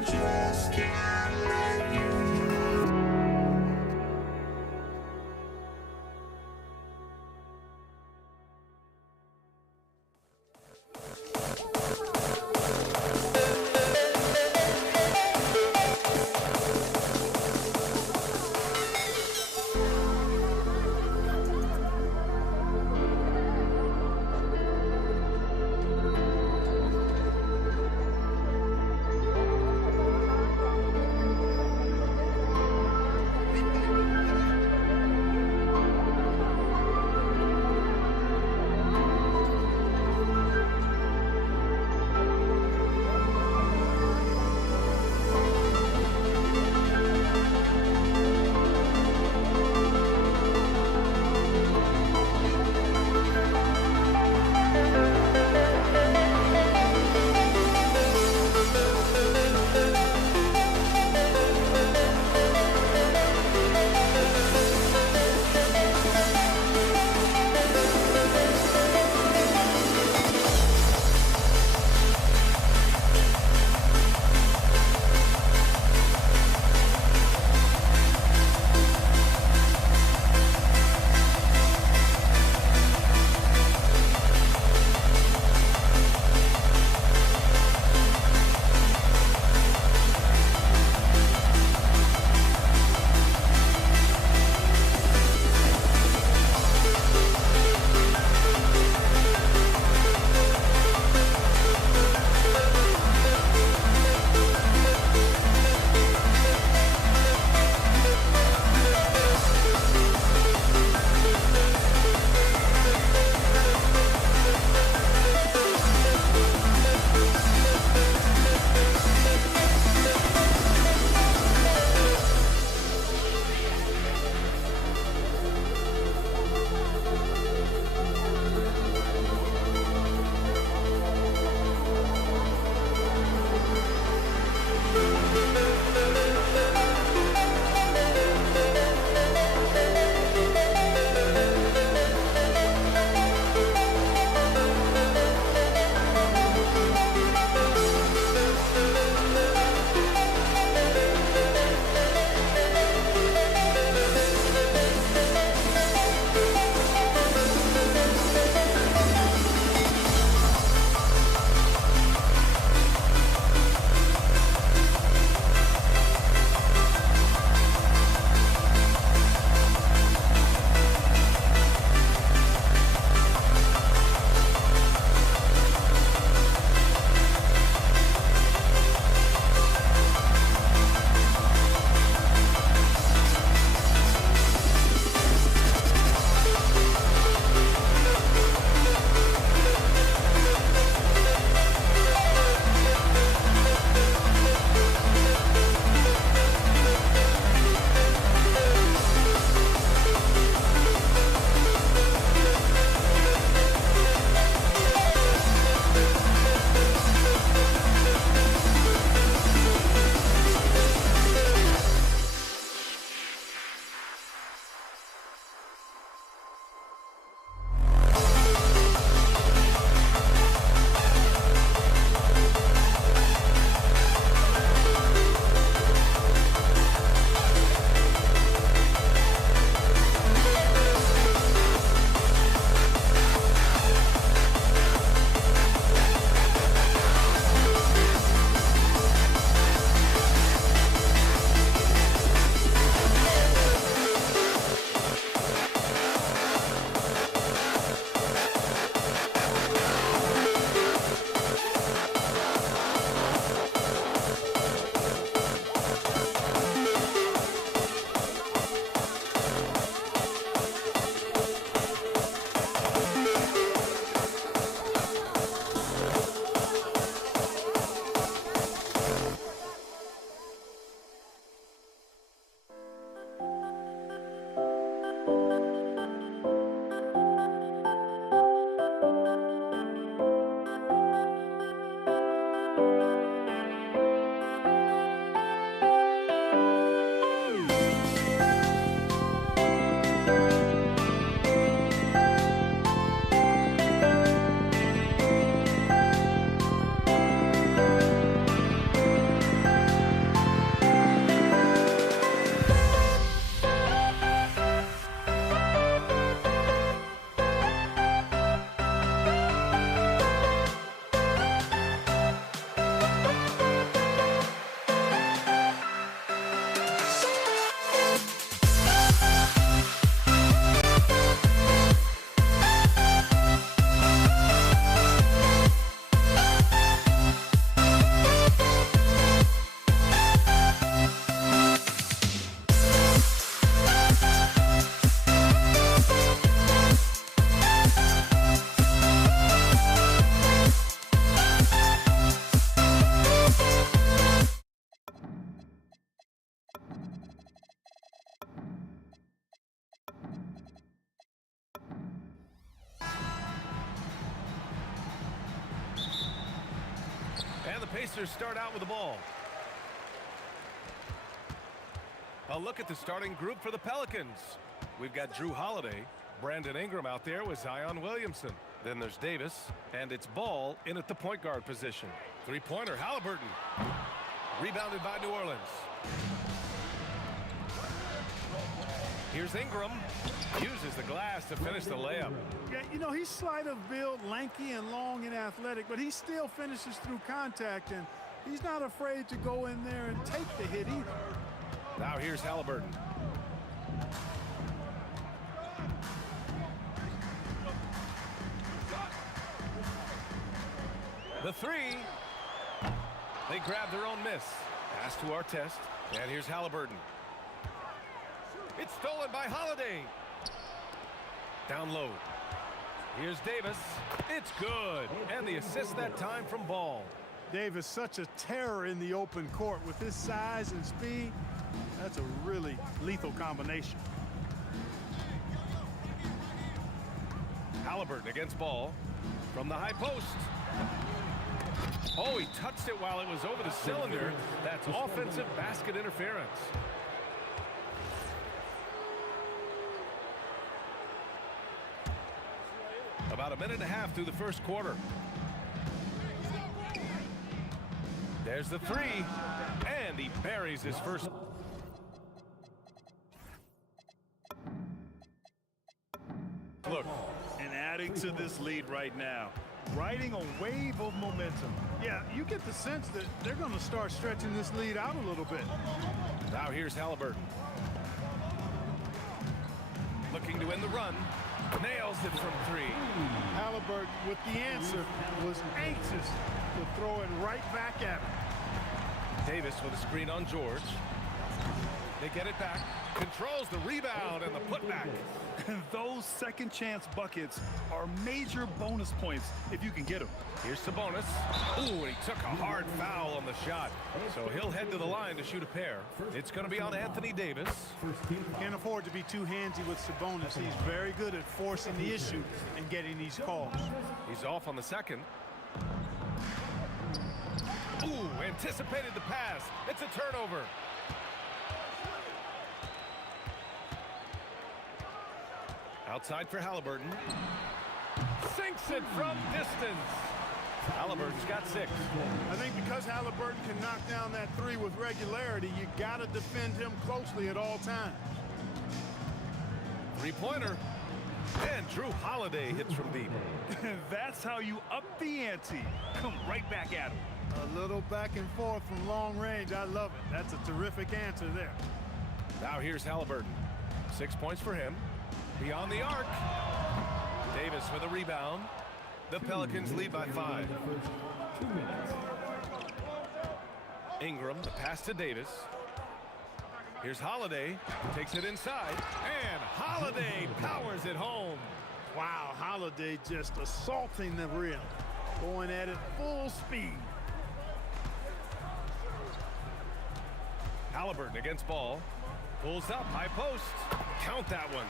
just can't let you. Pacers start out with the ball. A look at the starting group for the Pelicans. We've got Drew Holiday, Brandon Ingram out there with Zion Williamson. Then there's Davis, and it's Ball in at the point guard position. Three-pointer, Halliburton. Rebounded by New Orleans. Here's Ingram. Uses the glass to finish the layup. Yeah, you know, he's slight of build, lanky and long and athletic, but he still finishes through contact, and he's not afraid to go in there and take the hit either. Now here's Halliburton. The three. They grab their own miss. Pass to Artest, and here's Halliburton. It's stolen by Holiday. Down low. Here's Davis. It's good. And the assist that time from Ball. Davis, such a terror in the open court with his size and speed. That's a really lethal combination. Halliburton against Ball from the high post. Oh, he touched it while it was over the cylinder. That's offensive basket interference. About a minute and a half through the first quarter. There's the three, and he buries his first. Look, and adding to this lead right now, riding a wave of momentum. Yeah, you get the sense that they're going to start stretching this lead out a little bit. Now here's Halliburton. Looking to win the run. Nails it from three. Halliburton with the answer was anxious to throw it right back at him. Davis with a screen on George. They get it back. Controls the rebound and the putback. Those second chance buckets are major bonus points if you can get them. Here's Sabonis. Ooh, and he took a hard foul on the shot. So he'll head to the line to shoot a pair. It's going to be on Anthony Davis. Can't afford to be too handsy with Sabonis. He's very good at forcing the issue and getting these calls. He's off on the second. Ooh, anticipated the pass. It's a turnover. Outside for Halliburton. Sinks it from distance. Halliburton's got 6. I think because Halliburton can knock down that three with regularity, you got to defend him closely at all times. Three-pointer. And Drew Holiday hits from deep. That's how you up the ante. Come right back at him. A little back and forth from long range. I love it. That's a terrific answer there. Now here's Halliburton. 6 points for him. Beyond the arc. Davis with a rebound. The Pelicans lead by 5. Ingram, the pass to Davis. Here's Holiday. Takes it inside. And Holiday powers it home. Wow, Holiday just assaulting the rim. Going at it full speed. Halliburton against Ball. Pulls up, high post. Count that one.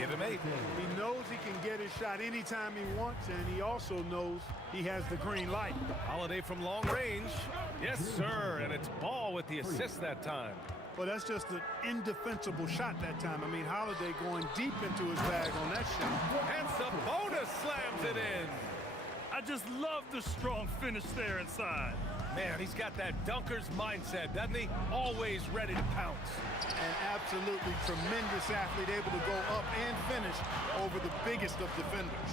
Give him 8. He knows he can get his shot anytime he wants, and he also knows he has the green light. Holiday from long range. Yes, sir, and it's Ball with the assist that time. Well, that's just an indefensible shot that time. I mean, Holiday going deep into his bag on that shot. And Sabonis slams it in. I just love the strong finish there inside. Man, he's got that dunker's mindset, doesn't he? Always ready to pounce. An absolutely tremendous athlete, able to go up and finish over the biggest of defenders.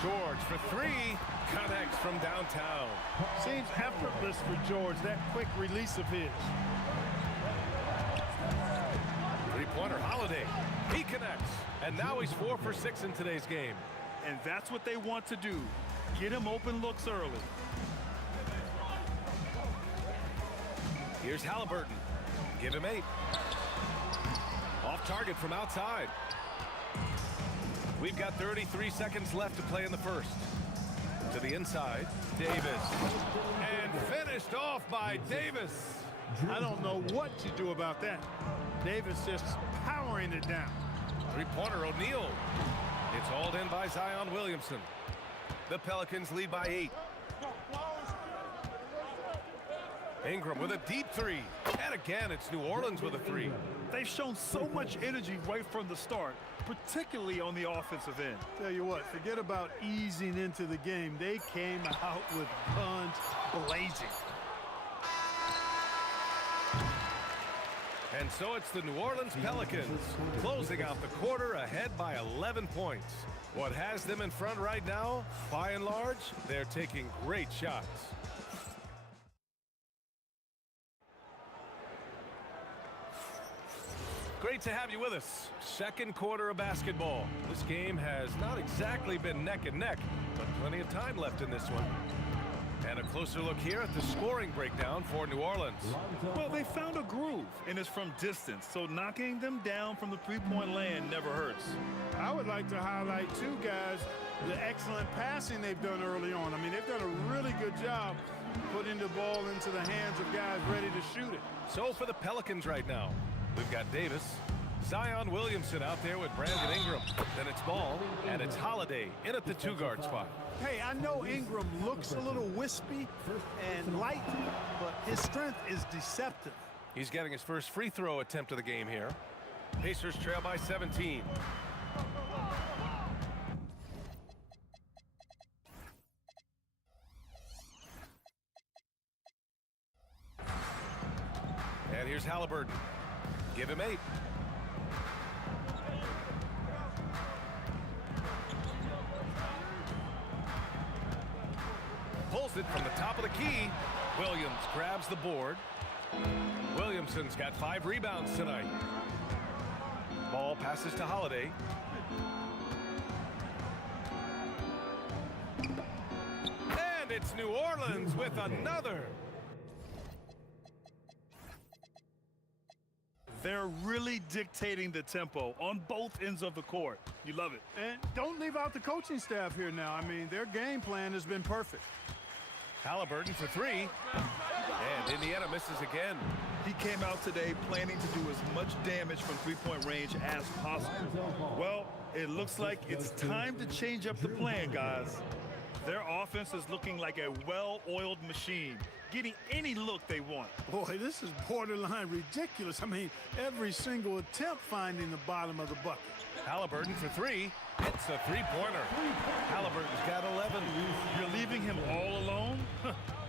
George for 3, connects from downtown. Seems effortless for George, that quick release of his. Three-pointer, Holiday. He connects, and now he's 4 for 6 in today's game. And that's what they want to do. Get him open looks early. Here's Halliburton. Give him 8. Off target from outside. We've got 33 seconds left to play in the first. To the inside, Davis. And finished off by Davis. I don't know what to do about that. Davis just powering it down. Three-pointer, O'Neal. It's hauled in by Zion Williamson. The Pelicans lead by 8. Ingram with a deep three. And again, it's New Orleans with a three. They've shown so much energy right from the start, particularly on the offensive end. Tell you what, forget about easing into the game. They came out with guns blazing. And so it's the New Orleans Pelicans closing out the quarter ahead by 11 points. What has them in front right now? By and large, they're taking great shots. Great to have you with us. Second quarter of basketball. This game has not exactly been neck and neck, but plenty of time left in this one. And a closer look here at the scoring breakdown for New Orleans. Well, they found a groove, and it's from distance, so knocking them down from the three-point land never hurts. I would like to highlight, too, guys, the excellent passing they've done early on. I mean, they've done a really good job putting the ball into the hands of guys ready to shoot it. So for the Pelicans right now, we've got Davis, Zion Williamson out there with Brandon Ingram. Then it's Ball, and it's Holiday in at the two-guard spot. Hey, I know Ingram looks a little wispy and light, but his strength is deceptive. He's getting his first free throw attempt of the game here. Pacers trail by 17. And here's Halliburton. Give him 8. Pulls it from the top of the key. Williams grabs the board. Williamson's got 5 rebounds tonight. Ball passes to Holiday. And it's New Orleans with another. They're really dictating the tempo on both ends of the court. You love it. And don't leave out the coaching staff here now. I mean, their game plan has been perfect. Halliburton for 3. And Indiana misses again. He came out today planning to do as much damage from three-point range as possible. Well, it looks like it's time to change up the plan, guys. Their offense is looking like a well-oiled machine, getting any look they want. Boy, this is borderline ridiculous. I mean, every single attempt finding the bottom of the bucket. Halliburton for 3. It's a three-pointer. Halliburton's got 11. You're leaving him all alone?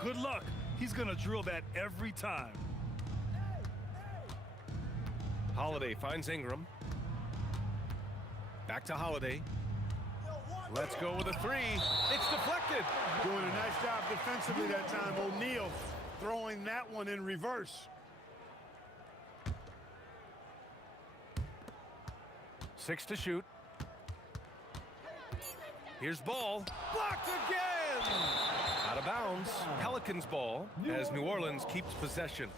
Good luck. He's going to drill that every time. Holiday finds Ingram. Back to Holiday. Let's go with a 3. It's deflected. Doing a nice job defensively that time. O'Neal throwing that one in reverse. Six to shoot. Here's Ball. Blocked again! Out of bounds. Pelicans ball as New Orleans keeps possession.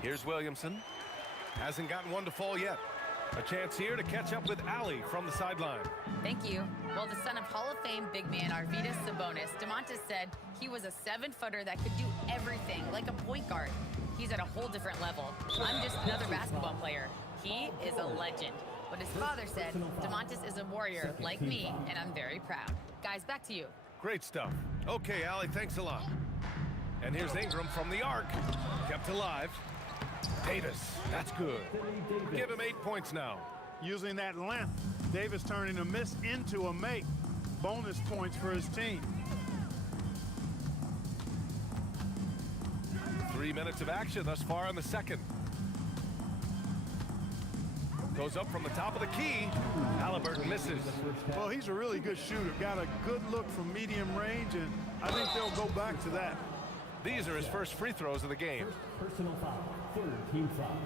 Here's Williamson. Hasn't gotten one to fall yet. A chance here to catch up with Allie from the sideline. Thank you. Well, the son of Hall of Fame big man Arvydas Sabonis, DeMontis said he was a 7-footer that could do everything, like a point guard. He's at a whole different level. I'm just another basketball player. He is a legend. But his father said, DeMontis is a warrior like me, and I'm very proud. Guys, back to you. Great stuff. Okay, Allie, thanks a lot. And here's Ingram from the arc. Kept alive. Davis, that's good. Give him 8 points now. Using that length, Davis turning a miss into a make. Bonus points for his team. 3 minutes of action thus far in the second. Goes up from the top of the key. Halliburton misses. Well, he's a really good shooter. Got a good look from medium range, and I think they'll go back to that. These are his first free throws of the game. Personal foul, third team foul.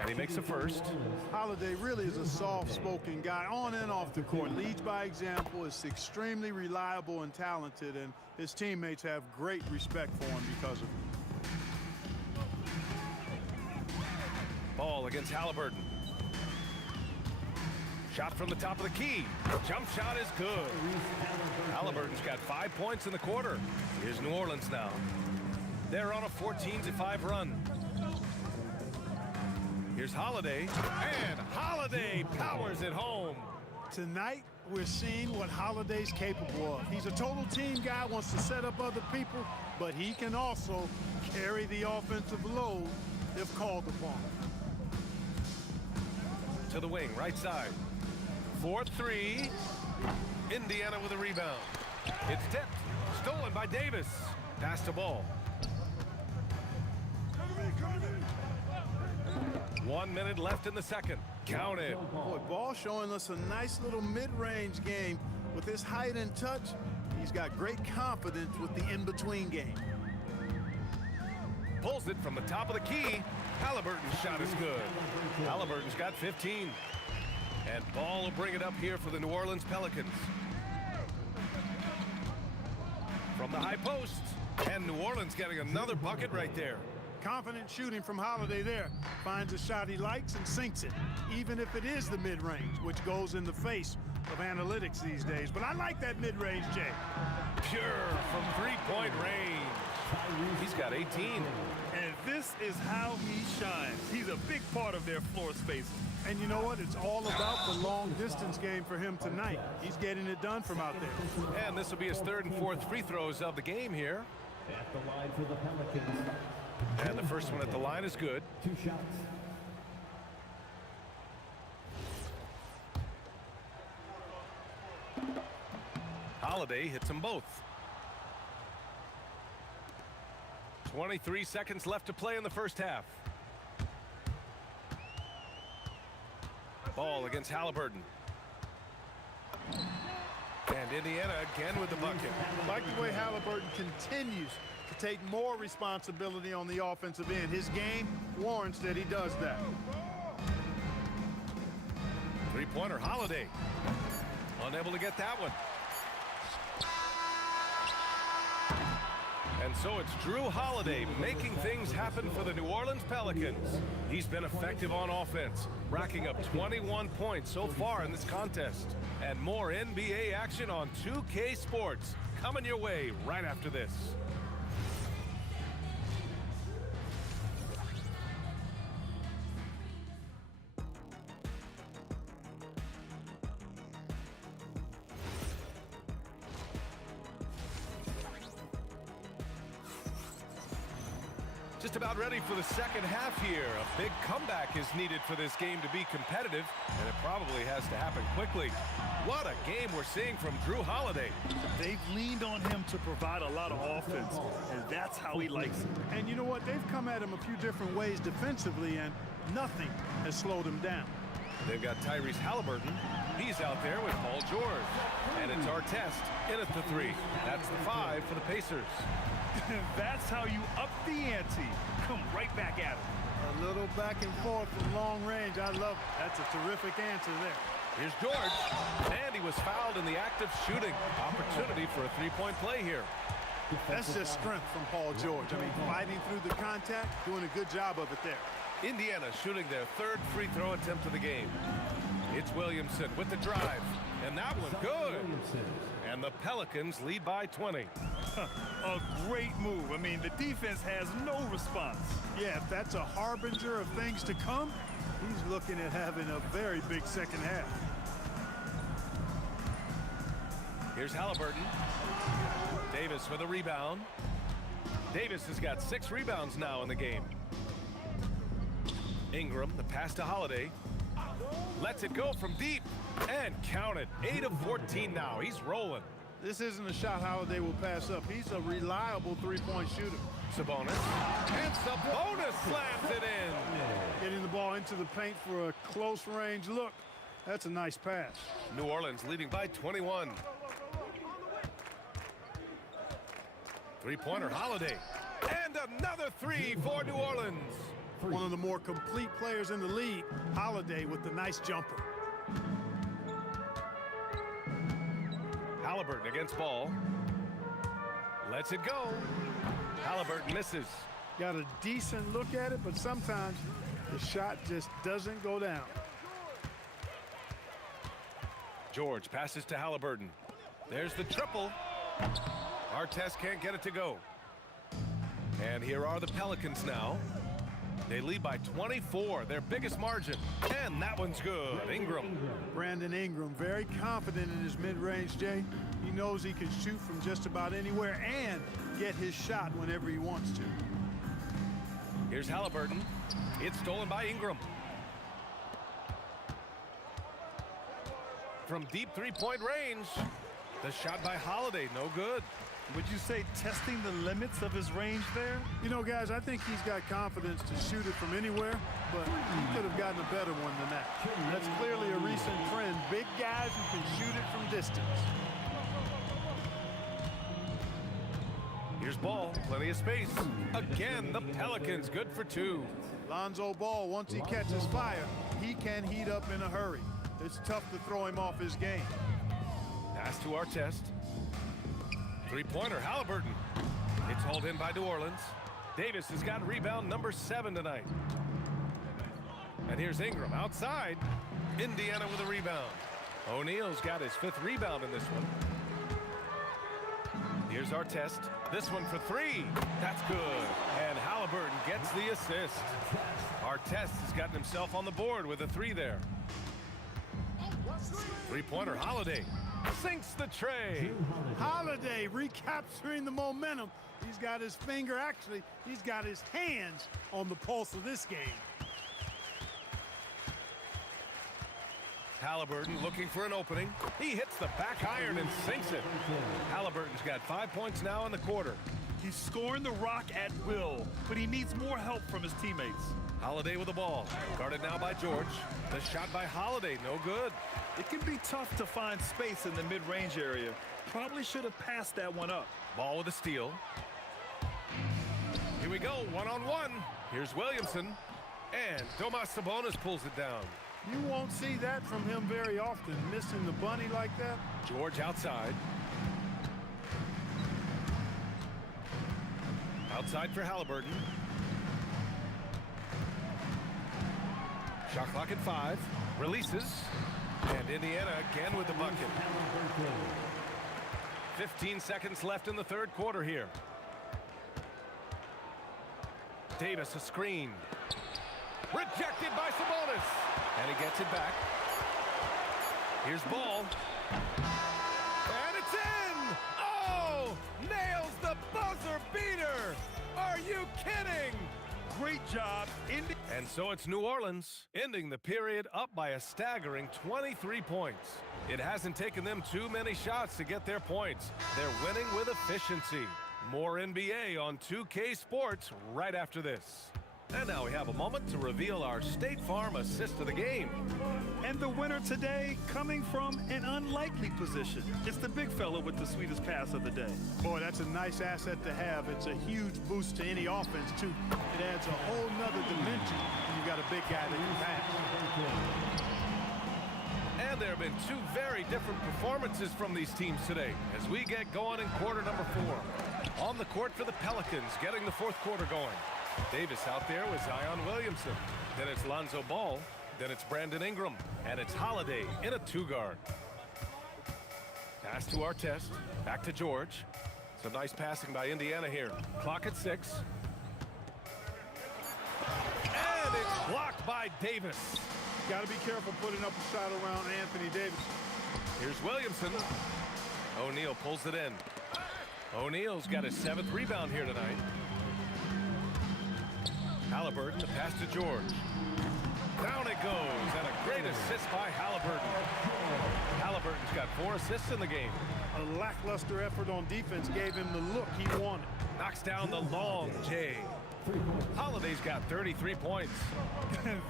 And he makes the first. Holiday really is a soft-spoken guy on and off the court. Leads by example, is extremely reliable and talented, and his teammates have great respect for him because of it. Ball against Halliburton. Shot from the top of the key. Jump shot is good. Halliburton's got 5 points in the quarter. Here's New Orleans now. They're on a 14-5 run. Here's Holiday, and Holiday powers it home. Tonight, we're seeing what Holiday's capable of. He's a total team guy, wants to set up other people, but he can also carry the offensive load if called upon. To the wing, right side. 4-3. Indiana with a rebound. It's tipped. Stolen by Davis. Pass to Ball. 1 minute left in the second. Count it. Boy, Ball showing us a nice little mid-range game. With his height and touch, he's got great confidence with the in-between game. Pulls it from the top of the key. Halliburton's shot is good. Halliburton's got 15. And Ball will bring it up here for the New Orleans Pelicans. From the high post. And New Orleans getting another bucket right there. Confident shooting from Holiday there. Finds a shot he likes and sinks it, even if it is the mid-range, which goes in the face of analytics these days. But I like that mid-range, Jay. Pure from three-point range. He's got 18. And this is how he shines. He's a big part of their floor space. And you know what? It's all about the long-distance game for him tonight. He's getting it done from out there. And this will be his third and fourth free throws of the game here. At the line for the Pelicans. And the first one at the line is good. 2 shots. Holiday hits them both. 23 seconds left to play in the first half. Ball against Halliburton. And Indiana again with the bucket. I like the way Halliburton continues to take more responsibility on the offensive end. His game warrants that he does that. Three-pointer, Holiday. Unable to get that one. And so it's Drew Holiday making things happen for the New Orleans Pelicans. He's been effective on offense, racking up 21 points so far in this contest. And more NBA action on 2K Sports coming your way right after this. Just about ready for the second half here. A big comeback is needed for this game to be competitive, and it probably has to happen quickly. What a game we're seeing from Drew Holiday. They've leaned on him to provide a lot of offense, and that's how he likes it. And you know what? They've come at him a few different ways defensively, and nothing has slowed him down. They've got Tyrese Halliburton. He's out there with Paul George. And it's Artest in at the 3. That's the 5 for the Pacers. That's how you up the ante. Come right back at him. A little back and forth from long range. I love it. That's a terrific answer there. Here's George. And he was fouled in the act of shooting. Opportunity for a three-point play here. That's just strength from Paul George. I mean, fighting through the contact, doing a good job of it there. Indiana shooting their third free throw attempt of the game. It's Williamson with the drive. And that one good. And the Pelicans lead by 20. A great move. I mean, the defense has no response. Yeah, if that's a harbinger of things to come, he's looking at having a very big second half. Here's Halliburton. Davis for the rebound. Davis has got 6 rebounds now in the game. Ingram, the pass to Holiday. Lets it go from deep. And count it. 8 of 14 now. He's rolling. This isn't a shot Holiday will pass up. He's a reliable three-point shooter. Sabonis. And Sabonis slams it in. Getting the ball into the paint for a close-range look. That's a nice pass. New Orleans leading by 21. Three-pointer, Holiday. And another 3 for New Orleans. One of the more complete players in the league, Holiday with the nice jumper. Halliburton against Ball. Lets it go. Halliburton misses. Got a decent look at it, but sometimes the shot just doesn't go down. George passes to Halliburton. There's the triple. Artest can't get it to go. And here are the Pelicans now. They lead by 24, their biggest margin. And that one's good. Ingram. Brandon Ingram, very confident in his mid-range, Jay. He knows he can shoot from just about anywhere and get his shot whenever he wants to. Here's Halliburton. It's stolen by Ingram. From deep three-point range. The shot by Holiday, no good. Would you say testing the limits of his range there? You know, guys, I think he's got confidence to shoot it from anywhere, but he could have gotten a better one than that. That's clearly a recent trend. Big guys who can shoot it from distance. Here's Ball, plenty of space. Again, the Pelicans, good for two. Lonzo Ball, once he catches fire, he can heat up in a hurry. It's tough to throw him off his game. Pass to Artest. Three-pointer, Halliburton. It's hauled in by New Orleans. Davis has got rebound number 7 tonight. And here's Ingram outside. Indiana with a rebound. O'Neal's got his 5th rebound in this one. Here's Artest. This one for 3. That's good. And Halliburton gets the assist. Artest has gotten himself on the board with a 3 there. Three-pointer, Holiday. Sinks the tray. Holiday recapturing the momentum. He's got his finger, actually, he's got his hands on the pulse of this game. Halliburton looking for an opening. He hits the back iron and sinks it. Halliburton's got 5 points now in the quarter. He's scoring the rock at will, but he needs more help from his teammates. Holiday with the ball. Guarded now by George. The shot by Holiday, no good. It can be tough to find space in the mid-range area. Probably should have passed that one up. Ball with a steal. Here we go, one-on-one. Here's Williamson. And Domas Sabonis pulls it down. You won't see that from him very often, missing the bunny like that. George outside. Outside for Halliburton. Shot clock at 5. Releases. And Indiana again with the bucket. 15 seconds left in the third quarter here. Davis a screen. Rejected by Sabonis. And he gets it back. Here's Ball. And it's in! Oh! Nails the buzzer beater! Are you kidding? Great job. And so it's New Orleans, ending the period up by a staggering 23 points. It hasn't taken them too many shots to get their points. They're winning with efficiency. More NBA on 2K Sports right after this. And now we have a moment to reveal our State Farm assist of the game. And the winner today coming from an unlikely position. It's the big fella with the sweetest pass of the day. Boy, that's a nice asset to have. It's a huge boost to any offense, too. It adds a whole nother dimension when you've got a big guy that can pass. And there have been 2 very different performances from these teams today as we get going in quarter number 4. On the court for the Pelicans, getting the fourth quarter going. Davis out there with Zion Williamson. Then it's Lonzo Ball. Then it's Brandon Ingram. And it's Holiday in a 2-guard. Pass to Artest. Back to George. Some nice passing by Indiana here. Clock at 6. And it's blocked by Davis. Got to be careful putting up a shot around Anthony Davis. Here's Williamson. O'Neal pulls it in. O'Neal's got his 7th rebound here tonight. Halliburton, the pass to George. Down it goes, and a great assist by Halliburton. Halliburton's got 4 assists in the game. A lackluster effort on defense gave him the look he wanted. Knocks down the long J. Holiday's got 33 points.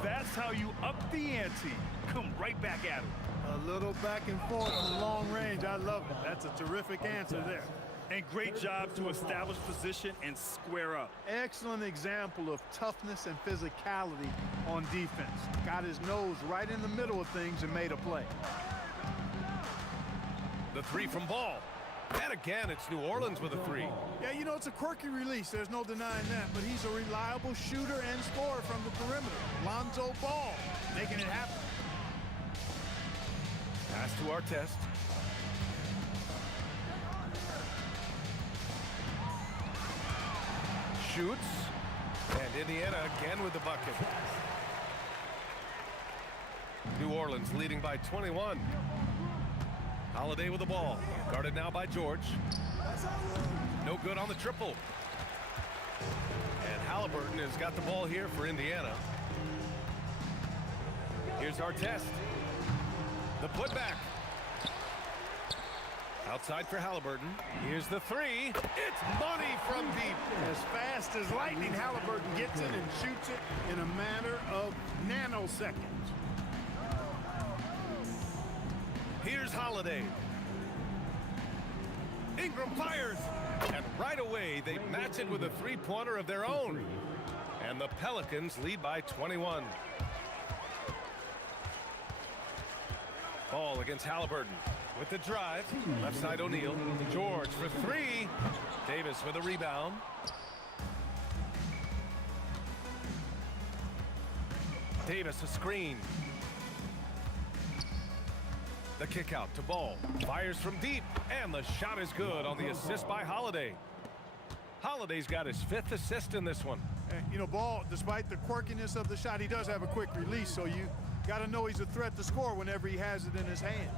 That's how you up the ante. Come right back at him. A little back and forth from long range. I love it. That's a terrific answer there. And great job to establish position and square up. Excellent example of toughness and physicality on defense. Got his nose right in the middle of things and made a play. The 3 from Ball. And again, it's New Orleans with a 3. Yeah, you know, it's a quirky release. There's no denying that. But he's a reliable shooter and scorer from the perimeter. Lonzo Ball making it happen. Pass to Artest. Shoots. And Indiana again with the bucket. New Orleans leading by 21. Holiday with the ball. Guarded now by George. No good on the triple. And Halliburton has got the ball here for Indiana. Here's our test. The putback. Outside for Halliburton. Here's the three. It's money from deep. As fast as lightning, Halliburton gets it and shoots it in a matter of nanoseconds. Here's Holiday. Ingram fires. And right away, they match it with a three-pointer of their own. And the Pelicans lead by 21. Ball against Halliburton. With the drive, left side O'Neal. George for three. Davis with a rebound. Davis a screen. The kick out to Ball. Fires from deep, and the shot is good on the assist by Holiday. Holiday's got his 5th assist in this one. You know, Ball, despite the quirkiness of the shot, he does have a quick release, so you got to know he's a threat to score whenever he has it in his hands.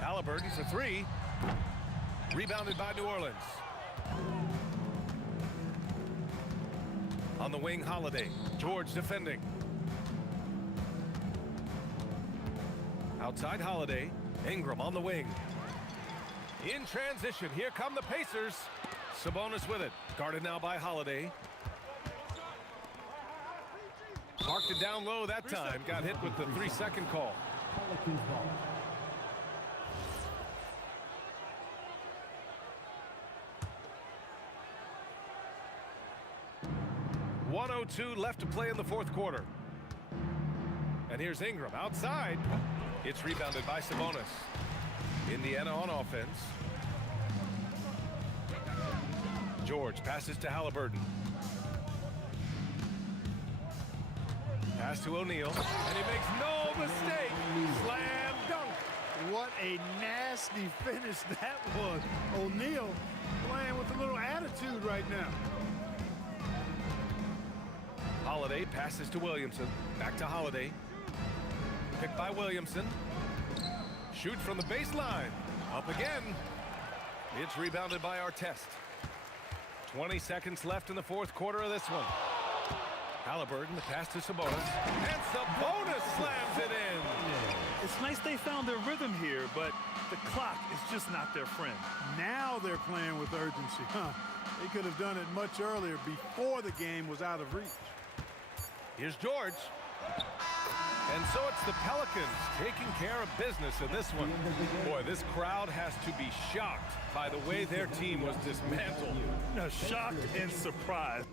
Halliburton for three. Rebounded by New Orleans. On the wing, Holiday. George defending. Outside Holiday. Ingram on the wing. In transition, here come the Pacers. Sabonis with it. Guarded now by Holiday. Marked it down low that time. Got hit with the 3-second call. Pelicans ball. .102 left to play in the 4th quarter. And here's Ingram outside. It's rebounded by Sabonis. Indiana on offense. George passes to Halliburton. Pass to O'Neal. And he makes no mistake. Slam dunk. What a nasty finish that was. O'Neal playing with a little attitude right now. Holiday passes to Williamson. Back to Holiday. Picked by Williamson. Shoots from the baseline. Up again. It's rebounded by Artest. 20 seconds left in the 4th quarter of this one. Halliburton, the pass to Sabonis. And Sabonis slams it in. It's nice they found their rhythm here, but the clock is just not their friend. Now they're playing with urgency. They could have done it much earlier before the game was out of reach. Here's George. And so it's the Pelicans taking care of business in this one. Boy, this crowd has to be shocked by the way their team was dismantled. Shocked and surprised.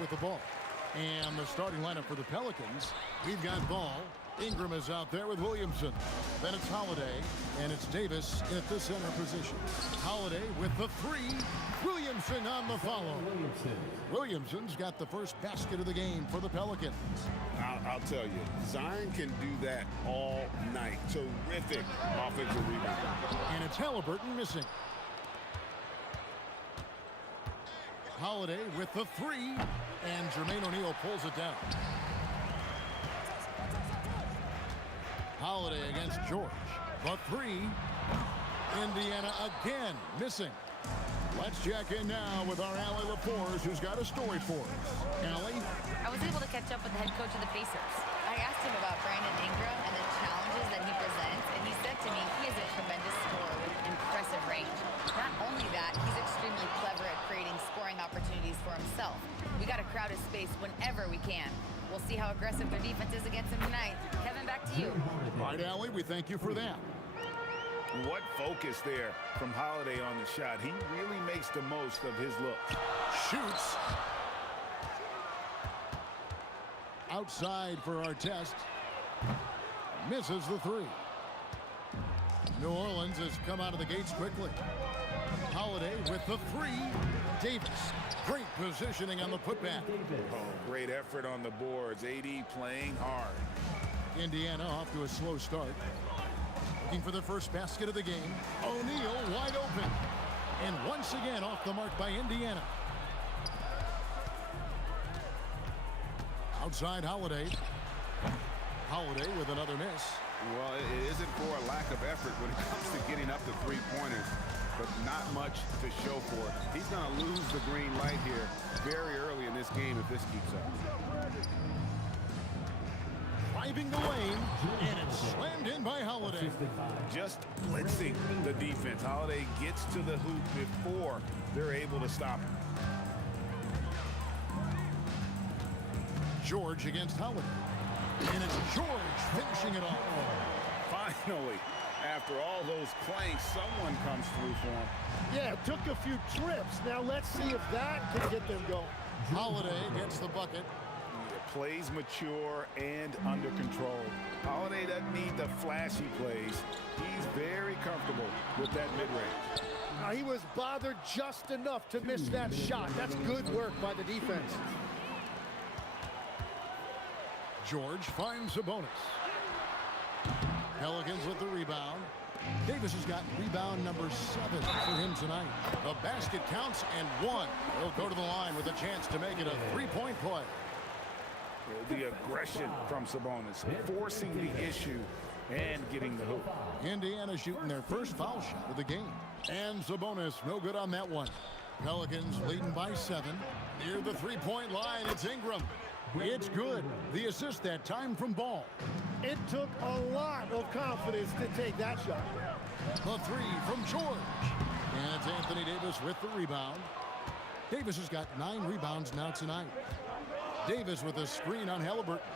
with the ball. And the starting lineup for the Pelicans, we've got Ball. Ingram is out there with Williamson. Then it's Holiday, and it's Davis at the center position. Holiday with the three. Williamson on the follow. Williamson's got the first basket of the game for the Pelicans. I'll tell you, Zion can do that all night. Terrific offensive rebound. And it's Halliburton missing. Holiday with the three, and Jermaine O'Neal pulls it down. Holiday against George. The three. Indiana again missing. Let's check in now with our Allie LaForce, who's got a story for us. Allie? I was able to catch up with the head coach of the Pacers. I asked him about Brandon Ingram and the challenges that he presents, and he said to me he is a tremendous scorer with impressive range. Not only that, he's extremely clever at creating scoring opportunities for himself. We got to crowd his space whenever we can. We'll see how aggressive their defense is against him tonight. Kevin, back to you. All right, Allie, we thank you for that. What focus there from Holiday on the shot. He really makes the most of his looks. Shoots. Outside for Artest. Misses the three. New Orleans has come out of the gates quickly. Holiday with the three. Davis. Great positioning on the putback. Oh, great effort on the boards. AD playing hard. Indiana off to a slow start. Looking for the first basket of the game. O'Neal wide open. And once again off the mark by Indiana. Outside Holiday. Holiday with another miss. Well, it isn't for a lack of effort when it comes to getting up to three-pointers, but not much to show for it. He's going to lose the green light here very early in this game if this keeps up. Driving the lane, and it's slammed in by Holiday. Just blitzing the defense. Holiday gets to the hoop before they're able to stop him. George against Holiday. And it's George finishing it off. Finally, after all those planks, someone comes through for him. Yeah, it took a few trips. Now let's see if that can get them going. Holiday gets the bucket. Plays mature and under control. Holiday doesn't need the flashy plays. He's very comfortable with that mid-range. Now, he was bothered just enough to miss that shot. That's good work by the defense. George finds Sabonis. Pelicans with the rebound. Davis has got rebound number 7 for him tonight. The basket counts and one. He'll go to the line with a chance to make it a three-point play. The aggression from Sabonis, forcing the issue and getting the hoop. Indiana shooting their first foul shot of the game. And Sabonis, no good on that one. Pelicans leading by 7. Near the three-point line, it's Ingram. It's good. The assist that time from Ball. It took a lot of confidence to take that shot. The three from George. And it's Anthony Davis with the rebound. Davis has got 9 rebounds now tonight. Davis with a screen on Halliburton.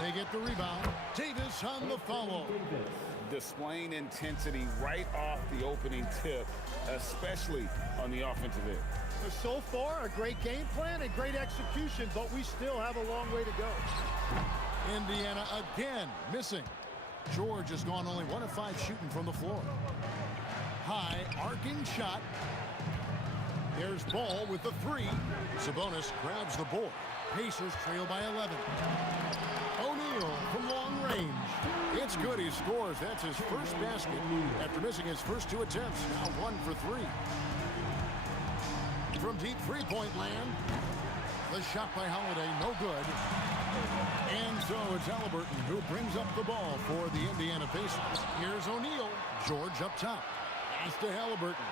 They get the rebound. Davis on the follow. Displaying intensity right off the opening tip, especially on the offensive end. So far, a great game plan and great execution, but we still have a long way to go. Indiana again missing. George has gone only 1 of 5 shooting from the floor. High arcing shot. There's Ball with the 3. Sabonis grabs the board. Pacers trail by 11. O'Neal from long range. It's good. He scores. That's his first basket after missing his first 2 attempts. Now 1 for 3. From deep three-point land. The shot by Holiday, no good. And so it's Halliburton who brings up the ball for the Indiana Pacers. Here's O'Neal. George up top. Pass to Halliburton.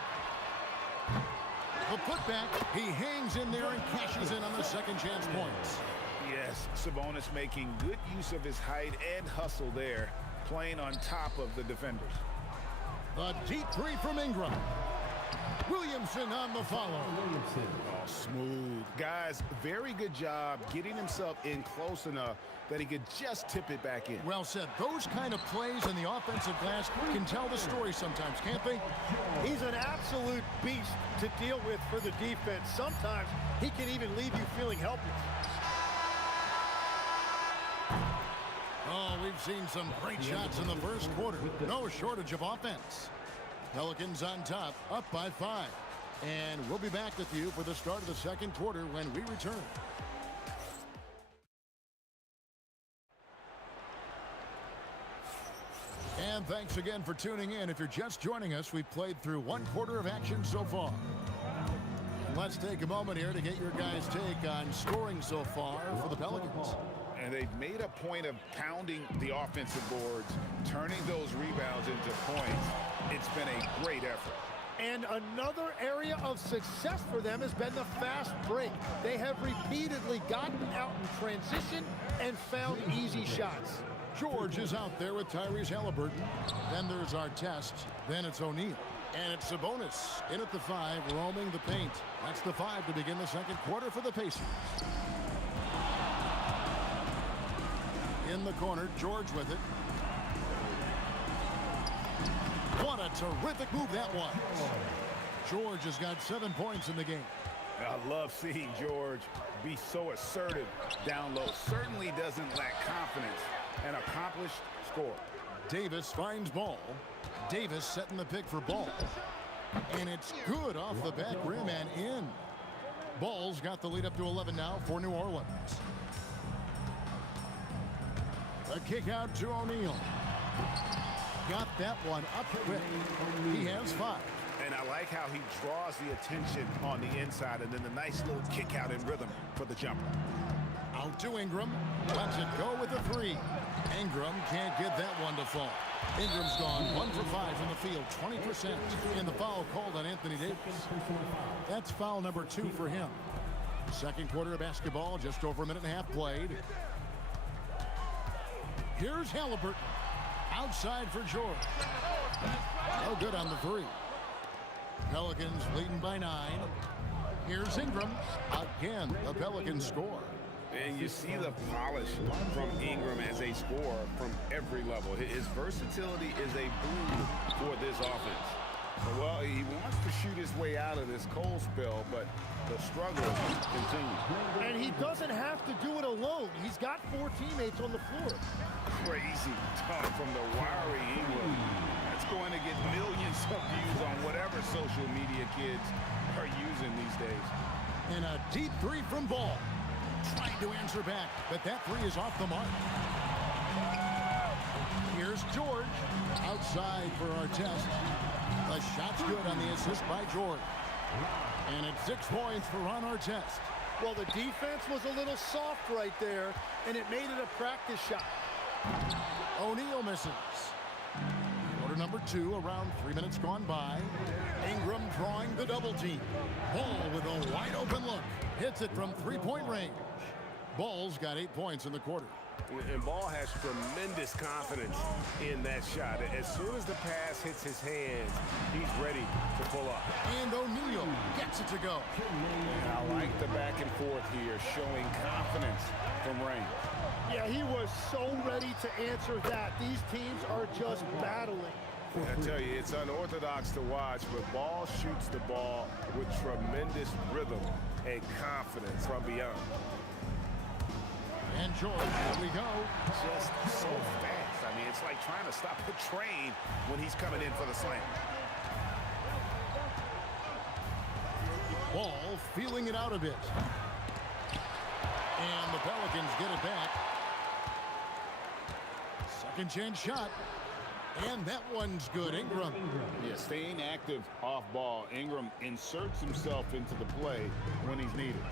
The putback. He hangs in there and cashes in on the second chance points. Yes, Sabonis making good use of his height and hustle there, playing on top of the defenders. The deep 3 from Ingram. Williamson on the follow. smooth. Guys, very good job getting himself in close enough that he could just tip it back in. Well said. Those kind of plays in the offensive glass can tell the story sometimes, can't they? He's an absolute beast to deal with for the defense. Sometimes he can even leave you feeling helpless. Oh, we've seen some great shots in the first quarter. No shortage of offense. Pelicans on top, up by 5. And we'll be back with you for the start of the second quarter when we return. And thanks again for tuning in. If you're just joining us, we've played through one quarter of action so far. And let's take a moment here to get your guys' take on scoring so far for the Pelicans. And they've made a point of pounding the offensive boards, turning those rebounds into points. It's been a great effort. And another area of success for them has been the fast break. They have repeatedly gotten out in transition and found easy shots. George is out there with Tyrese Halliburton. Then there's Artest. Then it's O'Neal. And it's Sabonis in at the 5, roaming the paint. That's the 5 to begin the second quarter for the Pacers. In the corner, George with it. What a terrific move that was. George has got 7 points in the game. I love seeing George be so assertive down low. Certainly doesn't lack confidence. An accomplished scorer. Davis finds Ball. Davis setting the pick for Ball. And it's good off the back rim and in. Ball's got the lead up to 11 now for New Orleans. A kick out to O'Neal. Got that one up quick. He has 5. And I like how he draws the attention on the inside and then the nice little kick out in rhythm for the jumper. Out to Ingram. Lets it go with the 3. Ingram can't get that one to fall. Ingram's gone 1 for 5 from the field, 20%. In the foul called on Anthony Davis. That's foul number 2 for him. Second quarter of basketball, just over a minute and a half played. Here's Halliburton. Outside for George. No good on the 3. Pelicans leading by 9. Here's Ingram. Again, the Pelicans score. And you see the polish from Ingram as a scorer from every level. His versatility is a boon for this offense. Well, he wants to shoot his way out of this cold spell, but the struggle continues. And he doesn't have to do it alone. He's got 4 teammates on the floor. Crazy dunk from the wiry Ingram. That's going to get millions of views on whatever social media kids are using these days. And a deep 3 from Ball. Trying to answer back, but that 3 is off the mark. Here's George. Outside for Artest. The shot's good on the assist by George. And it's 6 points for Ron Artest. Well, the defense was a little soft right there, and it made it a practice shot. O'Neal misses. Quarter number 2, around 3 minutes gone by. Ingram drawing the double team. Ball with a wide open look. Hits it from 3-point range. Ball's got 8 points in the quarter. And Ball has tremendous confidence in that shot. As soon as the pass hits his hands, he's ready to pull up. And O'Neal gets it to go. And I like the back and forth here, showing confidence from range. Yeah, he was so ready to answer that. These teams are just battling. I tell you, it's unorthodox to watch, but Ball shoots the ball with tremendous rhythm and confidence from beyond. And George, here we go. Just so fast. I mean, it's like trying to stop a train when he's coming in for the slam. Ball feeling it out a bit. And the Pelicans get it back. Second chance shot. And that one's good. Ingram. Yeah, staying active off ball. Ingram inserts himself into the play when he's needed.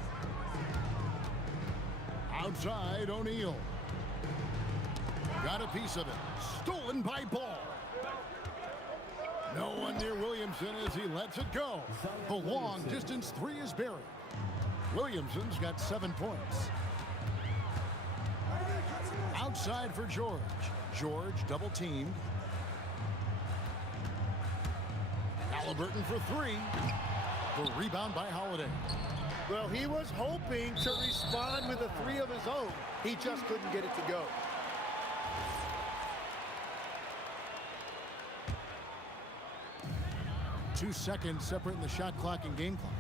Outside, O'Neal. Got a piece of it. Stolen by Ball. No one near Williamson as he lets it go. The long distance 3 is buried. Williamson's got 7 points. Outside for George. George double teamed. Halliburton for 3. The rebound by Holiday. Well, he was hoping to respond with a three of his own. He just couldn't get it to go. Two seconds separating the shot clock and game clock.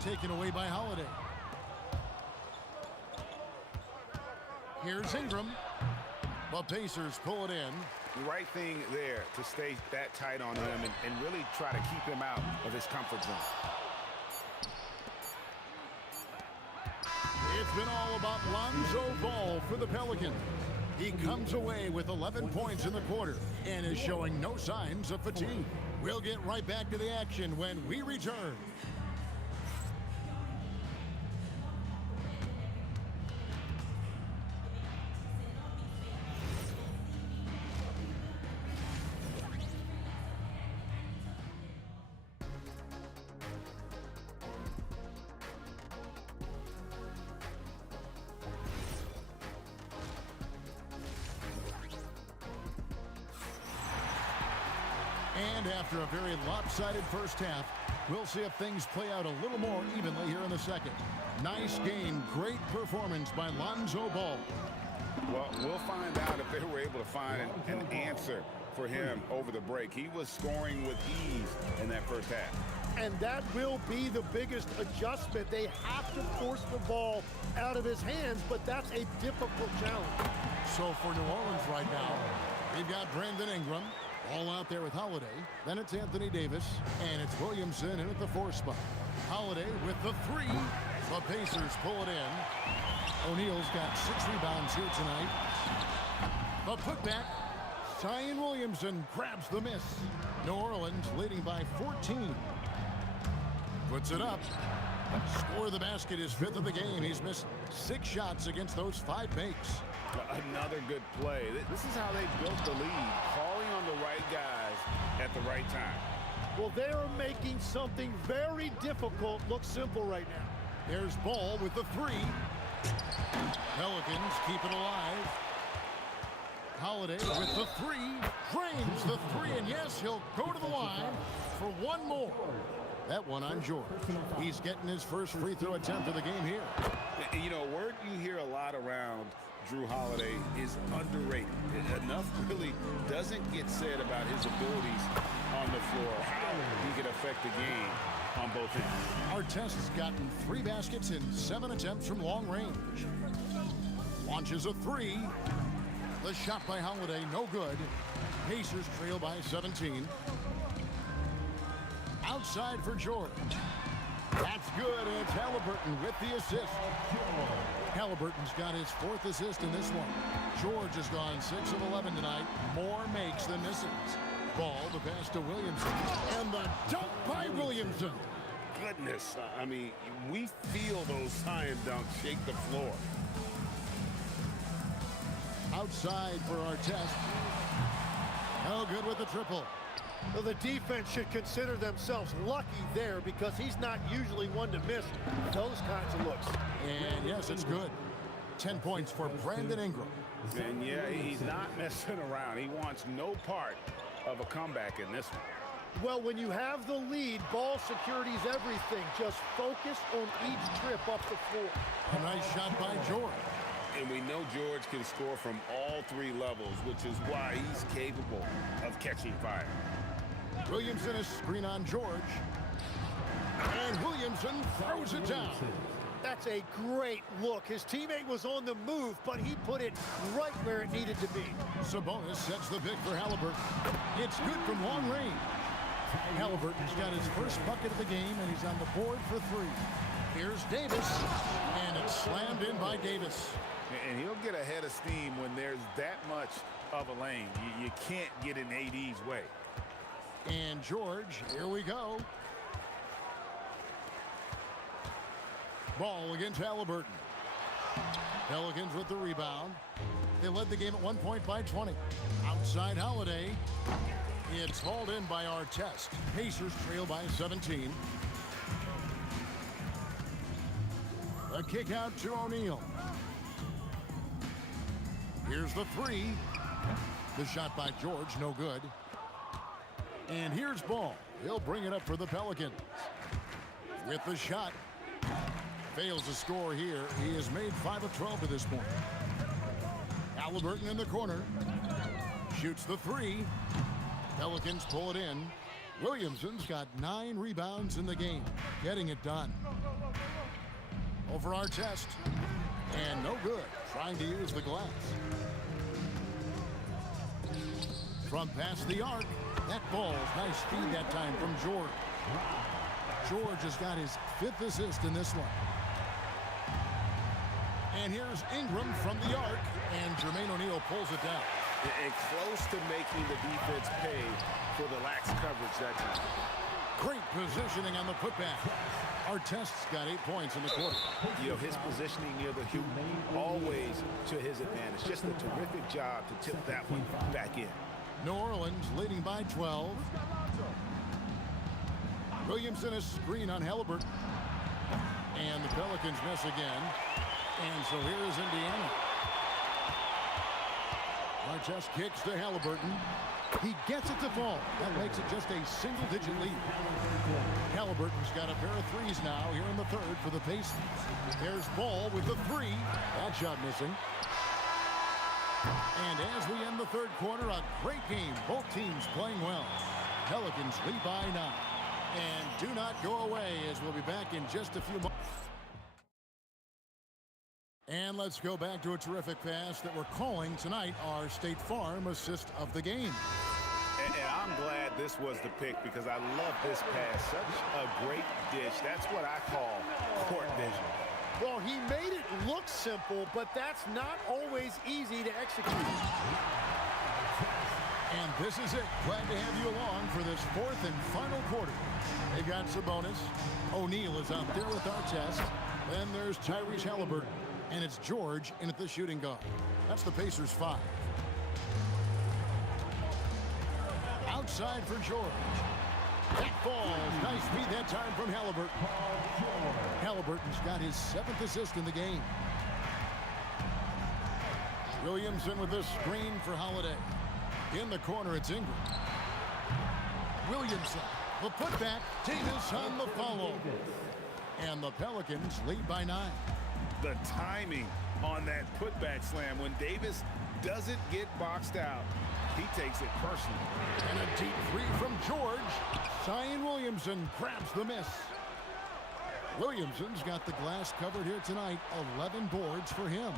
Taken away by Holiday. Here's Ingram. The Pacers pull it in. The right thing there to stay that tight on him and really try to keep him out of his comfort zone. It's been all about Lonzo Ball for the Pelicans. He comes away with 11 points in the quarter and is showing no signs of fatigue. We'll get right back to the action when we return. And after a very lopsided first half, we'll see if things play out a little more evenly here in the second. Nice game, great performance by Lonzo Ball. Well, we'll find out if they were able to find an answer for him over the break. He was scoring with ease in that first half. And that will be the biggest adjustment. They have to force the ball out of his hands, but that's a difficult challenge. So for New Orleans right now, we've got Brandon Ingram. All out there with Holiday. Then it's Anthony Davis. And it's Williamson in at the 4 spot. Holiday with the 3. The Pacers pull it in. O'Neal's got 6 rebounds here tonight. The putback. Zion Williamson grabs the miss. New Orleans leading by 14. Puts it up. Score the basket, his 5th of the game. He's missed 6 shots against those 5 makes. Another good play. This is how they built the lead, calling on the right guys at the right time. Well, they are making something very difficult look simple right now. There's Ball with the 3. Pelicans keep it alive. Holiday with the 3. Drains the 3, and yes, he'll go to the line for one more. That one on George. He's getting his first free throw attempt of the game here. You know, a word you hear a lot around Drew Holiday is underrated. Enough really doesn't get said about his abilities on the floor, how he can affect the game on both ends. Artest has gotten 3 baskets in 7 attempts from long range. Launches a 3. The shot by Holiday, no good. Pacers trail by 17. Outside for George. That's good, and it's Halliburton with the assist. Halliburton's got his 4th assist in this one. George has gone 6 of 11 tonight. More makes than misses. Ball, the pass to Williamson. And the dunk by Williamson. Goodness, I mean, we feel those Zion dunks shake the floor. Outside for Artest. No good with the triple. Well, the defense should consider themselves lucky there because he's not usually one to miss those kinds of looks. And yes, it's good. 10 points for Brandon Ingram. And yeah, he's not messing around. He wants no part of a comeback in this one. Well, when you have the lead, ball security is everything. Just focus on each trip up the floor. A nice shot by George. And we know George can score from all 3 levels, which is why he's capable of catching fire. Williamson is screen on George. And Williamson throws it down. That's a great look. His teammate was on the move, but he put it right where it needed to be. Sabonis sets the pick for Halliburton. It's good from long range. Halliburton's got his first bucket of the game, and he's on the board for 3. Here's Davis, and it's slammed in by Davis. And he'll get ahead of steam when there's that much of a lane. You can't get in AD's way. And George, here we go. Ball against Halliburton. Pelicans with the rebound. They led the game at 1 point by 20. Outside Holiday. It's hauled in by Artest. Pacers trail by 17. A kick out to O'Neal. Here's the 3. The shot by George, no good. And here's Ball. He'll bring it up for the Pelicans. With the shot. Fails to score here. He has made 5 of 12 to this point. Halliburton in the corner. Shoots the 3. Pelicans pull it in. Williamson's got 9 rebounds in the game. Getting it done. Over our test. And no good. Trying to use the glass. From past the arc. That ball's nice speed that time from George. George has got his 5th assist in this one. And here's Ingram from the arc. And Jermaine O'Neal pulls it down. And close to making the defense pay for the lax coverage that time. Great positioning on the putback. Artest's got 8 points in the quarter. You know, his positioning near the hoop, always to his advantage. Just a terrific job to tip that one back in. New Orleans leading by 12. Williamson a screen on Halliburton. And the Pelicans miss again. And so here is Indiana. Artest kicks to Halliburton. He gets it to fall. That makes it just a single-digit lead. Halliburton's got a pair of 3s now here in the 3rd for the Pacers. There's Ball with the 3. That shot missing. And as we end the 3rd quarter, a great game. Both teams playing well. Pelicans lead by 9. And do not go away, as we'll be back in just a few moments. And let's go back to a terrific pass that we're calling tonight our State Farm assist of the game. And I'm glad this was the pick because I love this pass. Such a great dish. That's what I call court vision. Well, he made it look simple, but that's not always easy to execute. And this is it. Glad to have you along for this 4th and final quarter. They got Sabonis. O'Neal is out there with Artest. Then there's Tyrese Halliburton. And it's George in at the shooting guard. That's the Pacers 5. Outside for George. That falls. Nice speed that time from Halliburton. Halliburton's got his 7th assist in the game. Williamson with a screen for Holiday. In the corner, it's Ingram. Williamson. The putback. Davis on the follow. And the Pelicans lead by 9. The timing on that putback slam when Davis doesn't get boxed out, he takes it personally. And a deep 3 from George. Zion Williamson grabs the miss. Williamson's got the glass covered here tonight. 11 boards for him.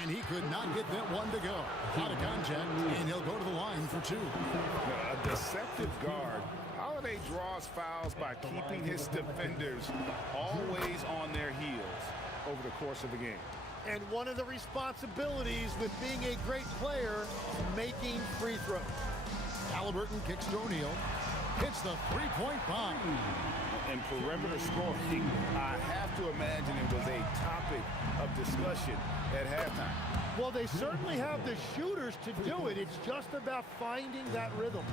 And he could not get that one to go. Out of contact, and he'll go to the line for 2. A deceptive guard. Holiday draws fouls by keeping his defenders always on their heels over the course of the game. And one of the responsibilities with being a great player, making free throws. Halliburton kicks to O'Neal. Hits the 3-point bomb. And perimeter scoring, I have to imagine it was a topic of discussion at halftime. Well, they certainly have the shooters to do it. It's just about finding that rhythm.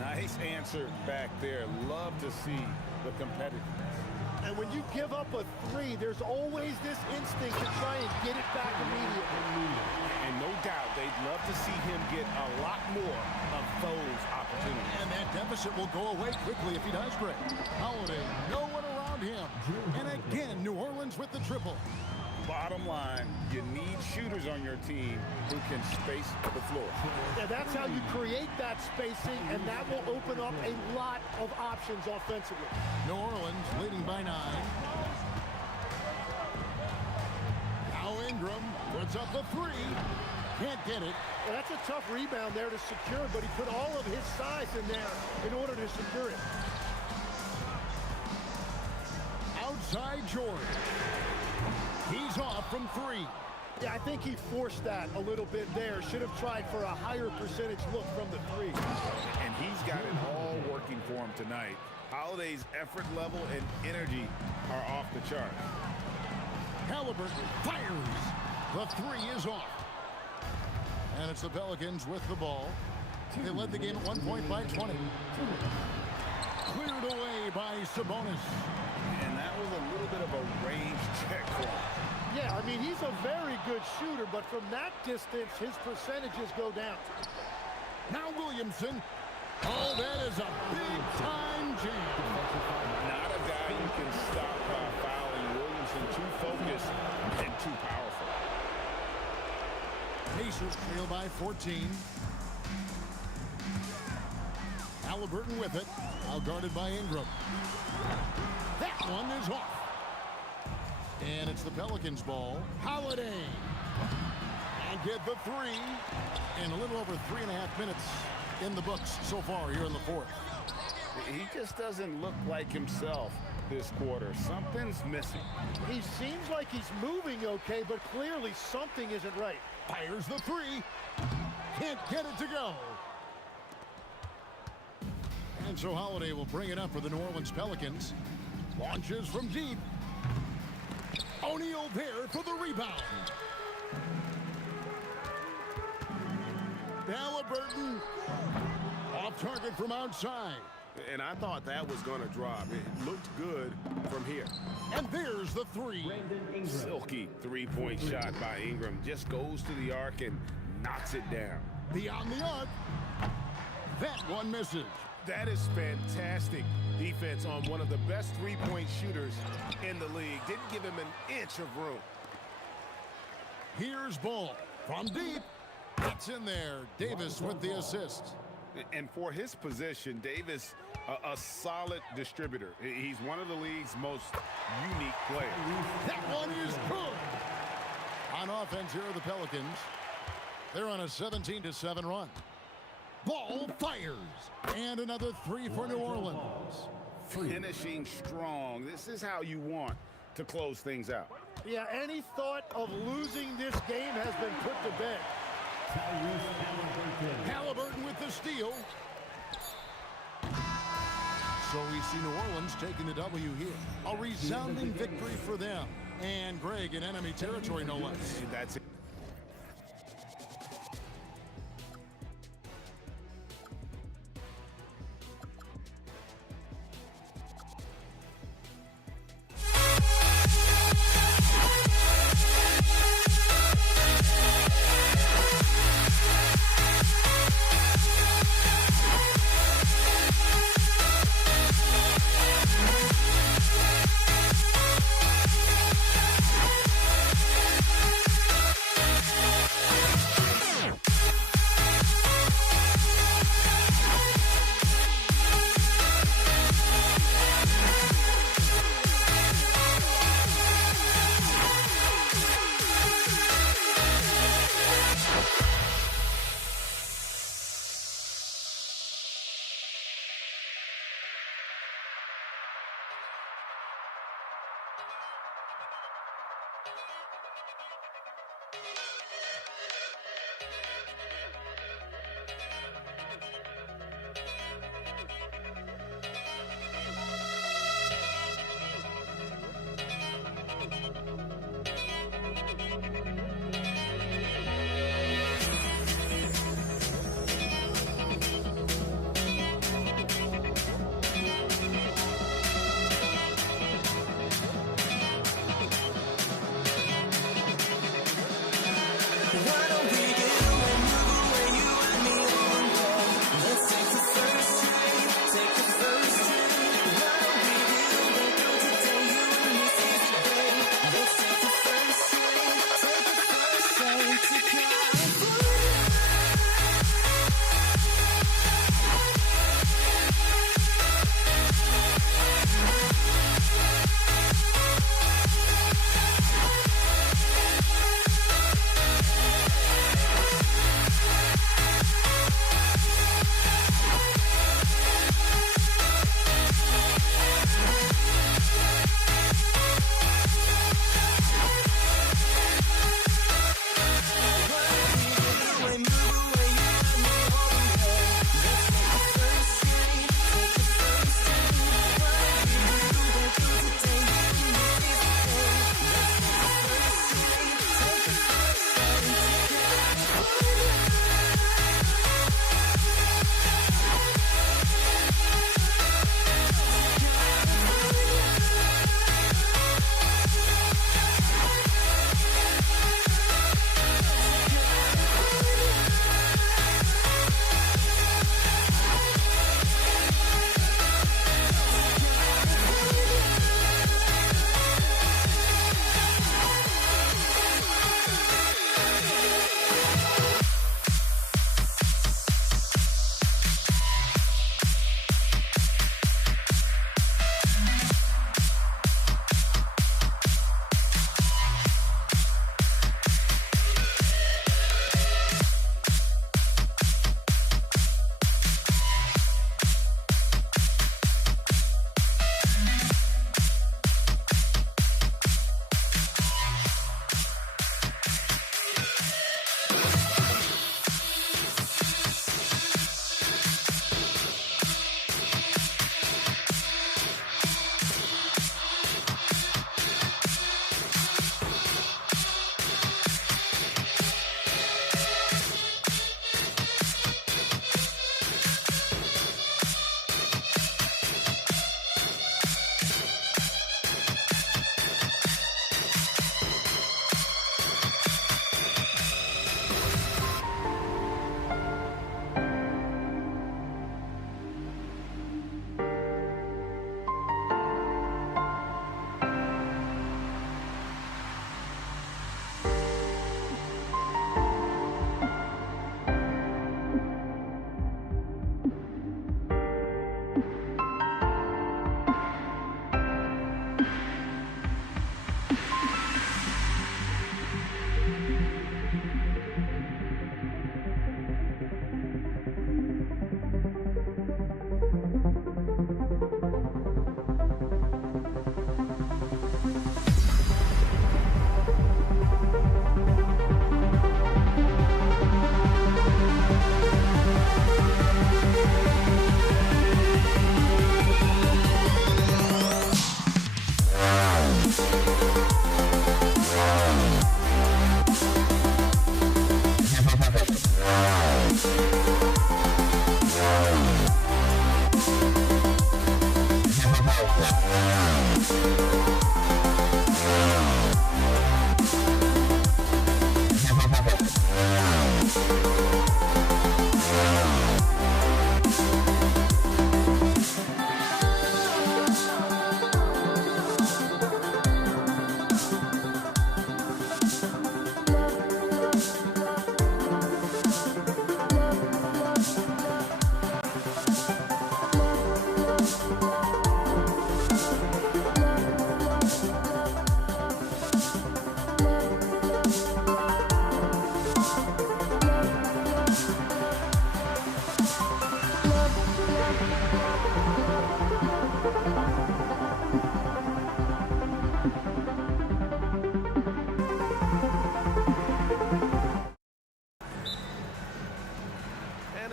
Nice answer back there. Love to see the competitiveness. And when you give up a 3, there's always this instinct to try and get it back immediately. And no doubt, they'd love to see him get a lot more of those opportunities. And that deficit will go away quickly if he does break. Holiday, no one around him. And again, New Orleans with the triple. Bottom line, you need shooters on your team who can space the floor. Yeah, that's how you create that spacing, and that will open up a lot of options offensively. New Orleans leading by 9. Now Ingram puts up the 3. Can't get it. Yeah, that's a tough rebound there to secure, but he put all of his size in there in order to secure it. Outside George. He's off from 3. Yeah, I think he forced that a little bit there. Should have tried for a higher percentage look from the 3. And he's got it all working for him tonight. Holiday's effort level and energy are off the chart. Halliburton fires. The 3 is off. And it's the Pelicans with the ball. They led the game at 1 point by 20. Cleared away by Sabonis. And that was a little bit of a range check for him. Yeah, I mean, he's a very good shooter, but from that distance, his percentages go down. Now Williamson. Oh, that is a big-time jam. Not a guy you can stop fouling. Williamson too focused and too powerful. Pacers trail by 14. Halliburton with it. Now guarded by Ingram. That one is off. And it's the Pelicans' ball. Holiday. And get the three. And a little over 3.5 minutes in the books so far here in the fourth. He just doesn't look like himself this quarter. Something's missing. He seems like he's moving okay, but clearly something isn't right. Fires the three. Can't get it to go. And so Holiday will bring it up for the New Orleans Pelicans. Launches from deep. O'Neal there for the rebound. Halliburton off target from outside. And I thought that was going to drop. It looked good from here. And there's the three. Silky three-point shot by Ingram. Just goes to the arc and knocks it down. Beyond the arc. That one misses. That is fantastic defense on one of the best three-point shooters in the league. Didn't give him an inch of room. Here's Ball from deep. It's in there. Davis with the assist. And for his position, Davis, a solid distributor. He's one of the league's most unique players. That one is good. On offense, here are the Pelicans. They're on a 17-7 run. Ball fires. And another three for New Orleans. Finishing strong. This is how you want to close things out. Yeah, any thought of losing this game has been put to bed. Halliburton with the steal. So we see New Orleans taking the W here. A resounding victory for them. And Greg in enemy territory, no less. That's it.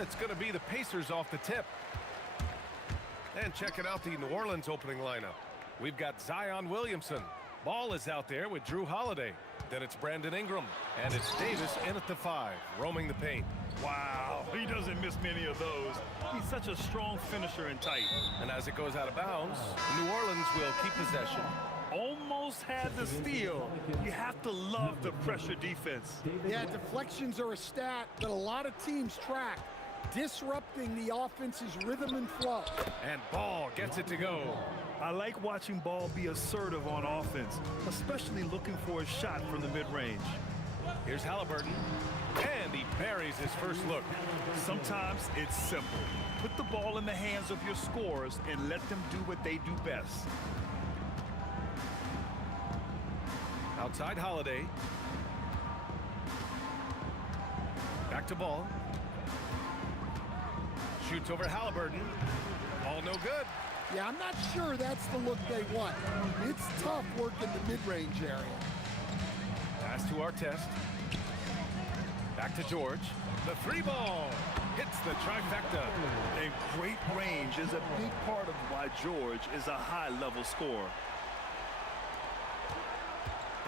And it's going to be the Pacers off the tip. And checking out the New Orleans opening lineup. We've got Zion Williamson. Ball is out there with Drew Holiday. Then it's Brandon Ingram. And it's Davis in at the 5, roaming the paint. Wow, he doesn't miss many of those. He's such a strong finisher and tight. And as it goes out of bounds, New Orleans will keep possession. Almost had the steal. You have to love the pressure defense. Yeah, deflections are a stat that a lot of teams track, disrupting the offense's rhythm and flow. And Ball gets it to go. I like watching Ball be assertive on offense, especially looking for a shot from the mid-range. Here's Halliburton, and he buries his first look. Sometimes it's simple. Put the ball in the hands of your scorers and let them do what they do best. Outside Holiday. Back to Ball. Shoots over Halliburton. All no good. Yeah, I'm not sure that's the look they want. It's tough working the mid-range area. Pass to Artest. Back to George. The 3 ball hits the trifecta. And great range is a big part of why George is a high-level scorer.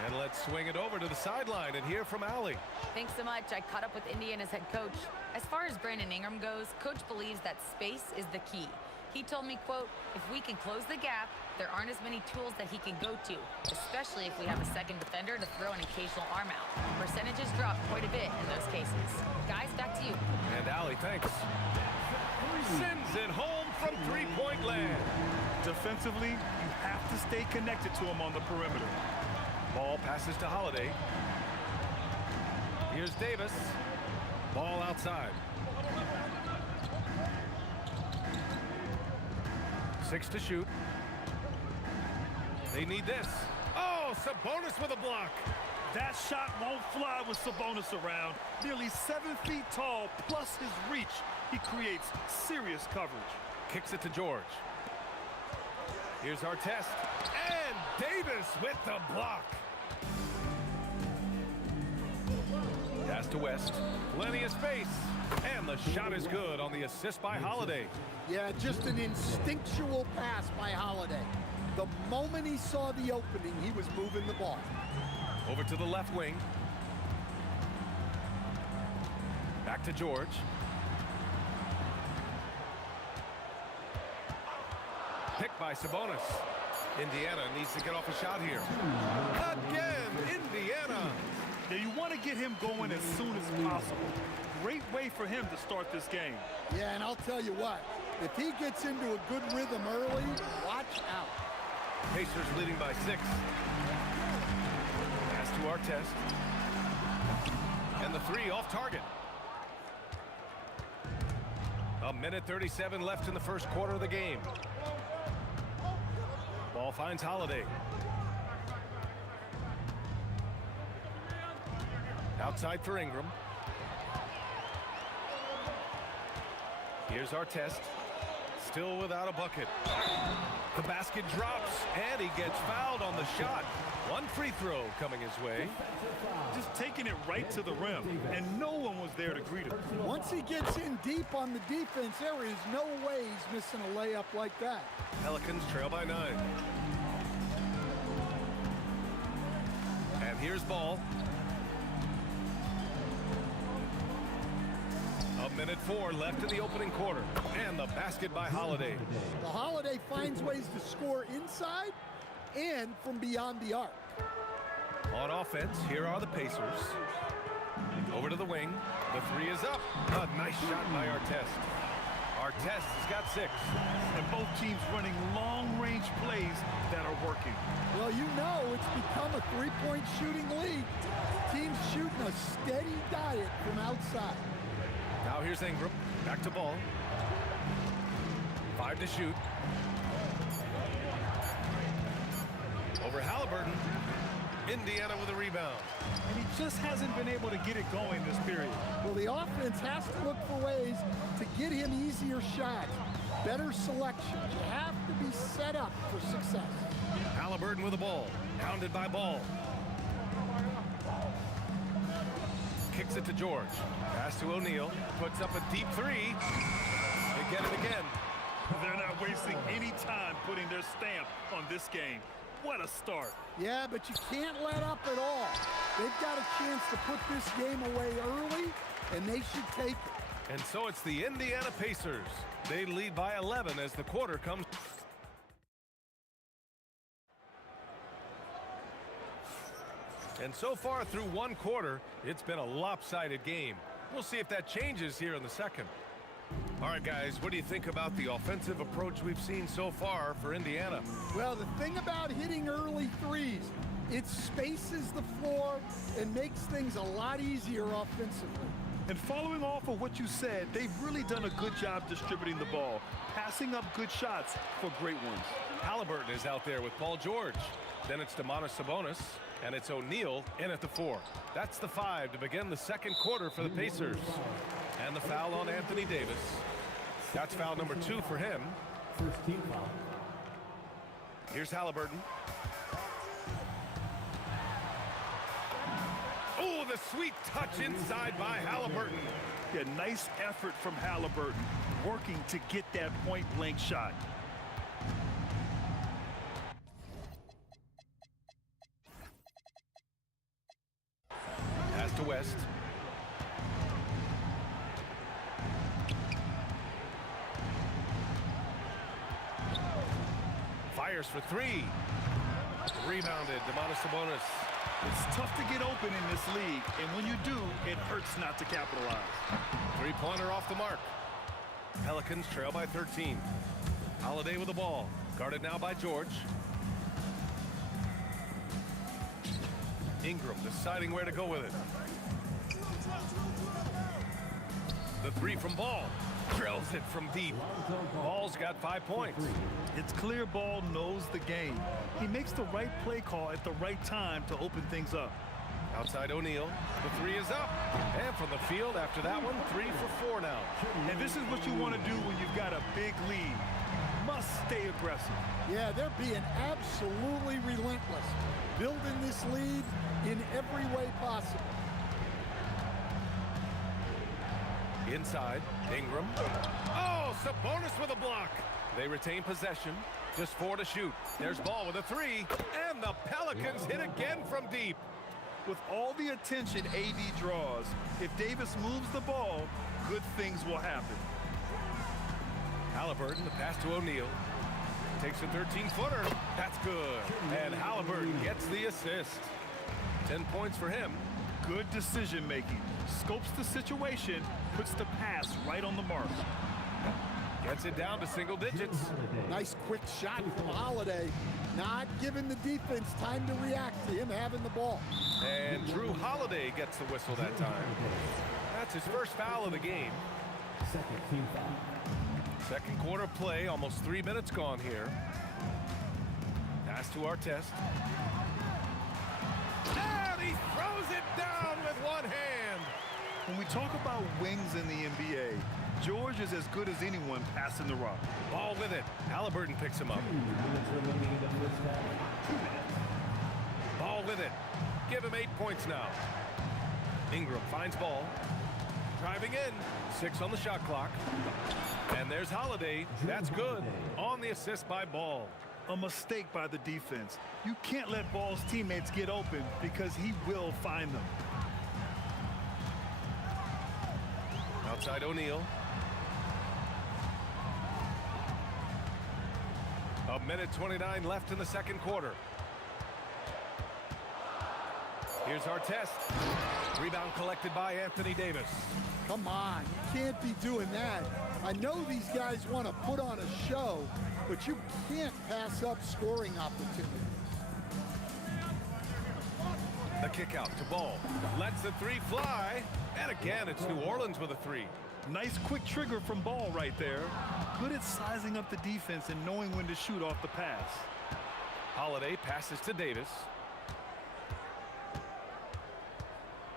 And let's swing it over to the sideline and hear from Allie. Thanks so much. I caught up with Indiana's head coach. As far as Brandon Ingram goes, coach believes that space is the key. He told me, quote, if we can close the gap, there aren't as many tools that he can go to, especially if we have a second defender to throw an occasional arm out. Percentages drop quite a bit in those cases. Guys, back to you. And Allie, thanks. Sends it home from 3-point land. Defensively, you have to stay connected to him on the perimeter. Ball passes to Holiday. Here's Davis. Ball outside. 6 to shoot. They need this. Oh, Sabonis with a block. That shot won't fly with Sabonis around. Nearly 7 feet tall, plus his reach. He creates serious coverage. Kicks it to George. Here's Artest. And Davis with the block. Pass to West. Plenty of space. And the shot is good on the assist by Holiday. Yeah, just an instinctual pass by Holiday. The moment he saw the opening, he was moving the ball. Over to the left wing. Back to George. Picked by Sabonis. Indiana needs to get off a shot here. Again, Indiana. Now you want to get him going as soon as possible. Great way for him to start this game. Yeah, and I'll tell you what, if he gets into a good rhythm early, watch out. Pacers leading by 6. Pass to Artest. And the 3 off target. A minute 37 left in the first quarter of the game. Ball finds Holiday. Outside for Ingram. Here's Artest. Still without a bucket. The basket drops, and he gets fouled on the shot. 1 free throw coming his way. Just taking it right to the rim, and no one was there to greet him. Once he gets in deep on the defense, there is no way he's missing a layup like that. Pelicans trail by 9. And here's Ball. A minute 4 left in the opening quarter. And the basket by Holiday. The Holiday finds ways to score inside and from beyond the arc. On offense, here are the Pacers. Over to the wing. The 3 is up. A nice shot by Artest. Artest has got 6. And both teams running long-range plays that are working. Well, you know it's become a three-point shooting league. Teams shooting a steady diet from outside. Now here's Ingram. Back to Ball. 5 to shoot. Over Halliburton. Indiana with a rebound. And he just hasn't been able to get it going this period. Well, the offense has to look for ways to get him easier shots, better selection. You have to be set up for success. Halliburton with the ball. Pounded by Ball. Kicks it to George. Pass to O'Neal. Puts up a deep 3. They get it again. They're not wasting any time putting their stamp on this game. What a start. Yeah, but you can't let up at all. They've got a chance to put this game away early, and they should take it. And so it's the Indiana Pacers. They lead by 11 as the quarter comes. And so far through one quarter, it's been a lopsided game. We'll see if that changes here in the second. All right, guys, what do you think about the offensive approach we've seen so far for Indiana? Well, the thing about hitting early threes, it spaces the floor and makes things a lot easier offensively. And following off of what you said, they've really done a good job distributing the ball, passing up good shots for great ones. Halliburton is out there with Paul George. Then it's Domantas Sabonis, and it's O'Neal in at the 4. That's the 5 to begin the second quarter for the Pacers. And the foul on Anthony Davis. That's foul number 2 for him. First team foul. Here's Halliburton. Oh, the sweet touch inside by Halliburton. Yeah, nice effort from Halliburton, working to get that point-blank shot. Pass to West. Fires for 3. Rebounded, Domantas Sabonis. It's tough to get open in this league, and when you do, it hurts not to capitalize. 3-pointer off the mark. Pelicans trail by 13. Holiday with the ball. Guarded now by George. Ingram deciding where to go with it. The 3 from Ball. Drills it from deep. Ball's got 5 points. It's clear Ball knows the game. He makes the right play call at the right time to open things up. Outside O'Neal. The 3 is up. And from the field after that one, 3 for 4 now. And this is what you want to do when you've got a big lead. Must stay aggressive. Yeah, they're being absolutely relentless, building this lead in every way possible. Inside, Ingram. Oh, Sabonis with a block. They retain possession. Just 4 to shoot. There's Ball with a 3. And the Pelicans hit again from deep. With all the attention AD draws, if Davis moves the ball, good things will happen. Halliburton, the pass to O'Neal. Takes a 13-footer. That's good. And Halliburton gets the assist. 10 points for him. Good decision-making. Scopes the situation, puts the pass right on the mark. Gets it down to single digits. Nice quick shot from Holiday. Not giving the defense time to react to him having the ball. And Drew Holiday gets the whistle that time. That's his first foul of the game. Second team foul. Second quarter play, almost 3 minutes gone here. Pass to Artest. And he throws it down with one hand. When we talk about wings in the NBA, George is as good as anyone passing the rock. Ball with it. Halliburton picks him up. 2 minutes remaining in the first half. 2 minutes. Ball with it. Give him 8 points now. Ingram finds Ball. Driving in. 6 on the shot clock. And there's Holiday. That's good. On the assist by Ball. A mistake by the defense. You can't let Ball's teammates get open because he will find them. Outside O'Neal. A minute 29 left in the second quarter. Here's our test. Rebound collected by Anthony Davis. Come on, you can't be doing that. I know these guys want to put on a show, but you can't pass up scoring opportunities. The kick out to Ball. Lets the three fly. And again, it's New Orleans with a three. Nice quick trigger from Ball right there. Good at sizing up the defense and knowing when to shoot off the pass. Holiday passes to Davis.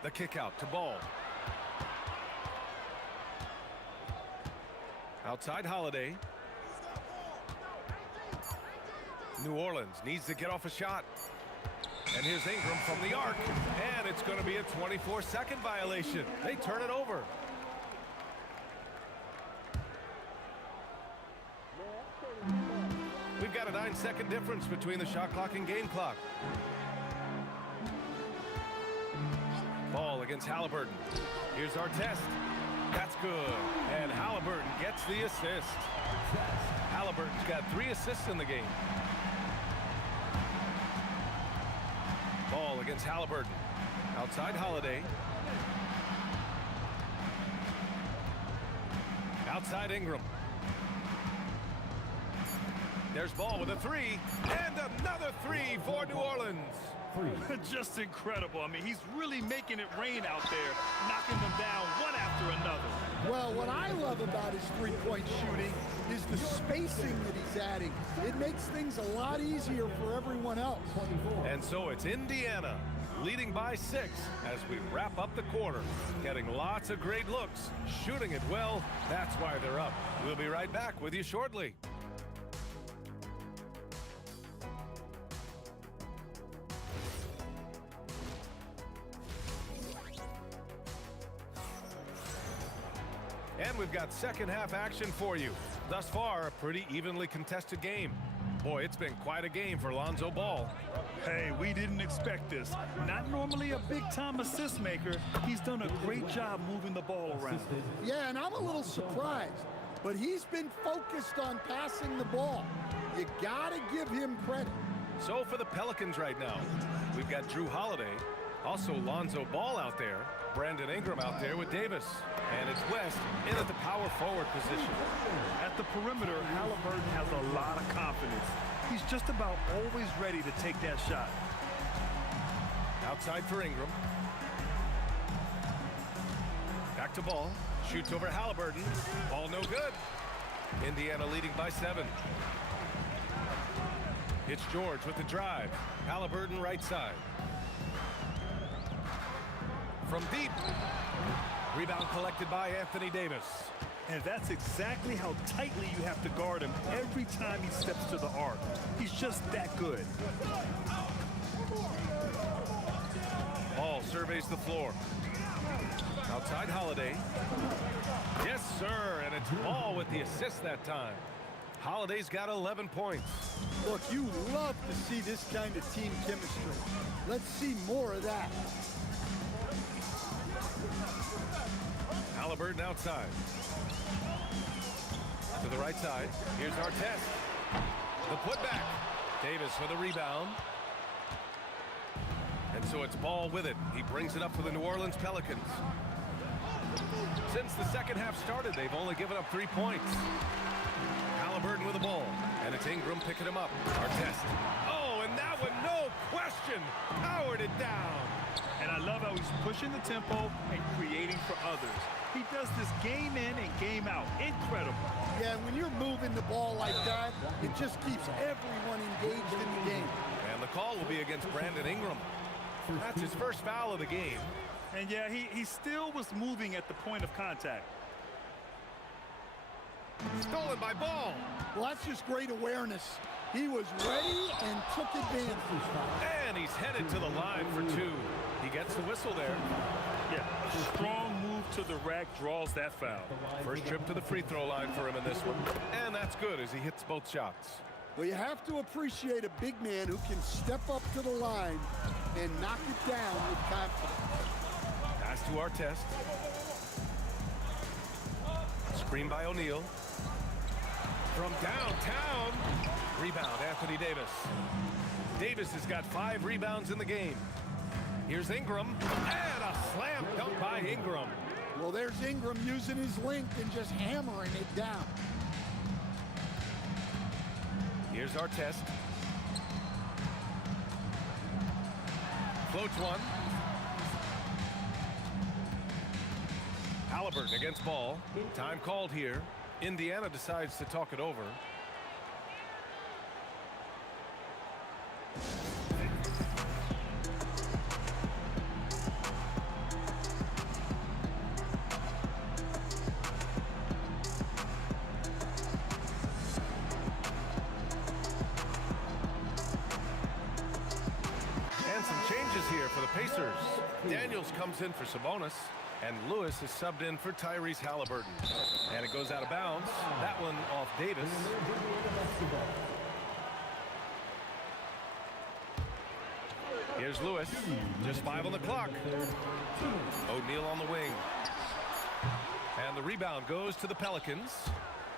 The kick out to Ball. Outside Holiday. New Orleans needs to get off a shot. And here's Ingram from the arc. And it's going to be a 24-second violation. They turn it over. We've got a 9-second difference between the shot clock and game clock. Ball against Halliburton. Here's our test. That's good. And Halliburton gets the assist. Halliburton's got 3 assists in the game. Ball against Halliburton. Outside Holiday. Outside Ingram. There's Ball with a 3. And another 3 for New Orleans. Just incredible. I mean, he's really making it rain out there, knocking them down one after another. Well, what I love about his three-point shooting is the spacing that he's adding. It makes things a lot easier for everyone else. And so it's Indiana leading by 6 as we wrap up the quarter. Getting lots of great looks, shooting it well. That's why they're up. We'll be right back with you shortly. And we've got second half action for you. Thus far, a pretty evenly contested game. Boy, it's been quite a game for Lonzo Ball. Hey, we didn't expect this. Not normally a big-time assist maker. He's done a great job moving the ball around. Yeah, and I'm a little surprised, but he's been focused on passing the ball. You gotta give him credit. So for the Pelicans right now, we've got Drew Holiday, also Lonzo Ball out there, Brandon Ingram out there with Davis. And it's West in at the power forward position. At the perimeter, Halliburton has a lot of confidence. He's just about always ready to take that shot. Outside for Ingram. Back to Ball. Shoots over Halliburton. Ball no good. Indiana leading by 7. It's George with the drive. Halliburton right side. From deep. Rebound collected by Anthony Davis. And that's exactly how tightly you have to guard him every time he steps to the arc. He's just that good. Ball surveys the floor. Outside Holiday. Yes, sir, and it's Ball with the assist that time. Holiday's got 11 points. Look, you love to see this kind of team chemistry. Let's see more of that. Halliburton outside. To the right side. Here's our test. The putback. Davis for the rebound. And so it's Ball with it. He brings it up for the New Orleans Pelicans. Since the second half started, they've only given up 3 points. Halliburton with the ball. And it's Ingram picking him up. Our test. Oh, and that one, no question, powered it down. And I love how he's pushing the tempo and creating for others. He does this game in and game out. Incredible. Yeah, when you're moving the ball like that, it just keeps everyone engaged in the game. And the call will be against Brandon Ingram. That's his first foul of the game. And yeah, he still was moving at the point of contact. Stolen by Ball. Well, that's just great awareness. He was ready and took advantage. And he's headed to the line for 2. He gets the whistle there. Yeah, strong move to the rack draws that foul. First trip to the free throw line for him in this one. And that's good as he hits both shots. Well, you have to appreciate a big man who can step up to the line and knock it down with confidence. Pass to our test. Screen by O'Neal. From downtown. Rebound, Anthony Davis. Davis has got 5 rebounds in the game. Here's Ingram. And a slam dunk by Ingram. Well, there's Ingram using his length and just hammering it down. Here's Artest. Floats one. Halliburton against Ball. Time called here. Indiana decides to talk it over. And some changes here for the Pacers. Daniels comes in for Sabonis. And Lewis is subbed in for Tyrese Halliburton. And it goes out of bounds. That one off Davis. Here's Lewis. Just 5 on the clock. O'Neal on the wing. And the rebound goes to the Pelicans.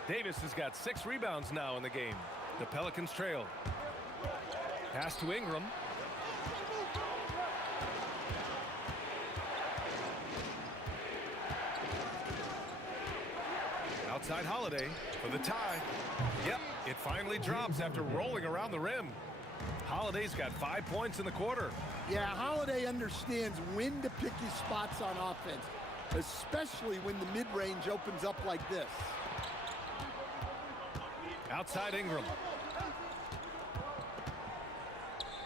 Davis has got 6 rebounds now in the game. The Pelicans trail. Pass to Ingram. Outside Holiday for the tie. Yep, it finally drops after rolling around the rim. Holiday's got 5 points in the quarter. Yeah, Holiday understands when to pick his spots on offense, especially when the mid-range opens up like this. Outside Ingram.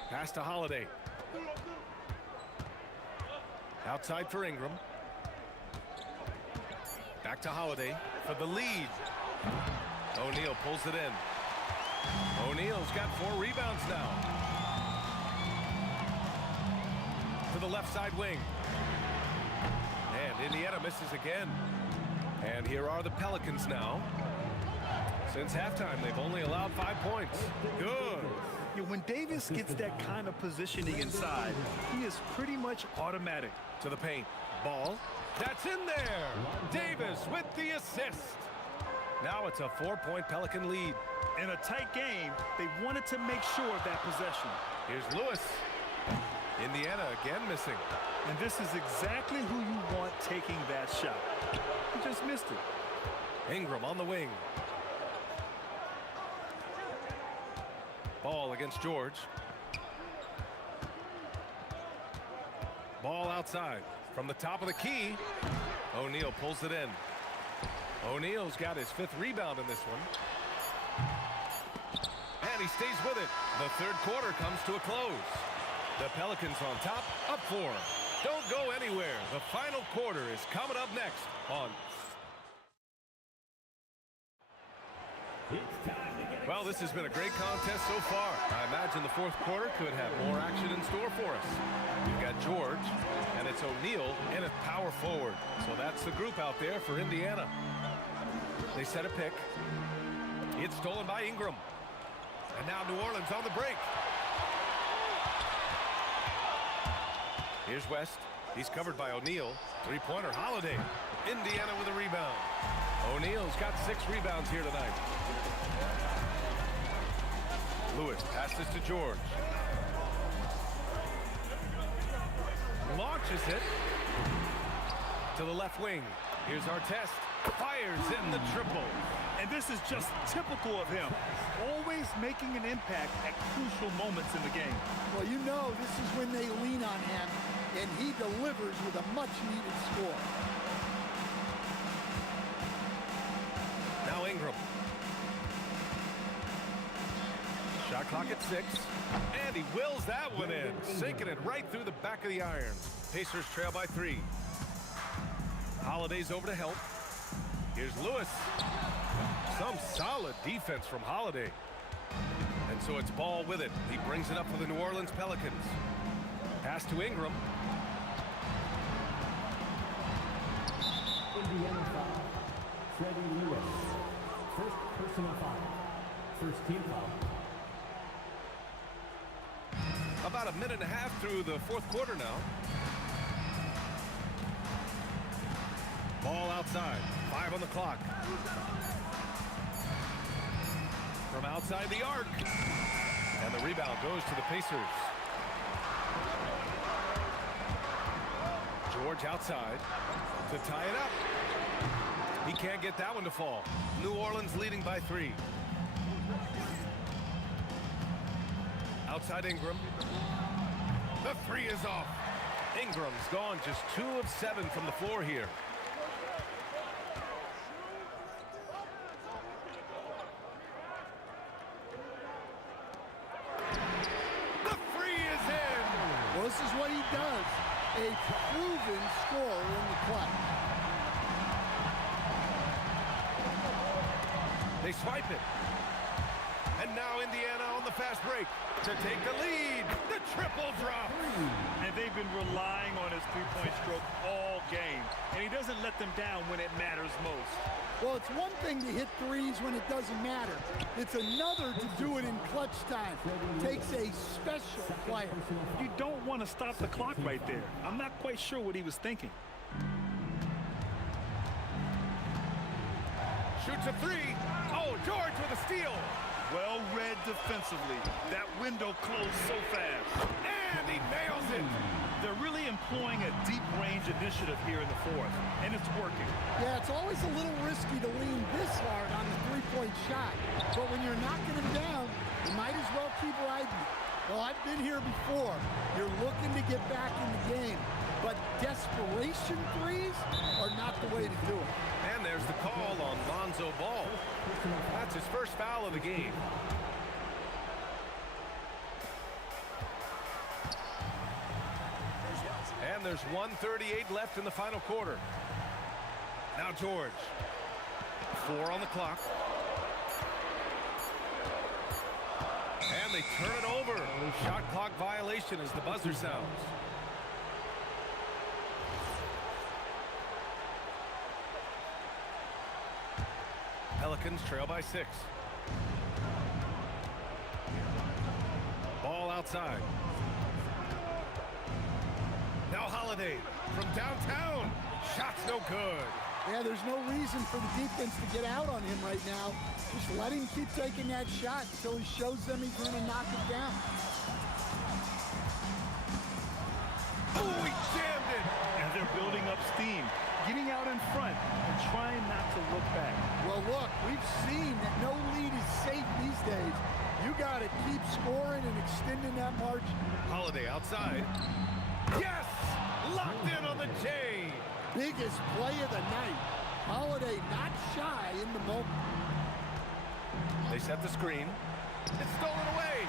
Pass to Holiday. Outside for Ingram. Back to Holiday for the lead. O'Neal pulls it in. O'Neal's got 4 rebounds now. To the left side wing. And Indiana misses again. And here are the Pelicans now. Since halftime, they've only allowed 5 points. Good. Yeah, when Davis gets that kind of positioning inside, he is pretty much automatic. To the paint. Ball. That's in there. Davis with the assist. Now it's a 4-point Pelican lead. In a tight game, they wanted to make sure of that possession. Here's Lewis. Indiana again missing. And this is exactly who you want taking that shot. He just missed it. Ingram on the wing. Ball against George. Ball outside. From the top of the key, O'Neal pulls it in. O'Neal's got his 5th rebound in this one. And he stays with it. The third quarter comes to a close. The Pelicans on top, up 4. Don't go anywhere. The final quarter is coming up next on... Well, this has been a great contest so far. I imagine the fourth quarter could have more action in store for us. We've got George, and it's O'Neal and a power forward. So that's the group out there for Indiana. They set a pick. It's stolen by Ingram. And now New Orleans on the break. Here's West. He's covered by O'Neal. 3-pointer Holiday. Indiana with a rebound. O'Neal's got 6 rebounds here tonight. Lewis passes to George. Launches it to the left wing. Here's Artest. Fires in the triple. And this is just typical of him. Always making an impact at crucial moments in the game. Well, you know this is when they lean on him, and he delivers with a much-needed score. Now Ingram. Shot clock at 6. And he wills that one in, sinking it right through the back of the iron. Pacers trail by 3. Holiday's over to help. Here's Lewis. Some solid defense from Holiday. And so it's Ball with it. He brings it up for the New Orleans Pelicans. Pass to Ingram. Indiana foul. Freddie Lewis. First personal foul. First team foul. About a minute and a half through the fourth quarter now. Ball outside. 5 on the clock. From outside the arc. And the rebound goes to the Pacers. George outside to tie it up. He can't get that one to fall. New Orleans leading by 3. Outside Ingram. The 3 is off. Ingram's gone just 2 of 7 from the floor here. The 3 is in. Well, this is what he does. A proven scorer in the clutch. They swipe it. And now Indiana on the fast break to take the lead. The triple drop. And they've been relying on his three-point stroke all game. And he doesn't let them down when it matters most. Well, it's one thing to hit threes when it doesn't matter. It's another to do it in clutch time. Takes a special player. You don't want to stop the clock right there. I'm not quite sure what he was thinking. Shoots a 3. Oh, George with a steal. Well read defensively. That window closed so fast. And he nails it. They're really employing a deep range initiative here in the fourth, and it's working. Yeah, it's always a little risky to lean this hard on the three-point shot. But when you're knocking him down, you might as well keep riding it. Well, I've been here before. You're looking to get back in the game. But desperation threes are not the way to do it. And there's the call on Lonzo Ball. That's his first foul of the game. And there's 1:38 left in the final quarter. Now George. 4 on the clock. And they turn it over. Shot clock violation as the buzzer sounds. Pelicans trail by 6. Ball outside. Now Holiday from downtown. Shot's no good. Yeah, there's no reason for the defense to get out on him right now. Just let him keep taking that shot until he shows them he's going to knock it down. Oh, he jammed it. And they're building up steam, getting out in front and trying not to look back. Well, look, we've seen that no lead is safe these days. You got to keep scoring and extending that margin. Holiday outside. Yes! Locked in on the J. Biggest play of the night. Holiday not shy in the moment. They set the screen. It's stolen away.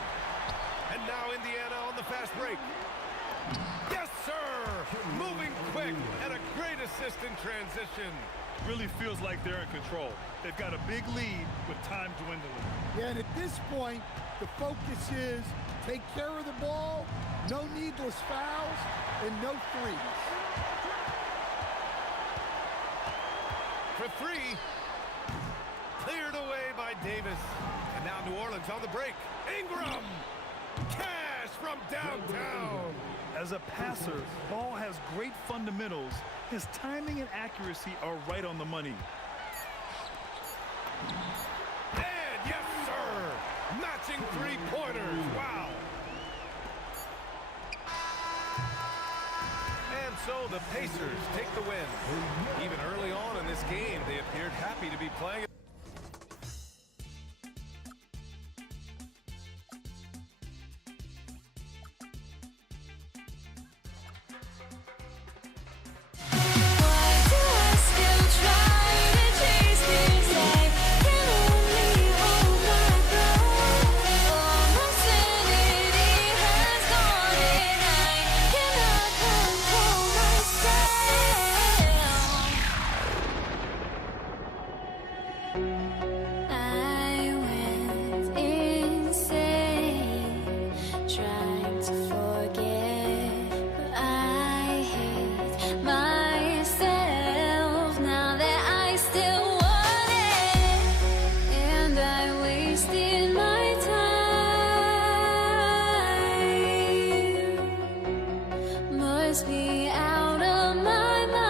And now Indiana on the fast break. Yes, sir! Moving quick and a great assist in transition. Really feels like they're in control. They've got a big lead with time dwindling. Yeah, and at this point, the focus is take care of the ball, no needless fouls, and no threes. For 3. Cleared away by Davis. And now New Orleans on the break. Ingram! Cash from downtown. As a passer, Ball has great fundamentals. His timing and accuracy are right on the money. And yes, sir! Matching 3-pointers. Wow! And so the Pacers take the win. Even early on in this game, they appeared happy to be playing. Must be out of my mind.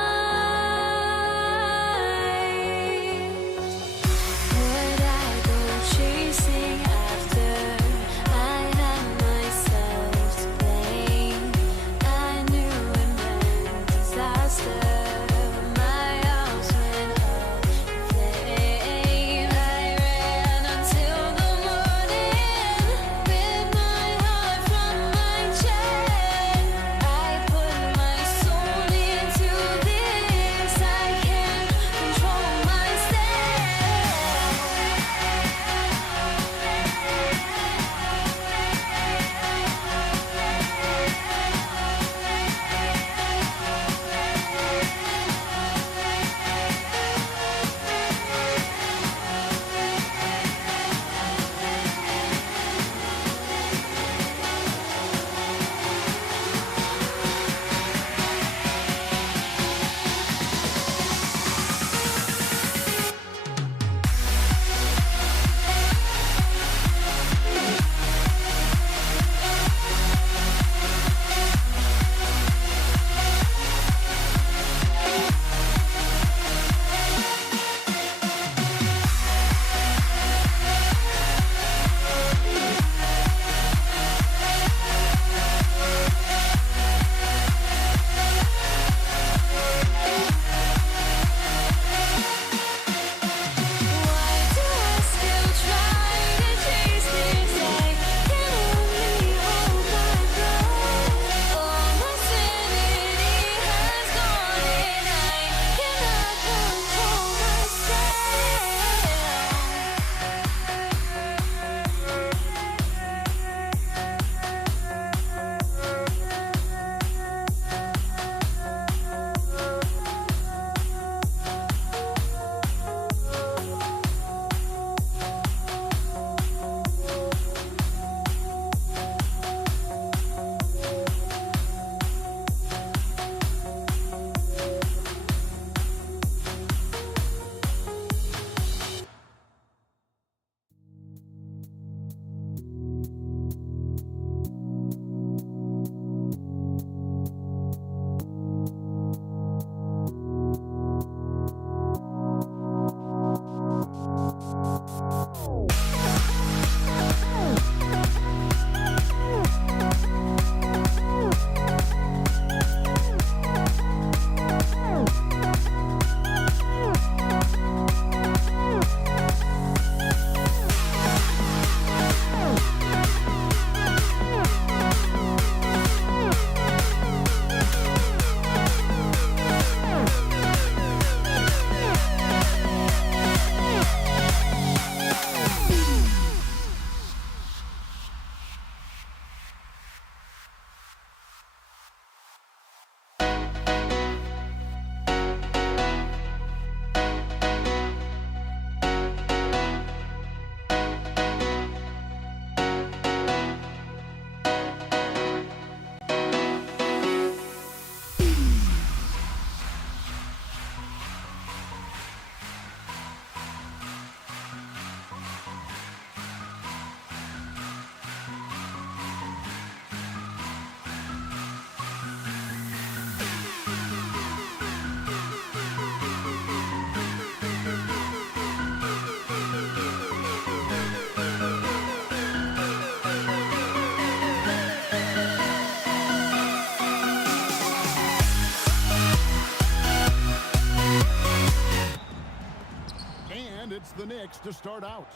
to start out.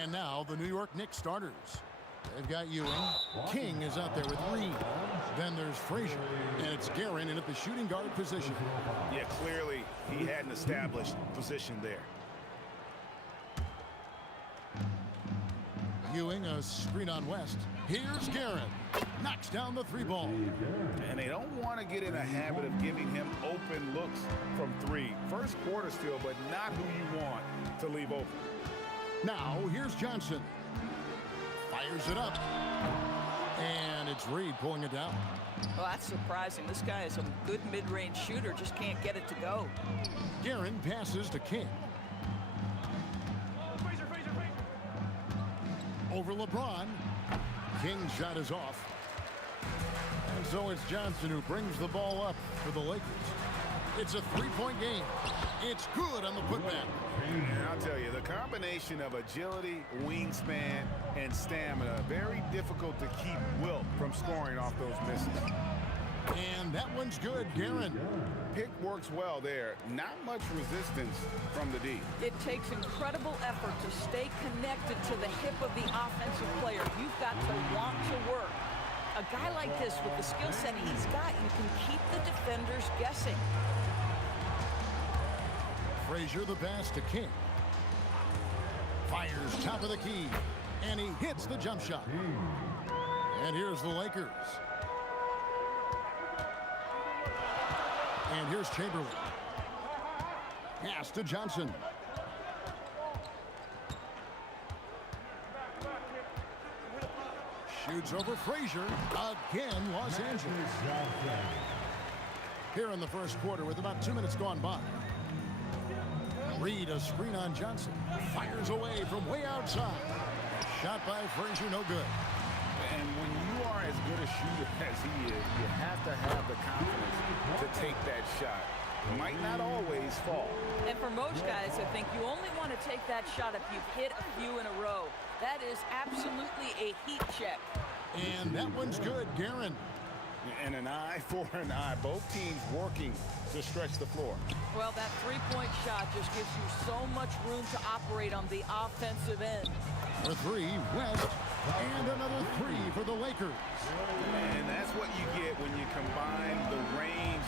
And now the New York Knicks starters. They've got Ewing. King is out there with Reed. Then there's Frazier. And it's Guerin in at the shooting guard position. Yeah, clearly he had an established position there. Ewing, a screen on West. Here's Guerin. Knocks down the three ball. And they don't want to get in a habit of giving him open looks from three. First quarter still, but not who you want to leave open. Now, here's Johnson. Fires it up. And it's Reed pulling it down. Well, that's surprising. This guy is a good mid-range shooter, just can't get it to go. Guerin passes to King. Over LeBron. King's shot is off. And so it's Johnson who brings the ball up for the Lakers. It's a three-point game. It's good on the putback. And I'll tell you, the combination of agility, wingspan, and stamina, very difficult to keep Wilt from scoring off those misses. And that one's good, Guerin. Pick works well there. Not much resistance from the D. It takes incredible effort to stay connected to the hip of the offensive player. You've got to want to work. A guy like this, with the skill set he's got, you can keep the defenders guessing. Frazier the pass to King. Fires top of the key. And he hits the jump shot. And here's the Lakers. And here's Chamberlain. Pass to Johnson. Shoots over Frazier. Again, Los Angeles. Here in the first quarter with about 2 minutes gone by. Reed, a screen on Johnson. Fires away from way outside. Shot by Frazier, no good. And when you are as good a shooter as he is, you have to have the confidence to take that shot. Might not always fall. And for most guys, I think you only want to take that shot if you've hit a few in a row. That is absolutely a heat check. And that one's good, Guerin. And an eye for an eye. Both teams working to stretch the floor. Well, that three-point shot just gives you so much room to operate on the offensive end. For three, West. And another three for the Lakers. And that's what you get when you combine the range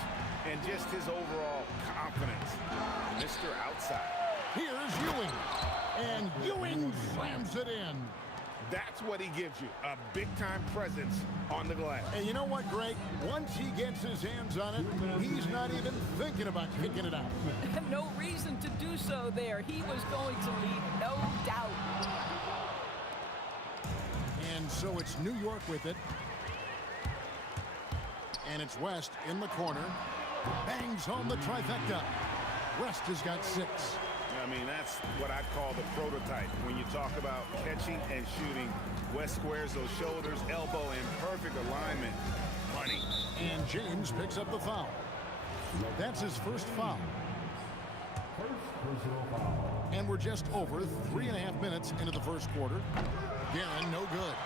and just his overall confidence. Mr. Outside. Here's Ewing. And Ewing slams it in. That's what he gives you, a big-time presence on the glass. And you know what, Greg? Once he gets his hands on it, he's not even thinking about kicking it out. No reason to do so there. He was going to leave, no doubt. And so it's New York with it. And it's West in the corner. Bangs home the trifecta. West has got 6. I mean, that's what I'd call the prototype. When you talk about catching and shooting, West squares those shoulders, elbow in perfect alignment. Money. And James picks up the foul. That's his first foul. And we're just over 3.5 minutes into the first quarter. Guerin, no good.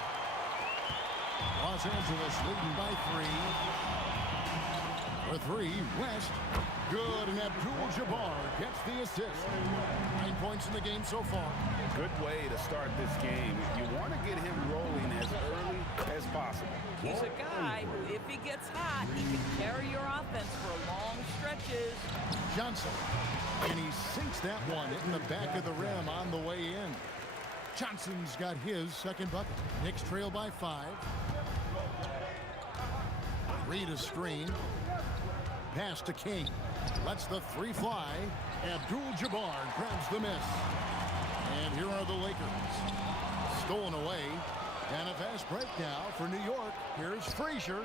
Los Angeles leading by 3. For 3, West. Good, and Abdul-Jabbar gets the assist. 9 points in the game so far. Good way to start this game. You want to get him rolling as early as possible. He's a guy who, if he gets hot, he can carry your offense for long stretches. Johnson, and he sinks that one in the back of the rim on the way in. Johnson's got his second bucket. Knicks trail by 5. Reed a screen. Pass to King. Lets the 3 fly. Abdul-Jabbar grabs the miss. And here are the Lakers. Stolen away. And a fast break now for New York. Here's Frazier.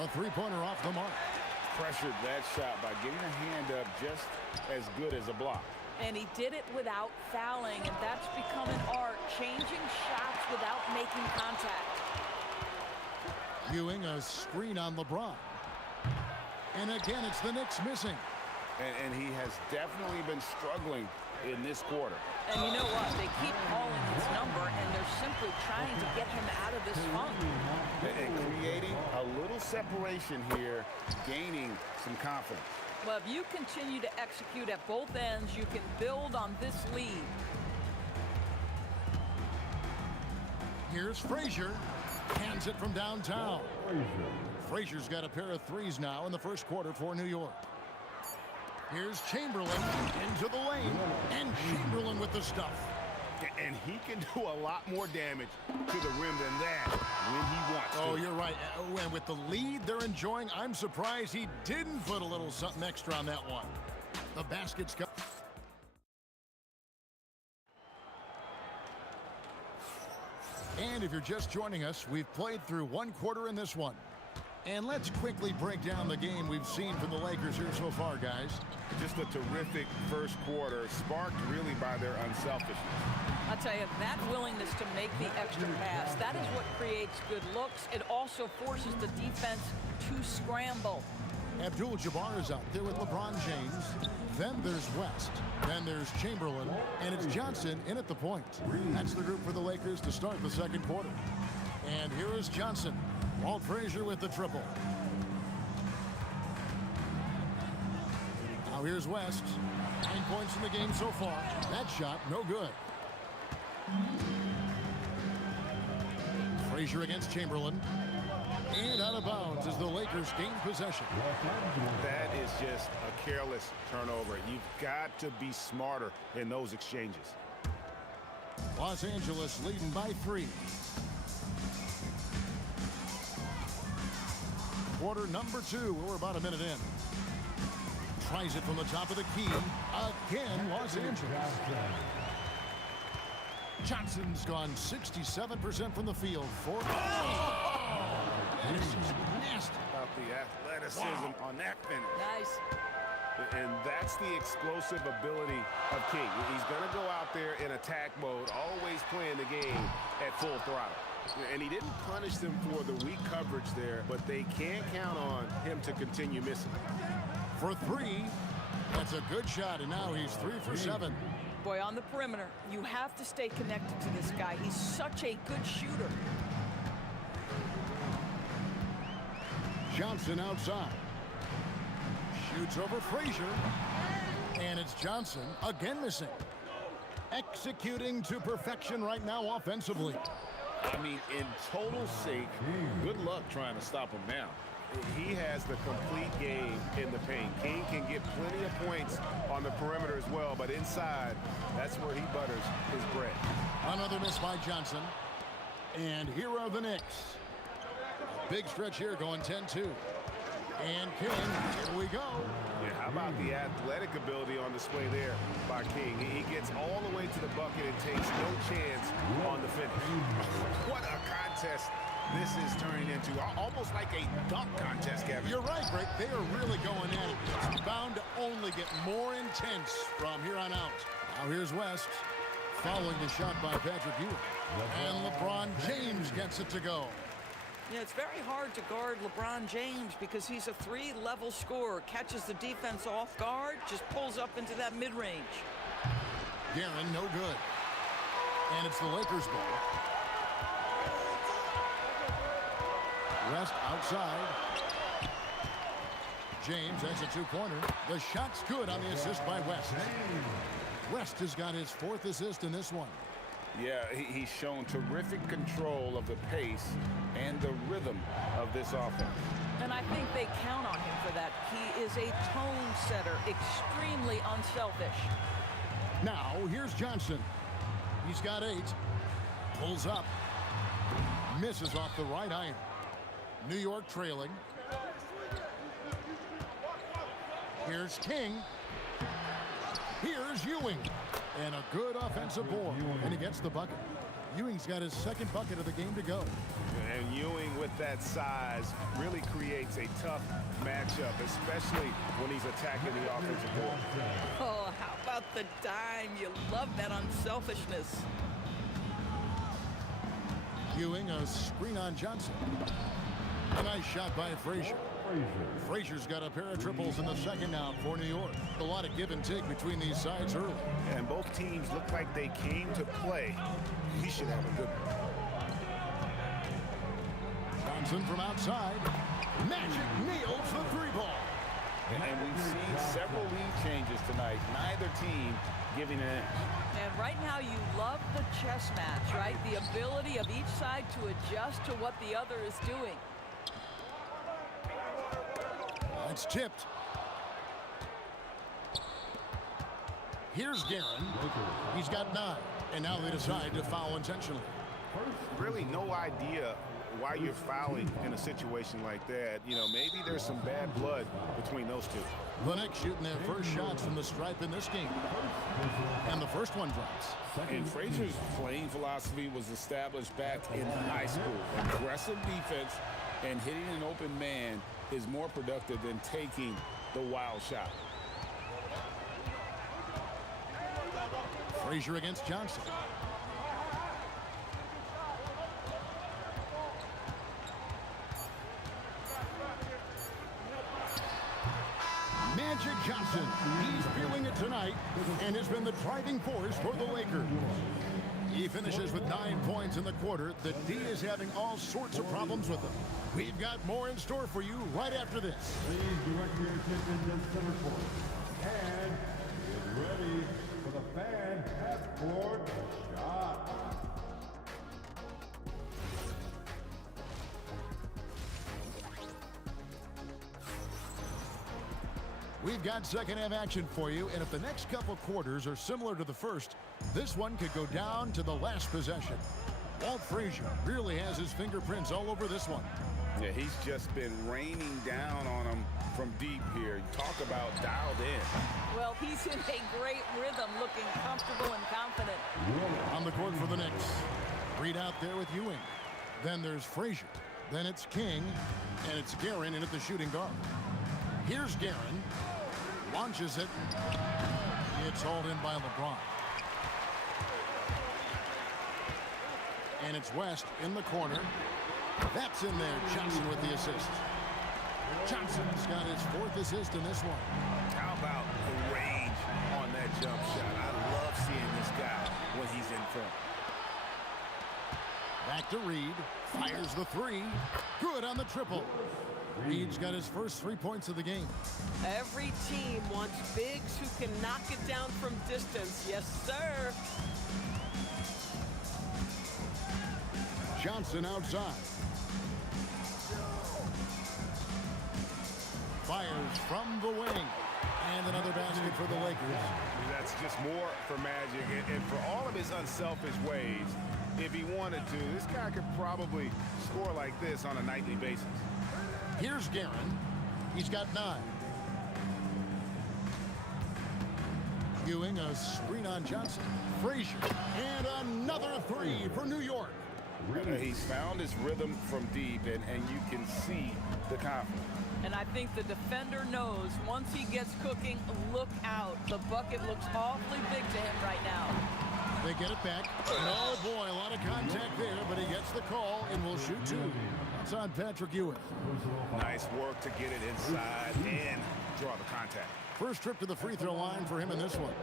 A 3-pointer off the mark. Pressured that shot by getting a hand up just as good as a block. And he did it without fouling, and that's become an art, changing shots without making contact. Ewing a screen on LeBron. And again, it's the Knicks missing. And he has definitely been struggling in this quarter. And you know what? They keep calling his number, and they're simply trying to get him out of this funk. And creating a little separation here, gaining some confidence. Well, if you continue to execute at both ends, you can build on this lead. Here's Frazier. Hands it from downtown. Frazier's got a pair of threes now in the first quarter for New York. Here's Chamberlain into the lane. And Chamberlain with the stuff. And he can do a lot more damage to the rim than that when he wants to. Oh, you're right. And with the lead they're enjoying, I'm surprised he didn't put a little something extra on that one. The basket's got... And if you're just joining us, we've played through one quarter in this one. And let's quickly break down the game we've seen from the Lakers here so far, guys. Just a terrific first quarter, sparked really by their unselfishness. I'll tell you, that willingness to make the extra pass, that is what creates good looks. It also forces the defense to scramble. Abdul-Jabbar is out there with LeBron James. Then there's West. Then there's Chamberlain. And it's Johnson in at the point. That's the group for the Lakers to start the second quarter. And here is Johnson. Walt Frazier with the triple. Now here's West. 9 points in the game so far. That shot, no good. Frazier against Chamberlain. And out of bounds as the Lakers gain possession. That is just a careless turnover. You've got to be smarter in those exchanges. Los Angeles leading by 3. Quarter number 2. We're about a minute in. Tries it from the top of the key. Again, Los Angeles. Johnson's gone 67% from the field. And it's just nasty. About the athleticism on that finish. Nice. And that's the explosive ability of King. He's going to go out there in attack mode, always playing the game at full throttle. And he didn't punish them for the weak coverage there, but they can't count on him to continue missing. For 3, that's a good shot, and now he's 3 for 7. Boy, on the perimeter, you have to stay connected to this guy. He's such a good shooter. Johnson outside. Shoots over Frazier. And it's Johnson again missing. Executing to perfection right now offensively. I mean, in total sake, good luck trying to stop him now. He has the complete game in the paint. King can get plenty of points on the perimeter as well, but inside, that's where he butters his bread. Another miss by Johnson. And here are the Knicks. Big stretch here going 10-2. And King, here we go. Yeah, how about the athletic ability on display there by King? He gets all the way to the bucket and takes no chance on the finish. What a contest this is turning into. Almost like a dunk contest, Kevin. You're right, Greg. They are really going at it. It's bound to only get more intense from here on out. Now here's West, following the shot by Patrick Ewing. And LeBron James gets it to go. Yeah, it's very hard to guard LeBron James because he's a 3-level scorer. Catches the defense off guard, just pulls up into that mid-range. Guerin, no good. And it's the Lakers' ball. West outside. James has a 2-pointer. The shot's good on the assist by West. West has got his 4th assist in this one. Yeah, he's shown terrific control of the pace and the rhythm of this offense. And I think they count on him for that. He is a tone setter, extremely unselfish. Now, here's Johnson. He's got 8. Pulls up. Misses off the right iron. New York trailing. Here's King. Here's Ewing. And a good offensive board. And he gets the bucket. Ewing's got his 2nd bucket of the game to go. And Ewing with that size really creates a tough matchup, especially when he's attacking the offensive board. Oh, how about the dime? You love that unselfishness. Ewing, a screen on Johnson. A nice shot by Frazier. Frazier's got a pair of triples in the second now for New York. A lot of give and take between these sides early. And both teams look like they came to play. He should have a good one. Johnson from outside. Magic nails the 3-ball. And we've seen several lead changes tonight. Neither team giving an inch. And right now you love the chess match, right? The ability of each side to adjust to what the other is doing. It's tipped. Here's Guerin. He's got 9. And now they decide to foul intentionally. Really no idea why you're fouling in a situation like that. You know, maybe there's some bad blood between those two. The Knicks shooting their first shots from the stripe in this game. And the first one drops. And Frazier's playing philosophy was established back in high school. Aggressive defense and hitting an open man is more productive than taking the wild shot. Frazier against Johnson. Magic Johnson, he's feeling it tonight and has been the driving force for the Lakers. He finishes with 9 points in the quarter. The D is having all sorts of problems with him. We've got more in store for you right after this. Please direct your attention to center court. And get ready for the fan half-court shot. We've got second half action for you, and if the next couple quarters are similar to the first, this one could go down to the last possession. Walt Frazier really has his fingerprints all over this one. Yeah, he's just been raining down on him from deep here. Talk about dialed in. Well, he's in a great rhythm, looking comfortable and confident. On the court for the Knicks. Reed out there with Ewing. Then there's Frazier. Then it's King, and it's Guerin in at the shooting guard. Here's Guerin. Launches it. It's hauled in by LeBron. And it's West in the corner. That's in there. Johnson with the assist. Johnson's got his 4th assist in this one. How about the range on that jump shot? I love seeing this guy when he's in front. Back to Reed. Fires the 3. Good on the triple. Reed's got his first 3 points of the game. Every team wants bigs who can knock it down from distance. Yes, sir. Johnson outside. Fires from the wing. And another basket for the Lakers. That's just more for Magic. And for all of his unselfish ways, if he wanted to, this guy could probably score like this on a nightly basis. Here's Guerin. He's got 9. Ewing, a screen on Johnson. Frazier. And another 3 for New York. He's found his rhythm from deep, and you can see the confidence. And I think the defender knows once he gets cooking, look out. The bucket looks awfully big to him right now. They get it back. And oh boy, a lot of contact there, but he gets the call and will shoot 2. That's on Patrick Ewing. Nice work to get it inside and draw the contact. First trip to the free throw line for him in this one.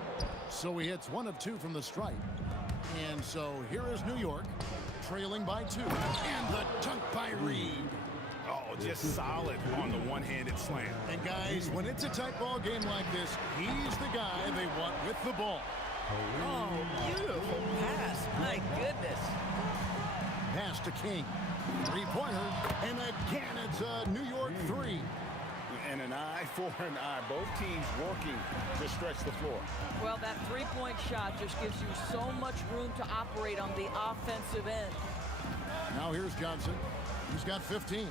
So he hits 1 of 2 from the stripe. And so here is New York, trailing by 2. And the dunk by Reed. Oh, just solid on the one-handed slam. And guys, when it's a tight ball game like this, he's the guy they want with the ball. Oh, beautiful pass. My goodness. Pass to King. 3-pointer. And again, it's a New York 3. And an eye for an eye. Both teams working to stretch the floor. Well, that 3-point shot just gives you so much room to operate on the offensive end. Now here's Johnson. He's got 15.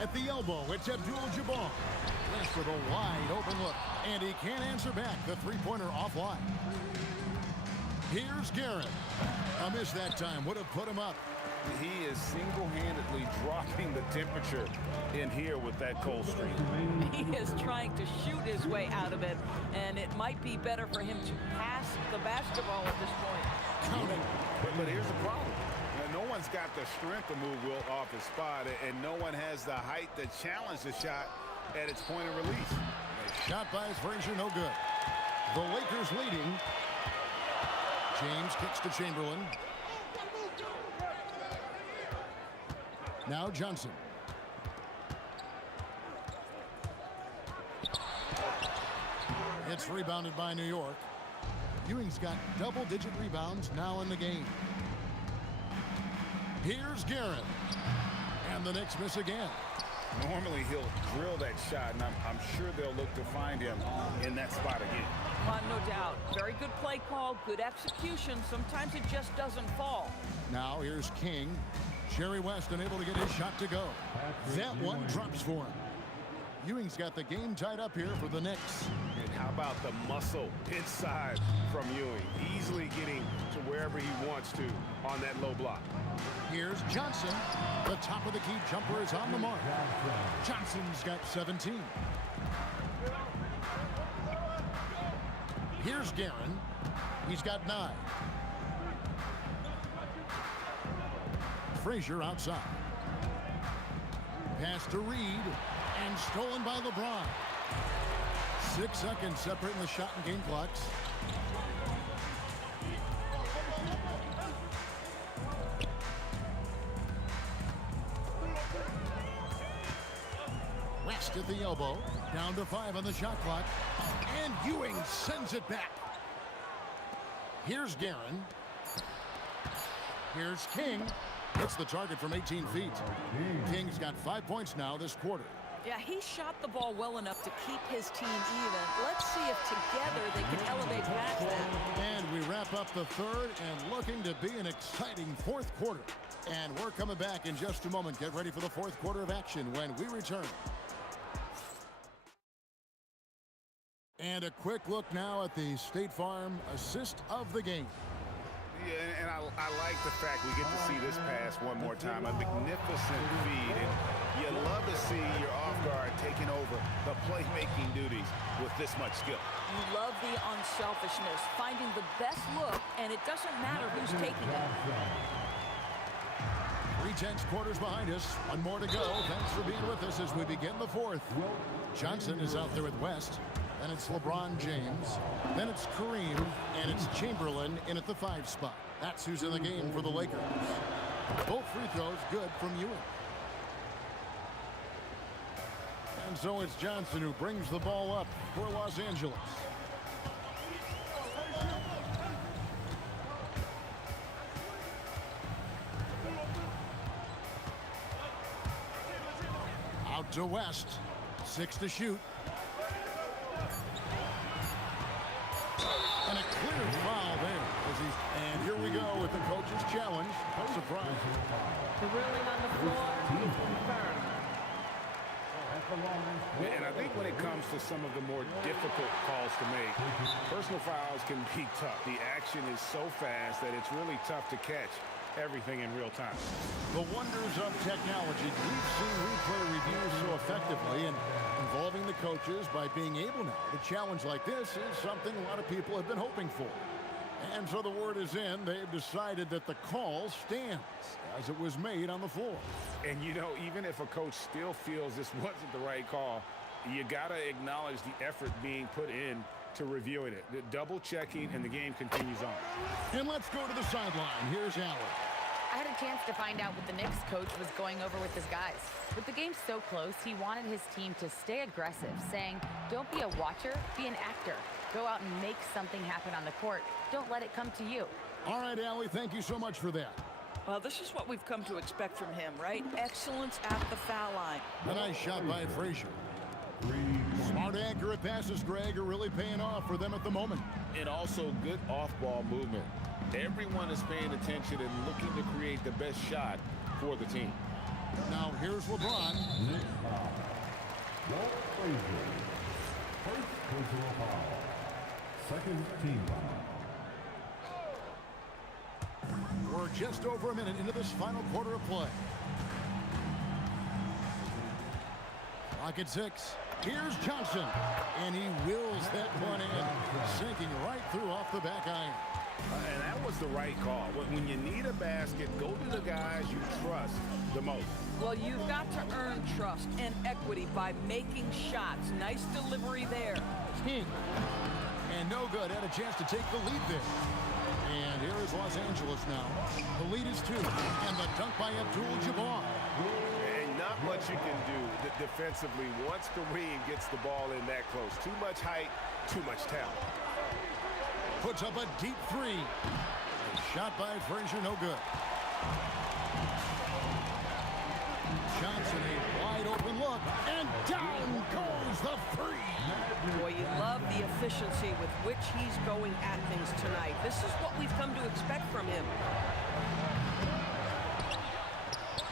At the elbow, it's Abdul-Jabbar. West with a wide open look. And he can't answer back. The 3-pointer offline. Here's Guerin. A miss that time. Would have put him up. He is single-handedly dropping the temperature in here with that cold streak. He is trying to shoot his way out of it, and it might be better for him to pass the basketball at this point. Counting. But here's the problem. No one's got the strength to move Wilt off his spot, and no one has the height to challenge the shot at its point of release. Shot by Frazier, no good. The Lakers leading. James kicks to Chamberlain. Now Johnson. it's rebounded by New York. Ewing's got double-digit rebounds now in the game. Here's Guerin. And the Knicks miss again. Normally he'll drill that shot, and I'm sure they'll look to find him in that spot again. No doubt. Very good play call, good execution. Sometimes it just doesn't fall. Now here's King. Jerry West unable to get his shot to go. That one drops for him. Ewing's got the game tied up here for the Knicks. And how about the muscle inside from Ewing? Easily getting to wherever he wants to on that low block. Here's Johnson. The top of the key jumper is on the mark. Johnson's got 17. Here's Guerin. He's got 9. Frazier outside. Pass to Reed. And stolen by LeBron. 6 seconds separating the shot and game clocks. West at the elbow. Down to 5 on the shot clock. And Ewing sends it back. Here's Guerin. Here's King. Hits the target from 18 feet. King's got 5 points now this quarter. Yeah, he shot the ball well enough to keep his team even. Let's see if together they can elevate past that. And we wrap up the third and looking to be an exciting fourth quarter. And we're coming back in just a moment. Get ready for the fourth quarter of action when we return. And a quick look now at the State Farm assist of the game. Yeah, and I like the fact we get to see this pass one more time. A magnificent feed, and you love to see your off guard taking over the playmaking duties with this much skill. You love the unselfishness, finding the best look, and it doesn't matter who's taking it. 3/10 quarters behind us. One more to go. Thanks for being with us as we begin the fourth. Johnson is out there with West. Then it's LeBron James. Then it's Kareem. And it's Chamberlain in at the 5 spot. That's who's in the game for the Lakers. Both free throws good from Ewing. And so it's Johnson who brings the ball up for Los Angeles. Out to West. 6 to shoot. And a clear foul there. And here we go with the coach's challenge. No surprise. The ruling on the floor is confirmed. And I think when it comes to some of the more difficult calls to make, personal fouls can be tough. The action is so fast that it's really tough to catch everything in real time. The wonders of technology. We've seen replay reviews so effectively, and involving the coaches by being able now to challenge like this is something a lot of people have been hoping for. And so the word is in. They've decided that the call stands as it was made on the floor. And, you know, even if a coach still feels this wasn't the right call, you got to acknowledge the effort being put in to reviewing it. The double checking, and the game continues on. And let's go to the sideline. Here's Allen. I had a chance to find out what the Knicks coach was going over with his guys. With the game so close, he wanted his team to stay aggressive, saying, don't be a watcher, be an actor. Go out and make something happen on the court. Don't let it come to you. All right, Allie, thank you so much for that. Well, this is what we've come to expect from him, right? Excellence at the foul line. A nice shot by Frazier. Smart, accurate passes, Greg, are really paying off for them at the moment. And also good off-ball movement. Everyone is paying attention and looking to create the best shot for the team. Now here's LeBron. First personal foul. Second team foul. We're just over a minute into this final quarter of play. Clock at 6. Here's Johnson. And he wills that one in, sinking right through off the back iron. And that was the right call. When you need a basket, go to the guys you trust the most. Well, you've got to earn trust and equity by making shots. Nice delivery there. King. And no good. Had a chance to take the lead there. And here is Los Angeles now. The lead is 2. And the dunk by Abdul-Jabbar. Enough Not much you can do defensively once Kareem gets the ball in that close. Too much height, too much talent. Puts up a deep three. Shot by Frazier, no good. Johnson, a wide open look, and down goes the three. Boy, you love the efficiency with which he's going at things tonight. This is what we've come to expect from him.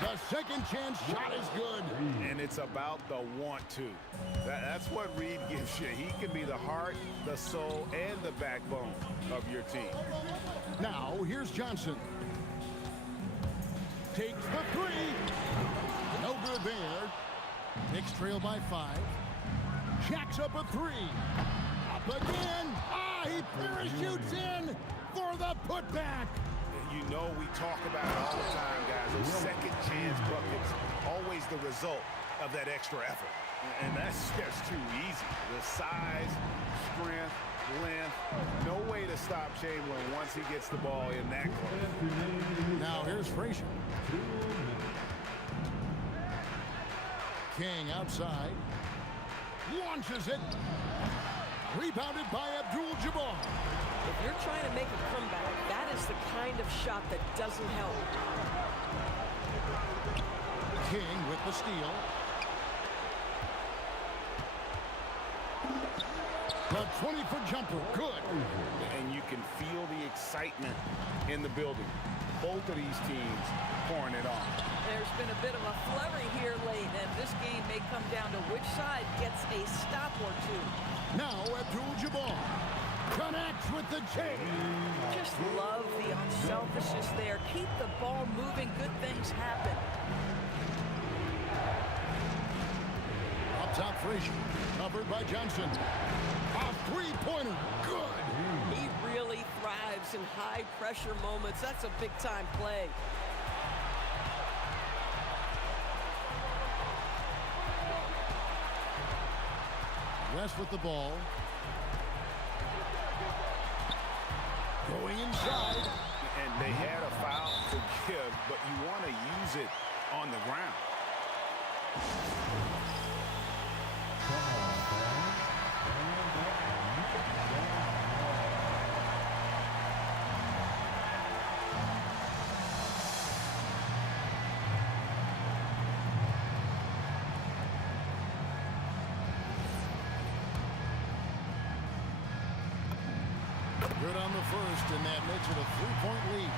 The second chance shot is good. And it's about the want to. That's what Reed gives you. He can be the heart, the soul, and the backbone of your team. Now, here's Johnson. Takes the three. No good there. Knicks trail by 5. Jacks up a 3. Up again. He parachutes in for the putback. You know we talk about it all the time, guys. Those second chance buckets, always the result of that extra effort. And that's just too easy. The size, strength, length, no way to stop Chamberlain once he gets the ball in that close. Now here's Frazier. King outside. Launches it. Rebounded by Abdul-Jabbar. If you're trying to make a comeback, that is the kind of shot that doesn't help. King with the steal. The 20-foot jumper, good. And you can feel the excitement in the building. Both of these teams pouring it on. There's been a bit of a flurry here late, and this game may come down to which side gets a stop or two. Now Abdul-Jabbar connects with the chain. Just love the unselfishness there. Keep the ball moving. Good things happen. Up top, Frazier. Covered by Johnson. A three-pointer. Good. He really thrives in high-pressure moments. That's a big-time play. West with the ball. Going inside. And they had a foul to give, but you want to use it on the ground. Good on the first, and that makes it a 3-point lead.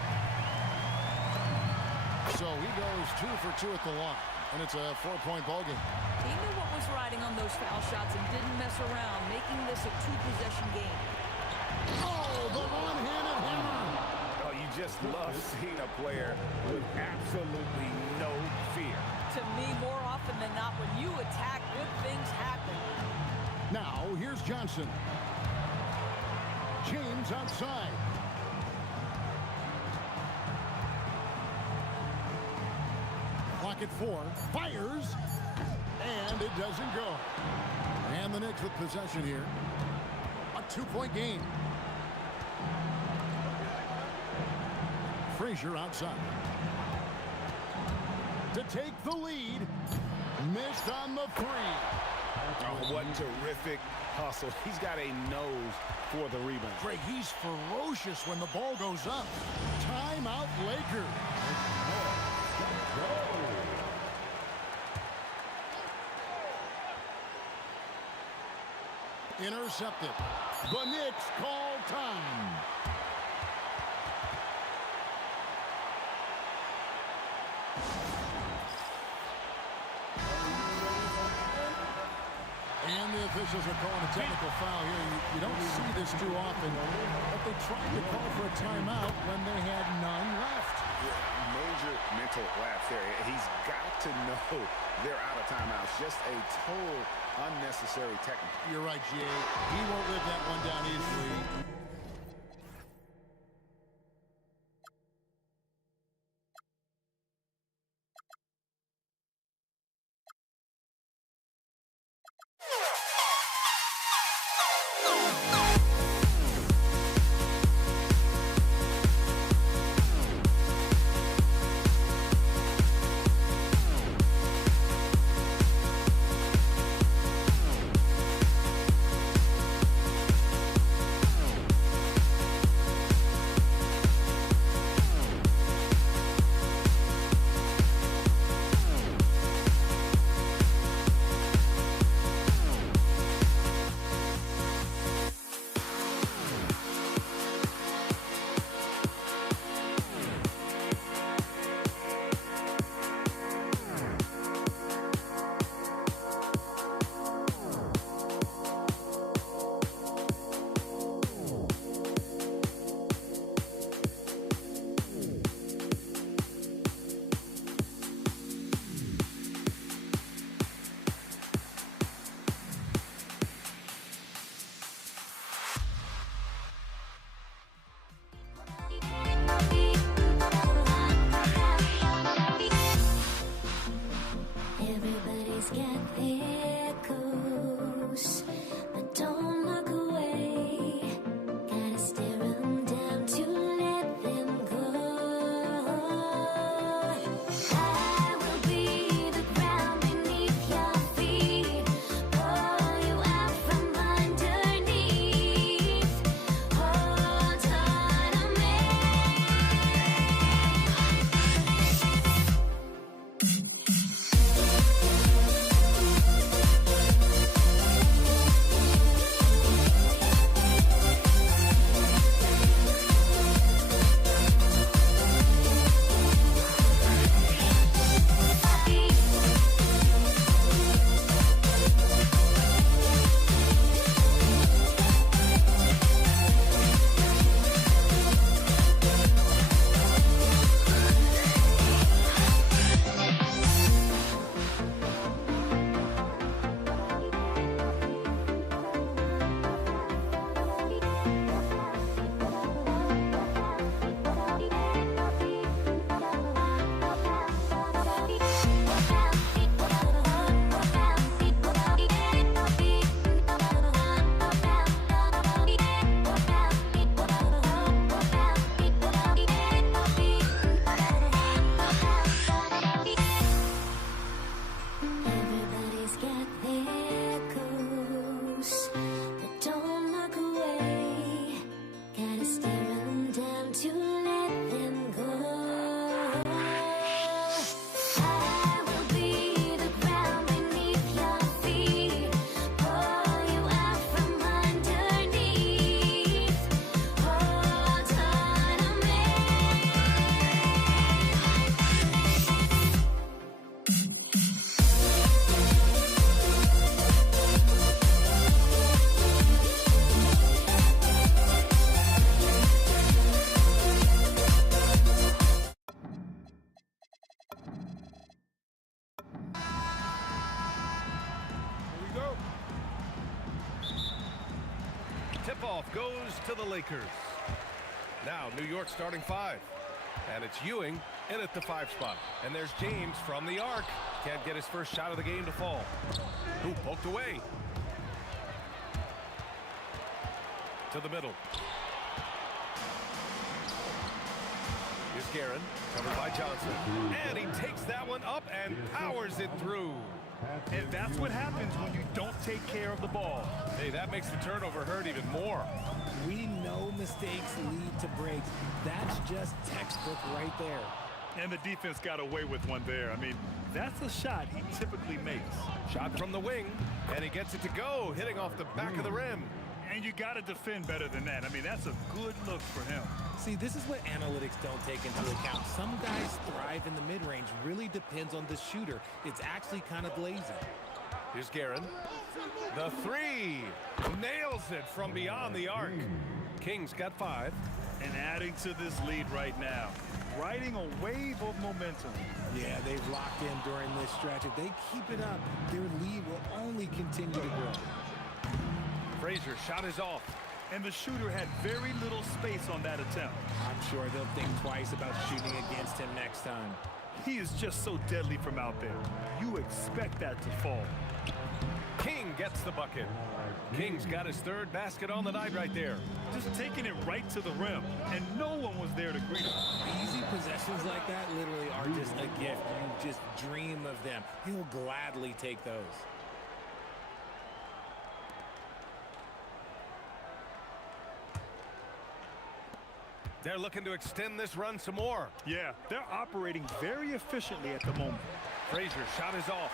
So he goes 2 for 2 at the line, and it's a 4-point ball game. He knew what was riding on those foul shots and didn't mess around, making this a 2-possession game. Oh, the one-handed hammer. Oh, you just love seeing a player with absolutely no fear. To me, more often than not, when you attack, good things happen. Now, here's Johnson. James outside. Clock at 4. Fires. And it doesn't go. And the Knicks with possession here. A 2-point game. Frazier outside. To take the lead. Missed on the 3. Oh, what terrific hustle. He's got a nose for the rebound. Greg, he's ferocious when the ball goes up. Timeout, Lakers. Intercepted. The Knicks call time. And the officials are calling a technical foul here. You don't see this too often, but they tried to call for a timeout when they had none left. Yeah, major mental lapse there. He's got to know they're out of timeouts. Just a total unnecessary technical. You're right, Jay. He won't live that one down easily. Everybody's got their goals, but don't look away. Gotta stare them down to let them go. I will be the ground beneath your feet, pull you out from underneath. Hold on to me. Everybody's got their goals, but don't look away. Gotta stare them down to let them go. I will be the ground beneath your feet, pull you out from underneath. Hold on to me. Tip-off goes to the Lakers. Now New York starting 5. And it's Ewing in at the 5 spot. And there's James from the arc. Can't get his first shot of the game to fall. Who poked away. To the middle. Here's Guerin, covered by Johnson. And he takes that one up and powers it through. And that's what happens when you don't take care of the ball. Hey, that makes the turnover hurt even more. We know mistakes lead to breaks. That's just textbook right there. And the defense got away with one there. I mean, that's a shot he typically makes. Shot from the wing, and he gets it to go, hitting off the back of the rim. And you got to defend better than that. I mean, that's a good look for him. See, this is what analytics don't take into account. Some guys thrive in the mid-range. Really depends on the shooter. It's actually kind of blazing. Here's Guerin. The 3. Nails it from beyond the arc. Kings got 5. And adding to this lead right now. Riding a wave of momentum. Yeah, they've locked in during this stretch. If they keep it up, their lead will only continue to grow. Frazier's shot is off. And the shooter had very little space on that attempt. I'm sure they'll think twice about shooting against him next time. He is just so deadly from out there. You expect that to fall. King gets the bucket. King's got his 3rd basket on the night right there. Just taking it right to the rim, and no one was there to greet him. Easy possessions like that literally are just a gift. You just dream of them. He'll gladly take those. They're looking to extend this run some more. Yeah, they're operating very efficiently at the moment. Frazier's shot is off.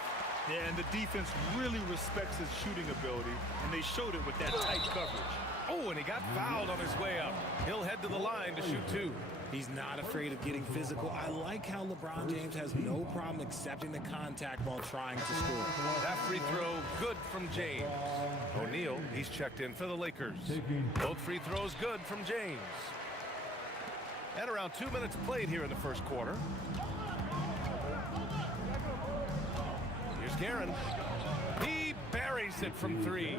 Yeah, and the defense really respects his shooting ability, and they showed it with that tight coverage. Oh, and he got fouled on his way up. He'll head to the line to shoot 2. He's not afraid of getting physical. I like how LeBron James has no problem accepting the contact while trying to score. That free throw, good from James. O'Neal, he's checked in for the Lakers. Both free throws good from James. And around 2 minutes played here in the first quarter. Here's Guerin. He buries it from 3.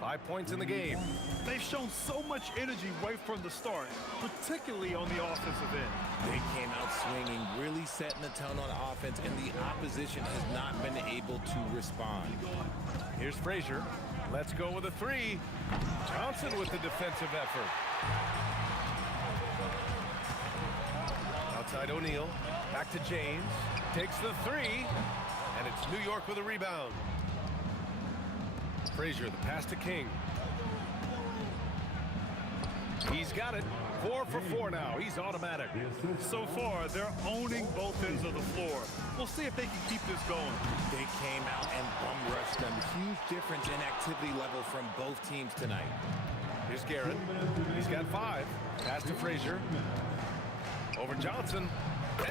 5 points in the game. They've shown so much energy right from the start, particularly on the offensive end. They came out swinging, really setting the tone on offense, and the opposition has not been able to respond. Here's Frazier. Let's go with a three. Johnson with the defensive effort. Outside O'Neal. Back to James. Takes the three. And it's New York with a rebound. Frazier, the pass to King. He's got it. 4 for 4 now. He's automatic. So far, they're owning both ends of the floor. We'll see if they can keep this going. They came out and bum rushed them. Huge difference in activity level from both teams tonight. Here's Garrett. He's got 5. Pass to Frazier. Over Johnson.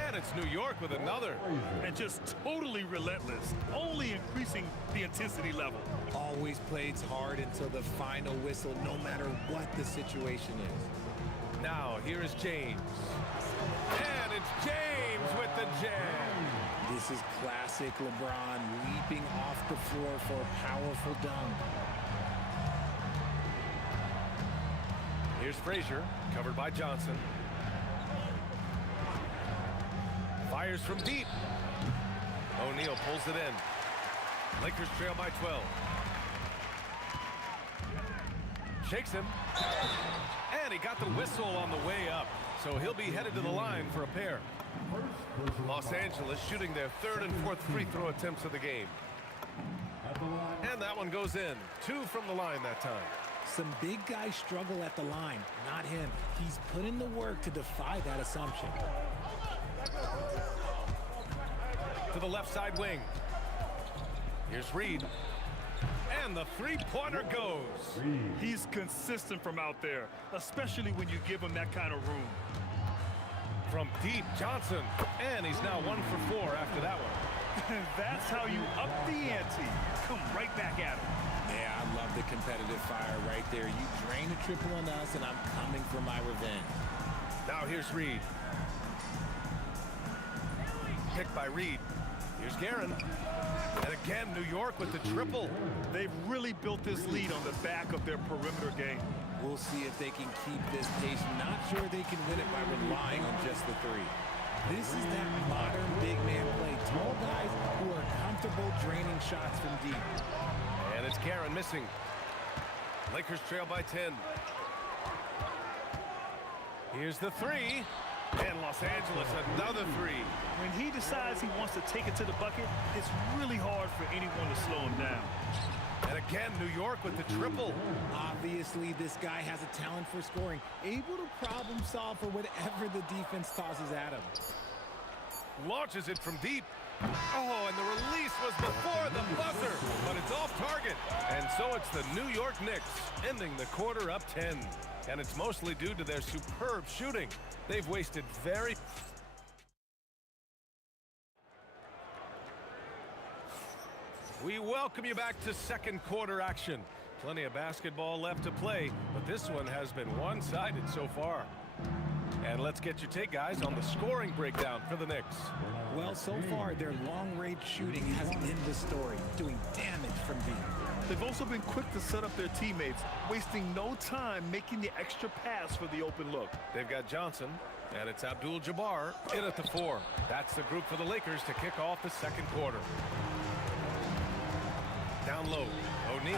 And it's New York with another. And just totally relentless, only increasing the intensity level. Always plays hard until the final whistle, no matter what the situation is. Now, here is James. And it's James with the jam. This is classic LeBron, leaping off the floor for a powerful dunk. Here's Frazier, covered by Johnson. Fires from deep. O'Neal pulls it in. Lakers trail by 12. Shakes him. And he got the whistle on the way up. So he'll be headed to the line for a pair. Los Angeles shooting their 3rd and 4th free throw attempts of the game. And that one goes in. 2 from the line that time. Some big guys struggle at the line, not him. He's put in the work to defy that assumption. To the left side wing. Here's Reed. And the three-pointer goes. He's consistent from out there, especially when you give him that kind of room. From deep, Johnson. And he's now 1 for 4 after that one. That's how you up the ante. Come right back at him. Yeah, I love the competitive fire right there. You drain a triple on us, and I'm coming for my revenge. Now here's Reed. Picked by Reed. Here's Guerin. And again, New York with the triple. They've really built this lead on the back of their perimeter game. We'll see if they can keep this pace. Not sure they can win it by relying on just the three. This is that modern big man play. Tall guys who are comfortable draining shots from deep. And it's Guerin missing. Lakers trail by 10. Here's the three. And Los Angeles, another three. When he decides he wants to take it to the bucket, it's really hard for anyone to slow him down. And again, New York with the triple. Obviously, this guy has a talent for scoring, able to problem solve for whatever the defense tosses at him. Launches it from deep. Oh, and the release was before the buzzer, but it's off target. And so it's the New York Knicks, ending the quarter up 10. And it's mostly due to their superb shooting. They've wasted very... We welcome you back to second quarter action. Plenty of basketball left to play, but this one has been one-sided so far. And let's get your take, guys, on the scoring breakdown for the Knicks. Well, so far, their long-range shooting has been the story, doing damage from deep. They've also been quick to set up their teammates, wasting no time making the extra pass for the open look. They've got Johnson, and it's Abdul-Jabbar in at the 4. That's the group for the Lakers to kick off the second quarter. Down low, O'Neal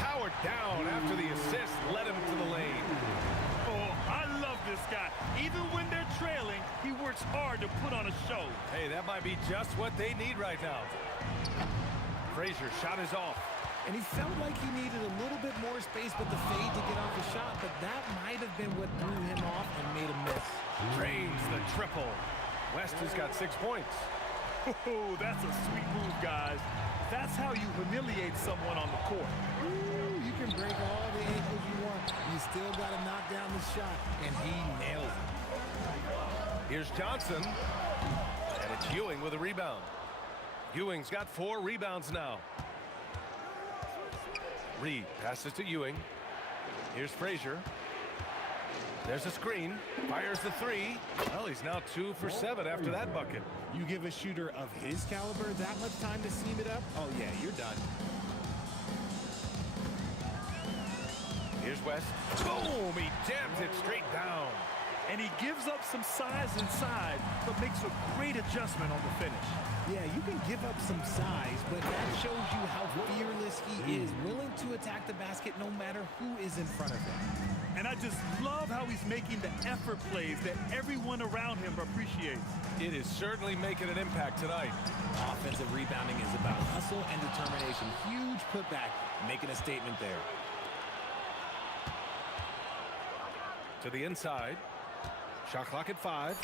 powered down after the assist, led him to the lane. Oh, I love this guy. Even when they're trailing, he works hard to put on a show. Hey, that might be just what they need right now. Frazier shot is off. And he felt like he needed a little bit more space with the fade to get off the shot, but that might have been what threw him off and made him miss. Drains the triple. West has got 6 points. Oh, that's a sweet move, guys. That's how you humiliate someone on the court. Ooh, you can break all the ankles you want. You still got to knock down the shot, and he nails it. Here's Johnson, and it's Ewing with a rebound. Ewing's got 4 rebounds now. Reed passes to Ewing. Here's Frazier. There's a screen. Fires the 3. Well, he's now 2 for 7 after that bucket. You give a shooter of his caliber that much time to seam it up? Oh, yeah, you're done. Here's West. Boom! He jams it straight down. And he gives up some size inside, but makes a great adjustment on the finish. Yeah, you can give up some size, but that shows you how fearless he is, willing to attack the basket no matter who is in front of him. And I just love how he's making the effort plays that everyone around him appreciates. It is certainly making an impact tonight. Offensive rebounding is about hustle and determination. Huge putback, making a statement there. To the inside. Shot clock at 5.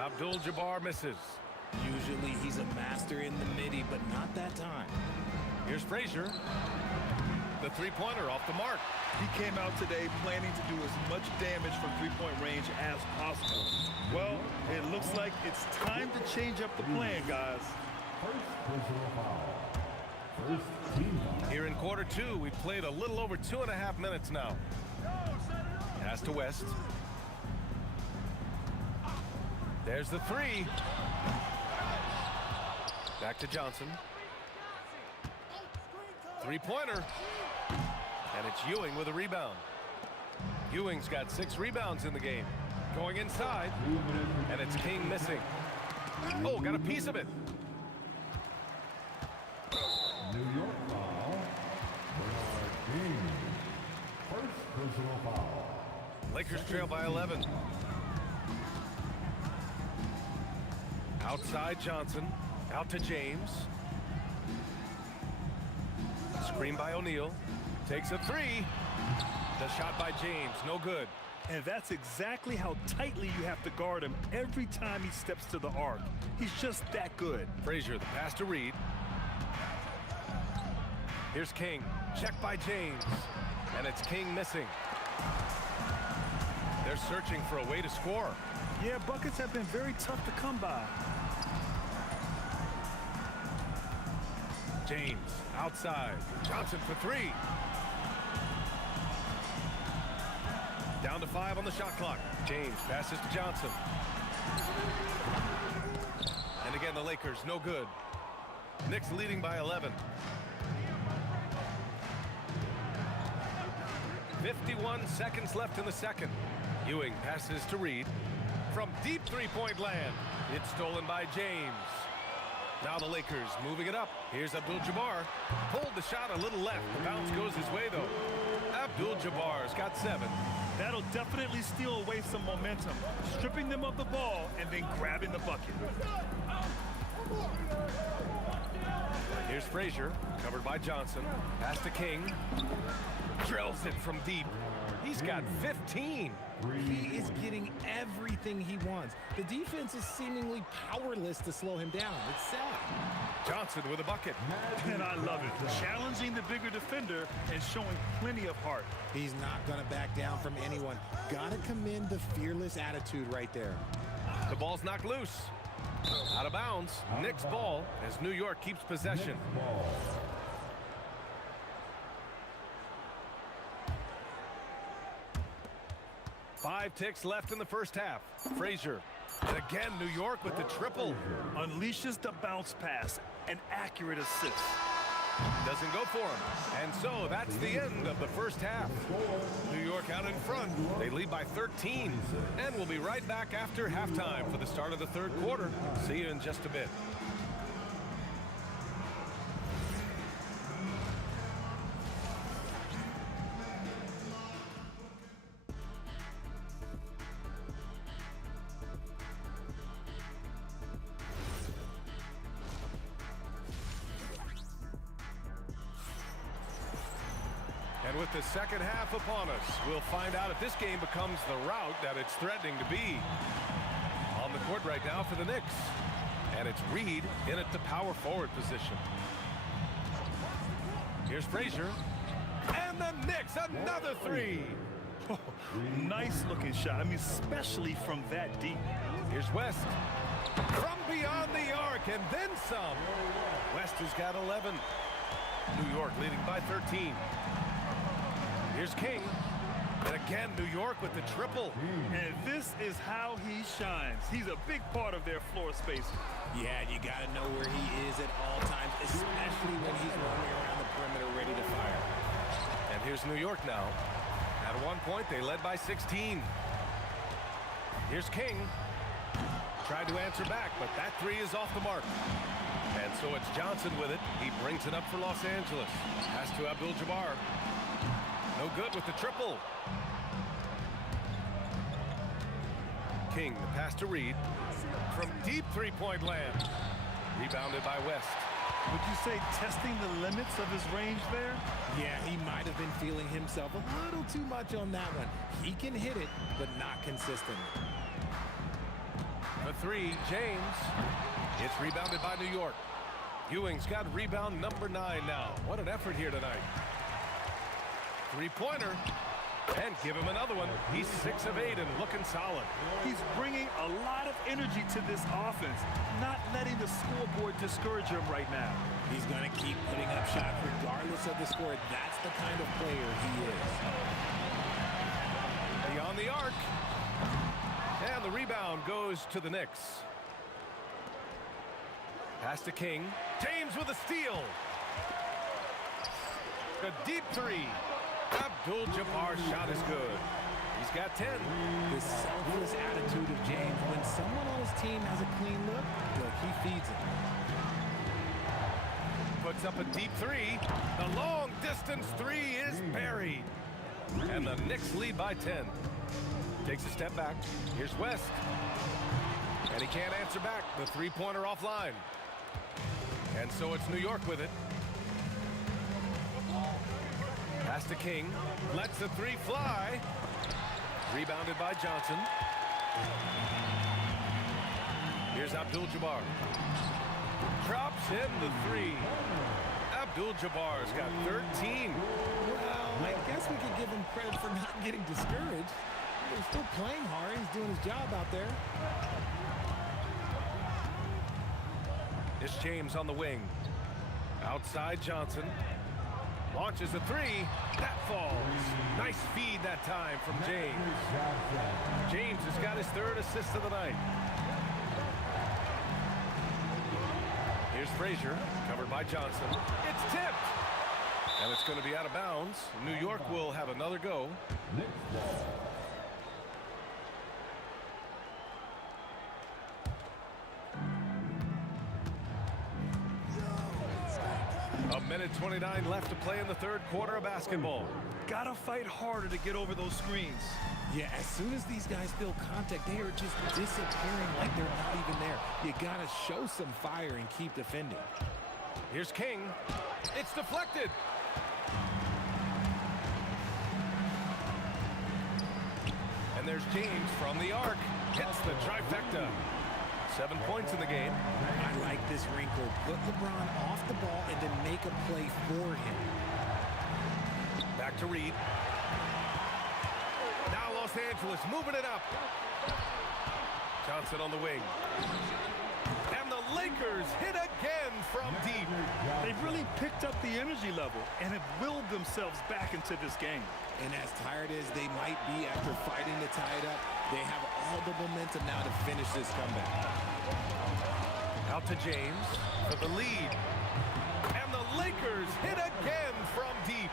Abdul-Jabbar misses. Usually he's a master in the midi, but not that time. Here's Frazier. The three-pointer off the mark. He came out today planning to do as much damage from three-point range as possible. Well, it looks like it's time to change up the plan, guys. Here in quarter 2, we've played a little over 2.5 minutes now. Pass to West. There's the 3. Back to Johnson. Three-pointer. And it's Ewing with a rebound. Ewing's got 6 rebounds in the game. Going inside. And it's King missing. Oh, got a piece of it. New York foul. Bernard King. First personal foul. Lakers trail by 11. Outside Johnson. Out to James. Screen by O'Neal. Takes a 3. The shot by James. No good. And that's exactly how tightly you have to guard him every time he steps to the arc. He's just that good. Frazier, the pass to Reed. Here's King. Checked by James. And it's King missing. They're searching for a way to score. Yeah, buckets have been very tough to come by. James outside. Johnson for 3. Down to 5 on the shot clock. James passes to Johnson. And again, the Lakers, no good. Knicks leading by 11. 51 seconds left in the second. Ewing passes to Reed. From deep three-point land. It's stolen by James. Now the Lakers moving it up. Here's Abdul-Jabbar. Pulled the shot a little left. The bounce goes his way, though. Abdul-Jabbar's got 7. That'll definitely steal away some momentum, stripping them of the ball and then grabbing the bucket. Here's Frazier, covered by Johnson. Pass to King. Drills it from deep. He's got 15. He is getting everything he wants. The defense is seemingly powerless to slow him down. It's sad. Johnson with a bucket. And I love it. Challenging the bigger defender and showing plenty of heart. He's not going to back down from anyone. Got to commend the fearless attitude right there. The ball's knocked loose. Out of bounds. Knicks ball as New York keeps possession. 5 ticks left in the first half. Frazier. And again, New York with the triple. Unleashes the bounce pass. An accurate assist. Doesn't go for him. And so that's the end of the first half. New York out in front. They lead by 13. And we'll be right back after halftime for the start of the third quarter. See you in just a bit. And with the second half upon us, we'll find out if this game becomes the route that it's threatening to be. On the court right now for the Knicks. And it's Reed in at the power forward position. Here's Frazier. And the Knicks, another 3. Oh, nice looking shot. I mean, especially from that deep. Here's West. From beyond the arc and then some. West has got 11. New York leading by 13. Here's King. And again, New York with the triple. And this is how he shines. He's a big part of their floor space. Yeah, you got to know where he is at all times, especially when he's roaming around the perimeter ready to fire. And here's New York now. At one point, they led by 16. Here's King. Tried to answer back, but that three is off the mark. And so it's Johnson with it. He brings it up for Los Angeles. Pass to Abdul-Jabbar. No good with the triple. King, the pass to Reed. From deep three-point land. Rebounded by West. Would you say testing the limits of his range there? Yeah, he might have been feeling himself a little too much on that one. He can hit it, but not consistently. The three, James. It's rebounded by New York. Ewing's got rebound number 9 now. What an effort here tonight. Three-pointer. And give him another one. He's 6 of 8 and looking solid. He's bringing a lot of energy to this offense, not letting the scoreboard discourage him right now. He's going to keep putting up shots regardless of the score. That's the kind of player he is. Beyond the arc. And the rebound goes to the Knicks. Pass to King. James with a steal. A deep three. Abdul-Jabbar's shot is good. He's got 10. The selfless attitude of James. When someone on his team has a clean look, he feeds it. Puts up a deep three. The long distance three is buried. And the Knicks lead by 10. Takes a step back. Here's West. And he can't answer back. The three-pointer offline. And so it's New York with it. Pass to King. Lets the three fly. Rebounded by Johnson. Here's Abdul-Jabbar. Drops in the three. Abdul-Jabbar's got 13. Well, I guess we could give him credit for not getting discouraged. He's still playing hard. He's doing his job out there. It's James on the wing. Outside Johnson. Launches a three. That falls. Nice feed that time from James. James has got his 3rd assist of the night. Here's Frazier, covered by Johnson. It's tipped. And it's going to be out of bounds. New York will have another go. A minute 29 left to play in the 3rd quarter of basketball. Gotta fight harder to get over those screens. Yeah, as soon as these guys feel contact, they are just disappearing like they're not even there. You gotta show some fire and keep defending. Here's King. It's deflected. And there's James from the arc. Hits the trifecta. 7 points in the game. I like this wrinkle. Put LeBron off the ball and then make a play for him. Back to Reed. Now Los Angeles moving it up. Johnson on the wing. And the Lakers hit again from deep. They've really picked up the energy level and have willed themselves back into this game. And as tired as they might be after fighting to tie it up, they have all the momentum now to finish this comeback. Out to James for the lead. And the Lakers hit again from deep.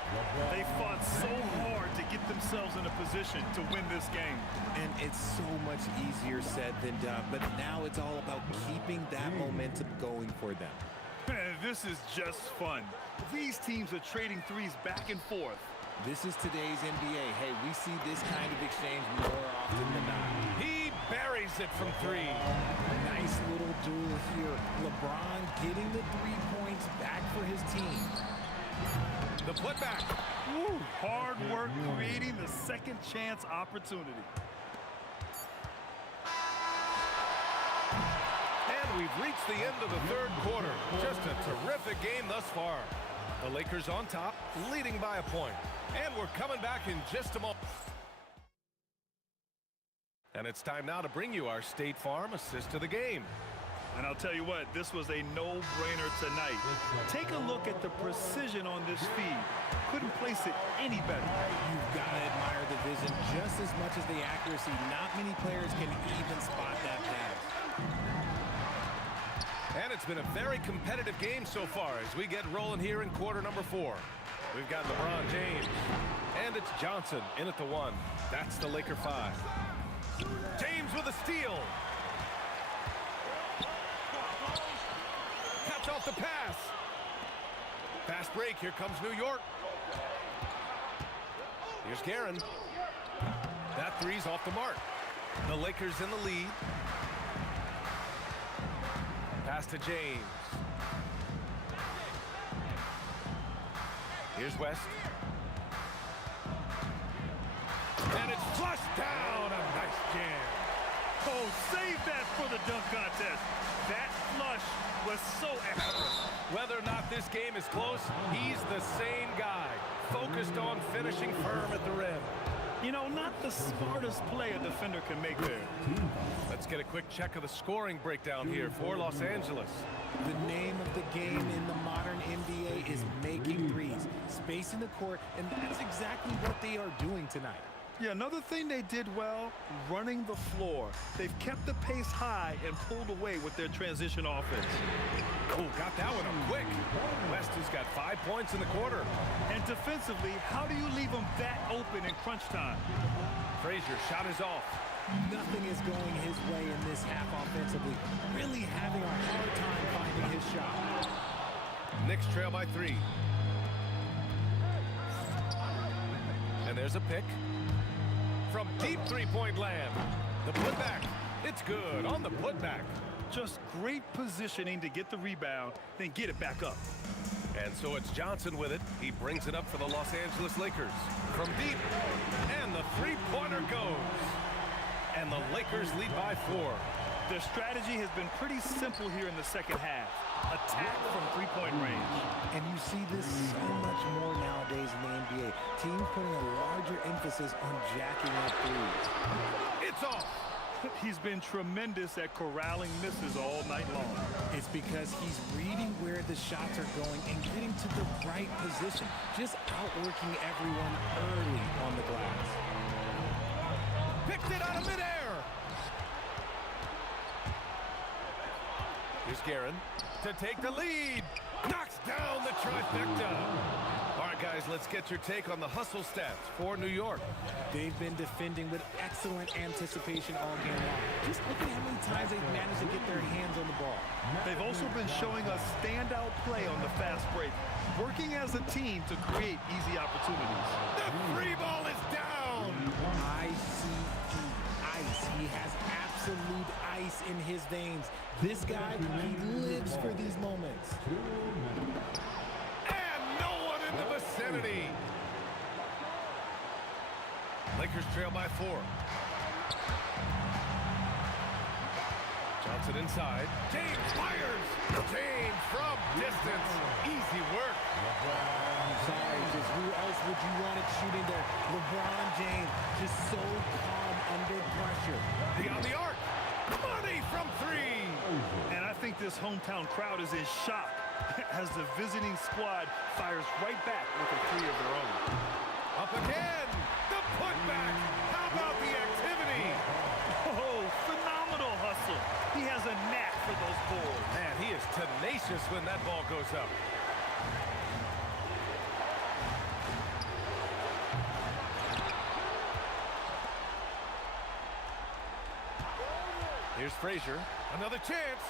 They fought so hard to get themselves in a position to win this game. And it's so much easier said than done, but now it's all about keeping that momentum going for them. This is just fun. These teams are trading threes back and forth. This is today's NBA. Hey, we see this kind of exchange more often than not. He buries it from 3. Nice little duel here. LeBron getting the 3 points back for his team. The putback. Woo, hard work creating the second chance opportunity. And we've reached the end of the 3rd quarter. Just a terrific game thus far. The Lakers on top, leading by a point. And we're coming back in just a moment. And it's time now to bring you our State Farm assist of the game. And I'll tell you what, this was a no-brainer tonight. Take a look at the precision on this feed. Couldn't place it any better. You've got to admire the vision just as much as the accuracy. Not many players can even spot that pass. And it's been a very competitive game so far as we get rolling here in quarter number 4. We've got LeBron James. And it's Johnson in at the 1. That's the Laker 5. James with a steal. Cuts off the pass. Fast break. Here comes New York. Here's Guerin. That three's off the mark. The Lakers in the lead. Pass to James. Here's West. And it's flushed down. A nice jam. Oh, save that for the dunk contest. That flush was so extra. Whether or not this game is close, he's the same guy. Focused on finishing firm at the rim. You know, not the smartest play a defender can make there. Let's get a quick check of the scoring breakdown here for Los Angeles. The name of the game in the modern NBA is making threes, spacing the court, and that's exactly what they are doing tonight. Yeah, another thing they did well, running the floor. They've kept the pace high and pulled away with their transition offense. Oh, got that one up quick. West has got 5 points in the quarter. And defensively, how do you leave them that open in crunch time? Frazier shot is off. Nothing is going his way in this half offensively. Really having a hard time finding his shot. Knicks trail by 3. And there's a pick. From deep three-point land. The putback. It's good on the putback. Just great positioning to get the rebound, then get it back up. And so it's Johnson with it. He brings it up for the Los Angeles Lakers. From deep. And the three-pointer goes. And the Lakers lead by 4. Their strategy has been pretty simple here in the second half. Attack from three-point range. And you see this so much more nowadays in the NBA. Teams putting a larger emphasis on jacking up threes. It's off. He's been tremendous at corralling misses all night long. It's because he's reading where the shots are going and getting to the right position. Just outworking everyone early on the glass. Picked it out of midair. Here's Guerin to take the lead. Knocks down the trifecta. All right, guys, let's get your take on the hustle stats for New York. They've been defending with excellent anticipation all game long. Just look at how many times they've managed to get their hands on the ball. They've also been showing us standout play on the fast break, working as a team to create easy opportunities. The free ball is down. Ice. He has absolute ice in his veins. This guy, he lives for these moments. And no one in the vicinity. Lakers trail by 4. Johnson inside. James fires. James from distance. Easy work. I'm sorry, just who else would you want it shooting there? LeBron James, just so calm under pressure. Beyond the arc. Money from 3. And I think this hometown crowd is in shock as the visiting squad fires right back with a 3 of their own. Up again. The putback. How about the activity? Oh, phenomenal hustle. He has a knack for those balls. Man, he is tenacious when that ball goes up. Here's Frazier. Another chance.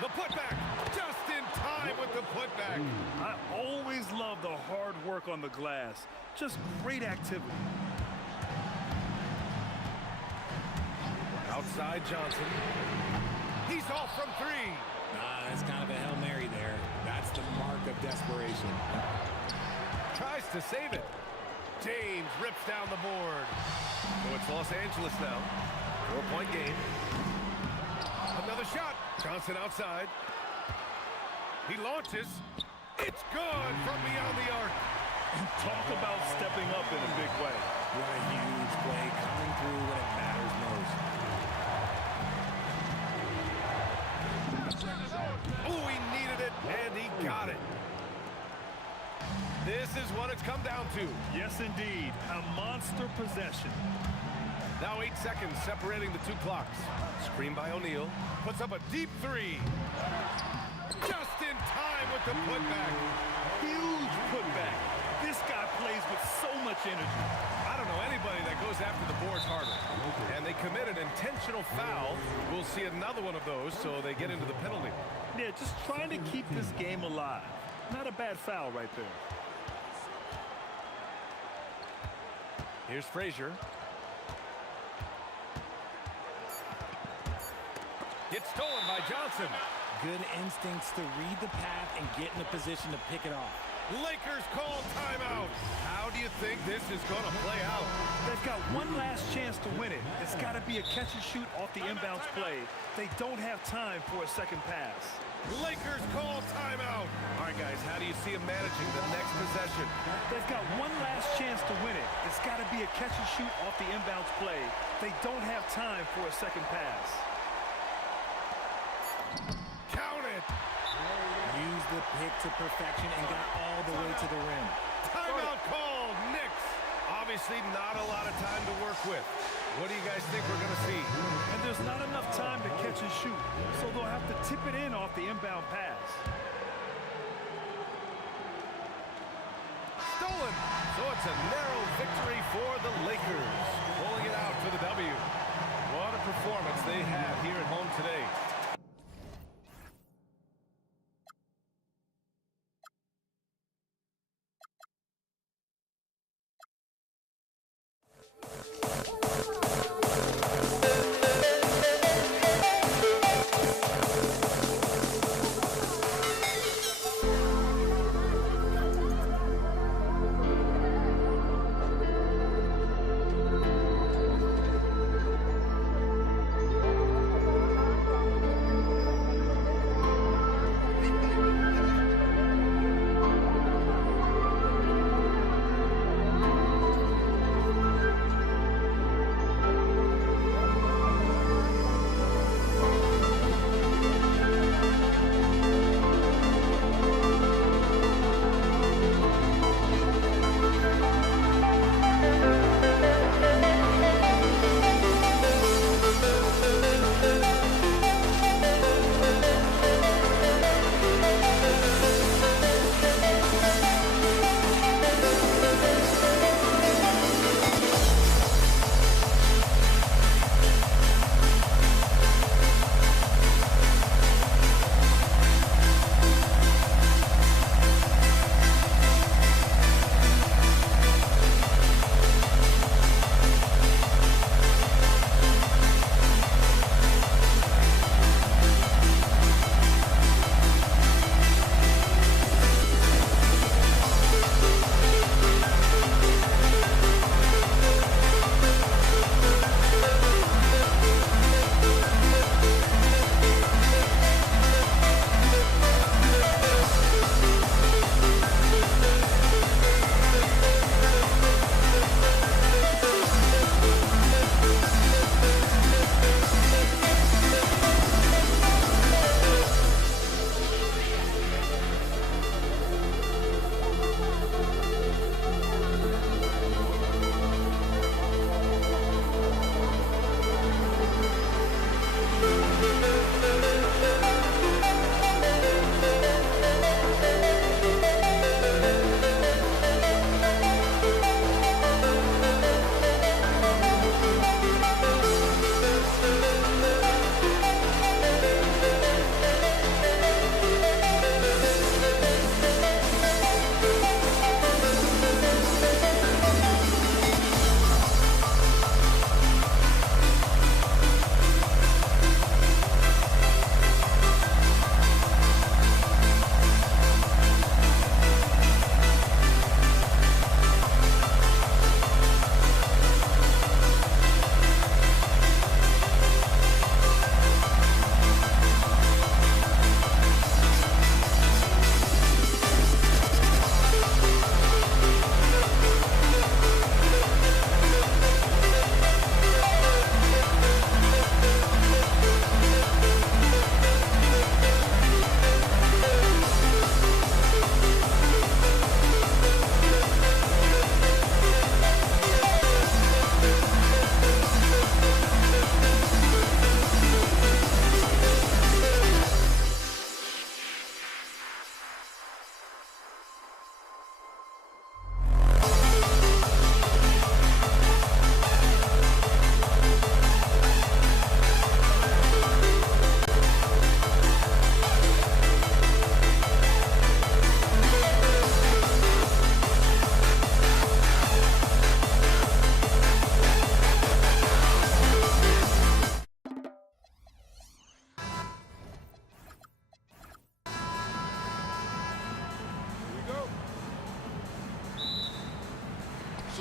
The putback. Just in time with the putback. I always love the hard work on the glass. Just great activity. Outside Johnson. He's off from 3. That's kind of a Hail Mary there. That's the mark of desperation. Tries to save it. James rips down the board. So it's Los Angeles now. 4-point game. Another shot. Johnson outside. He launches. It's good from beyond the arc. Talk about stepping up in a big way. What a huge play coming through when it matters most. Oh, he needed it, and he got it. This is what it's come down to. Yes, indeed. A monster possession. Now 8 seconds separating the 2 clocks. Screen by O'Neal. Puts up a deep 3. Just in time with the putback. Huge putback. plays with so much energy. I don't know anybody that goes after the boards harder. And they commit an intentional foul. We'll see another one of those, so they get into the penalty. Yeah, just trying to keep this game alive. Not a bad foul right there. Here's Frazier. Gets stolen by Johnson. Good instincts to read the path and get in a position to pick it off. Lakers call timeout. How do you think this is going to play out? They've got one last chance to win it. It's got to be a catch and shoot off the inbounds play. They don't have time for a second pass. Lakers call timeout. All right, guys, how do you see them managing the next possession? They've got one last chance to win it. It's got to be a catch and shoot off the inbounds play. They don't have time for a second pass. Count it. Used the pick to perfection and got all the way to the rim. Timeout called. Knicks. Obviously not a lot of time to work with. What do you guys think we're going to see? And there's not enough time to catch and shoot, so they'll have to tip it in off the inbound pass. Stolen. So it's a narrow victory for the Lakers. Pulling it out for the W. What a performance they had here at home today.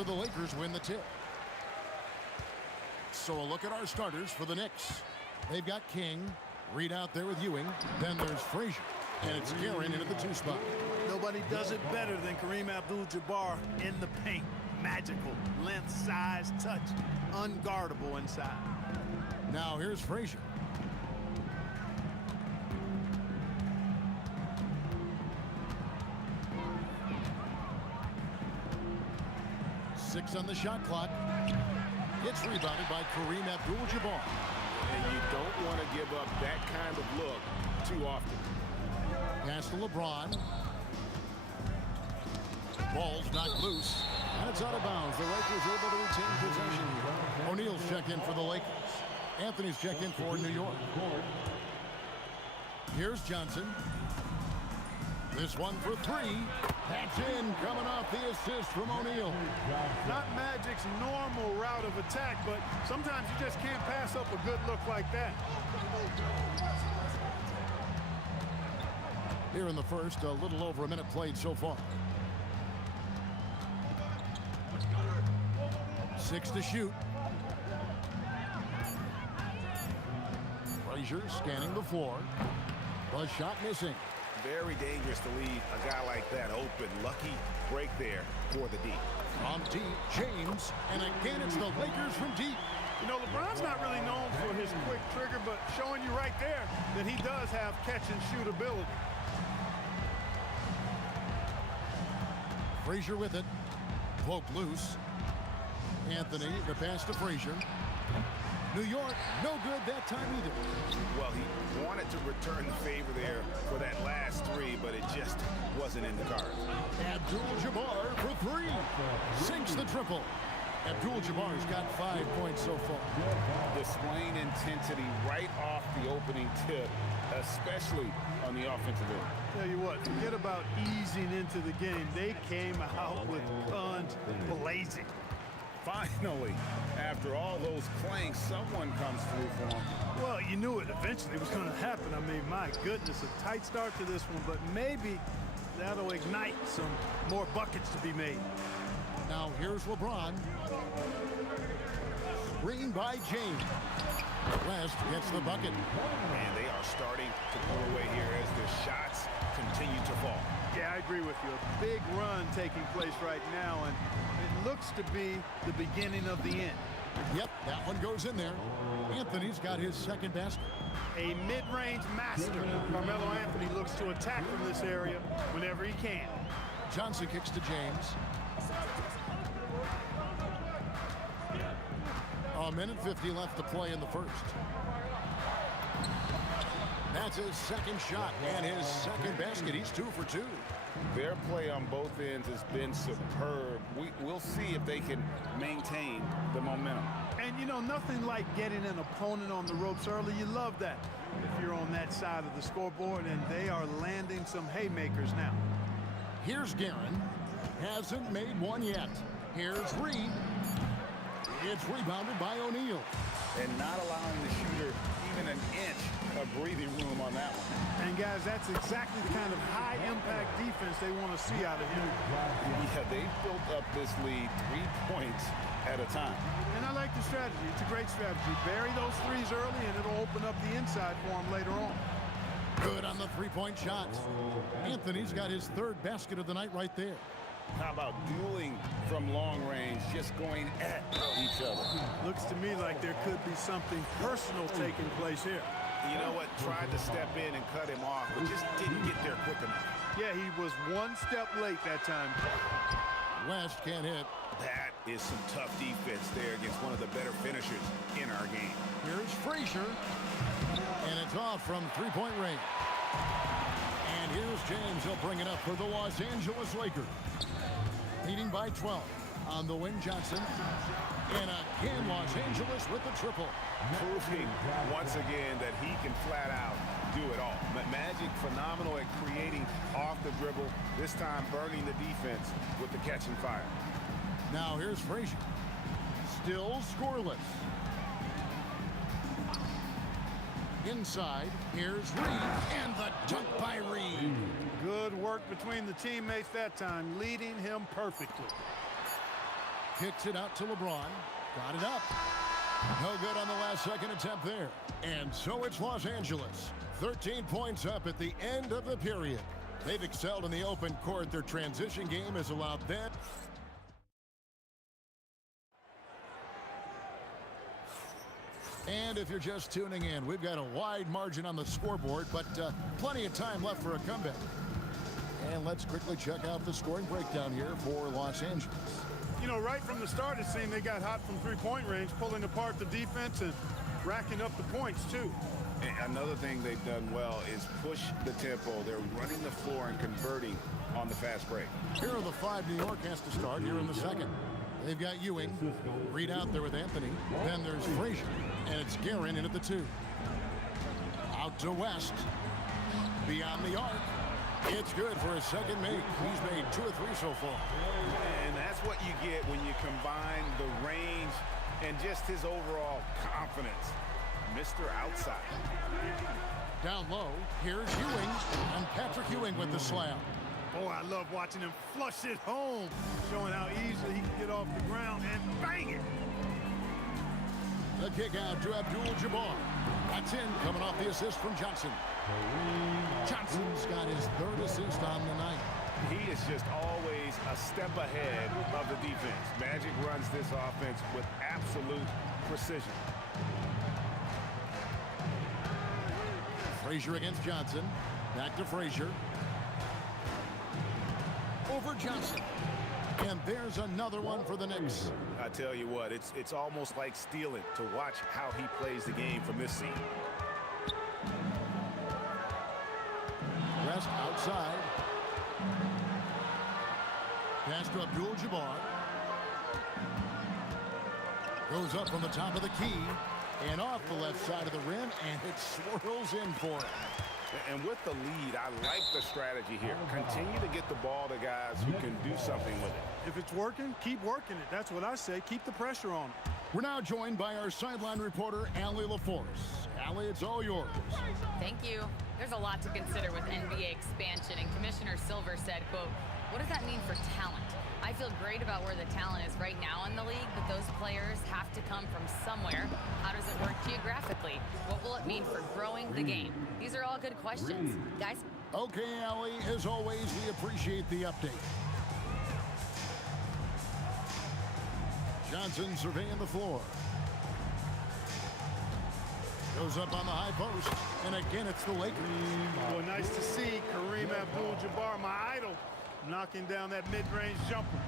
So the Lakers win the tip. So a look at our starters for the Knicks. They've got King, Reed out there with Ewing. Then there's Frazier, and it's Guerin into the 2 spot. Nobody does it better than Kareem Abdul-Jabbar in the paint. Magical, length, size, touch, unguardable inside. Now here's Frazier. Six on the shot clock. It's rebounded by Kareem Abdul-Jabbar. And you don't want to give up that kind of look too often. Pass to LeBron. Ball's knocked loose, and it's out of bounds. The Lakers able to retain possession. O'Neal's checked in for the Lakers. Anthony's checked in for New York. Here's Johnson. This one for 3. That's in, coming off the assist from O'Neal. Not Magic's normal route of attack, but sometimes you just can't pass up a good look like that. Here in the first, a little over a minute played so far. 6 to shoot. Frazier scanning the floor. The shot missing. Very dangerous to leave a guy like that open. Lucky break there for the D. From deep, James, and again it's the Lakers from deep. You know, LeBron's not really known for his quick trigger, but showing you right there that he does have catch-and-shoot ability. Frazier with it. Poke loose. Anthony, the pass to Frazier. New York, no good that time either. Well, he wanted to return the favor there for that last 3, but it just wasn't in the cards. Abdul-Jabbar for 3. Sinks the triple. Abdul-Jabbar's got 5 points so far. Displaying intensity right off the opening tip, especially on the offensive end. Tell you what, forget about easing into the game. They came out with guns blazing. Finally, after all those clanks, someone comes through for him. Well, you knew it eventually was going to happen. I mean, my goodness, a tight start to this one, but maybe that'll ignite some more buckets to be made. Now here's LeBron. Screen by James. West gets the bucket. And they are starting to pull away here as the shots continue to fall. Yeah, I agree with you. A big run taking place right now, and it looks to be the beginning of the end. Yep, that one goes in there. Anthony's got his second basket. A mid-range master. Carmelo Anthony looks to attack from this area whenever he can. Johnson kicks to James. A minute 50 left to play in the first. That's his second shot and his second basket. He's 2 for 2. Their play on both ends has been superb. We'll see if they can maintain the momentum. And, you know, nothing like getting an opponent on the ropes early. You love that if you're on that side of the scoreboard, and they are landing some haymakers now. Here's Guerin. Hasn't made one yet. Here's Reed. It's rebounded by O'Neal. And not allowing the shooter even an inch of breathing room on that one. And guys, that's exactly the kind of high-impact defense they want to see out of him. Yeah, they've built up this lead 3 points at a time. And I like the strategy. It's a great strategy. Bury those threes early, and it'll open up the inside for him later on. Good on the three-point shots. Anthony's got his third basket of the night right there. How about dueling from long range, just going at each other? Looks to me like there could be something personal taking place here. You know what? Tried to step in and cut him off, but just didn't get there quick enough. Yeah, he was one step late that time. West can't hit. That is some tough defense there against one of the better finishers in our game. Here's Frazier. And it's off from three-point range. And here's James. He'll bring it up for the Los Angeles Lakers. Leading by 12 on the wing. Johnson. And again, Los Angeles with the triple. Proving once again that he can flat out do it all. Magic phenomenal at creating off the dribble. This time burning the defense with the catch and fire. Now here's Frazier. Still scoreless. Inside, here's Reed, and the dunk by Reed. Good work between the teammates that time, leading him perfectly. Kicks it out to LeBron. Got it up. No good on the last second attempt there. And so it's Los Angeles. 13 points up at the end of the period. They've excelled in the open court. Their transition game has allowed them. And if you're just tuning in, we've got a wide margin on the scoreboard, but plenty of time left for a comeback. And let's quickly check out the scoring breakdown here for Los Angeles. You know, right from the start, it seemed they got hot from three-point range, pulling apart the defense and racking up the points, too. And another thing they've done well is push the tempo. They're running the floor and converting on the fast break. Here are the 5 New York has to start here in the second. They've got Ewing, Reed out there with Anthony. Then there's Frazier, and it's Guerin in at the 2. Out to West. Beyond the arc. It's good for a second make. He's made 2 or 3 so far. And that's what you get when you combine the range and just his overall confidence. Mr. Outside. Down low, here's Ewing, and Patrick Ewing with the slam. Oh, I love watching him flush it home, showing how easily he can get off the ground and bang it. The kick out to Abdul-Jabbar. That's in, coming off the assist from Johnson. Johnson's got his 3rd assist on the night. He is just always a step ahead of the defense. Magic runs this offense with absolute precision. Frazier against Johnson. Back to Frazier. Over Johnson. And there's another one for the Knicks. I tell you what, it's almost like stealing to watch how he plays the game from this scene. Rest outside. Pass to Abdul-Jabbar. Goes up from the top of the key and off the left side of the rim, and it swirls in for him. And with the lead, I like the strategy here. Continue to get the ball to guys who can do something with it. If it's working, keep working it. That's what I say. Keep the pressure on him. We're now joined by our sideline reporter, Allie LaForce. Allie, it's all yours. Thank you. There's a lot to consider with NBA expansion, and Commissioner Silver said, quote, "What does that mean for talent? I feel great about where the talent is right now in the league, but those players have to come from somewhere. How does it work geographically? What will it mean for growing the game?" These are all good questions. Guys? Okay, Allie, as always, we appreciate the update. Johnson surveying the floor. Goes up on the high post, and again it's the Lakers. Well, nice to see Kareem Abdul-Jabbar, my idol, knocking down that mid-range jumper.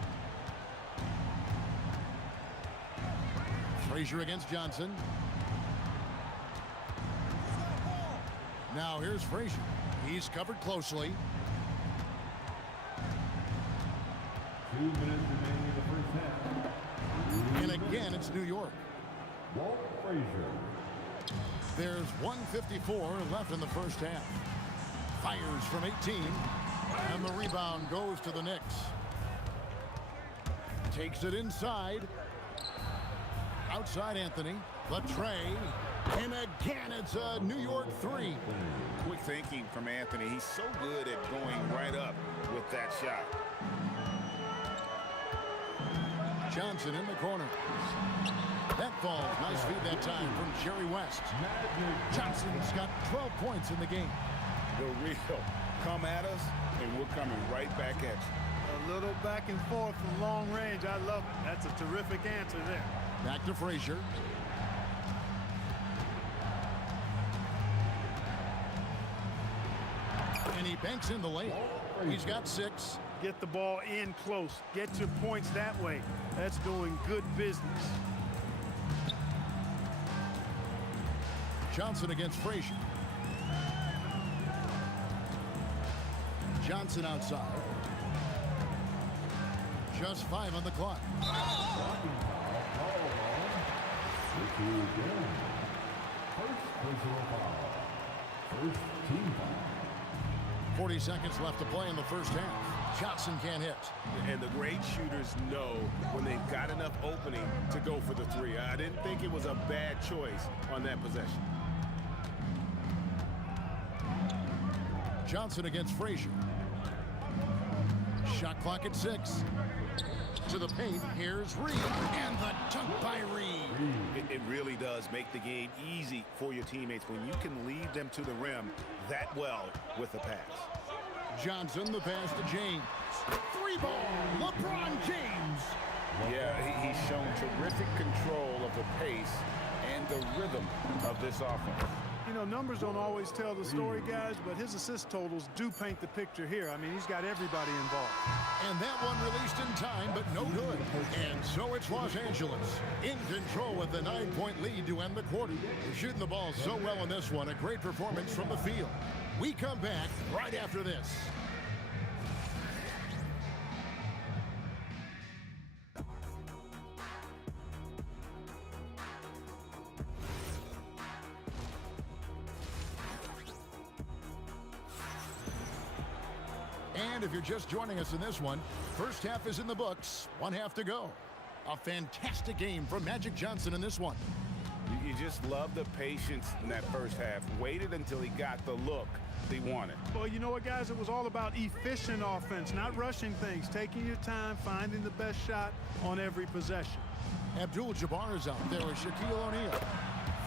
Frazier against Johnson. Now here's Frazier. He's covered closely. 2 minutes remaining in the first half. And again, it's New York. Walt Frazier. There's 1:54 left in the first half. Fires from 18. And the rebound goes to the Knicks. Takes it inside. Outside Anthony. The tray. And again, it's a New York 3. Quick thinking from Anthony. He's so good at going right up with that shot. Johnson in the corner. That falls. Nice feed that time from Jerry West. Johnson's got 12 points in the game. The real come at us, and we're coming right back at you. A little back and forth from long range. I love it. That's a terrific answer there. Back to Frazier. And he banks in the lane. He's got 6. Get the ball in close. Get your points that way. That's doing good business. Johnson against Frazier. Johnson outside. Just 5 on the clock. First personal foul. First team foul. 40 seconds left to play in the first half. Johnson can't hit. And the great shooters know when they've got enough opening to go for the 3. I didn't think it was a bad choice on that possession. Johnson against Frazier. Shot clock at 6. To the paint, here's Reed, and the dunk by Reed. It really does make the game easy for your teammates when you can lead them to the rim that well with the pass. Johnson, the pass to James. 3-ball, LeBron James. Yeah, he's shown terrific control of the pace and the rhythm of this offense. You know, numbers don't always tell the story, guys, but his assist totals do paint the picture here. I mean, he's got everybody involved. And that one released in time, but no good. And so it's Los Angeles in control with the 9-point lead to end the quarter. They're shooting the ball so well in this one. A great performance from the field. We come back right after this. And if you're just joining us in this one, first half is in the books, 1 half to go. A fantastic game from Magic Johnson in this one. You just love the patience in that first half. Waited until he got the look he wanted. Well, you know what, guys? It was all about efficient offense, not rushing things, taking your time, finding the best shot on every possession. Abdul-Jabbar is out there with Shaquille O'Neal.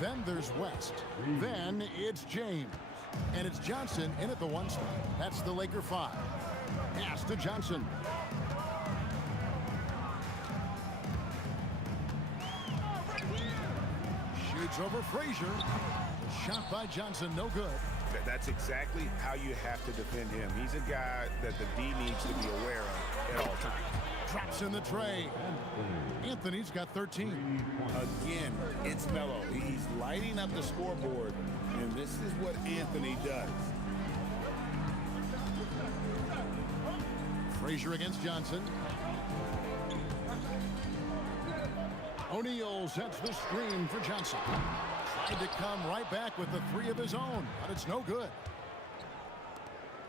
Then there's West. Then it's James. And it's Johnson in at the 1 spot. That's the Laker 5. Pass to Johnson. Shoots over Frazier. The shot by Johnson, no good. That's exactly how you have to defend him. He's a guy that the D needs to be aware of at all times. Drops in the tray. Anthony's got 13. Again, it's Melo. He's lighting up the scoreboard, and this is what Anthony does. Frazier against Johnson. O'Neal sets the screen for Johnson. Tried to come right back with the 3 of his own, but it's no good.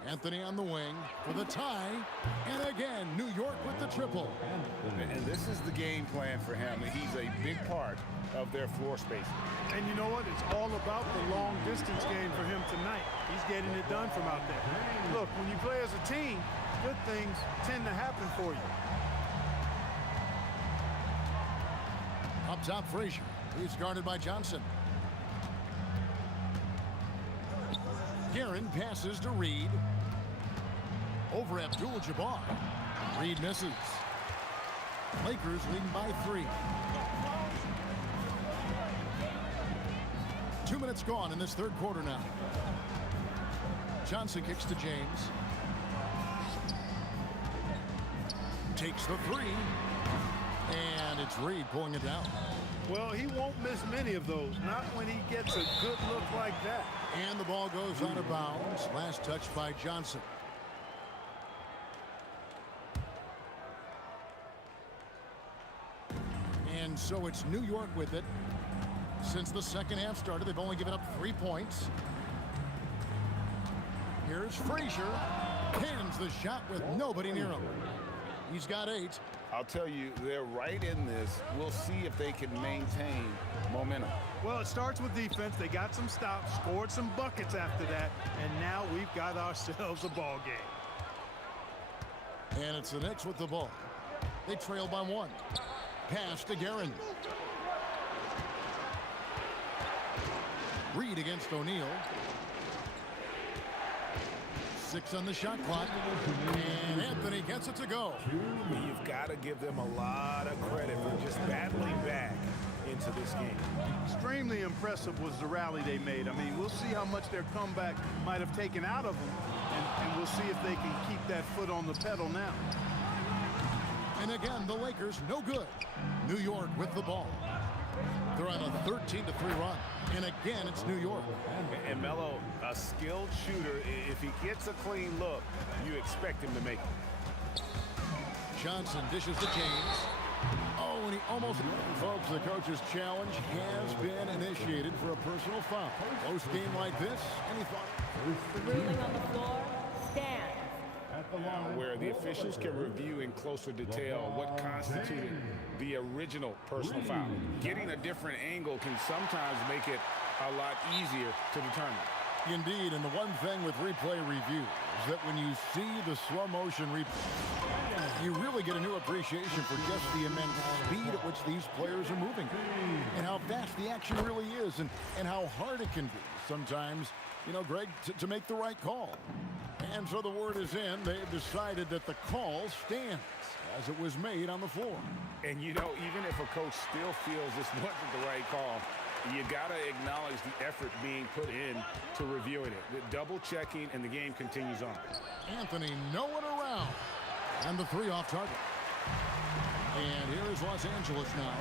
Anthony on the wing for the tie. And again, New York with the triple. And this is the game plan for him. He's a big part of their floor space. And you know what? It's all about the long distance game for him tonight. He's getting it done from out there. Look, when you play as a team, good things tend to happen for you. Up top, Frazier. He's guarded by Johnson. Guerin passes to Reed. Over Abdul-Jabbar. Reed misses. Lakers leading by 3. 2 minutes gone in this third quarter now. Johnson kicks to James. Takes the 3. And it's Reed pulling it down. Well, he won't miss many of those, not when he gets a good look like that. And the ball goes out of bounds. Last touch by Johnson. And so it's New York with it. Since the second half started, they've only given up 3 points. Here's Frazier. Pins the shot with nobody near him. He's got 8. I'll tell you, they're right in this. We'll see if they can maintain momentum. Well, it starts with defense. They got some stops, scored some buckets after that, and now we've got ourselves a ball game. And it's the Knicks with the ball. They trail by 1. Pass to Guerin. Reed against O'Neal. 6 on the shot clock. And Anthony gets it to go. You've got to give them a lot of credit for just battling back into this game. Extremely impressive was the rally they made. I mean, we'll see how much their comeback might have taken out of them, and we'll see if they can keep that foot on the pedal now. And again, the Lakers no good. New York with the ball. They're on a 13-3 run. And again, it's New York. And Melo, a skilled shooter. If he gets a clean look, you expect him to make it. Johnson dishes to James. Oh, and he almost... Folks, the coach's challenge has been initiated for a personal foul. Close game like this, any thought? The ruling on the floor stands. Where the officials can review in closer detail what constituted the original personal foul. Getting a different angle can sometimes make it a lot easier to determine. Indeed, and the one thing with replay review is that when you see the slow motion replay, You really get a new appreciation for just the immense speed at which these players are moving and how fast the action really is and how hard it can be sometimes, you know, Greg, to make the right call. And so the word is in. They've decided that the call stands as it was made on the floor. And, you know, even if a coach still feels this wasn't the right call, you got to acknowledge the effort being put in to reviewing it. The double checking, and the game continues on. Anthony, no one around. And the three off target. And here is Los Angeles now.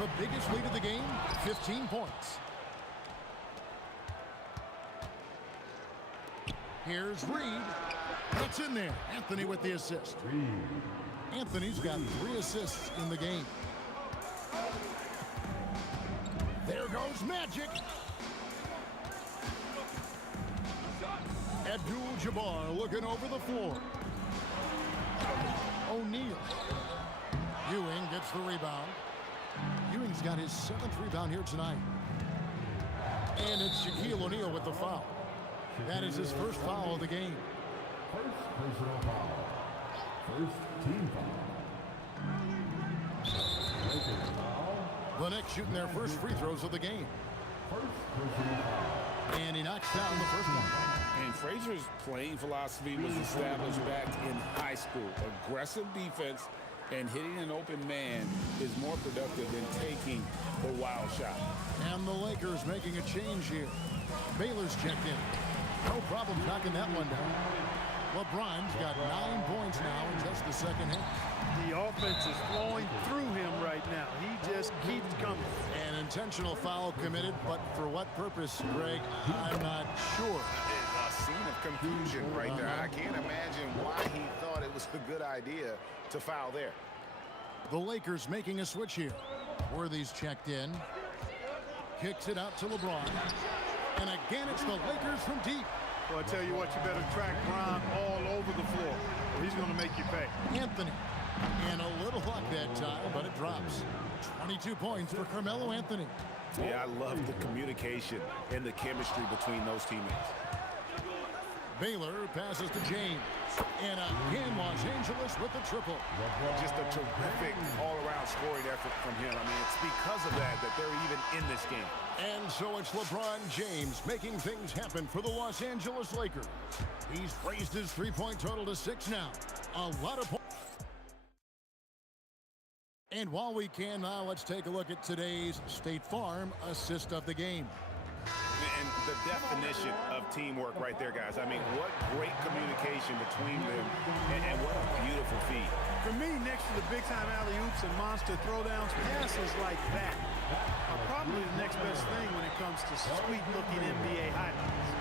The biggest lead of the game, 15 points. Here's Reed. That's in there. Anthony with the assist. Anthony's got 3 assists in the game. There goes Magic. Abdul-Jabbar looking over the floor. O'Neal. Ewing gets the rebound. Ewing's got his 7th rebound here tonight. And it's Shaquille O'Neal with the foul. That is his first foul of the game. First personal foul. First team foul. Lakers foul. The Knicks shooting their first free throws of the game. First personal foul. And he knocks down the first one. And Frazier's playing philosophy was established back in high school. Aggressive defense and hitting an open man is more productive than taking the wild shot. And the Lakers making a change here. Baylor's checked in. No problem knocking that one down. LeBron's got 9 points now in just the second half. The offense is flowing through him right now. He just keeps coming. An intentional foul committed, but for what purpose, Greg, I'm not sure. A scene of confusion right there. I can't imagine why he thought it was a good idea to foul there. The Lakers making a switch here. Worthy's checked in. Kicks it out to LeBron. And again, it's the Lakers from deep. Well, I tell you what, you better track Bron all over the floor, or he's going to make you pay. Anthony. And a little luck that time, but it drops. 22 points for Carmelo Anthony. Yeah, I love the communication and the chemistry between those teammates. Baylor passes to James. And again, Los Angeles with the triple. Just a terrific all-around scoring effort from him. I mean, it's because of that they're even in this game. And so it's LeBron James making things happen for the Los Angeles Lakers. He's raised his three-point total to 6 now. A lot of points. And while we can now, let's take a look at today's State Farm assist of the game. And the definition of teamwork right there, guys. I mean, what great communication between them, and what a beautiful feed. For me, next to the big-time alley-oops and monster throwdowns, passes like that are probably the next best thing when it comes to sweet-looking NBA highlights.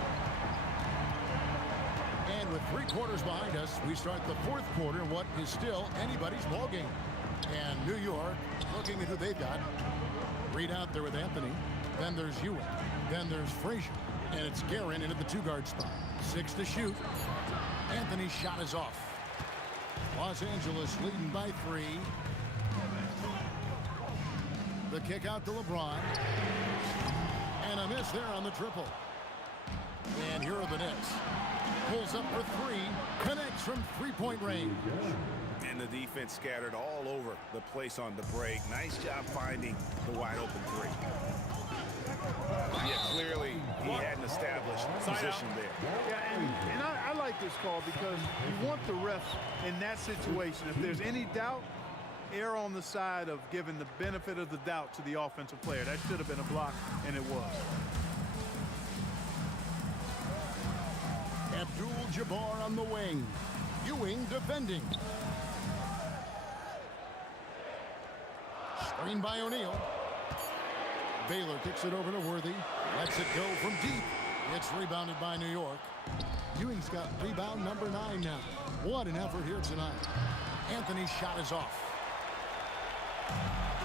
And with 3 quarters behind us, we start the 4th quarter in what is still anybody's ball game. And New York looking at who they've got. Reed out there with Anthony. Then there's Ewing. Then there's Frazier. And it's Guerin into the 2-guard spot. 6 to shoot. Anthony's shot is off. Los Angeles leading by 3. The kick out to LeBron. And a miss there on the triple. And here are the Knicks. Pulls up for 3. Connects from 3-point range. And the defense scattered all over the place on the break. Nice job finding the wide open 3. Yeah, clearly he hadn't established position there. Yeah, and I like this call because you want the refs in that situation. If there's any doubt, err on the side of giving the benefit of the doubt to the offensive player. That should have been a block, and it was. Abdul-Jabbar on the wing. Ewing defending. Screen by O'Neal. Baylor kicks it over to Worthy. Lets it go from deep. It's rebounded by New York. Ewing's got rebound number 9 now. What an effort here tonight. Anthony's shot is off.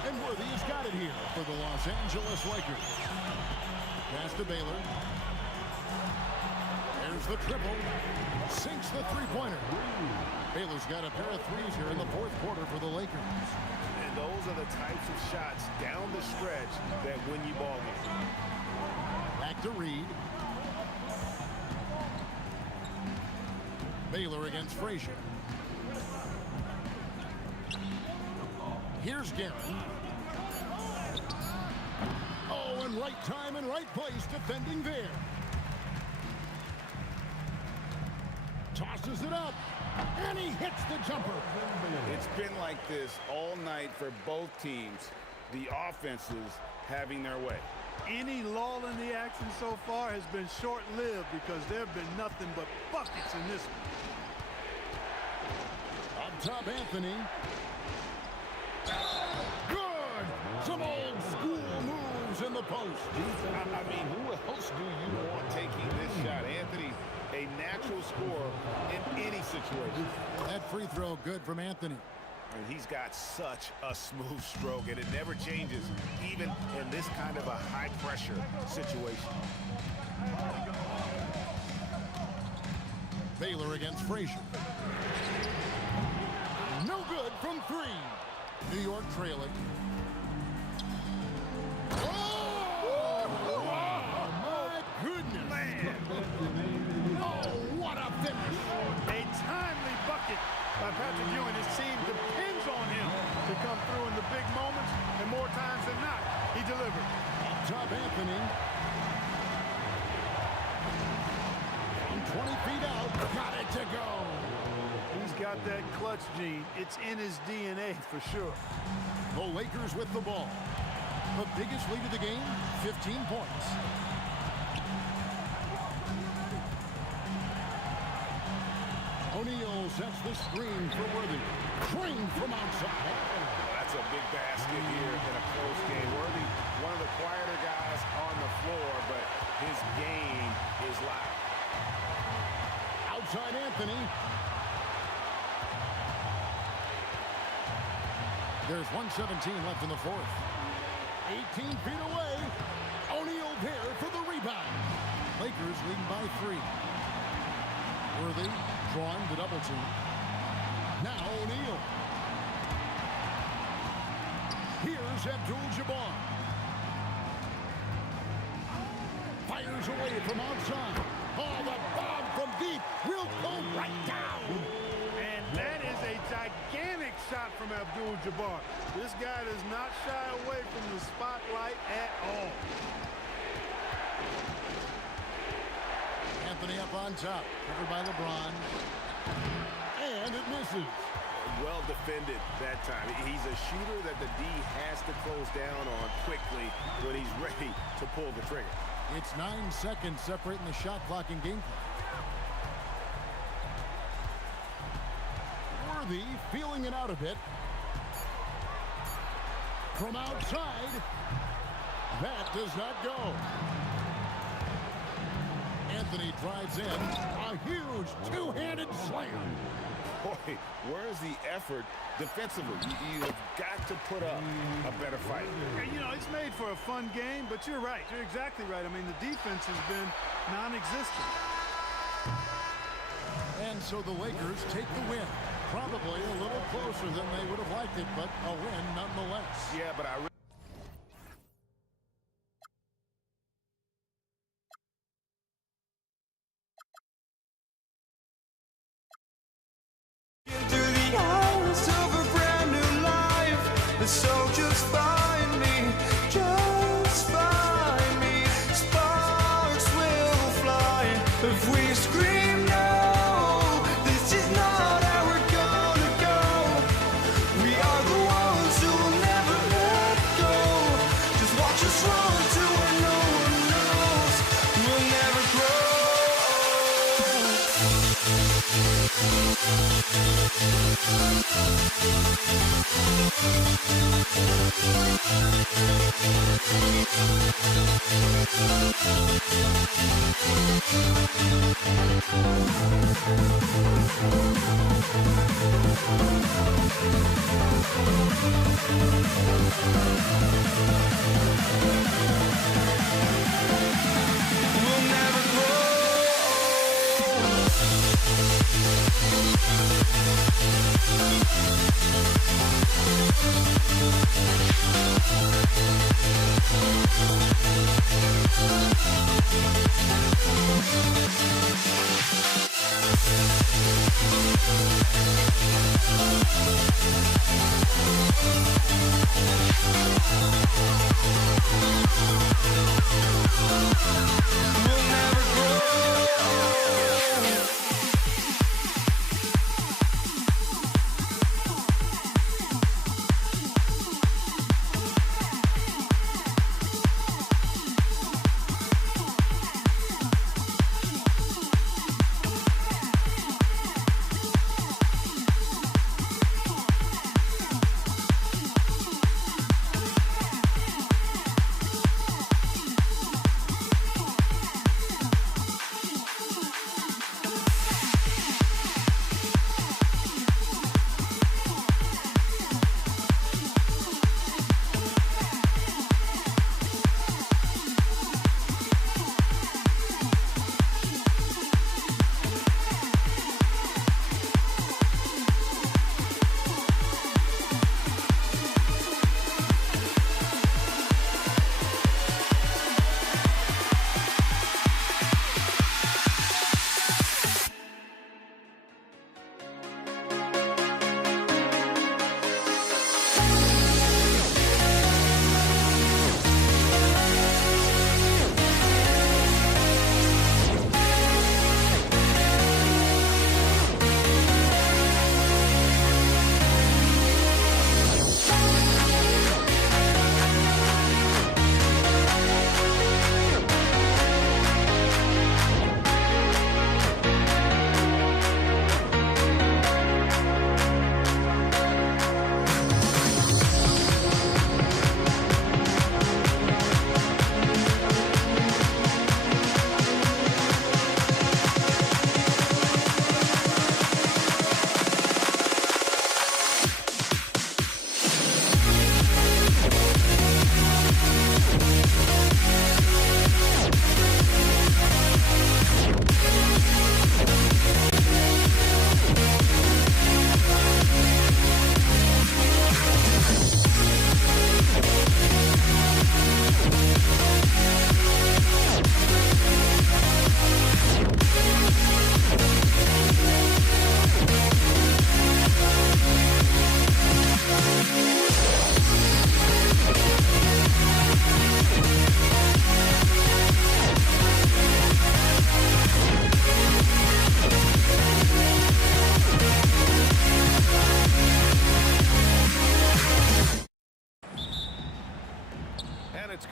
And Worthy has got it here for the Los Angeles Lakers. Pass to Baylor. There's the triple. Sinks the three-pointer. Baylor's got a pair of threes here in the 4th quarter for the Lakers. And those are the types of shots down the stretch that win you ball games. Back to Reed. Baylor against Frazier. Here's Guerin. Oh, and right time and right place defending there. Tosses it up, and he hits the jumper. It's been like this all night for both teams. The offenses having their way. Any lull in the action so far has been short-lived because there have been nothing but buckets in this one. Up top, Anthony. Good! Some old school moves in the post. I mean, who else do you want taking this shot? Anthony, a natural scorer in any situation. That free throw good from Anthony. And he's got such a smooth stroke, and it never changes, even in this kind of a high-pressure situation. Baylor against Frazier. No good from three. New York trailing. Oh, my goodness. Man. Oh, what a finish. A timely bucket by Patrick Ewing. His team depends on him to come through in the big moments, and more times than not, he delivered. Up top, Anthony. From 20 feet out, got it to go. He's got that clutch gene. It's in his DNA for sure. The Lakers with the ball. The biggest lead of the game, 15 points. O'Neal sets the screen for Worthy. Drain from outside. That's a big basket here in a close game. Worthy, one of the quieter guys on the floor, but his game is loud. Outside Anthony. There's 1:17 left in the fourth. 18 feet away. O'Neal there for the rebound. Lakers leading by 3. Worthy drawing the double team. Now O'Neal. Here's Abdul-Jabbar. Fires away from outside. Oh, the bomb from deep will go right down. And that is a gigantic shot from Abdul-Jabbar. This guy does not shy away from the spotlight at all. Anthony up on top, covered by LeBron. And it misses. Well defended that time. He's a shooter that the D has to close down on quickly when he's ready to pull the trigger. It's 9 seconds separating the shot clock and game clock. Worthy feeling it out a bit. From outside, that does not go. Anthony drives in, a huge two-handed slam. Boy, where's the effort defensively? You have got to put up a better fight. You know, it's made for a fun game, but you're right. You're exactly right. I mean, the defense has been non-existent. And so the Lakers take the win. Probably a little closer than they would have liked it, but a win nonetheless. Yeah, but I so just find me, sparks will fly if we scream no, this is not how we're gonna go, we are the ones who will never let go, just watch us run to where no one knows, we'll never grow.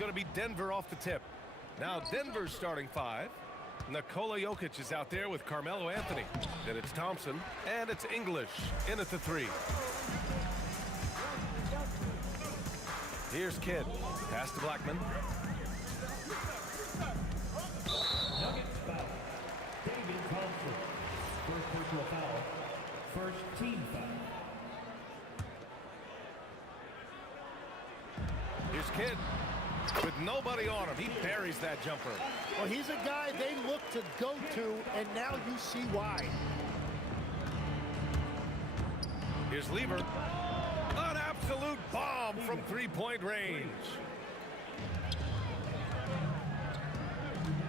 going to be Denver off the tip. Now Denver's starting 5. Nikola Jokic is out there with Carmelo Anthony. Then it's Thompson, and it's English in at the 3. Here's Kidd. Pass to Blackman. Nuggets foul. David Thompson. First personal foul. First team foul. Here's Kidd. With nobody on him, he buries that jumper. Well, he's a guy they look to go to, and now you see why. Here's Lever. An absolute bomb from three-point range.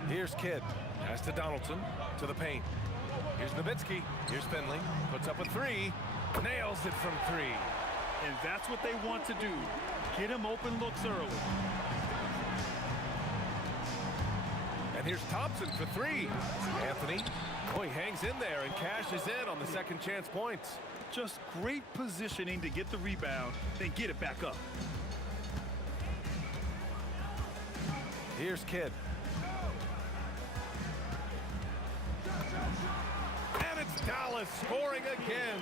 Here's Kidd. Pass to Donaldson. To the paint. Here's Nowitzki. Here's Finley. Puts up a 3. Nails it from 3. And that's what they want to do. Get him open looks early. And here's Thompson for 3. Anthony. Oh, he hangs in there and cashes in on the second chance points. Just great positioning to get the rebound, then get it back up. Here's Kidd. And it's Dallas scoring again.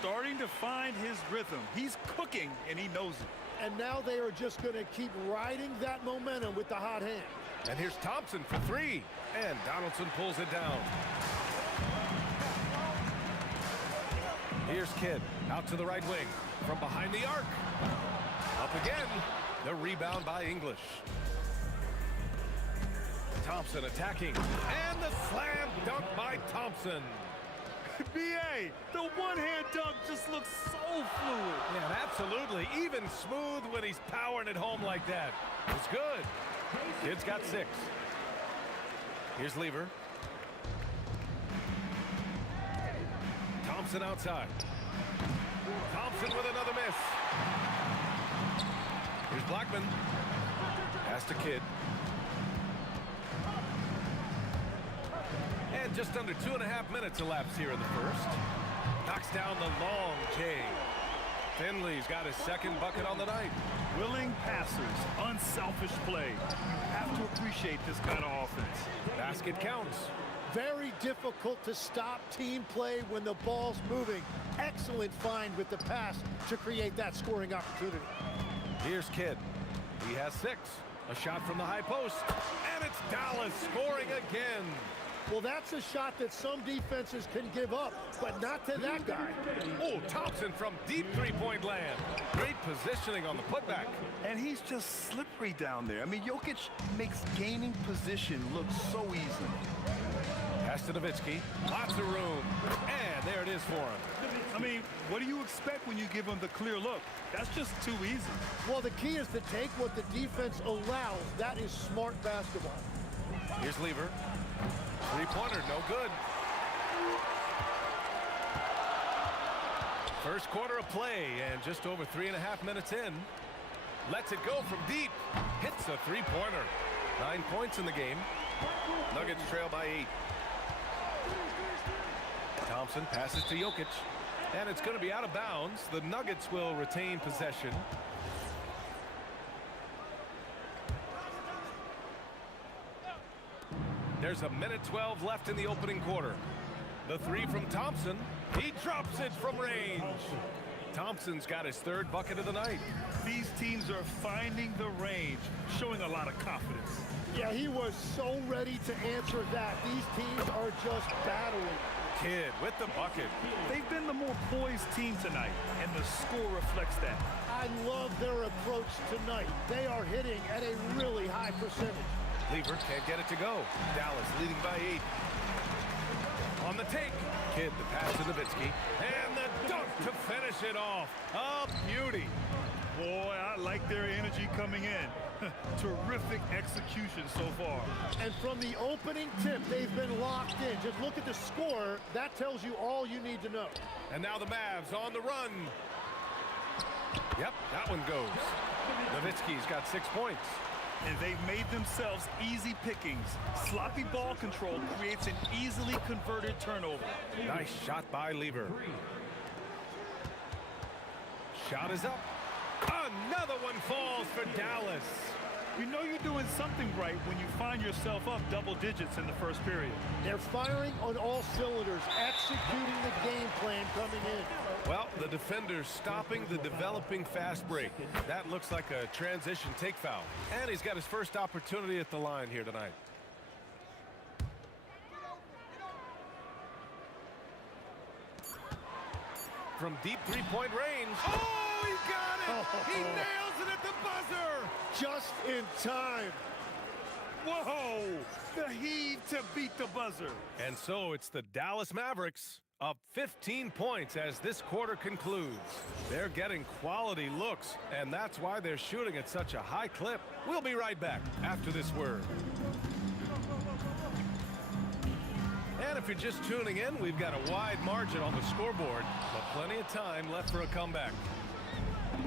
Starting to find his rhythm. He's cooking, and he knows it. And now they are just going to keep riding that momentum with the hot hand. And here's Thompson for 3. And Donaldson pulls it down. Here's Kidd. Out to the right wing. From behind the arc. Up again. The rebound by English. Thompson attacking. And the slam dunk by Thompson. B.A., the one-hand dunk just looks so fluid. Yeah, absolutely. Even smooth when he's powering it home like that. It's good. Kidd's got 6. Here's Lever. Thompson outside. Thompson with another miss. Here's Blackman. Pass to Kidd. And just under 2.5 minutes elapsed here in the first. Knocks down the long J. Finley's got his second bucket on the night. Willing passers, unselfish play. You have to appreciate this kind of offense. Basket counts. Very difficult to stop team play when the ball's moving. Excellent find with the pass to create that scoring opportunity. Here's Kidd. He has 6. A shot from the high post. And it's Dallas scoring again. Well, that's a shot that some defenses can give up, but not to that guy. Oh, Thompson from deep three-point land. Great positioning on the putback. And he's just slippery down there. I mean, Jokic makes gaining position look so easy. Pass to Nowitzki. Lots of room. And there it is for him. I mean, what do you expect when you give him the clear look? That's just too easy. Well, the key is to take what the defense allows. That is smart basketball. Here's Lever. Three-pointer, no good. First quarter of play, and just over 3.5 minutes in. Lets it go from deep. Hits a three-pointer. 9 points in the game. Nuggets trail by 8. Thompson passes to Jokic. And it's going to be out of bounds. The Nuggets will retain possession. There's 1:12 left in the opening quarter. The 3 from Thompson. He drops it from range. Thompson's got his 3rd bucket of the night. These teams are finding the range, showing a lot of confidence. Yeah, he was so ready to answer that. These teams are just battling. Kidd with the bucket. They've been the more poised team tonight, and the score reflects that. I love their approach tonight. They are hitting at a really high percentage. Lever can't get it to go. Dallas leading by 8. On the take. Kidd the pass to Nowitzki. And the dunk to finish it off. A beauty. Boy, I like their energy coming in. Terrific execution so far. And from the opening tip, they've been locked in. Just look at the score. That tells you all you need to know. And now the Mavs on the run. Yep, that one goes. Nowitzki's got 6 points. And they've made themselves easy pickings. Sloppy ball control creates an easily converted turnover. Nice shot by Lever. Shot is up. Another one falls for Dallas. You know you're doing something right when you find yourself up double digits in the first period. They're firing on all cylinders, executing the game plan coming in. Well, the defender's stopping the developing fast break. That looks like a transition take foul. And he's got his first opportunity at the line here tonight. From deep three-point range. Oh, he got it! He nails it at the buzzer! Just in time. Whoa! The heave to beat the buzzer. And so it's the Dallas Mavericks up 15 points as this quarter concludes. They're getting quality looks, and that's why they're shooting at such a high clip. We'll be right back after this word. And if you're just tuning in, we've got a wide margin on the scoreboard, but plenty of time left for a comeback.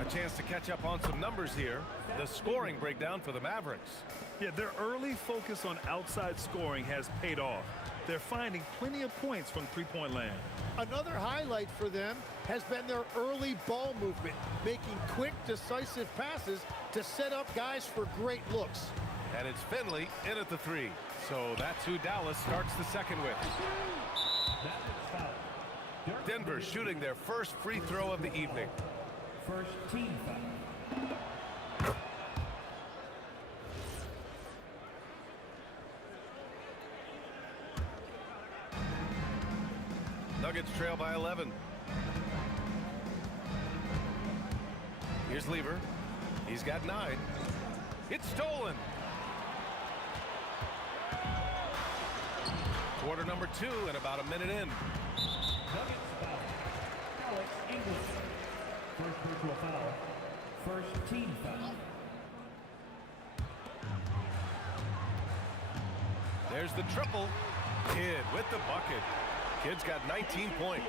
A chance to catch up on some numbers here. The scoring breakdown for the Mavericks. Yeah, their early focus on outside scoring has paid off. They're finding plenty of points from three-point land. Another highlight for them has been their early ball movement, making quick, decisive passes to set up guys for great looks. And it's Finley in at the three. So that's who Dallas starts the second with. Denver shooting their first free throw of the evening. First team foul. Nuggets trail by 11. Here's Lever. He's got 9. It's stolen. Quarter number 2 and about a minute in. Nuggets foul. Alex English. First personal foul. First team foul. There's the triple. Kidd with the bucket. Kidd's got 19 points.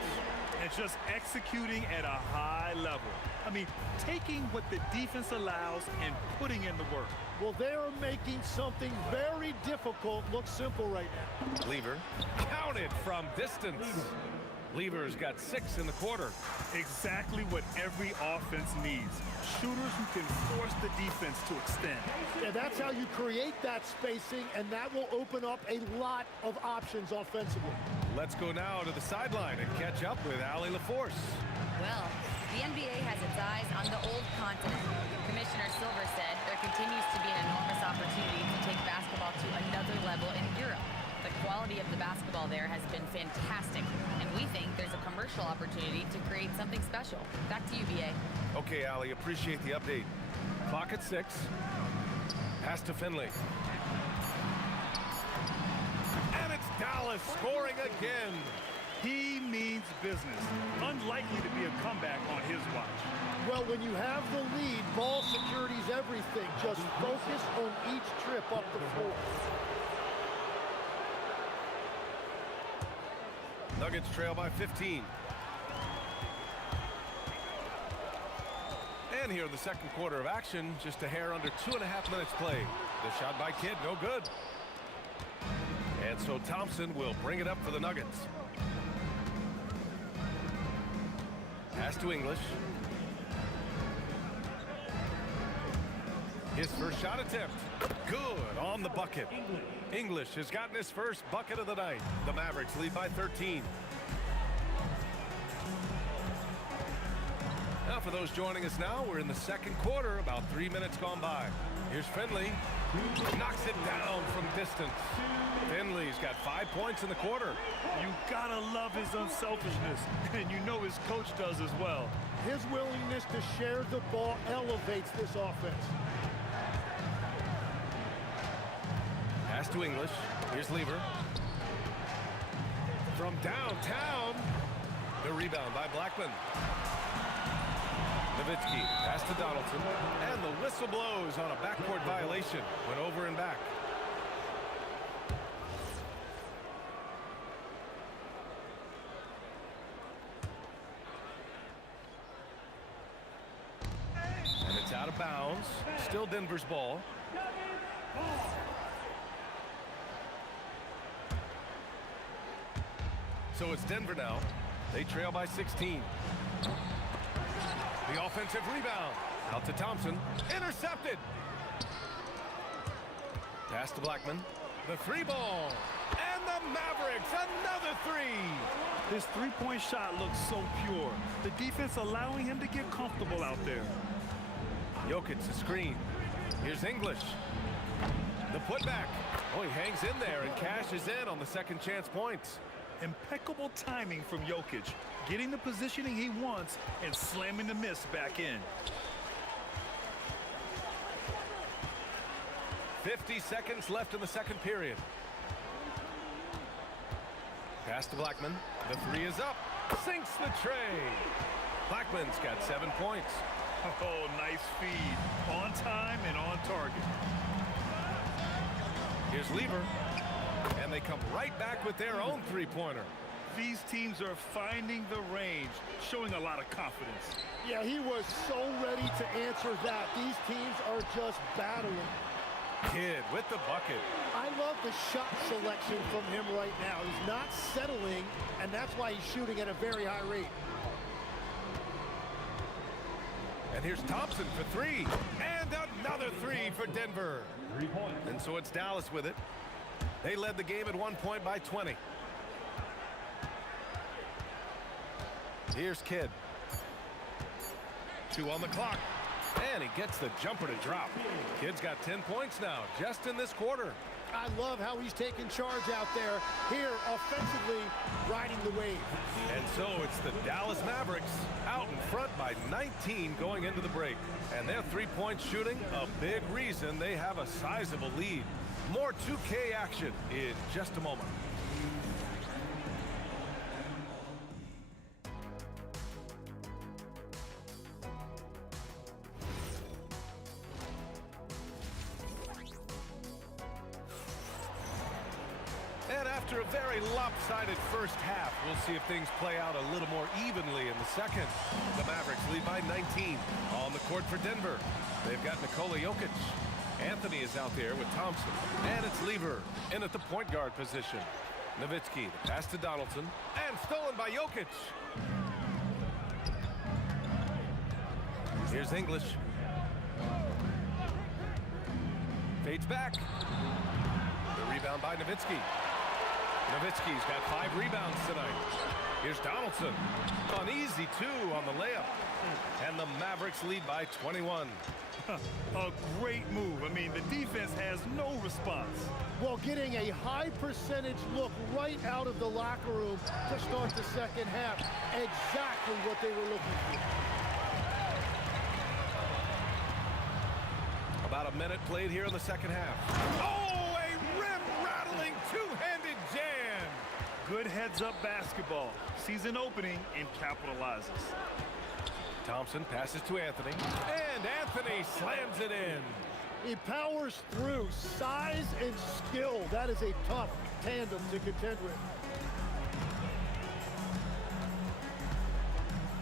And just executing at a high level. I mean, taking what the defense allows and putting in the work. Well, they are making something very difficult look simple right now. Lever counted from distance. Lever's got 6 in the quarter. Exactly what every offense needs. Shooters who can force the defense to extend. Yeah, that's how you create that spacing, and that will open up a lot of options offensively. Let's go now to the sideline and catch up with Allie LaForce. Well, the NBA has its eyes on the old continent. Commissioner Silver said there continues to be an enormous opportunity to take basketball to another level in Europe. The quality of the basketball there has been fantastic, and we think there's a commercial opportunity to create something special. Back to you, BA. Okay, Allie, appreciate the update. Clock at 6. Pass to Finley. And it's Dallas scoring again. He means business. Unlikely to be a comeback on his watch. Well, when you have the lead, ball security is everything. Just focus on each trip up the floor. Nuggets trail by 15. And here in the second quarter of action, just a hair under 2.5 minutes played. The shot by Kidd, no good. And so Thompson will bring it up for the Nuggets. Pass to English. His first shot attempt. Good on the bucket. English has gotten his first bucket of the night. The Mavericks lead by 13. Now for those joining us now, we're in the second quarter, about 3 minutes gone by. Here's Finley. Knocks it down from distance. Finley's got 5 points in the quarter. You gotta love his unselfishness, and you know his coach does as well. His willingness to share the ball elevates this offense. Pass to English. Here's Lever. From downtown. The rebound by Blackman. Nowitzki, pass to Donaldson. And the whistle blows on a backcourt violation. Went over and back. And it's out of bounds. Still Denver's ball. So it's Denver now. They trail by 16. The offensive rebound. Out to Thompson. Intercepted. Pass to Blackman. The three ball. And the Mavericks, another three. His three-point shot looks so pure. The defense allowing him to get comfortable out there. Jokic the screen. Here's English. The putback. Oh, he hangs in there and cashes in on the second chance points. Impeccable timing from Jokic, getting the positioning he wants and slamming the miss back in. 50 seconds left in the second period. Pass to Blackman. The three is up. Sinks the tray. Blackman's got 7 points. Oh, nice feed. On time and on target. Here's Lever. And they come right back with their own three-pointer. These teams are finding the range, showing a lot of confidence. Yeah, he was so ready to answer that. These teams are just battling. Kidd with the bucket. I love the shot selection from him right now. He's not settling, and that's why he's shooting at a very high rate. And here's Thompson for three. And another three for Denver. 3 points. And so it's Dallas with it. They led the game at 1 point by 20. Here's Kidd. 2 on the clock. And he gets the jumper to drop. Kidd's got 10 points now, just in this quarter. I love how he's taking charge out there. Here, offensively, riding the wave. And so it's the Dallas Mavericks out in front by 19 going into the break. And their three-point shooting, a big reason they have a sizable lead. More 2K action in just a moment. And after a very lopsided first half, we'll see if things play out a little more evenly in the second. The Mavericks lead by 19 on the court for Denver. They've got Nikola Jokic. Anthony is out there with Thompson. And it's Lever in at the point guard position. Nowitzki, the pass to Donaldson. And stolen by Jokic. Here's English. Fades back. The rebound by Nowitzki. Nowitzki's got 5 rebounds tonight. Here's Donaldson. An easy 2 on the layup. And the Mavericks lead by 21. A great move. I mean, the defense has no response. Well, getting a high percentage look right out of the locker room to start the second half. Exactly what they were looking for. About a minute played here in the second half. Oh, a rim-rattling two-handed jam. Good heads-up basketball. Sees an opening and capitalizes. Thompson passes to Anthony. And Anthony slams it in. He powers through. Size and skill. That is a tough tandem to contend with.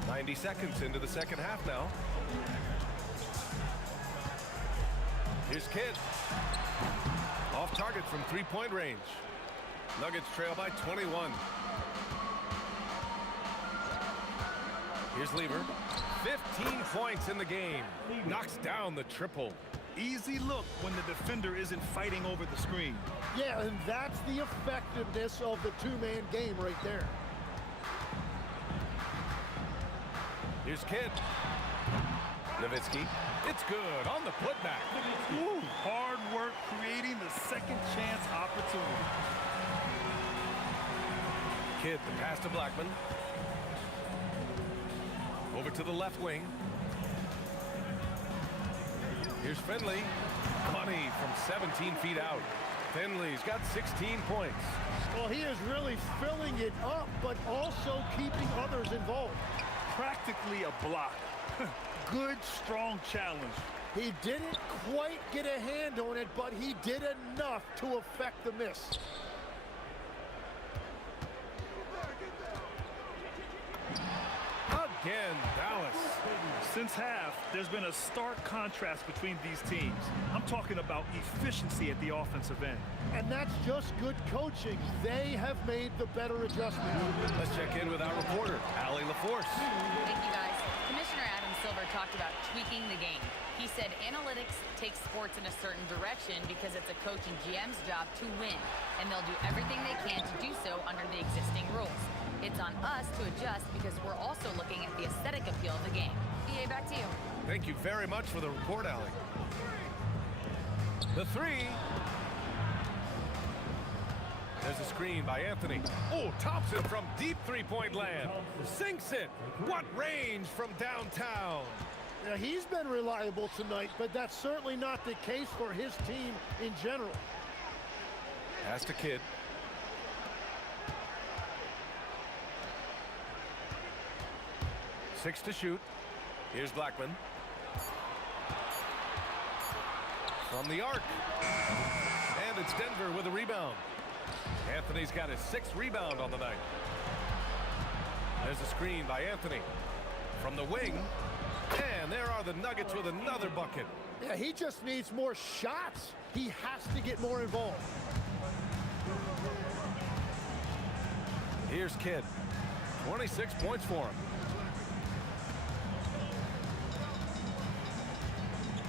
90 seconds into the second half now. Here's Kidd. Off target from three-point range. Nuggets trail by 21. Here's Lever. 15 points in the game. Knocks down the triple. Easy look when the defender isn't fighting over the screen. Yeah, and that's the effectiveness of the two-man game right there. Here's Kidd. Nowitzki. It's good on the putback. Woo, hard work creating the second chance opportunity. Kidd, the pass to Blackman. Over to the left wing. Here's Finley. Money from 17 feet out. Finley's got 16 points. Well, he is really filling it up, but also keeping others involved. Practically a block. Good, strong challenge. He didn't quite get a hand on it, but he did enough to affect the miss. Again, Dallas. Since half, there's been a stark contrast between these teams. I'm talking about efficiency at the offensive end. And that's just good coaching. They have made the better adjustment. Let's check in with our reporter, Allie LaForce. Thank you, guys. Commissioner Adam Silver Silver talked about tweaking the game. He said analytics takes sports in a certain direction because it's a coach and GM's job to win, and they'll do everything they can to do so under the existing rules. It's on us to adjust because we're also looking at the aesthetic appeal of the game. EA, back to you. Thank you very much for the report, Allie. The three. There's a screen by Anthony. Oh, Thompson from deep three-point land. Sinks it. What range from downtown. Now, he's been reliable tonight, but that's certainly not the case for his team in general. Pass to Kidd. Six to shoot. Here's Blackman. From the arc. And it's Denver with a rebound. Anthony's got his sixth rebound on the night. There's a screen by Anthony. From the wing. And there are the Nuggets with another bucket. Yeah, he just needs more shots. He has to get more involved. Here's Kidd. 26 points for him.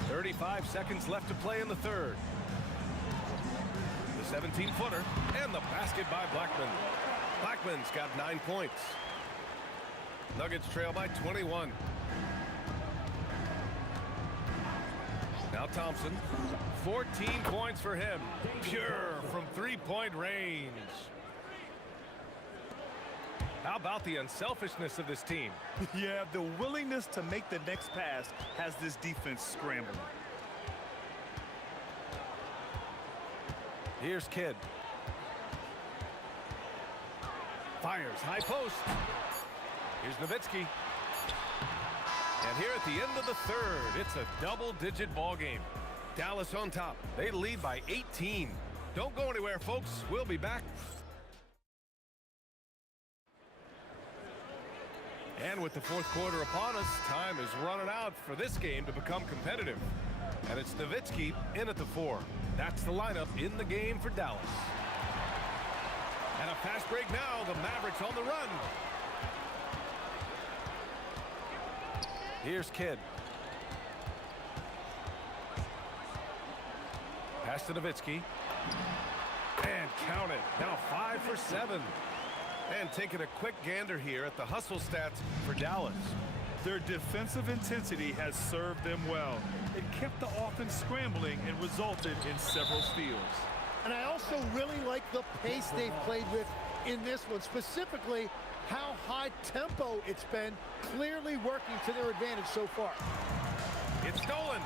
35 seconds left to play in the third. The 17-footer and the basket by Blackman. Blackman's got 9 points. Nuggets trail by 21. Now Thompson. 14 points for him. Pure from three-point range. How about the unselfishness of this team? Yeah, the willingness to make the next pass has this defense scrambling. Here's Kidd. Fires high post. Here's Nowitzki. And here at the end of the third, it's a double-digit ball game. Dallas on top. They lead by 18. Don't go anywhere, folks. We'll be back. And with the fourth quarter upon us, time is running out for this game to become competitive. And it's Nowitzki in at the 4. That's the lineup in the game for Dallas. And a fast break now. The Mavericks on the run. Here's Kidd. Pass to Nowitzki. And count it. Now 5 for 7. And taking a quick gander here at the hustle stats for Dallas. Their defensive intensity has served them well. It kept the offense scrambling and resulted in several steals. And I also really like the pace they've played with in this one, specifically how high tempo it's been, clearly working to their advantage so far. It's stolen.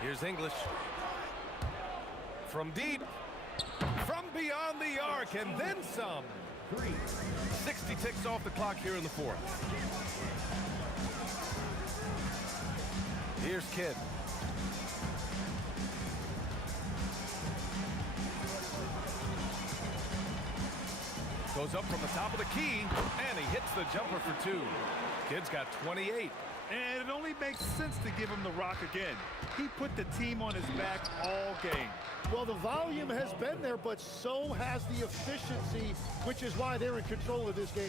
Here's English. From deep. From beyond the arc, and then some. 60 ticks off the clock here in the fourth. Here's Kidd. Goes up from the top of the key, and he hits the jumper for 2. Kidd's got 28. And it only makes sense to give him the rock again. He put the team on his back all game. Well, the volume has been there, but so has the efficiency, which is why they're in control of this game.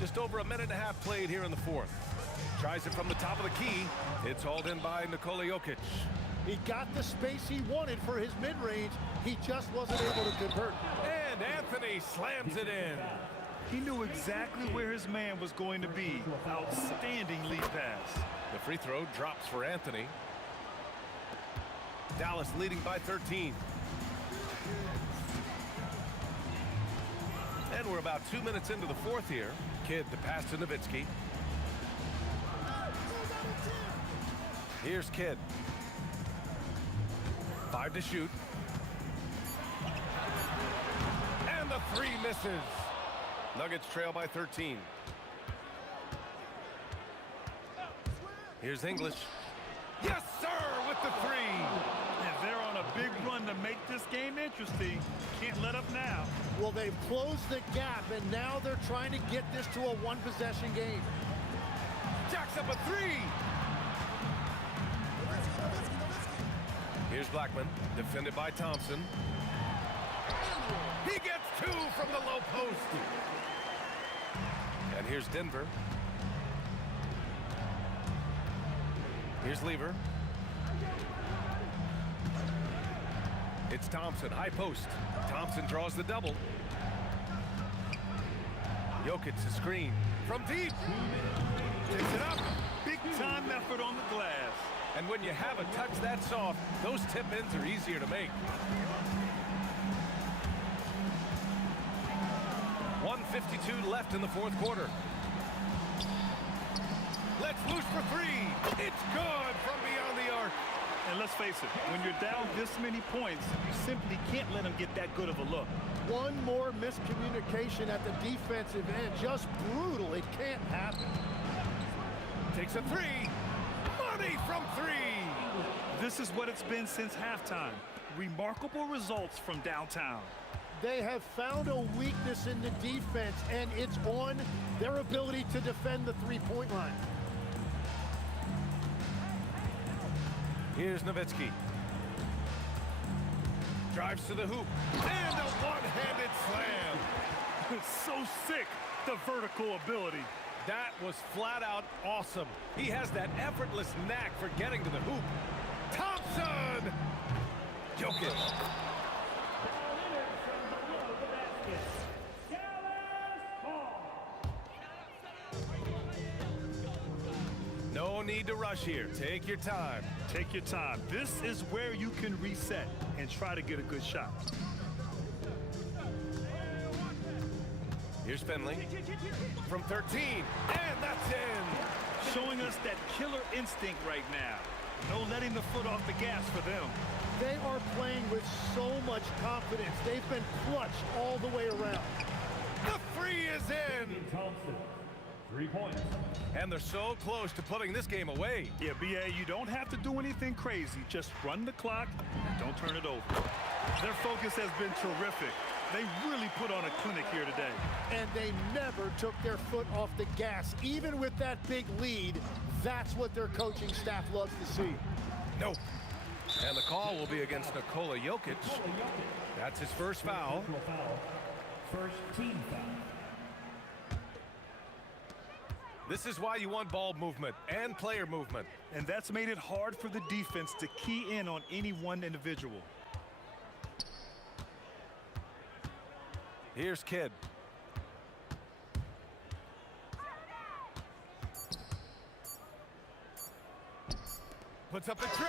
Just over a minute and a half played here in the fourth. Tries it from the top of the key. It's hauled in by Nikola Jokic. He got the space he wanted for his mid-range. He just wasn't able to convert. And Anthony slams it in. He knew exactly where his man was going to be. Outstanding lead pass. The free throw drops for Anthony. Dallas leading by 13. And we're about 2 minutes into the fourth here. Kidd to pass to Nowitzki. Here's Kidd. 5 to shoot. And the 3 misses. Nuggets trail by 13. Here's English. Yes, sir, with the 3. And they're on a big run to make this game interesting. Can't let up now. Well, they've closed the gap, and now they're trying to get this to a one-possession game. Jacks up a 3. Here's Blackman, defended by Thompson. He gets 2 from the low post. And here's Denver. Here's Lever. It's Thompson, high post. Thompson draws the double. Jokic a screen from deep. Takes it up. Big time effort on the glass. And when you have a touch that soft, those tip-ins are easier to make. 1:52 left in the fourth quarter. Let's loose for three. It's good from beyond the arc. And let's face it, when you're down this many points, you simply can't let them get that good of a look. One more miscommunication at the defensive end. Just brutal. It can't happen. Takes a three. Money from three. This is what it's been since halftime. Remarkable results from downtown. They have found a weakness in the defense, and it's on their ability to defend the three-point line. Here's Nowitzki. Drives to the hoop. And a one-handed slam. It's so sick, the vertical ability. That was flat out awesome. He has that effortless knack for getting to the hoop. Thompson! Jokic. No need to rush here. Take your time. Take your time. This is where you can reset and try to get a good shot. Here's Finley from 13, and that's in. Showing us that killer instinct right now. No letting the foot off the gas for them. They are playing with so much confidence. They've been clutch all the way around. The three is in. Thompson, 3 points. And they're so close to putting this game away. Yeah, BA, you don't have to do anything crazy. Just run the clock and don't turn it over. Their focus has been terrific. They really put on a clinic here today. And they never took their foot off the gas. Even with that big lead, that's what their coaching staff loves to see. Nope. And the call will be against Nikola Jokic. That's his first foul. First team foul. This is why you want ball movement and player movement. And that's made it hard for the defense to key in on any one individual. Here's Kidd. Puts up the tray.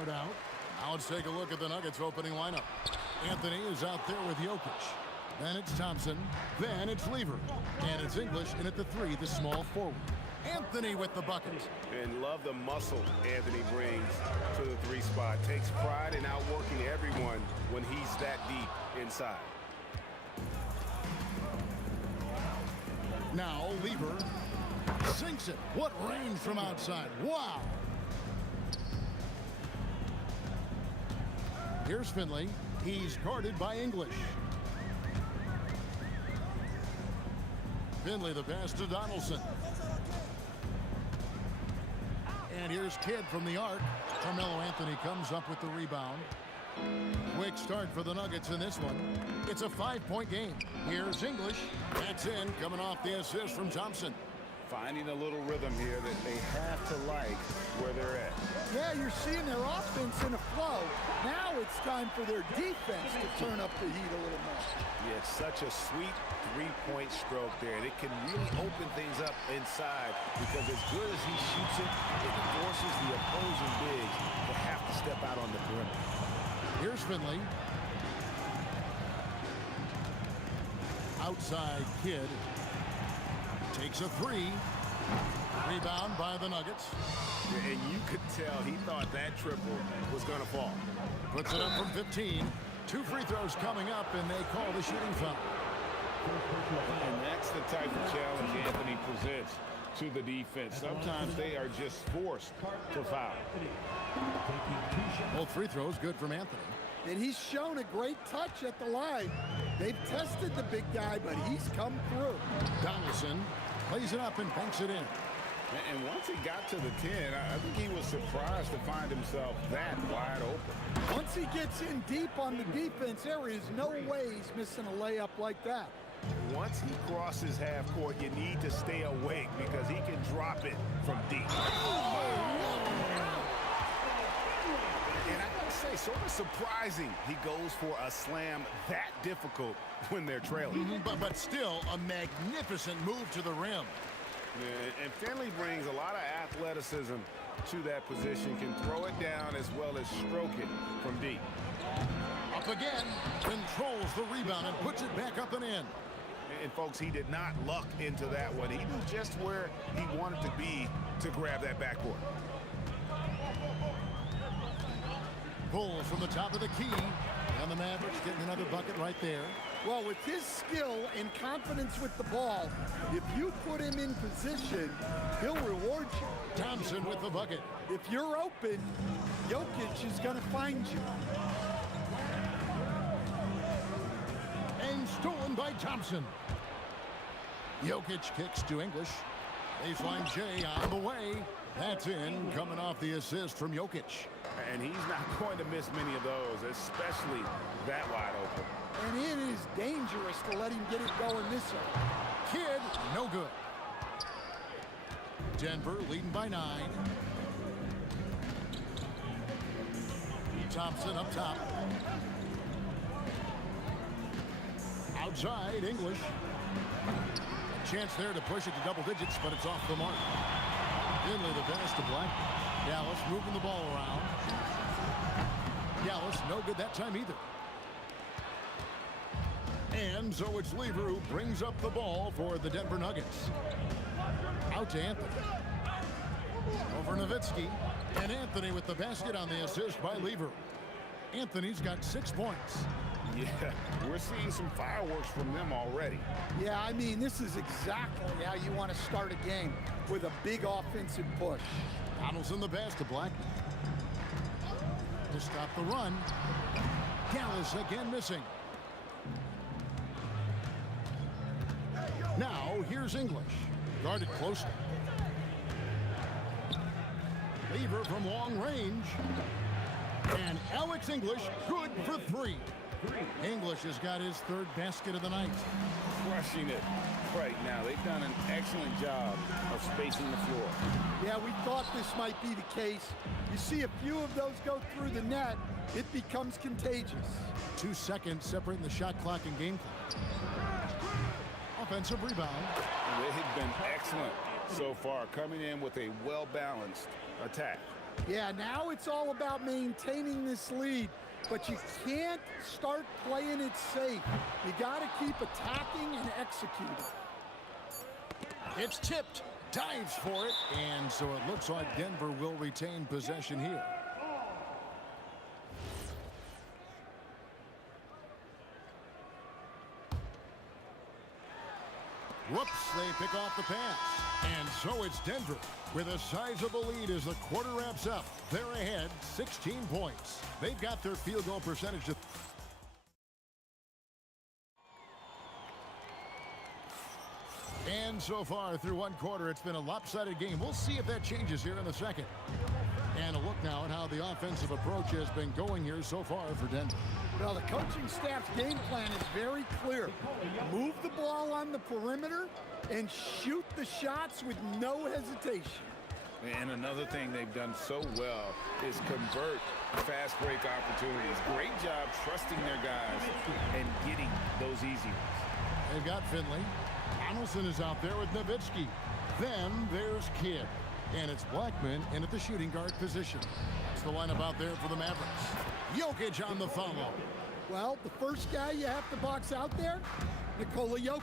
guard out. Now let's take a look at the Nuggets opening lineup. Anthony is out there with Jokic. Then it's Thompson. Then it's Lever. And it's English in at the 3, the small forward. Anthony with the bucket. And love the muscle Anthony brings to the 3 spot. Takes pride in outworking everyone when he's that deep inside. Now Lever sinks it. What range from outside. Wow. Here's Finley. He's guarded by English. Finley the pass to Donaldson. And here's Kidd from the arc. Carmelo Anthony comes up with the rebound. Quick start for the Nuggets in this one. It's a 5-point game. Here's English. That's in, coming off the assist from Thompson. Finding a little rhythm here that they have to like where they're at. Yeah, you're seeing their offense in a flow. Now it's time for their defense to turn up the heat a little more. Yeah, it's such a sweet 3-point stroke there. And it can really open things up inside because as good as he shoots it, it forces the opposing bigs to have to step out on the perimeter. Here's Finley. Outside Kidd. Takes a 3. Rebound by the Nuggets. And you could tell he thought that triple was going to fall. Puts it up from 15. 2 free throws coming up, and they call the shooting foul. And that's the type of challenge Anthony presents to the defense. Sometimes they are just forced to foul. Both free throws good from Anthony. And he's shown a great touch at the line. They've tested the big guy, but he's come through. Donaldson plays it up and banks it in. And once he got to the 10, I think he was surprised to find himself that wide open. Once he gets in deep on the defense, there is no way he's missing a layup like that. Once he crosses half court, you need to stay awake because he can drop it from deep. And I gotta say, sort of surprising he goes for a slam that difficult when they're trailing. But still a magnificent move to the rim. Yeah, and Finley brings a lot of athleticism to that position, can throw it down as well as stroke it from deep. Up again, controls the rebound and puts it back up and in. And folks, he did not luck into that one. He knew just where he wanted to be to grab that backcourt. Pulls from the top of the key, and the Mavericks getting another bucket right there. Well, with his skill and confidence with the ball, if you put him in position, he'll reward you. Thompson with the bucket. If you're open, Jokic is going to find you. And stolen by Thompson. Jokic kicks to English. Baseline J on the way. That's in, coming off the assist from Jokic. And he's not going to miss many of those, especially that wide open. And it is dangerous to let him get it going this way. Kidd, no good. Denver leading by 9. Thompson up top. Outside, English. A chance there to push it to double digits, but it's off the mark. Finley the pass to Black. Dallas moving the ball around. Dallas no good that time either. And so it's Lever who brings up the ball for the Denver Nuggets. Out to Anthony. Over Nowitzki. And Anthony with the basket on the assist by Lever. Anthony's got 6 points. Yeah, we're seeing some fireworks from them already. Yeah, I mean, this is exactly how you want to start a game, with a big offensive push. Donaldson the pass to Black. To stop the run. Dallas again missing. Now here's English. Guarded closely. Lever from long range. And Alex English good for 3. English has got his 3rd basket of the night. Crushing it right now. They've done an excellent job of spacing the floor. Yeah, we thought this might be the case. You see a few of those go through the net, it becomes contagious. 2 seconds separating the shot clock and game clock. Offensive rebound. They've been excellent so far, coming in with a well-balanced attack. Yeah, now it's all about maintaining this lead, but you can't start playing it safe. You got to keep attacking and executing. It's tipped, dives for it, and so it looks like Denver will retain possession here. Whoops, they pick off the pass. And so it's Denver with a sizable lead as the quarter wraps up. They're ahead 16 points. They've got their field goal percentage to... And so far through one quarter, it's been a lopsided game. We'll see if that changes here in the second. And a look now at how the offensive approach has been going here so far for Denver. Well, the coaching staff's game plan is very clear. Move the ball on the perimeter and shoot the shots with no hesitation. And another thing they've done so well is convert fast break opportunities. Great job trusting their guys and getting those easy ones. They've got Finley. Donaldson is out there with Nowitzki. Then there's Kidd. And it's Blackman in at the shooting guard position. That's the lineup out there for the Mavericks. Jokic on the follow. Well, the first guy you have to box out there, Nikola Jokic.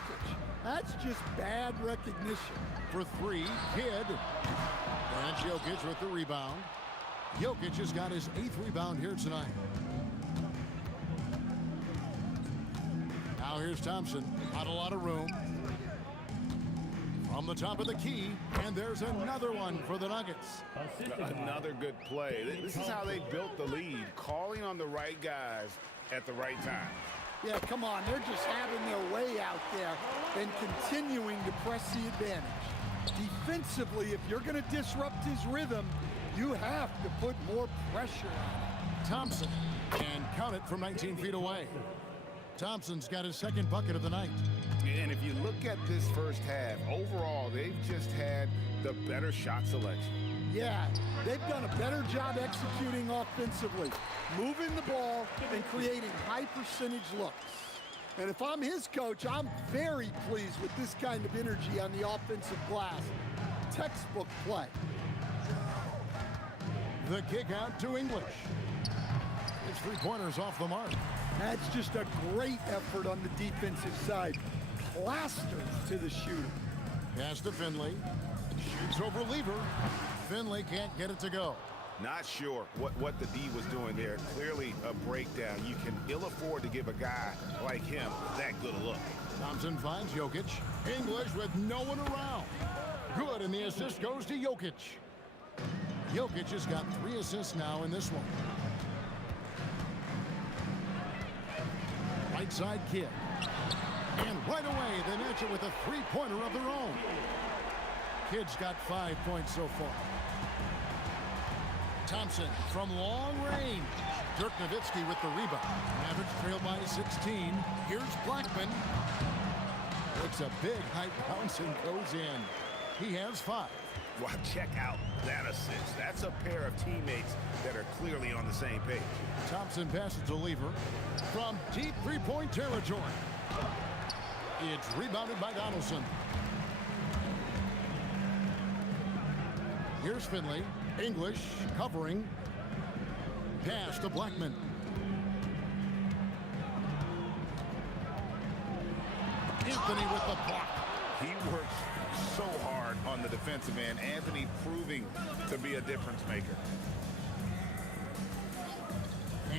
That's just bad recognition. For three, Kidd. And Jokic with the rebound. Jokic has got his 8th rebound here tonight. Now here's Thompson. Not a lot of room. From the top of the key, and there's another one for the Nuggets. Another good play. This is how they built the lead, calling on the right guys at the right time. Yeah, come on. They're just having their way out there and continuing to press the advantage. Defensively, if you're going to disrupt his rhythm, you have to put more pressure on it. Thompson, and count it from 19 feet away. Thompson's got his 2nd bucket of the night. And if you look at this first half, overall, they've just had the better shot selection. Yeah, they've done a better job executing offensively, moving the ball and creating high percentage looks. And if I'm his coach, I'm very pleased with this kind of energy on the offensive glass. Textbook play. The kick out to English. His 3-pointers off the mark. That's just a great effort on the defensive side. Plastered to the shooter. Pass to Finley. Shoots over Lever. Finley can't get it to go. Not sure what the D was doing there. Clearly a breakdown. You can ill afford to give a guy like him that good a look. Thompson finds Jokic. English with no one around. Good, and the assist goes to Jokic. Jokic has got 3 assists now in this one. Right side Kidd. And right away, they match it with a 3-pointer of their own. Kidd's got 5 points so far. Thompson from long range. Dirk Nowitzki with the rebound. Mavericks trail by 16. Here's Blackman. It's a big high bounce and goes in. He has 5. Wow, check out that assist. That's a pair of teammates that are clearly on the same page. Thompson passes to Lever from deep 3-point territory. It's rebounded by Donaldson. Here's Finley. English covering. Pass to Blackman. Anthony with the block. He works so hard on the defensive end. Anthony proving to be a difference maker.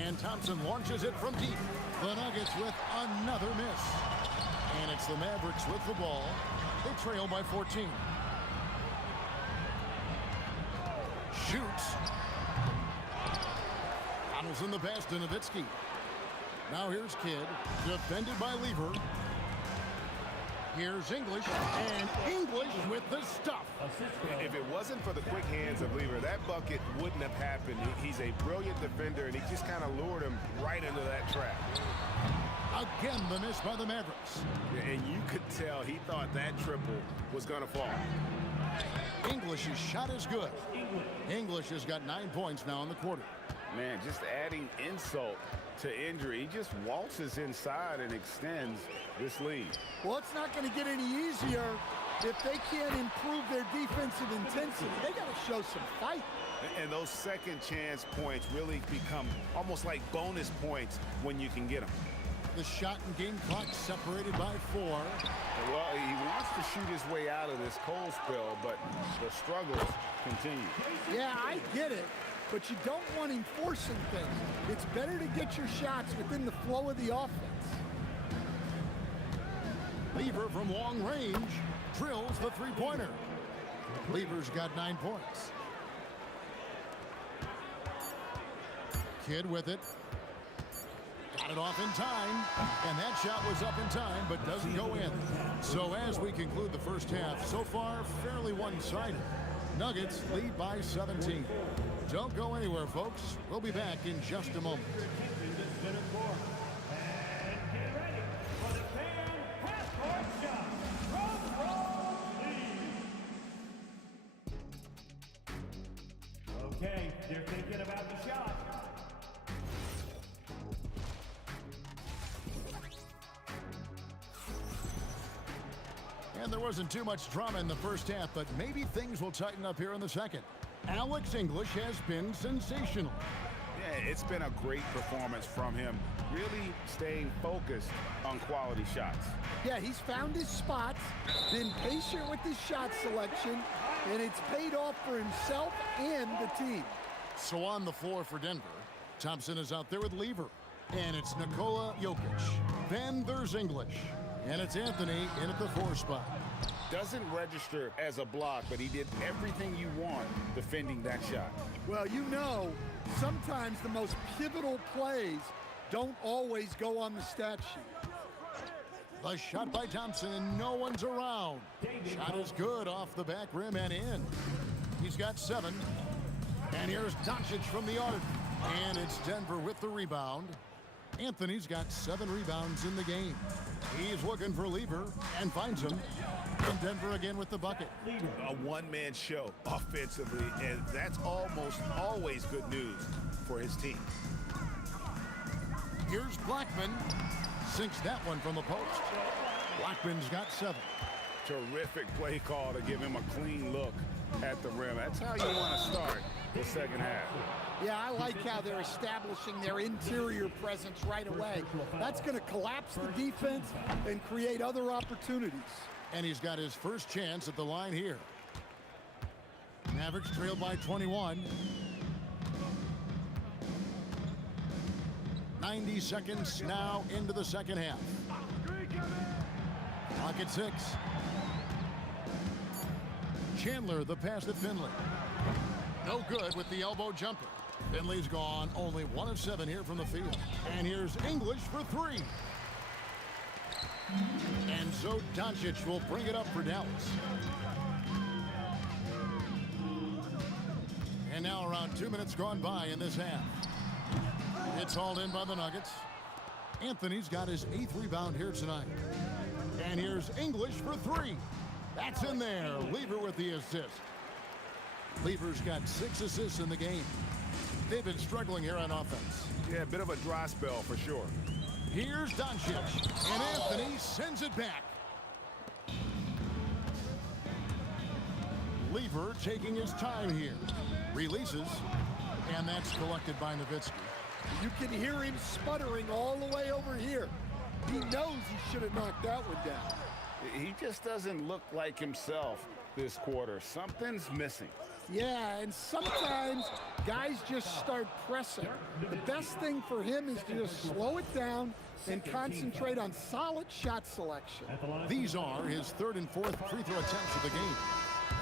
And Thompson launches it from deep. The Nuggets with another miss. And it's the Mavericks with the ball. They trail by 14. Shoots. Donaldson the pass to Nowitzki. Now here's Kidd. Defended by Lever. Here's English, and English with the stuff. If it wasn't for the quick hands of Lever, that bucket wouldn't have happened. He's a brilliant defender, and he just kind of lured him right into that trap. Again, the miss by the Mavericks. And you could tell he thought that triple was going to fall. English's shot is good. English has got 9 points now in the quarter. Man, just adding insult to injury. He just waltzes inside and extends this lead. Well, it's not going to get any easier if they can't improve their defensive intensity. They got to show some fight. And those second chance points really become almost like bonus points when you can get them. The shot and game clock separated by 4. Well, he wants to shoot his way out of this cold spell, but the struggles continue. Yeah, I get it, but you don't want him forcing things. It's better to get your shots within the flow of the offense. Lever from long range drills the three-pointer. Lever's got 9 points. Kidd with it. Got it off in time, and that shot was up in time, but doesn't go in. So as we conclude the first half, so far fairly one-sided. Nuggets lead by 17. Don't go anywhere, folks. We'll be back in just a moment. Okay, they're thinking about the shot. And there wasn't too much drama in the first half, but maybe things will tighten up here in the second. Alex English has been sensational. Yeah, it's been a great performance from him, really staying focused on quality shots. Yeah, he's found his spots, been patient with his shot selection, and it's paid off for himself and the team. So on the floor for Denver, Thompson is out there with Lever. And it's Nikola Jokic. Then there's English. And it's Anthony in at the 4 spot. Doesn't register as a block, but he did everything you want defending that shot. Well, you know, sometimes the most pivotal plays don't always go on the stat sheet. The shot by Thompson, and no one's around. Shot is good off the back rim and in. He's got 7. And here's Doncic from the arc. And it's Denver with the rebound. Anthony's got 7 rebounds in the game. He's looking for Lever and finds him. And Denver again with the bucket. A one-man show offensively, and that's almost always good news for his team. Here's Blackman. Sinks that one from the post. Blackman's got 7. Terrific play call to give him a clean look at the rim. That's how you want to start the second half. Yeah, I like how they're establishing their interior presence right away. That's going to collapse the defense and create other opportunities. And he's got his first chance at the line here. Mavericks trailed by 21. 90 seconds now into the second half. Clock at 6. Chandler, the pass to Finley. No good with the elbow jumper. Finley's gone, only 1 of 7 here from the field. And here's English for 3. And so Doncic will bring it up for Dallas. And now around 2 minutes gone by in this half. It's hauled in by the Nuggets. Anthony's got his 8th rebound here tonight. And here's English for 3. That's in there. Lever with the assist. Lever's got 6 assists in the game. They've been struggling here on offense. Yeah, a bit of a dry spell for sure. Here's Doncic, and Anthony sends it back. Lever taking his time here. Releases, and that's collected by Nowitzki. You can hear him sputtering all the way over here. He knows he should have knocked that one down. He just doesn't look like himself this quarter. Something's missing. Yeah, and sometimes guys just start pressing. The best thing for him is to just slow it down and concentrate on solid shot selection. These are his 3rd and 4th free throw attempts of the game.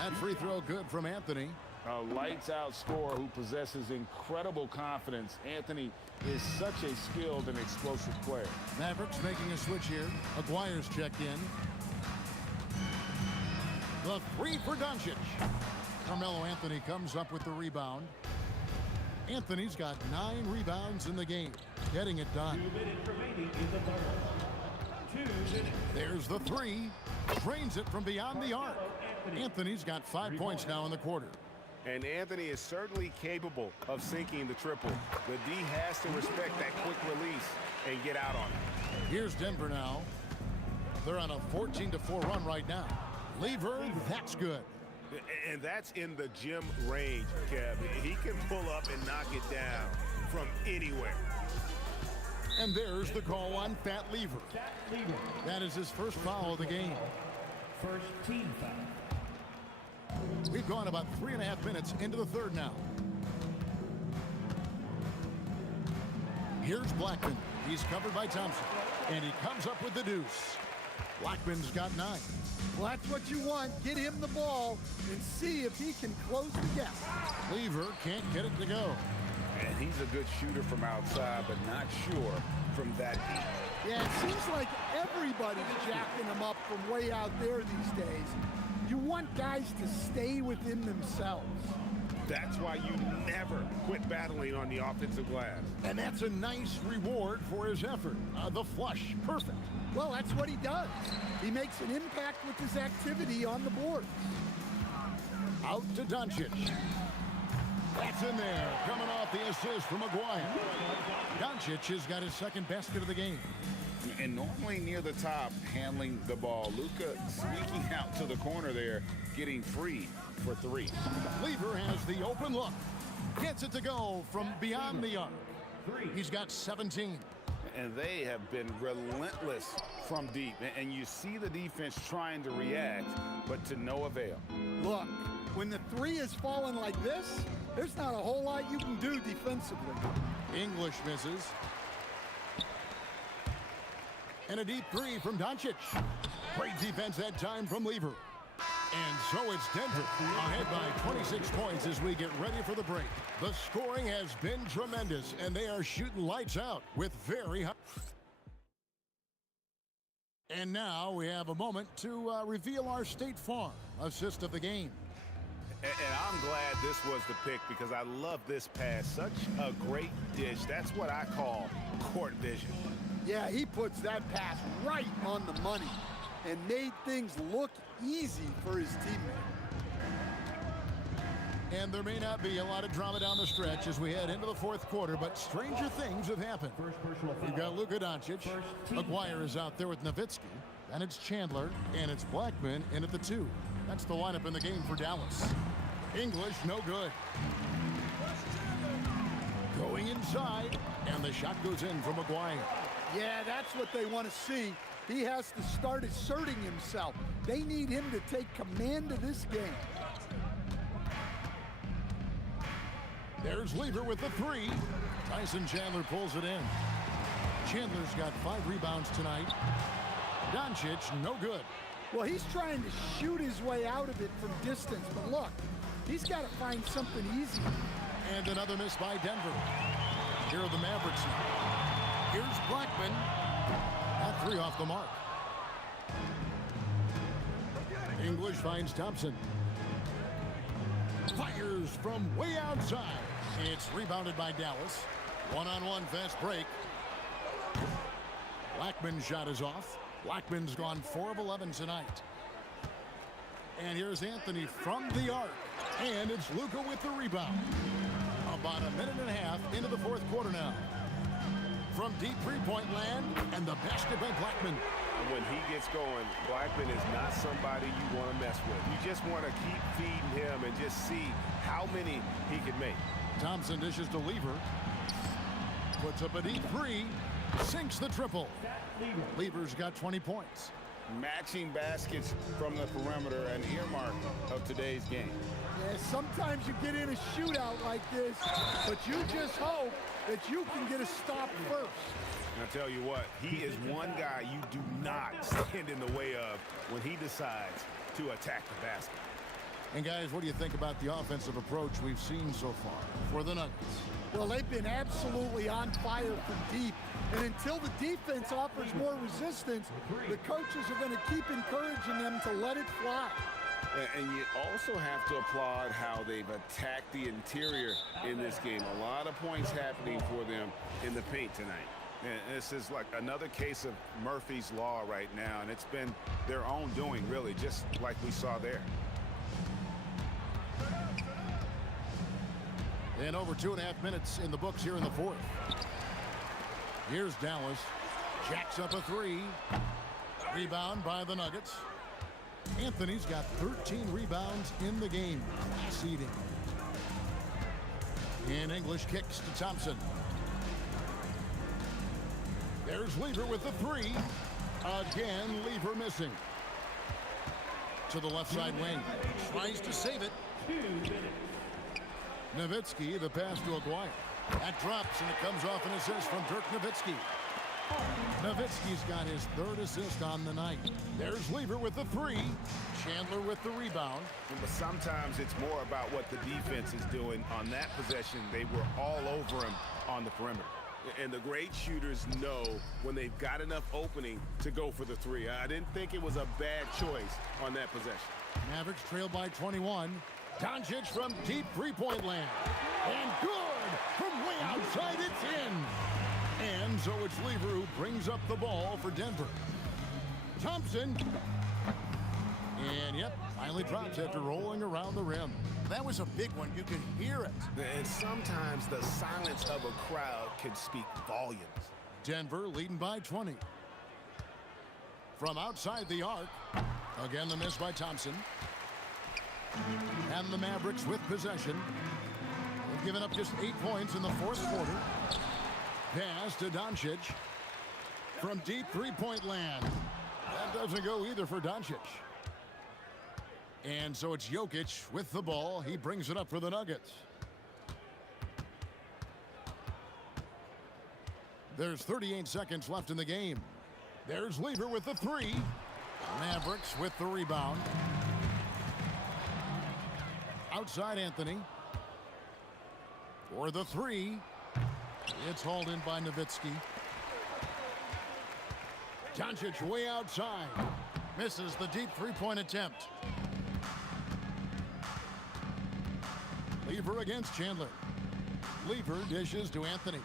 That free throw good from Anthony. A lights-out scorer who possesses incredible confidence. Anthony is such a skilled and explosive player. Mavericks making a switch here. Aguirre's checked in. The 3 for Doncic. Carmelo Anthony comes up with the rebound. Anthony's got 9 rebounds in the game, getting it done. 2 minutes remaining in the third. 2 minutes. There's the 3. Drains it from beyond the arc. Anthony's got 5 points now in the quarter. And Anthony is certainly capable of sinking the triple. The D has to respect that quick release and get out on it. Here's Denver now. They're on a 14-4 run right now. Lever, that's good. And that's in the gym range, Kev. He can pull up and knock it down from anywhere. And there's the call on Fat Lever. That is his first foul of the game. First team foul. We've gone about 3.5 minutes into the third now. Here's Blackman. He's covered by Thompson. And he comes up with the deuce. Blackman's got 9. Well, that's what you want. Get him the ball and see if he can close the gap. Lever can't get it to go. And he's a good shooter from outside, but not sure from that deep. Yeah, it seems like everybody's jacking him up from way out there these days. You want guys to stay within themselves. That's why you never quit battling on the offensive glass. And that's a nice reward for his effort. The flush, perfect. Well, that's what he does. He makes an impact with his activity on the board. Out to Doncic. That's in there, coming off the assist from Maguire. Doncic has got his second basket of the game. And normally near the top, handling the ball. Luka sneaking out to the corner there, getting free for 3. Lever has the open look. Gets it to go from beyond the arc. He's got 17. And they have been relentless from deep. And you see the defense trying to react, but to no avail. Look, when the 3 is falling like this, there's not a whole lot you can do defensively. English misses. And a deep 3 from Doncic. Great defense that time from Lever. And so it's Denver ahead by 26 points as we get ready for the break. The scoring has been tremendous, and they are shooting lights out with very high. And now we have a moment to reveal our State Farm assist of the game. And I'm glad this was the pick because I love this pass. Such a great dish. That's what I call court vision. Yeah, he puts that pass right on the money and made things look easy for his teammate. And there may not be a lot of drama down the stretch as we head into the fourth quarter, but stranger things have happened. We've got Luka Doncic. Maguire is out there with Nowitzki. Then it's Chandler, and it's Blackman in at the 2. That's the lineup in the game for Dallas. English, no good. Going inside, and the shot goes in from Maguire. Yeah, that's what they want to see. He has to start asserting himself. They need him to take command of this game. There's Lever with the 3. Tyson Chandler pulls it in. Chandler's got 5 rebounds tonight. Doncic, no good. Well, he's trying to shoot his way out of it from distance, but look, he's got to find something easy. And another miss by Denver. Here are the Mavericks. Here's Blackman. That 3 off the mark. English finds Thompson. Fires from way outside. It's rebounded by Dallas. One-on-one fast break. Blackman's shot is off. Blackman's gone 4 of 11 tonight. And here's Anthony from the arc. And it's Luka with the rebound. About a minute and a half into the fourth quarter now. From deep three-point land, and the basket by Blackman. When he gets going, Blackman is not somebody you want to mess with. You just want to keep feeding him and just see how many he can make. Thompson dishes to Lever. Puts up a deep 3. Sinks the triple. Lever's got 20 points. Matching baskets from the perimeter, an earmark of today's game. Yeah, sometimes you get in a shootout like this, but you just hope that you can get a stop first. And I tell you what, he is one guy you do not stand in the way of when he decides to attack the basket. And guys, what do you think about the offensive approach we've seen so far for the Nuggets? Well, they've been absolutely on fire from deep. And until the defense offers more resistance, the coaches are going to keep encouraging them to let it fly. And you also have to applaud how they've attacked the interior in this game. A lot of points happening for them in the paint tonight. And this is like another case of Murphy's Law right now, and it's been their own doing, really, just like we saw there. And over 2.5 minutes in the books here in the fourth. Here's Dallas. Jacks up a 3. Rebound by the Nuggets. Anthony's got 13 rebounds in the game. Seeding. In English kicks to Thompson. There's Lever with the three. Again, Lever missing. To the left side wing. Tries to save it. Nowitzki, the pass to Aguirre. That drops, and it comes off an assist from Dirk Nowitzki. Nowitzki's got his third assist on the night. There's Lever with the three. Chandler with the rebound. But sometimes it's more about what the defense is doing. On that possession, they were all over him on the perimeter. And the great shooters know when they've got enough opening to go for the three. I didn't think it was a bad choice on that possession. Mavericks trail by 21. Doncic from deep three-point land. And good! From way outside, it's in! And so it's Lever who brings up the ball for Denver. Thompson. And yep, finally drops after rolling around the rim. That was a big one. You could hear it. And sometimes the silence of a crowd can speak volumes. Denver leading by 20. From outside the arc. Again, the miss by Thompson. And the Mavericks with possession. They've given up just 8 points in the fourth quarter. Pass to Doncic. From deep three-point land. That doesn't go either for Doncic. And so it's Jokic with the ball. He brings it up for the Nuggets. There's 38 seconds left in the game. There's Lever with the three. Mavericks with the rebound. Outside Anthony. For the three. It's hauled in by Nowitzki. Doncic way outside. Misses the deep three-point attempt. Lever against Chandler. Lever dishes to Anthony.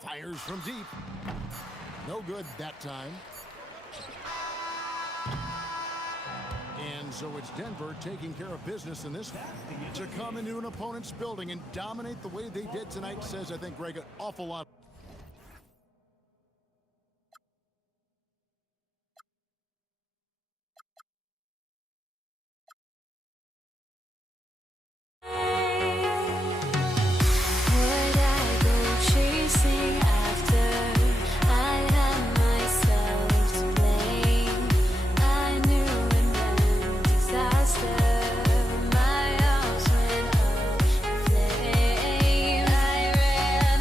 Fires from deep. No good that time. And so it's Denver taking care of business in this one. To come into an opponent's building and dominate the way they did tonight says, I think, Greg, an awful lot.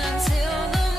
Until the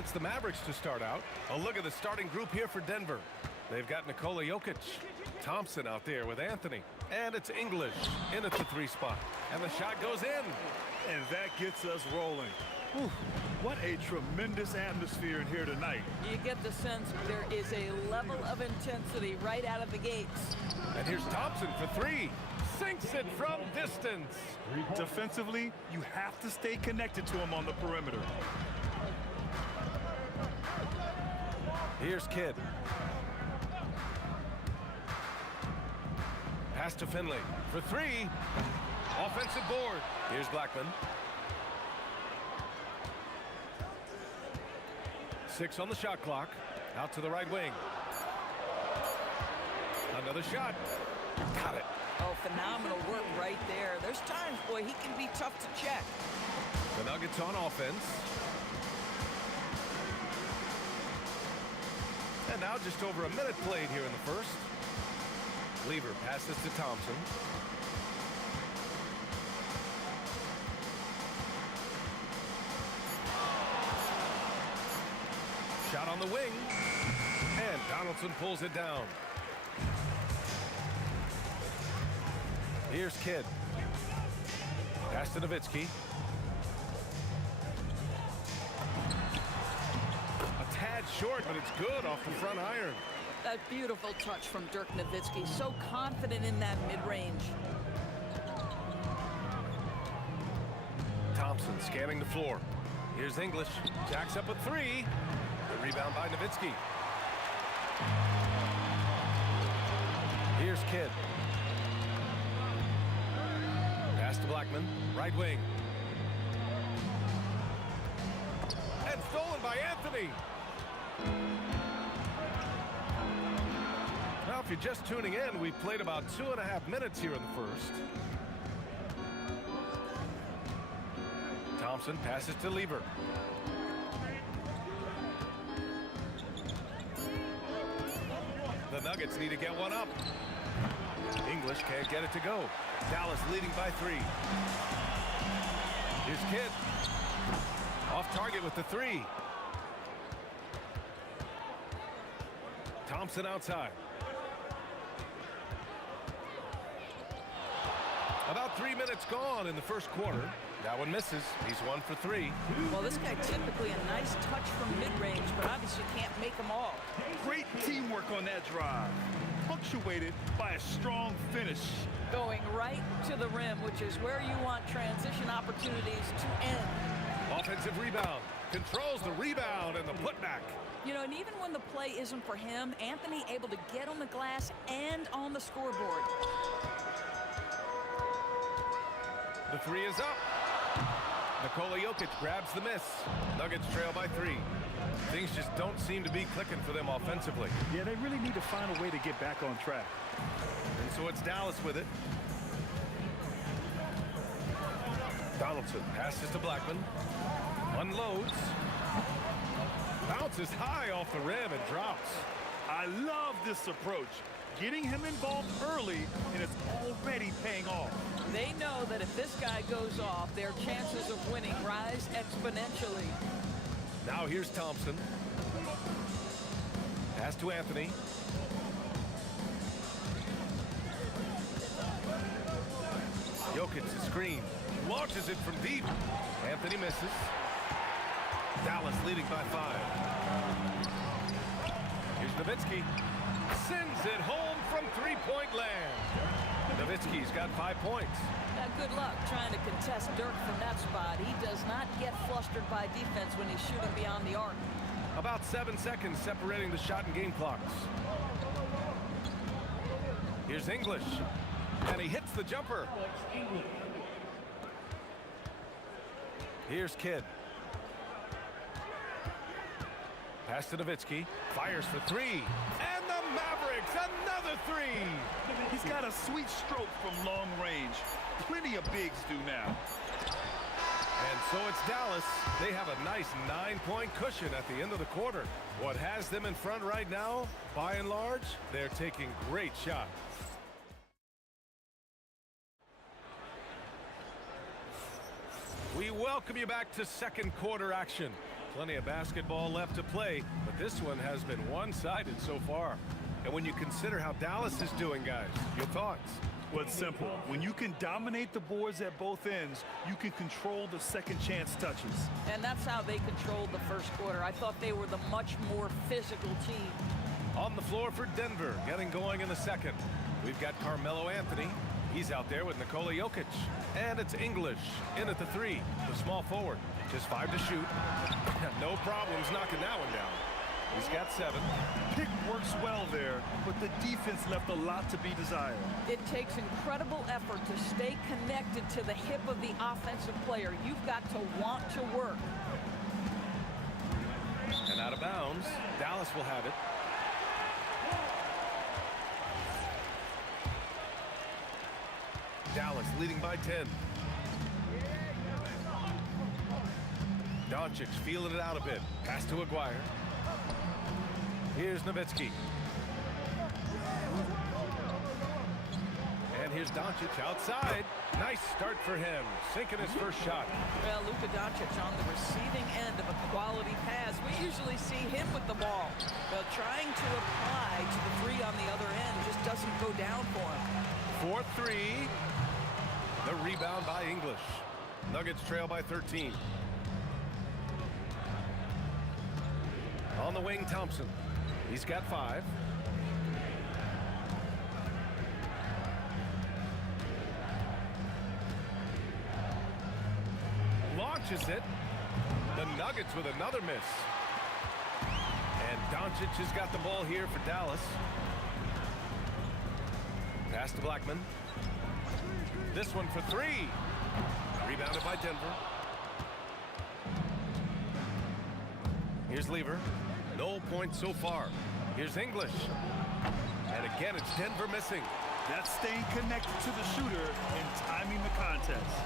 it's the Mavericks to start out. A look at the starting group here for Denver. They've got Nikola Jokic, Thompson out there with Anthony, and it's English in at the 3 spot. And the shot goes in. And that gets us rolling. Whew, what a tremendous atmosphere in here tonight. You get the sense there is a level of intensity right out of the gates. And here's Thompson for 3. Sinks it from distance. Defensively, you have to stay connected to him on the perimeter. Here's Kidd. Pass to Finley for 3. Offensive board. Here's Blackman. 6 on the shot clock. Out to the right wing. Another shot. Got it. Oh, phenomenal work right there. There's times, boy, he can be tough to check. The Nuggets on offense. And now just over a minute played here in the first. Lever passes to Thompson. Shot on the wing. And Donaldson pulls it down. Here's Kidd. Pass to Nowitzki. A tad short, but it's good off the front iron. That beautiful touch from Dirk Nowitzki. So confident in that mid-range. Thompson scanning the floor. Here's English. Jacks up a 3. The rebound by Nowitzki. Here's Kidd. Pass to Blackman. Right wing. And stolen by Anthony. Now, if you're just tuning in, we've played about 2.5 minutes here in the first. Thompson passes to Lever. The Nuggets need to get one up. English can't get it to go. Dallas leading by 3. Here's Kidd. Off target with the 3. Thompson outside. About 3 minutes gone in the first quarter. That one misses. He's 1 for 3. Well, this guy typically a nice touch from mid-range, but obviously can't make them all. Great teamwork on that drive. Punctuated by a strong finish. Going right to the rim, which is where you want transition opportunities to end. Offensive rebound. Controls the rebound and the putback. You know, and even when the play isn't for him, Anthony able to get on the glass and on the scoreboard. The 3 is up. Nikola Jokic grabs the miss. Nuggets trail by 3. Things just don't seem to be clicking for them offensively. Yeah, they really need to find a way to get back on track. And so it's Dallas with it. Donaldson passes to Blackman. Unloads. Bounces high off the rim and drops. I love this approach. Getting him involved early, and it's already paying off. They know that if this guy goes off, their chances of winning rise exponentially. Now here's Thompson. Pass to Anthony. Jokic the screen. Launches it from deep. Anthony misses. Dallas leading by 5. Here's Nowitzki. Sends it home from 3-point land. Nowitzki's got 5 points. Good luck trying to contest Dirk from that spot. He does not get flustered by defense when he's shooting beyond the arc. About 7 seconds separating the shot and game clocks. Here's English. And he hits the jumper. Here's Kidd. Pass to Nowitzki. Fires for 3. And the Mavericks, another 3. He's got a sweet stroke from long range. Plenty of bigs do now. And so it's Dallas. They have a nice 9-point cushion at the end of the quarter. What has them in front right now, by and large, they're taking great shots. We welcome you back to second quarter action. Plenty of basketball left to play, but this one has been one-sided so far. And when you consider how Dallas is doing, guys, your thoughts? Well, it's simple. When you can dominate the boards at both ends, you can control the second chance touches. And that's how they controlled the first quarter. I thought they were the much more physical team. On the floor for Denver, getting going in the second. We've got Carmelo Anthony. He's out there with Nikola Jokic. And it's English in at the 3, the small forward. Just 5 to shoot. No problems knocking that one down. He's got 7. Pick works well there, but the defense left a lot to be desired. It takes incredible effort to stay connected to the hip of the offensive player. You've got to want to work. And out of bounds, Dallas will have it. Dallas leading by 10. Doncic feeling it out a bit. Pass to Aguirre. Here's Nowitzki. And here's Doncic outside. Nice start for him. Sinking his first shot. Well, Luka Doncic on the receiving end of a quality pass. We usually see him with the ball. Well, trying to apply to the 3 on the other end just doesn't go down for him. 4-3. The rebound by English. Nuggets trail by 13. On the wing, Thompson. He's got 5. Launches it. The Nuggets with another miss. And Doncic has got the ball here for Dallas. Pass to Blackman. This one for 3. Rebounded by Denver. Here's Lever. No points so far. Here's English. And again, it's Denver missing. That's staying connected to the shooter and timing the contest.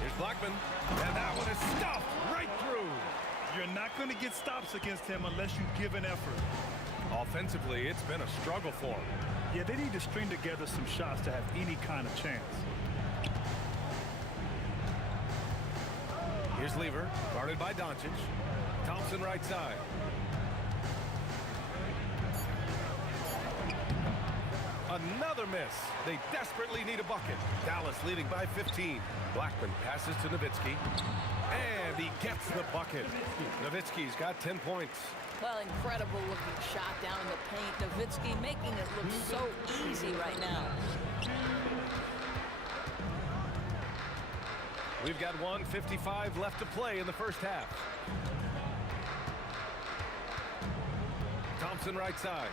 Here's Blackman. And that one is stuffed right through. You're not going to get stops against him unless you give an effort. Offensively, it's been a struggle for him. Yeah, they need to string together some shots to have any kind of chance. Here's Lever, guarded by Doncic. Thompson right side. Another miss. They desperately need a bucket. Dallas leading by 15. Blackman passes to Nowitzki. And he gets the bucket. Nowitzki's got 10 points. Well, incredible looking shot down in the paint. Nowitzki making it look so easy right now. We've got 1:55 left to play in the first half. Thompson right side.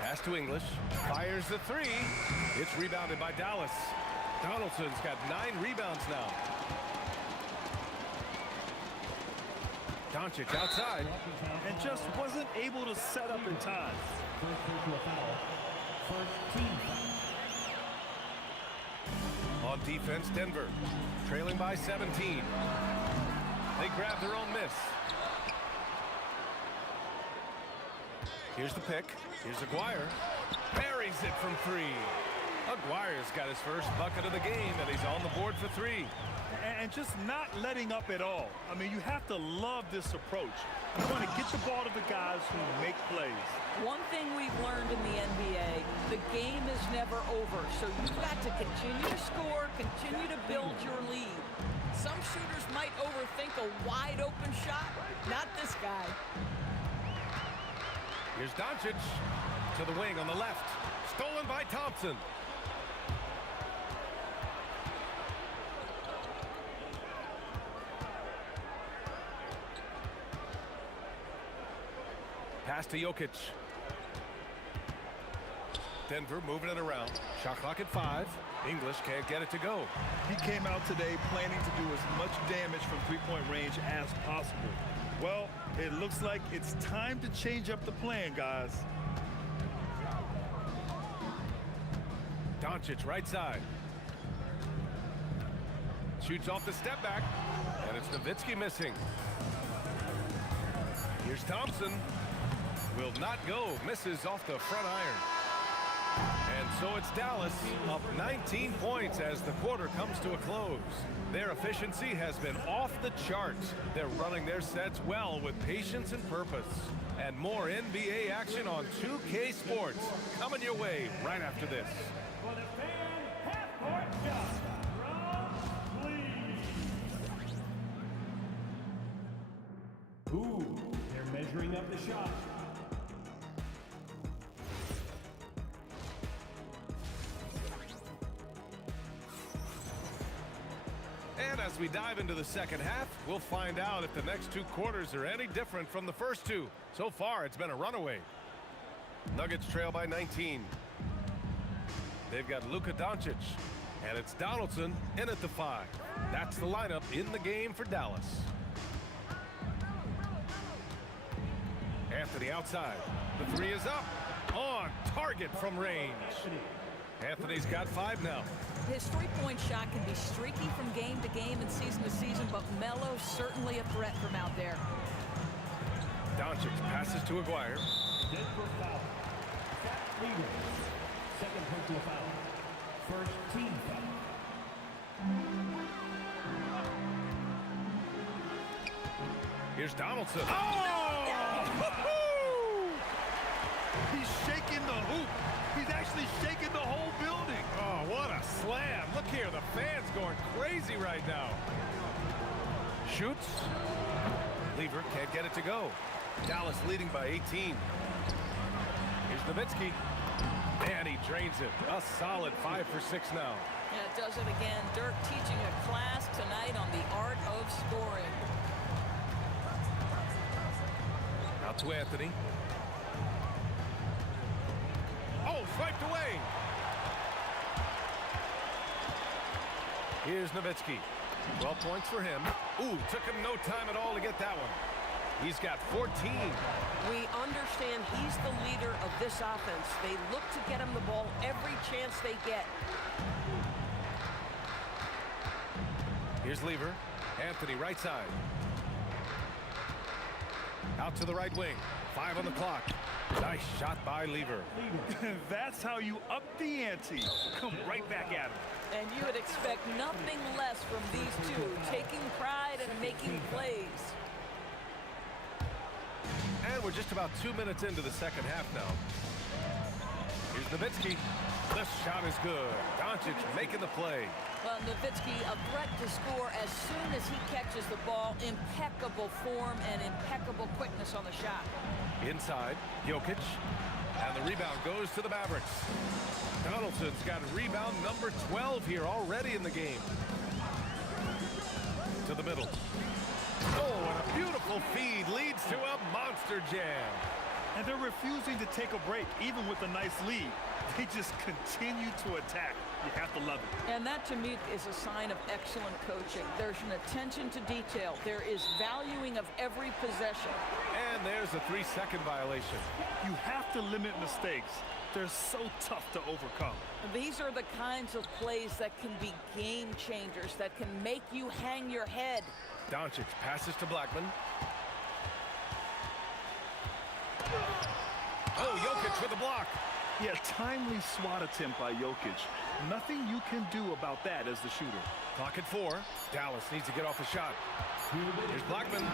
Pass to English. Fires the 3. It's rebounded by Dallas. Donaldson's got 9 rebounds now. Doncic outside. And just wasn't able to set up in time. On defense, Denver. Trailing by 17. They grab their own miss. Here's the pick. Here's Aguirre. Buries it from 3. Aguirre's got his first bucket of the game, and he's on the board for 3. And just not letting up at all. I mean, you have to love this approach. You want to get the ball to the guys who make plays. One thing we've learned in the NBA, the game is never over. So you've got to continue to score, continue to build your lead. Some shooters might overthink a wide open shot. Not this guy. Here's Doncic to the wing on the left. Stolen by Thompson. Pass to Jokic. Denver moving it around. Shot clock at 5. English can't get it to go. He came out today planning to do as much damage from three-point range as possible. Well, it looks like it's time to change up the plan, guys. Doncic right side. Shoots off the step back. And it's Nowitzki missing. Here's Thompson. Will not go. Misses off the front iron. And so it's Dallas up 19 points as the quarter comes to a close. Their efficiency has been off the charts. They're running their sets well with patience and purpose. And more NBA action on 2K Sports coming your way right after this. For the fan half-court shot from Cleveland. Ooh, they're measuring up the shot. And as we dive into the second half, we'll find out if the next two quarters are any different from the first two. So far, it's been a runaway. Nuggets trail by 19. They've got Luka Doncic, and it's Donaldson in at the 5. That's the lineup in the game for Dallas. Anthony outside. The 3 is up. On target from range. Anthony's got 5 now. His three-point shot can be streaky from game to game and season to season, but Melo's certainly a threat from out there. Doncic passes to Aguirre. Denver foul. Zach Leader. Second personal foul. First team foul. Here's Donaldson. Oh! He's shaking the hoop. He's actually shaking the whole building. Oh, what a slam. Look here, the fans going crazy right now. Shoots. Lever can't get it to go. Dallas leading by 18. Here's Nowitzki. And he drains it. A solid 5 for 6 now. Yeah, it does it again. Dirk teaching a class tonight on the art of scoring. Out to Anthony. Oh, swiped away. Here's Nowitzki. 12 points for him. Ooh, took him no time at all to get that one. He's got 14. We understand he's the leader of this offense. They look to get him the ball every chance they get. Here's Lever. Anthony right side. Out to the right wing. 5 on the clock. Nice shot by Lever. That's how you up the ante. Come right back at him. And you would expect nothing less from these two, taking pride and making plays. And we're just about 2 minutes into the second half now. Here's Nowitzki. This shot is good. Doncic making the play. Well, Nowitzki, a threat to score as soon as he catches the ball. Impeccable form and impeccable quickness on the shot. Inside, Jokic. And the rebound goes to the Mavericks. Donaldson's got rebound number 12 here already in the game. To the middle. Oh, and a beautiful feed leads to a monster jam. And they're refusing to take a break, even with a nice lead. They just continue to attack. You have to love it. And that, to me, is a sign of excellent coaching. There's an attention to detail. There is valuing of every possession. And there's a 3-second violation. You have to limit mistakes. They're so tough to overcome. These are the kinds of plays that can be game changers, that can make you hang your head. Doncic passes to Blackman. Oh, Jokic with the block. Yeah, timely SWAT attempt by Jokic. Nothing you can do about that as the shooter. Clock at 4. Dallas needs to get off a shot. Here's Blackman.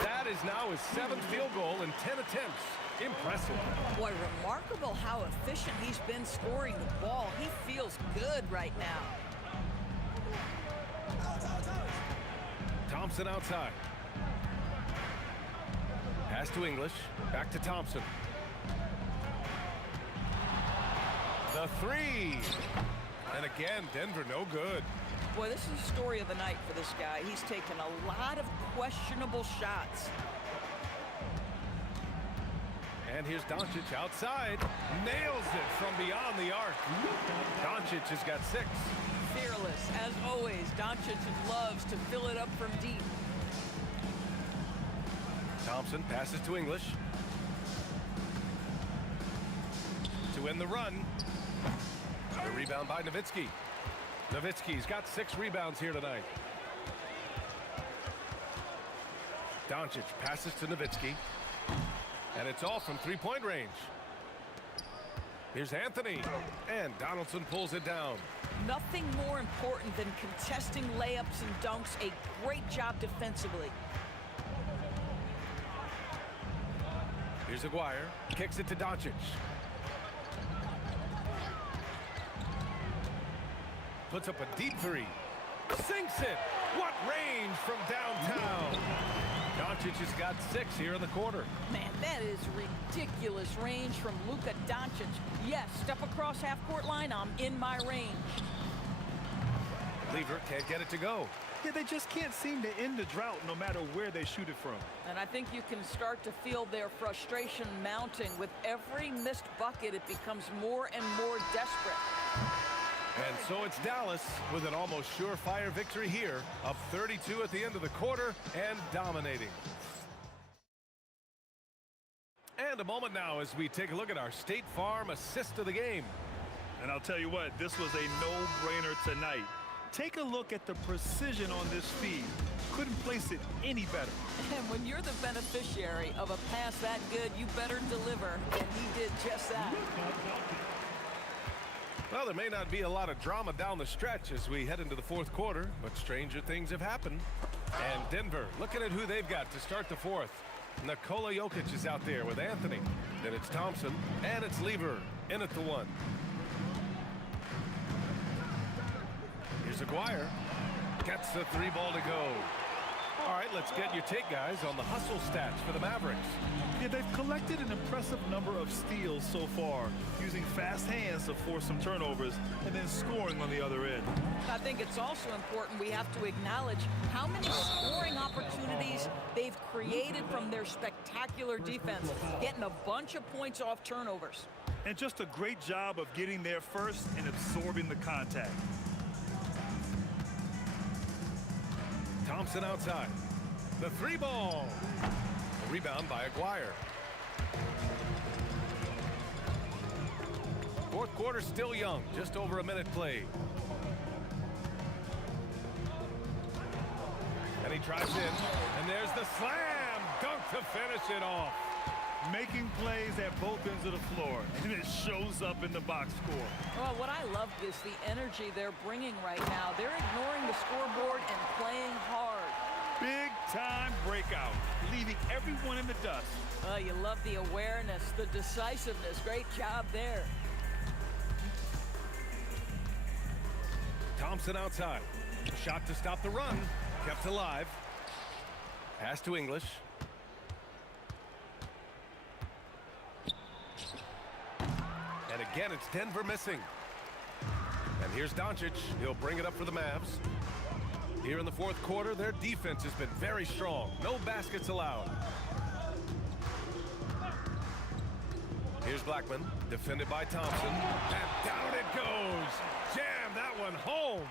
That is now his 7th field goal in 10 attempts. Impressive. Boy, remarkable how efficient he's been scoring the ball. He feels good right now. Thompson outside. Pass to English. Back to Thompson. The 3. And again, Denver no good. Boy, this is the story of the night for this guy. He's taken a lot of questionable shots. And here's Doncic outside. Nails it from beyond the arc. Doncic has got 6. Fearless, as always. Doncic loves to fill it up from deep. Thompson passes to English. To end the run. The rebound by Nowitzki. Nowitzki's got 6 rebounds here tonight. Doncic passes to Nowitzki. And it's all from 3-point range. Here's Anthony. And Donaldson pulls it down. Nothing more important than contesting layups and dunks. A great job defensively. Here's Aguirre. Kicks it to Doncic. Puts up a deep three. Sinks it. What range from downtown. Doncic has got 6 here in the quarter. Man, that is ridiculous range from Luka Doncic. Yes, step across half-court line, I'm in my range. Lever can't get it to go. Yeah, they just can't seem to end the drought no matter where they shoot it from. And I think you can start to feel their frustration mounting. With every missed bucket, it becomes more and more desperate. And so it's Dallas with an almost surefire victory here, up 32 at the end of the quarter and dominating. And a moment now as we take a look at our State Farm assist of the game. And I'll tell you what, this was a no-brainer tonight. Take a look at the precision on this feed. Couldn't place it any better. And when you're the beneficiary of a pass that good, you better deliver. And he did just that. Well, there may not be a lot of drama down the stretch as we head into the fourth quarter, but stranger things have happened. And Denver, looking at who they've got to start the fourth. Nikola Jokic is out there with Anthony. Then it's Thompson, and it's Lever in at the 1. Here's Aguirre. Gets the 3 ball to go. All right, let's get your take, guys, on the hustle stats for the Mavericks. Yeah, they've collected an impressive number of steals so far, using fast hands to force some turnovers and then scoring on the other end. I think it's also important we have to acknowledge how many scoring opportunities they've created from their spectacular defense, getting a bunch of points off turnovers. And just a great job of getting there first and absorbing the contact. Thompson outside. The 3 ball. A rebound by Aguirre. Fourth quarter still young. Just over a minute played. And he drives in. And there's the slam dunk to finish it off. Making plays at both ends of the floor, and it shows up in the box score. Well, what I love is the energy they're bringing right now. They're ignoring the scoreboard and playing hard. Big time breakout, leaving everyone in the dust. You love the awareness, the decisiveness. Great job there. Thompson outside. Shot to stop the run. Kept alive. Pass to English. And again, it's Denver missing. And here's Doncic. He'll bring it up for the Mavs. Here in the fourth quarter, their defense has been very strong. No baskets allowed. Here's Blackman, defended by Thompson. And down it goes. Jam that one home.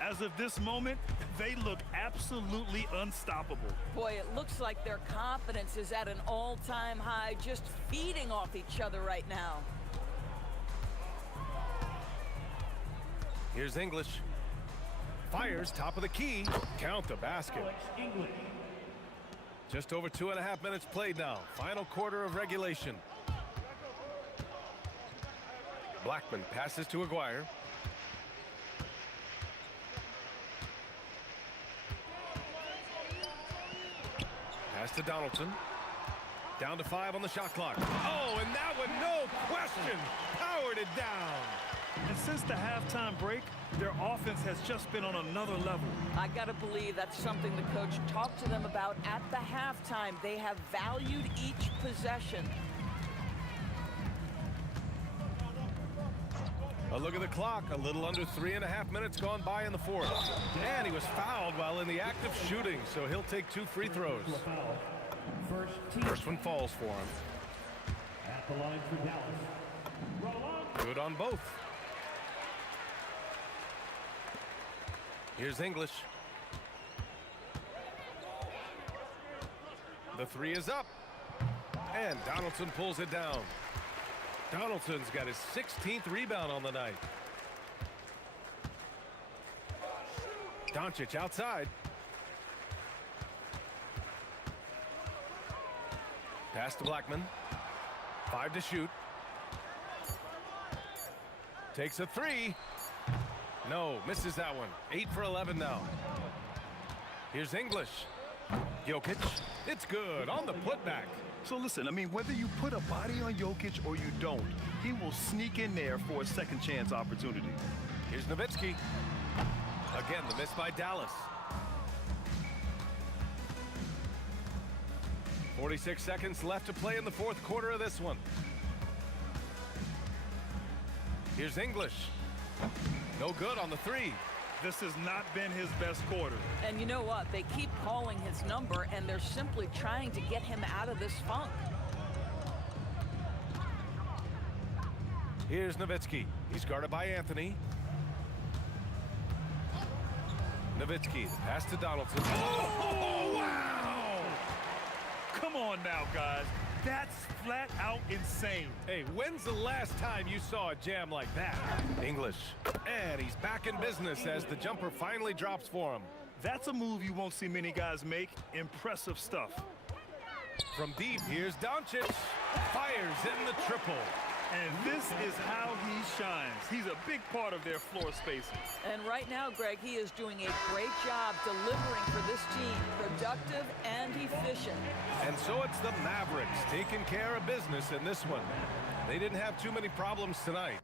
As of this moment, they look absolutely unstoppable. Boy, it looks like their confidence is at an all-time high, just feeding off each other right now. Here's English. Fires top of the key. Count the basket. Just over 2.5 minutes played now. Final quarter of regulation. Blackman passes to Aguirre. Pass to Donaldson. Down to 5 on the shot clock. Oh, and that one, no question, powered it down. And since the halftime break, their offense has just been on another level. I got to believe that's something the coach talked to them about at the halftime. They have valued each possession. A look at the clock. A little under 3.5 minutes gone by in the fourth. And he was fouled while in the act of shooting, so he'll take 2 free throws. First one falls for him. At the line for Dallas. Good on both. Here's English. The 3 is up. And Donaldson pulls it down. Donaldson's got his 16th rebound on the night. Doncic outside. Pass to Blackman. 5 to shoot. Takes a three. No, misses that one. 8 for 11 now. Here's English. Jokic. It's good on the putback. So listen, I mean, whether you put a body on Jokic or you don't, he will sneak in there for a second chance opportunity. Here's Nowitzki. Again, the miss by Dallas. 46 seconds left to play in the fourth quarter of this one. Here's English. No good on the three. This has not been his best quarter. And you know what? They keep calling his number, and they're simply trying to get him out of this funk. Here's Nowitzki. He's guarded by Anthony. Nowitzki, the pass to Donaldson. Oh, wow! Come on now, guys. That's flat out insane. Hey, when's the last time you saw a jam like that? English. And he's back in business as the jumper finally drops for him. That's a move you won't see many guys make. Impressive stuff. From deep, here's Doncic. Fires in the triple. And this is how he shines. He's a big part of their floor spacing. And right now, Greg, he is doing a great job delivering for this team. Productive and efficient. And so it's the Mavericks taking care of business in this one. They didn't have too many problems tonight.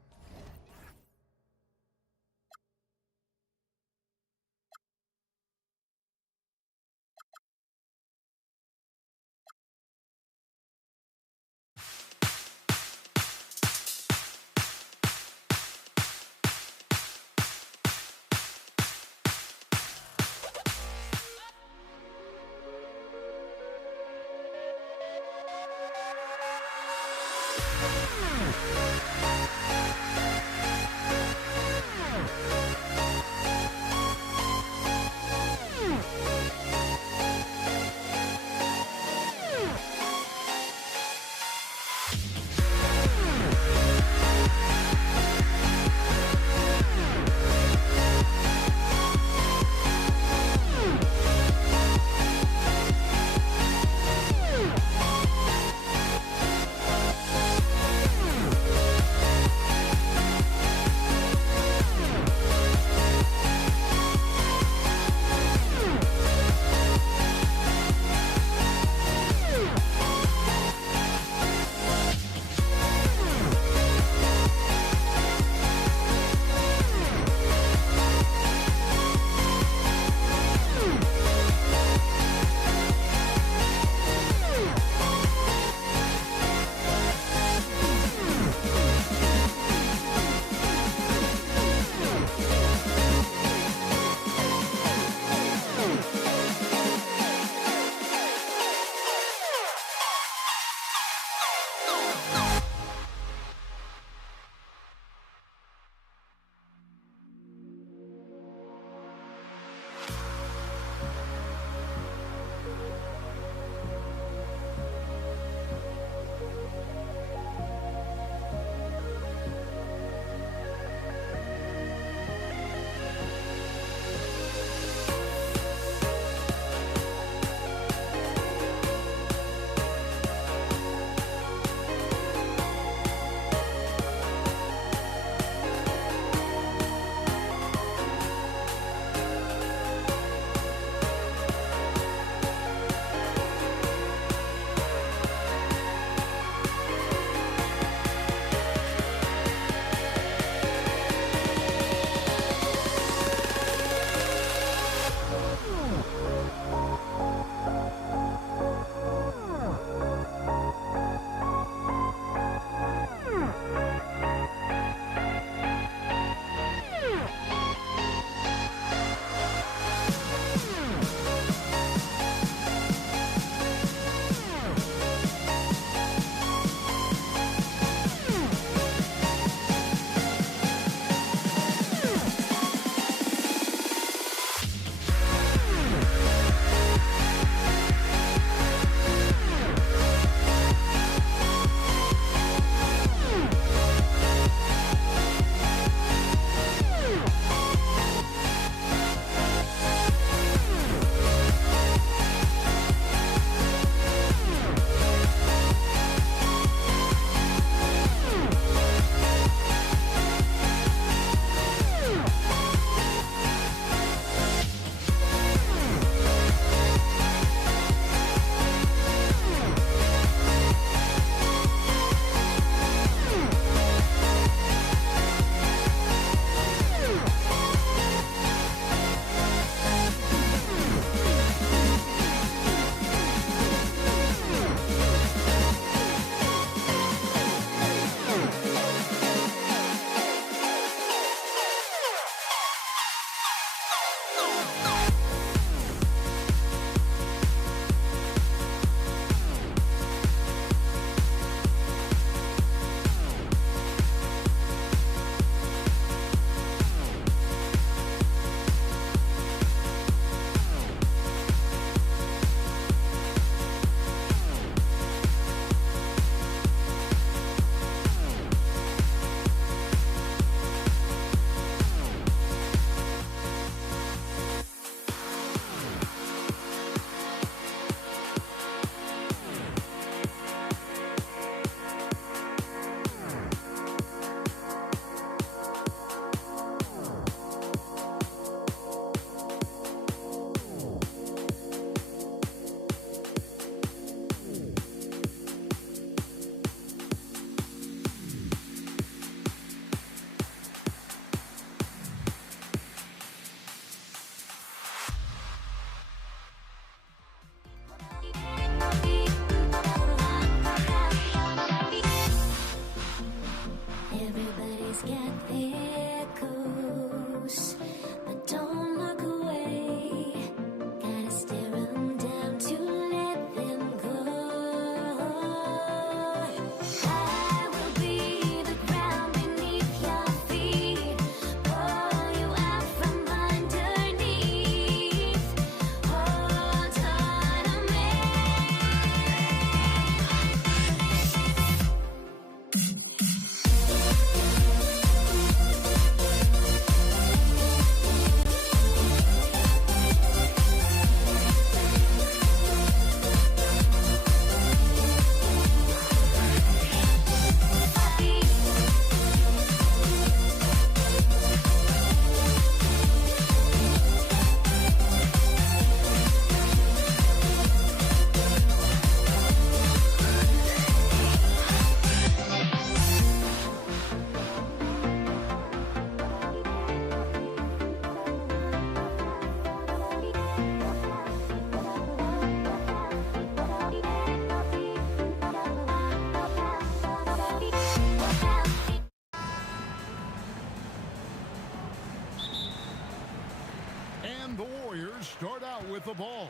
with the ball.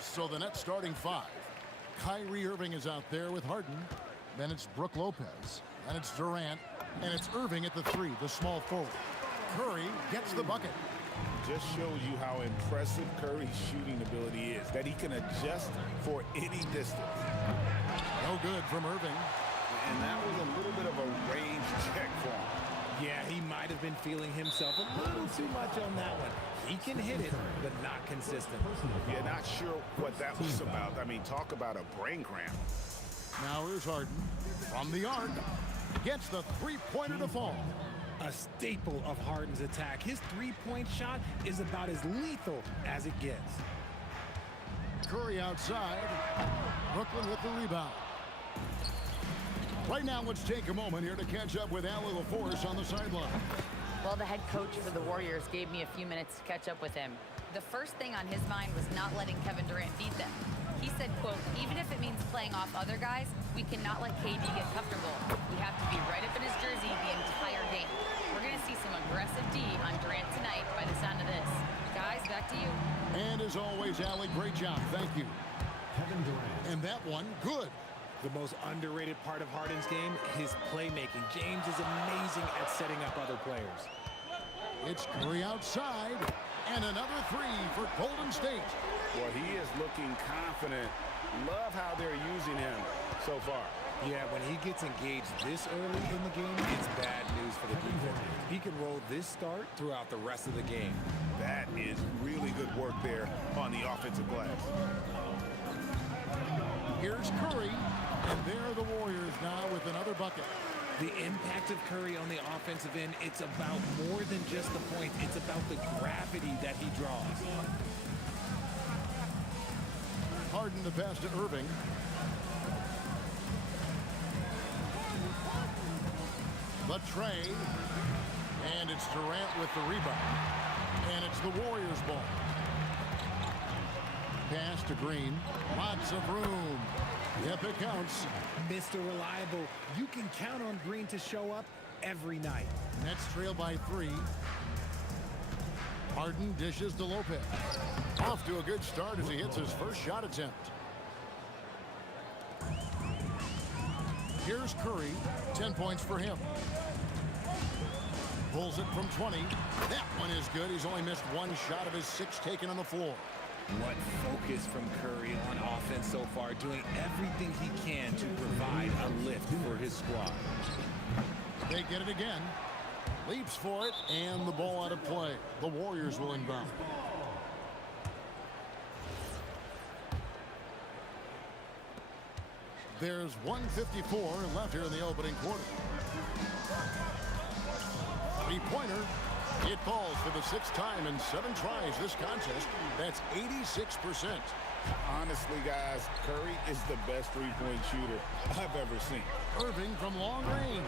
So the net starting 5. Kyrie Irving is out there with Harden. Then it's Brook Lopez. And it's Durant. And it's Irving at the 3, the small forward. Curry gets the bucket. Just shows you how impressive Curry's shooting ability is, that he can adjust for any distance. No good from Irving. And that was a little bit of a range check for him. Yeah, he might have been feeling himself a little too much on that one. He can hit it, but not consistent. Yeah, not sure what that was about. I mean, talk about a brain cramp. Now here's Harden from the arc. Gets the three-pointer to fall. A staple of Harden's attack. His three-point shot is about as lethal as it gets. Curry outside. Brooklyn with the rebound. Right now, let's take a moment here to catch up with Allie LaForce on the sideline. Well, the head coach for the Warriors gave me a few minutes to catch up with him. The first thing on his mind was not letting Kevin Durant beat them. He said, quote, even if it means playing off other guys, we cannot let KD get comfortable. We have to be right up in his jersey the entire game. We're going to see some aggressive D on Durant tonight by the sound of this. Guys, back to you. And as always, Allie, great job. Thank you. Kevin Durant. And that one, good. The most underrated part of Harden's game, his playmaking. James is amazing at setting up other players. It's Curry outside, and another 3 for Golden State. Well, he is looking confident. Love how they're using him so far. Yeah, when he gets engaged this early in the game, it's bad news for the defense. He can roll this start throughout the rest of the game. That is really good work there on the offensive glass. Here's Curry, and there are the Warriors now with another bucket. The impact of Curry on the offensive end, it's about more than just the points. It's about the gravity that he draws. Harden the pass to Irving. The tray. And it's Durant with the rebound. And it's the Warriors' ball. Pass to Green. Lots of room. Yep, it counts. Mr. Reliable, you can count on Green to show up every night. Nets trail by 3. Harden dishes to Lopez. Off to a good start as he hits his first shot attempt. Here's Curry. 10 points for him. Pulls it from 20. That one is good. He's only missed 1 shot of his 6 taken on the floor. What focus from Curry on offense so far, doing everything he can to provide a lift for his squad. They get it again. Leaps for it, and the ball out of play. The Warriors will inbound. There's 1:54 left here in the opening quarter. Three-pointer. It falls for the 6th time in 7 tries this contest. That's 86%. Honestly, guys, Curry is the best three-point shooter I've ever seen. Irving from long range.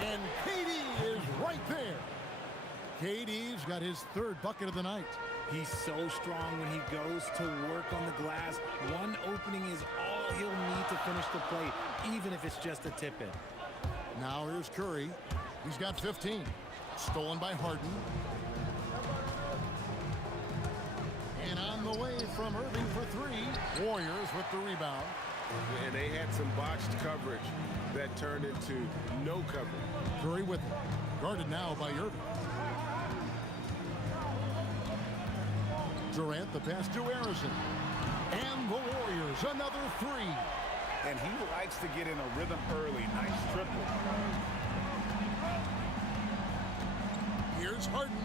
And KD is right there. KD's got his 3rd bucket of the night. He's so strong when he goes to work on the glass. One opening is all he'll need to finish the play, even if it's just a tip-in. Now here's Curry. He's got 15. Stolen by Harden. And on the way from Irving for 3. Warriors with the rebound. And they had some botched coverage that turned into no coverage. Curry with it. Guarded now by Irving. Durant the pass to Harrison. And the Warriors another 3. And he likes to get in a rhythm early. Nice triple. Here's Harden.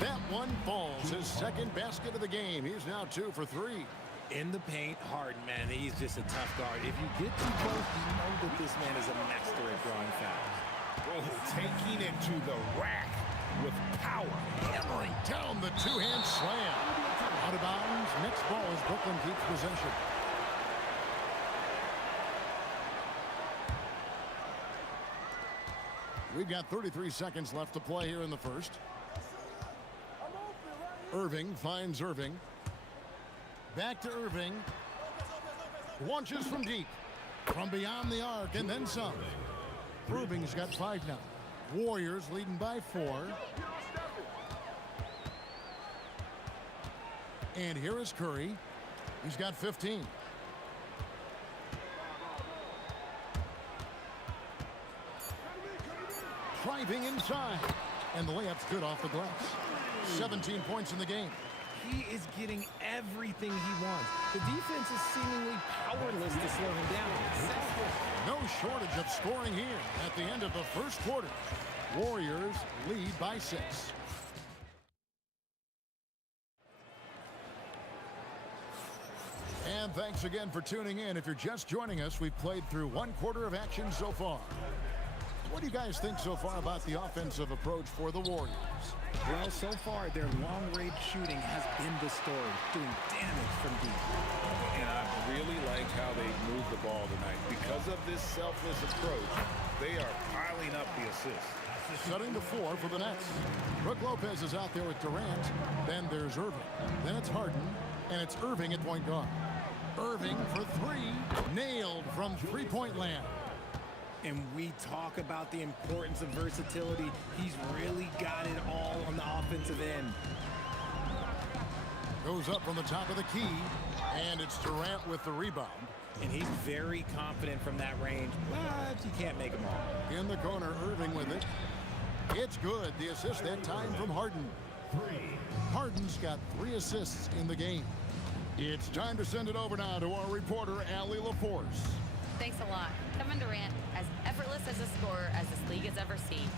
That one falls. His 2nd basket of the game. He's now 2 for 3. In the paint, Harden, man, he's just a tough guard. If you get too close, you know that this man is a master at drawing fouls. Oh, taking it to the rack with power. Hammering down the 2-hand slam. Out of bounds. Next ball as Brooklyn keeps possession. We've got 33 seconds left to play here in the first. Irving finds Irving. Back to Irving. Launches from deep. From beyond the arc and then some. Irving's got 5 now. Warriors leading by 4. And here is Curry. He's got 15. Driving inside. And the layup's good off the glass. 17 points in the game. He is getting everything he wants. The defense is seemingly powerless to slow him down. No shortage of scoring here at the end of the first quarter. Warriors lead by 6. And thanks again for tuning in. If you're just joining us, we've played through one quarter of action so far. What do you guys think so far about the offensive approach for the Warriors? Well, so far, their long-range shooting has been the story, doing damage from deep. And I really like how they moved the ball tonight. Because of this selfless approach, they are piling up the assists. Setting the floor for the Nets. Brook Lopez is out there with Durant. Then there's Irving. Then it's Harden. And it's Irving at point guard. Irving for 3. Nailed from three-point land. And we talk about the importance of versatility. He's really got it all on the offensive end. Goes up from the top of the key. And it's Durant with the rebound. And he's very confident from that range, but you can't make them all. In the corner, Irving with it. It's good. The assist that time from Harden. Harden's got 3 assists in the game. It's time to send it over now to our reporter, Allie LaForce. Thanks a lot. Kevin Durant, as effortless as a scorer as this league has ever seen.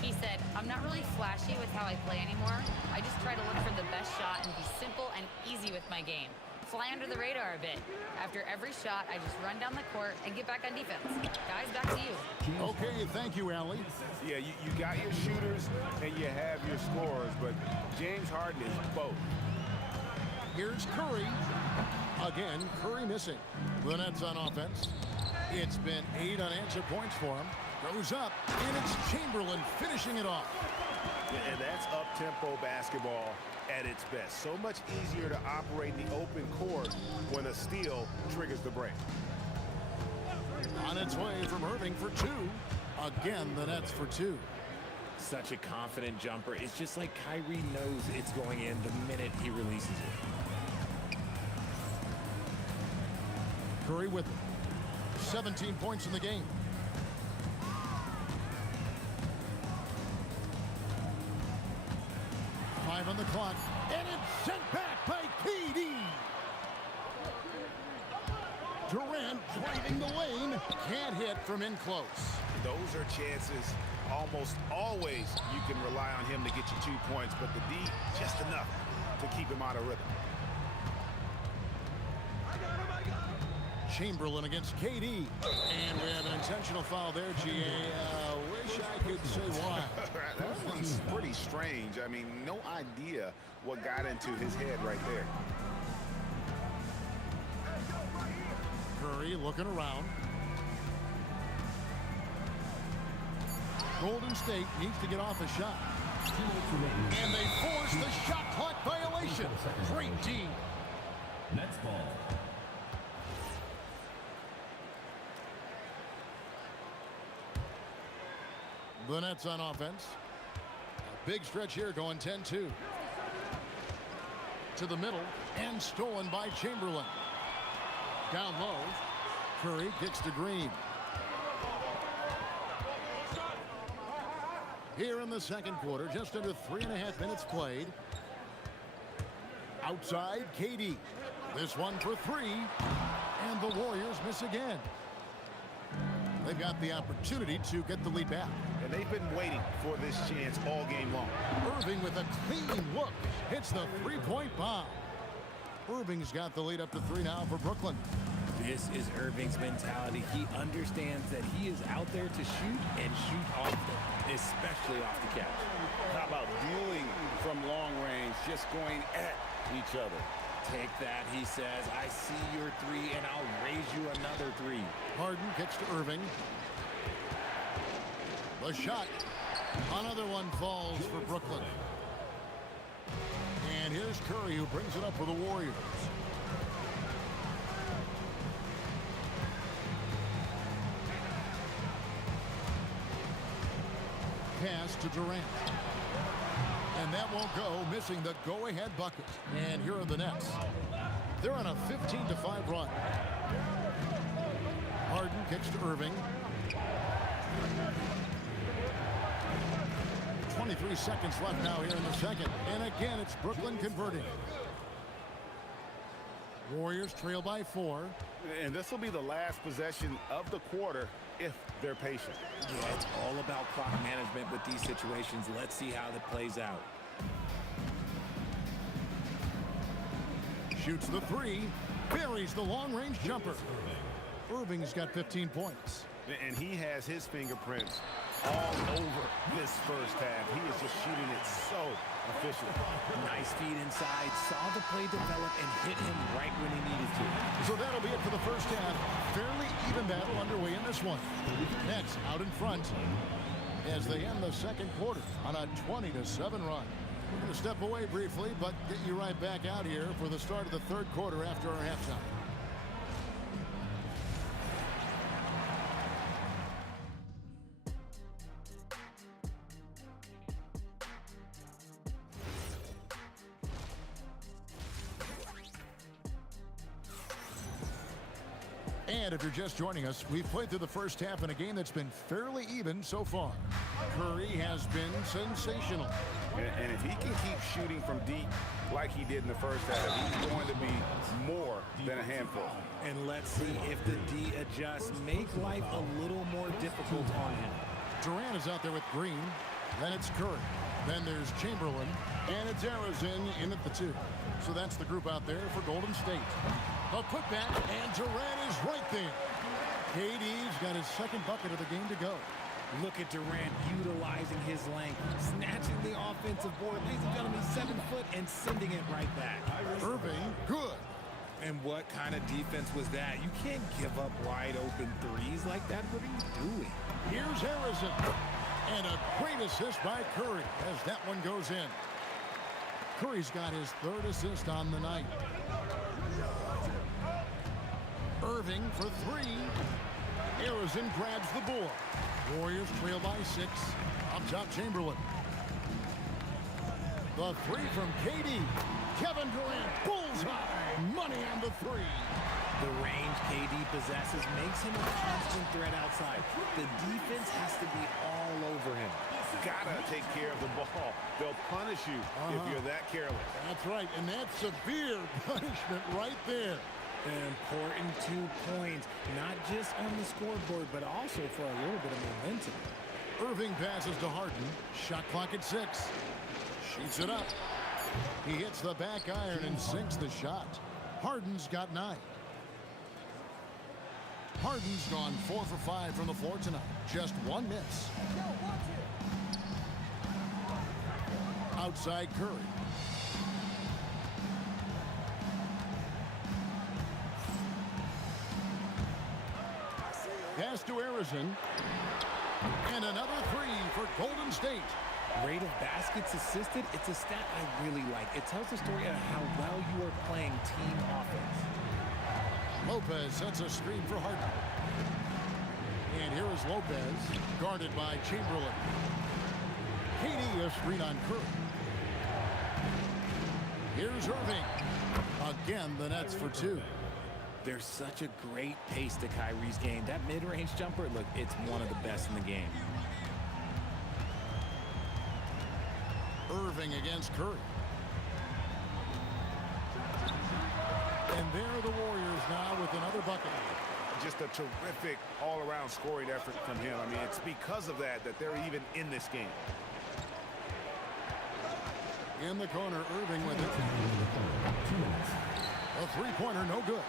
He said, I'm not really flashy with how I play anymore. I just try to look for the best shot and be simple and easy with my game. Fly under the radar a bit. After every shot, I just run down the court and get back on defense. Guys, back to you. Okay, thank you, Allie. Yeah, you got your shooters and you have your scorers, but James Harden is both. Here's Curry. Again, Curry missing. The Nets on offense. It's been 8 unanswered points for him. Goes up, and it's Chamberlain finishing it off. Yeah, and that's up-tempo basketball at its best. So much easier to operate in the open court when a steal triggers the break. On its way from Irving for 2. Again, the Nets for 2. Such a confident jumper. It's just like Kyrie knows it's going in the minute he releases it. Curry with it. 17 points in the game. Five on the clock, and it's sent back by KD. Durant driving the lane, can't hit from in close. Those are chances. Almost always you can rely on him to get you 2 points, but the D, just enough to keep him out of rhythm. Chamberlain against KD. And we have an intentional foul there, GA. Wish I could say why. That one's pretty strange. I mean, no idea what got into his head right there. Curry looking around. Golden State needs to get off a shot. And they force the shot clock violation. Great team. Next ball. The Nets on offense. A big stretch here going 10-2. To the middle and stolen by Chamberlain. Down low. Curry kicks to Green. Here in the second quarter, just under 3.5 minutes played. Outside, KD. This one for 3. And the Warriors miss again. They've got the opportunity to get the lead back. And they've been waiting for this chance all game long. Irving with a clean look. Hits the three-point bomb. Irving's got the lead up to 3 now for Brooklyn. This is Irving's mentality. He understands that he is out there to shoot and shoot often, especially off the catch. How about dueling from long range, just going at each other? Take that, he says. I see your 3, and I'll raise you another 3. Harden kicks to Irving. The shot. Another one falls for Brooklyn. And here's Curry, who brings it up for the Warriors. Pass to Durant. And that won't go, missing the go-ahead bucket. And here are the Nets. They're on a 15-5 run. Harden kicks to Irving. 23 seconds left now here in the second. And again, it's Brooklyn converting. Warriors trail by 4. And this will be the last possession of the quarter if they're patient. Yeah, it's all about clock management with these situations. Let's see how that plays out. Shoots the 3. Buries the long-range jumper. Irving's got 15 points. And he has his fingerprints all over this first half. He is just shooting it so efficiently. Nice feed inside. Saw the play develop and hit him right when he needed to. So that'll be it for the first half. Fairly even battle underway in this one. Nets out in front as they end the second quarter on a 20-7 run. We're going to step away briefly, but get you right back out here for the start of the third quarter after our halftime. And if you're just joining us, we've played through the first half in a game that's been fairly even so far. Curry has been sensational. And if he can keep shooting from deep like he did in the first half, he's going to be more than a handful. And let's see if the D adjusts, make life a little more difficult on him. Durant is out there with Green. Then it's Curry. Then there's Chamberlain. And it's Arizin in at the 2. So that's the group out there for Golden State. A putback, and Durant is right there. KD's got his second bucket of the game to go. Look at Durant utilizing his length, snatching the offensive board. Ladies and gentlemen, 7 foot and sending it right back. Irving, good. And what kind of defense was that? You can't give up wide open threes like that. What are you doing? Here's Harrison. And a great assist by Curry as that one goes in. Curry's got his 3rd assist on the night. Irving for 3. Arizin grabs the board. Warriors trail by 6. Up top, Chamberlain. The 3 from KD. Kevin Durant, bullseye. Money on the 3. The range KD possesses makes him a constant threat outside. The defense has to be all over him. Gotta take care of the ball. They'll punish you if you're that careless. That's right, and that's severe punishment right there. An important 2 points, not just on the scoreboard, but also for a little bit of momentum. Irving passes to Harden. Shot clock at 6. Shoots it up. He hits the back iron and sinks the shot. Harden's got 9. Harden's gone 4 for 5 from the floor tonight. Just 1 miss. Outside Curry. Pass to Arizin. And another 3 for Golden State. Rate of baskets assisted, it's a stat I really like. It tells the story of how well you are playing team offense. Lopez sets a screen for Harden. And here is Lopez, guarded by Chamberlain. KD a screen on Curry. Here's Irving. Again, the Nets for 2. There's such a great pace to Kyrie's game. That mid-range jumper, look, it's one of the best in the game. Irving against Curry. And there are the Warriors now with another bucket. Just a terrific all-around scoring effort from him. I mean, it's because of that they're even in this game. In the corner, Irving with it. A three-pointer, no good.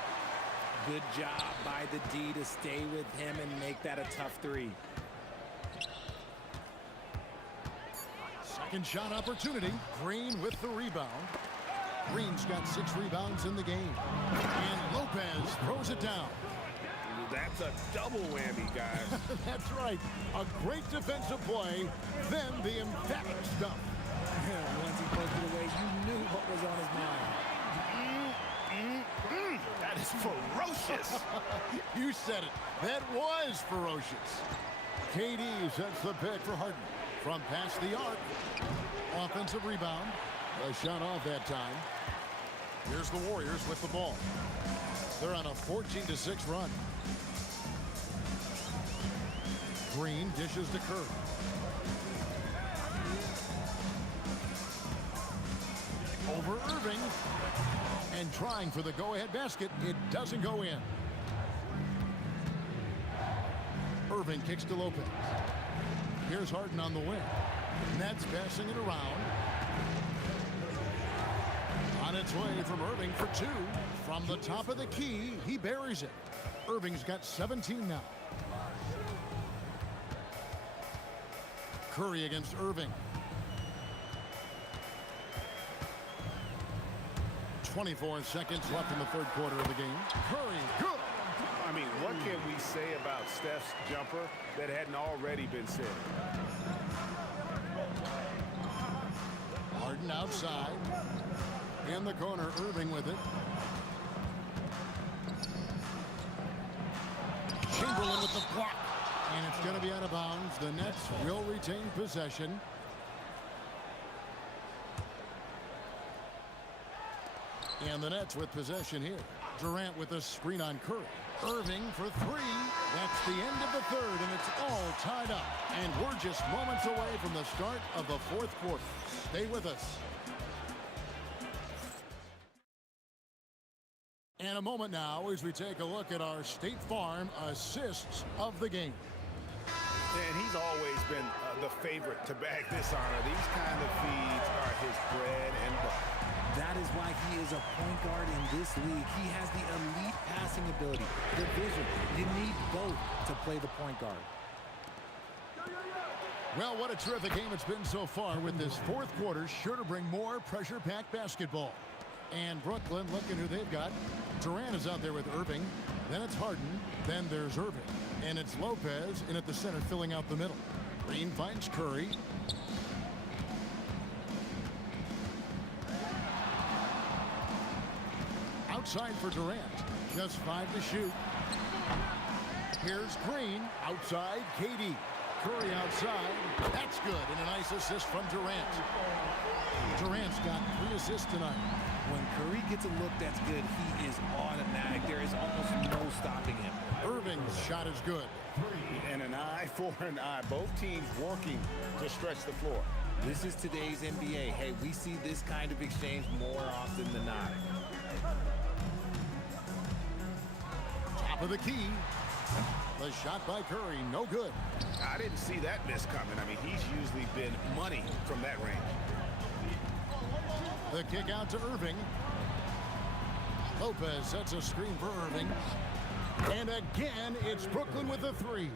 Good job by the D to stay with him and make that a tough 3. Second shot opportunity. Green with the rebound. Green's got 6 rebounds in the game. And Lopez throws it down. That's a double whammy, guys. That's right. A great defensive play, then the emphatic stuff. Once he poked it away, you knew what was on his mind. That is ferocious. You said it. That was ferocious. KD sets the pick for Harden. From past the arc, Offensive rebound. A shot off that time. Here's the Warriors with the ball. They're on a 14-6 run. Green dishes to Curry. Over Irving. And trying for the go-ahead basket. It doesn't go in. Irving kicks to Lopez. Here's Harden on the wing. Nets passing it around. On its way from Irving for two. From the top of the key, he buries it. Irving's got 17 now. Curry against Irving. 24 seconds left in the third quarter of the game. Curry, good. I mean, what can we say about Steph's jumper that hadn't already been said? Harden outside. In the corner, Irving with it. Chamberlain with the block. And it's going to be out of bounds. The Nets will retain possession. And the Nets with possession here. Durant with a screen on Curry. Irving for three. That's the end of the third, and it's all tied up. And we're just moments away from the start of the fourth quarter. Stay with us. And a moment now as we take a look at our State Farm assists of the game. And he's always been the favorite to bag this honor. These kind of feeds are his bread and butter. That is why he is a point guard in this league. He has the elite passing ability, the vision. You need both to play the point guard. Well, what a terrific game it's been so far, with this fourth quarter sure to bring more pressure-packed basketball. And Brooklyn, looking who they've got. Durant is out there with Irving. Then it's Harden. Then there's Irving. And it's Lopez in at the center filling out the middle. Green finds Curry. Outside for Durant. Just 5 to shoot. Here's Green. Outside, KD. Curry outside. That's good. And a nice assist from Durant. Durant's got 3 assists tonight. When Curry gets a look that's good, he is automatic. There is almost no stopping him. Irving's shot is good. And an eye for an eye. Both teams working to stretch the floor. This is today's NBA. Hey, we see this kind of exchange more often than not. Top of the key. The shot by Curry, no good. I didn't see that miss coming. I mean, he's usually been money from that range. The kick out to Irving. Lopez sets a screen for Irving. And again, it's Brooklyn with a 3.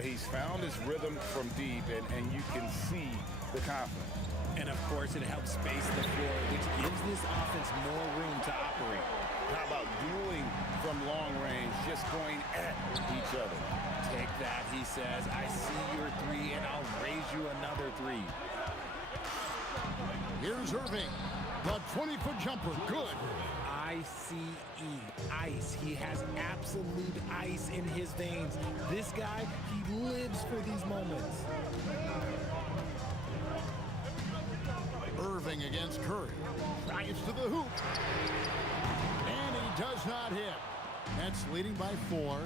He's found his rhythm from deep, and you can see the confidence. And, of course, it helps space the floor, which gives this offense more room to operate. How about dueling from long range, just going at each other? Take that, he says. I see your 3, and I'll raise you another 3. Here's Irving. The 20-foot jumper, good. ICE, ice. He has absolute ice in his veins. This guy, he lives for these moments. Irving against Curry. Drives to the hoop. And he does not hit. Nets leading by 4.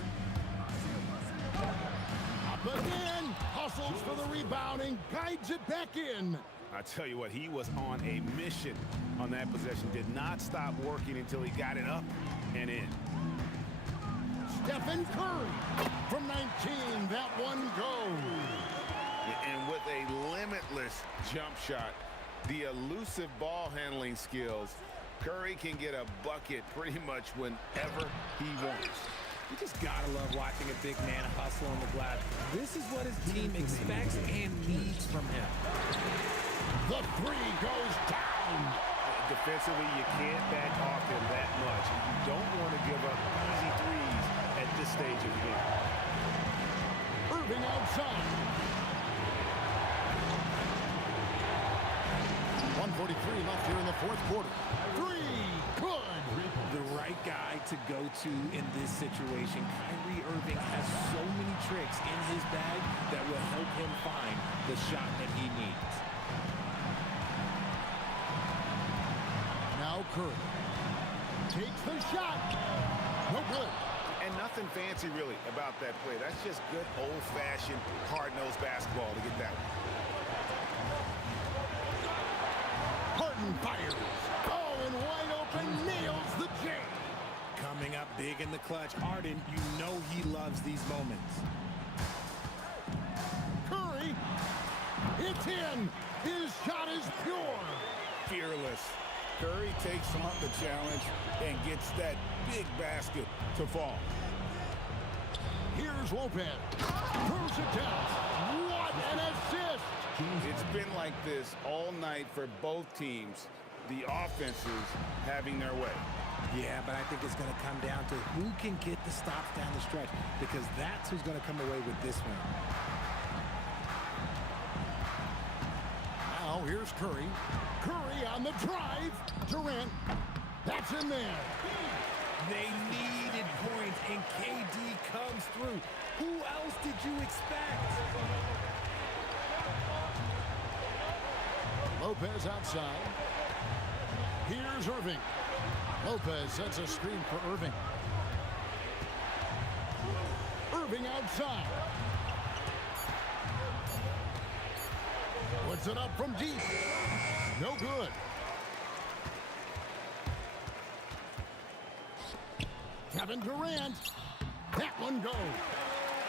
Up again. Hustles for the rebounding. Guides it back in. I tell you what, he was on a mission on that possession. Did not stop working until he got it up and in. Stephen Curry from 19. That one goes. And with a limitless jump shot, the elusive ball handling skills, Curry can get a bucket pretty much whenever he wants. You just gotta love watching a big man hustle on the glass. This is what his team expects and needs from him. The 3 goes down. Defensively, you can't back off him that much. You don't want to give up easy threes at this stage of the game. Irving outside. 1:43 left here in the fourth quarter. 3, good. The right guy to go to in this situation. Kyrie Irving has so many tricks in his bag that will help him find the shot that he needs. Curry. Takes the shot. No good. And nothing fancy really about that play. That's just good old-fashioned hard-nosed basketball to get that one. Harden fires. Oh, and wide open, nails the J. Coming up big in the clutch. Harden, you know he loves these moments. Curry. It's in. His shot is pure. Fearless. Curry takes on the challenge and gets that big basket to fall. Here's Lopez. Throws it down. What an assist. It's been like this all night for both teams. The offenses having their way. Yeah, but I think it's going to come down to who can get the stops down the stretch, because that's who's going to come away with this one. Now here's Curry. Curry on the drive. Durant. That's in there. They needed points, and KD comes through. Who else did you expect? Lopez outside. Here's Irving. Lopez sets a screen for Irving. Irving outside. Puts it up from deep. No good. Kevin Durant. That one goes.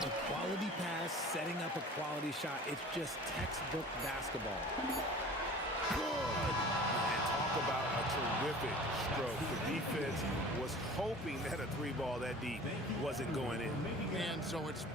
A quality pass, setting up a quality shot. It's just textbook basketball. Good. And talk about a terrific stroke. The defense was hoping that a three ball that deep wasn't going in. And so it's...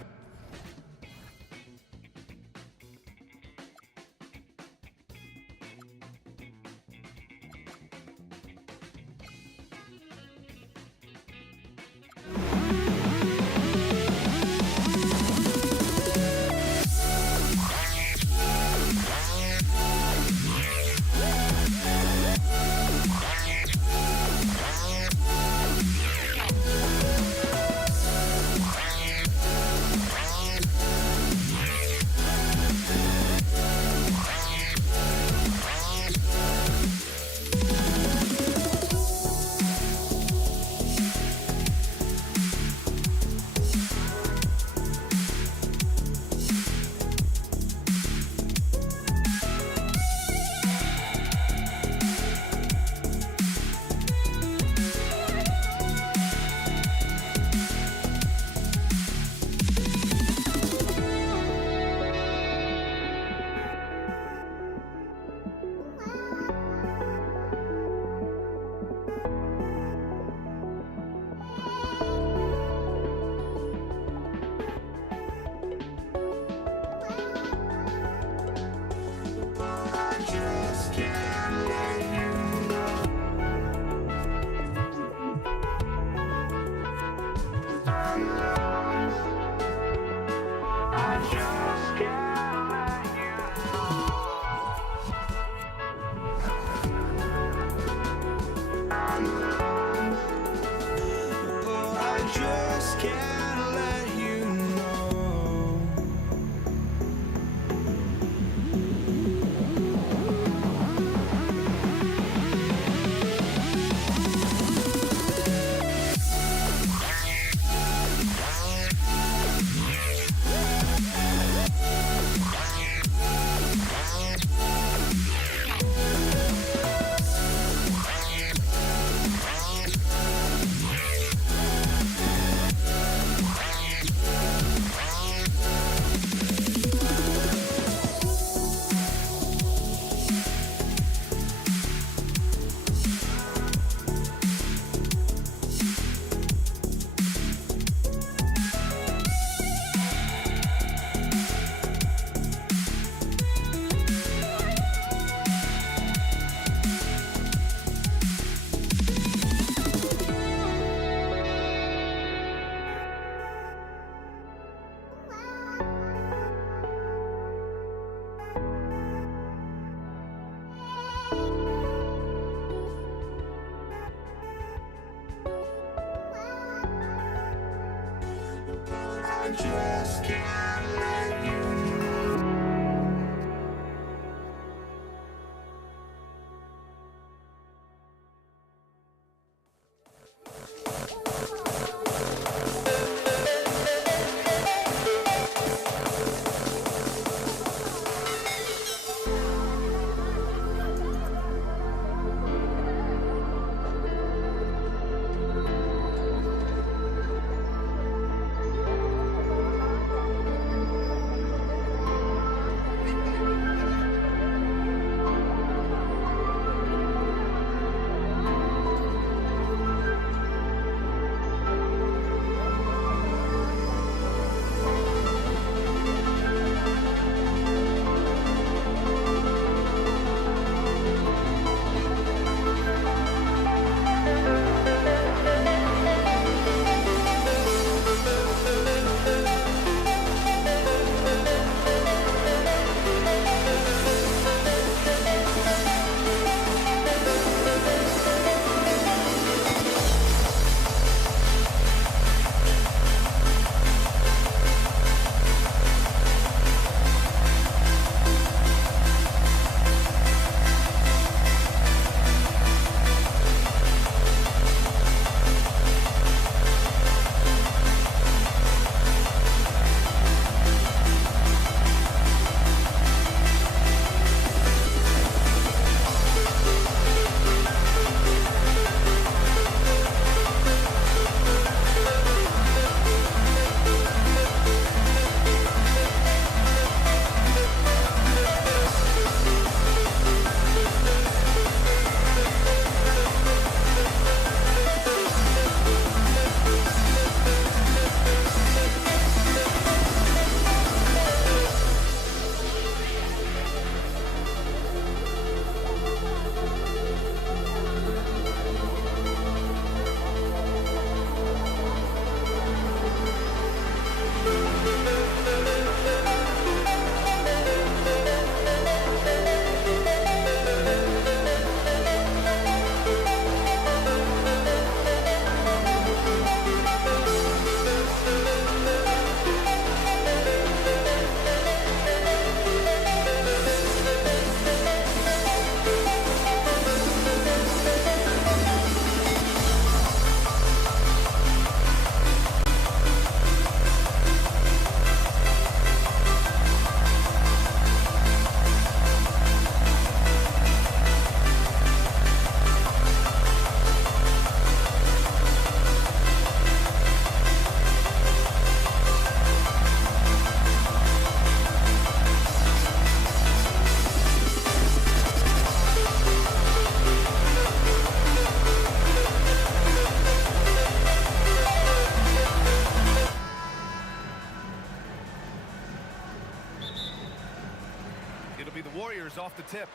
Warriors off the tip.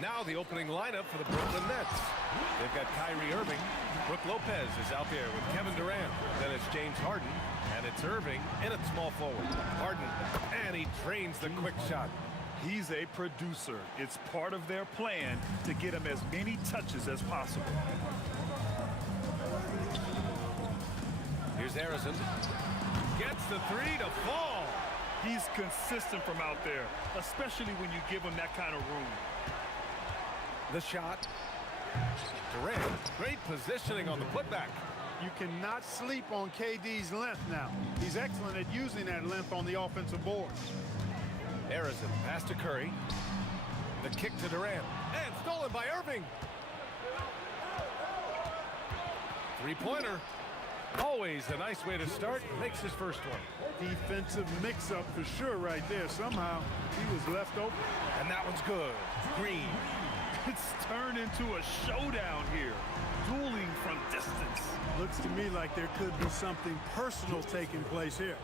Now the opening lineup for the Brooklyn Nets. They've got Kyrie Irving. Brook Lopez is out there with Kevin Durant. Then it's James Harden. And it's Irving in at small forward. Harden. And he drains the quick shot. He's a producer. It's part of their plan to get him as many touches as possible. Here's Harrison. Gets the three to fall. He's consistent from out there, especially when you give him that kind of room. The shot. Durant, great positioning on the putback. You cannot sleep on KD's length now. He's excellent at using that length on the offensive boards. Harrison, pass to Curry. The kick to Durant. And stolen by Irving. Three-pointer. Always a nice way to start. Makes his first one. Defensive mix-up for sure right there. Somehow he was left open. And that one's good. Green. It's turned into a showdown here. Dueling from distance. Looks to me like there could be something personal taking place here.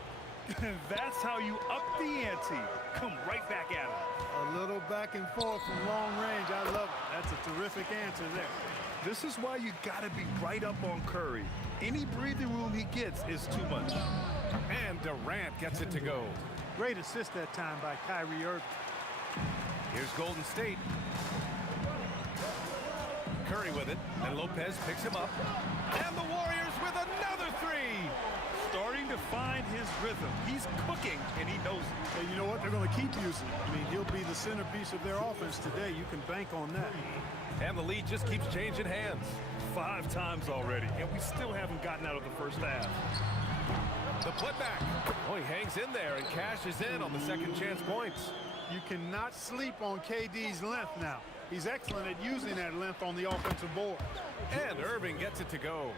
That's how you up the ante. Come right back at him. A little back and forth from long range. I love it. That's a terrific answer there. This is why you gotta be right up on Curry. Any breathing room he gets is too much. And Durant gets it to go. Great assist that time by Kyrie Irving. Here's Golden State. Curry with it, and Lopez picks him up. And the Warriors with another three. Starting to find his rhythm. He's cooking, and he knows it. And you know what? They're going to keep using it. I mean, he'll be the centerpiece of their offense today. You can bank on that. And the lead just keeps changing hands. 5 times already, and we still haven't gotten out of the first half. The putback. Oh, he hangs in there and cashes in on the second chance points. You cannot sleep on KD's length now. He's excellent at using that length on the offensive board. And Irving gets it to go.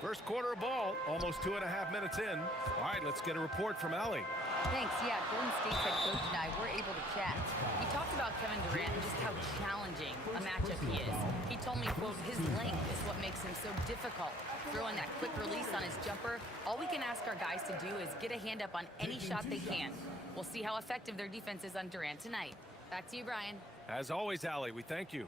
First quarter of ball, almost 2.5 minutes in. All right, let's get a report from Allie. Thanks. Yeah, Golden State's head coach and I were able to chat. We talked about Kevin Durant and just how challenging a matchup he is. He told me, quote, his length is what makes him so difficult. Throwing that quick release on his jumper, all we can ask our guys to do is get a hand up on any shot they can. We'll see how effective their defense is on Durant tonight. Back to you, Brian. As always, Allie, we thank you.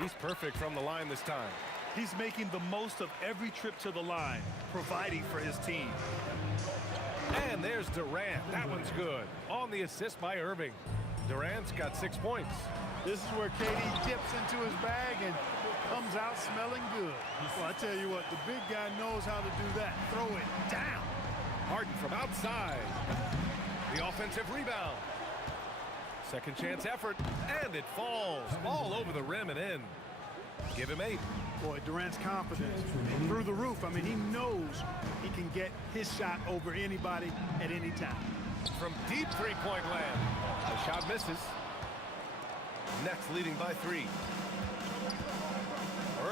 He's perfect from the line this time. He's making the most of every trip to the line, providing for his team. And there's Durant. That one's good. On the assist by Irving. Durant's got 6 points. This is where KD dips into his bag and comes out smelling good. Well, I tell you what, the big guy knows how to do that. Throw it down. Harden from outside. The offensive rebound. Second chance effort, and it falls all over the rim and in. Give him 8. Boy, Durant's confidence through the roof. I mean, he knows he can get his shot over anybody at any time. From deep three-point land. The shot misses. Nets leading by 3.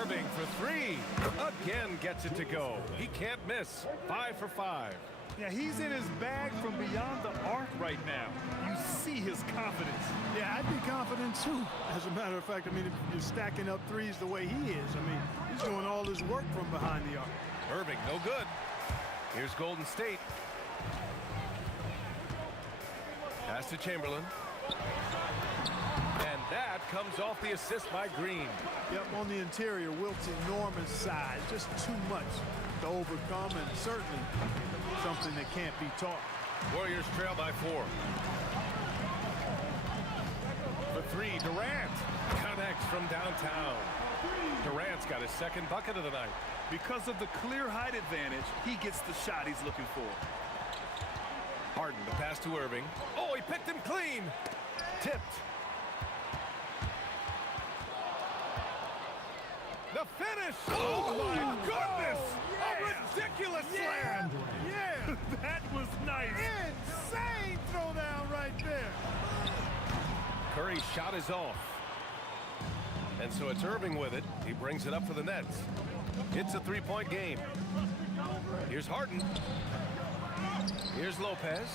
Irving for 3. Again gets it to go. He can't miss. 5 for 5. Yeah, he's in his bag from beyond the arc right now. You see his confidence. Yeah, I'd be confident too. As a matter of fact, I mean, if you're stacking up threes the way he is, I mean, he's doing all his work from behind the arc. Irving, no good. Here's Golden State. Pass to Chamberlain. And that comes off the assist by Green. Yep, on the interior, Wilt's enormous size. Just too much to overcome, and certainly something that can't be taught. Warriors trail by 4. For 3, Durant connects from downtown. Durant's got his second bucket of the night. Because of the clear height advantage, he gets the shot he's looking for. Harden, the pass to Irving. Oh, he picked him clean. Tipped. The finish! Oh, my goodness! A ridiculous slam! Yeah! That was nice. Insane throwdown right there. Curry's shot is off. And so it's Irving with it. He brings it up for the Nets. It's a 3-point game. Here's Harden. Here's Lopez.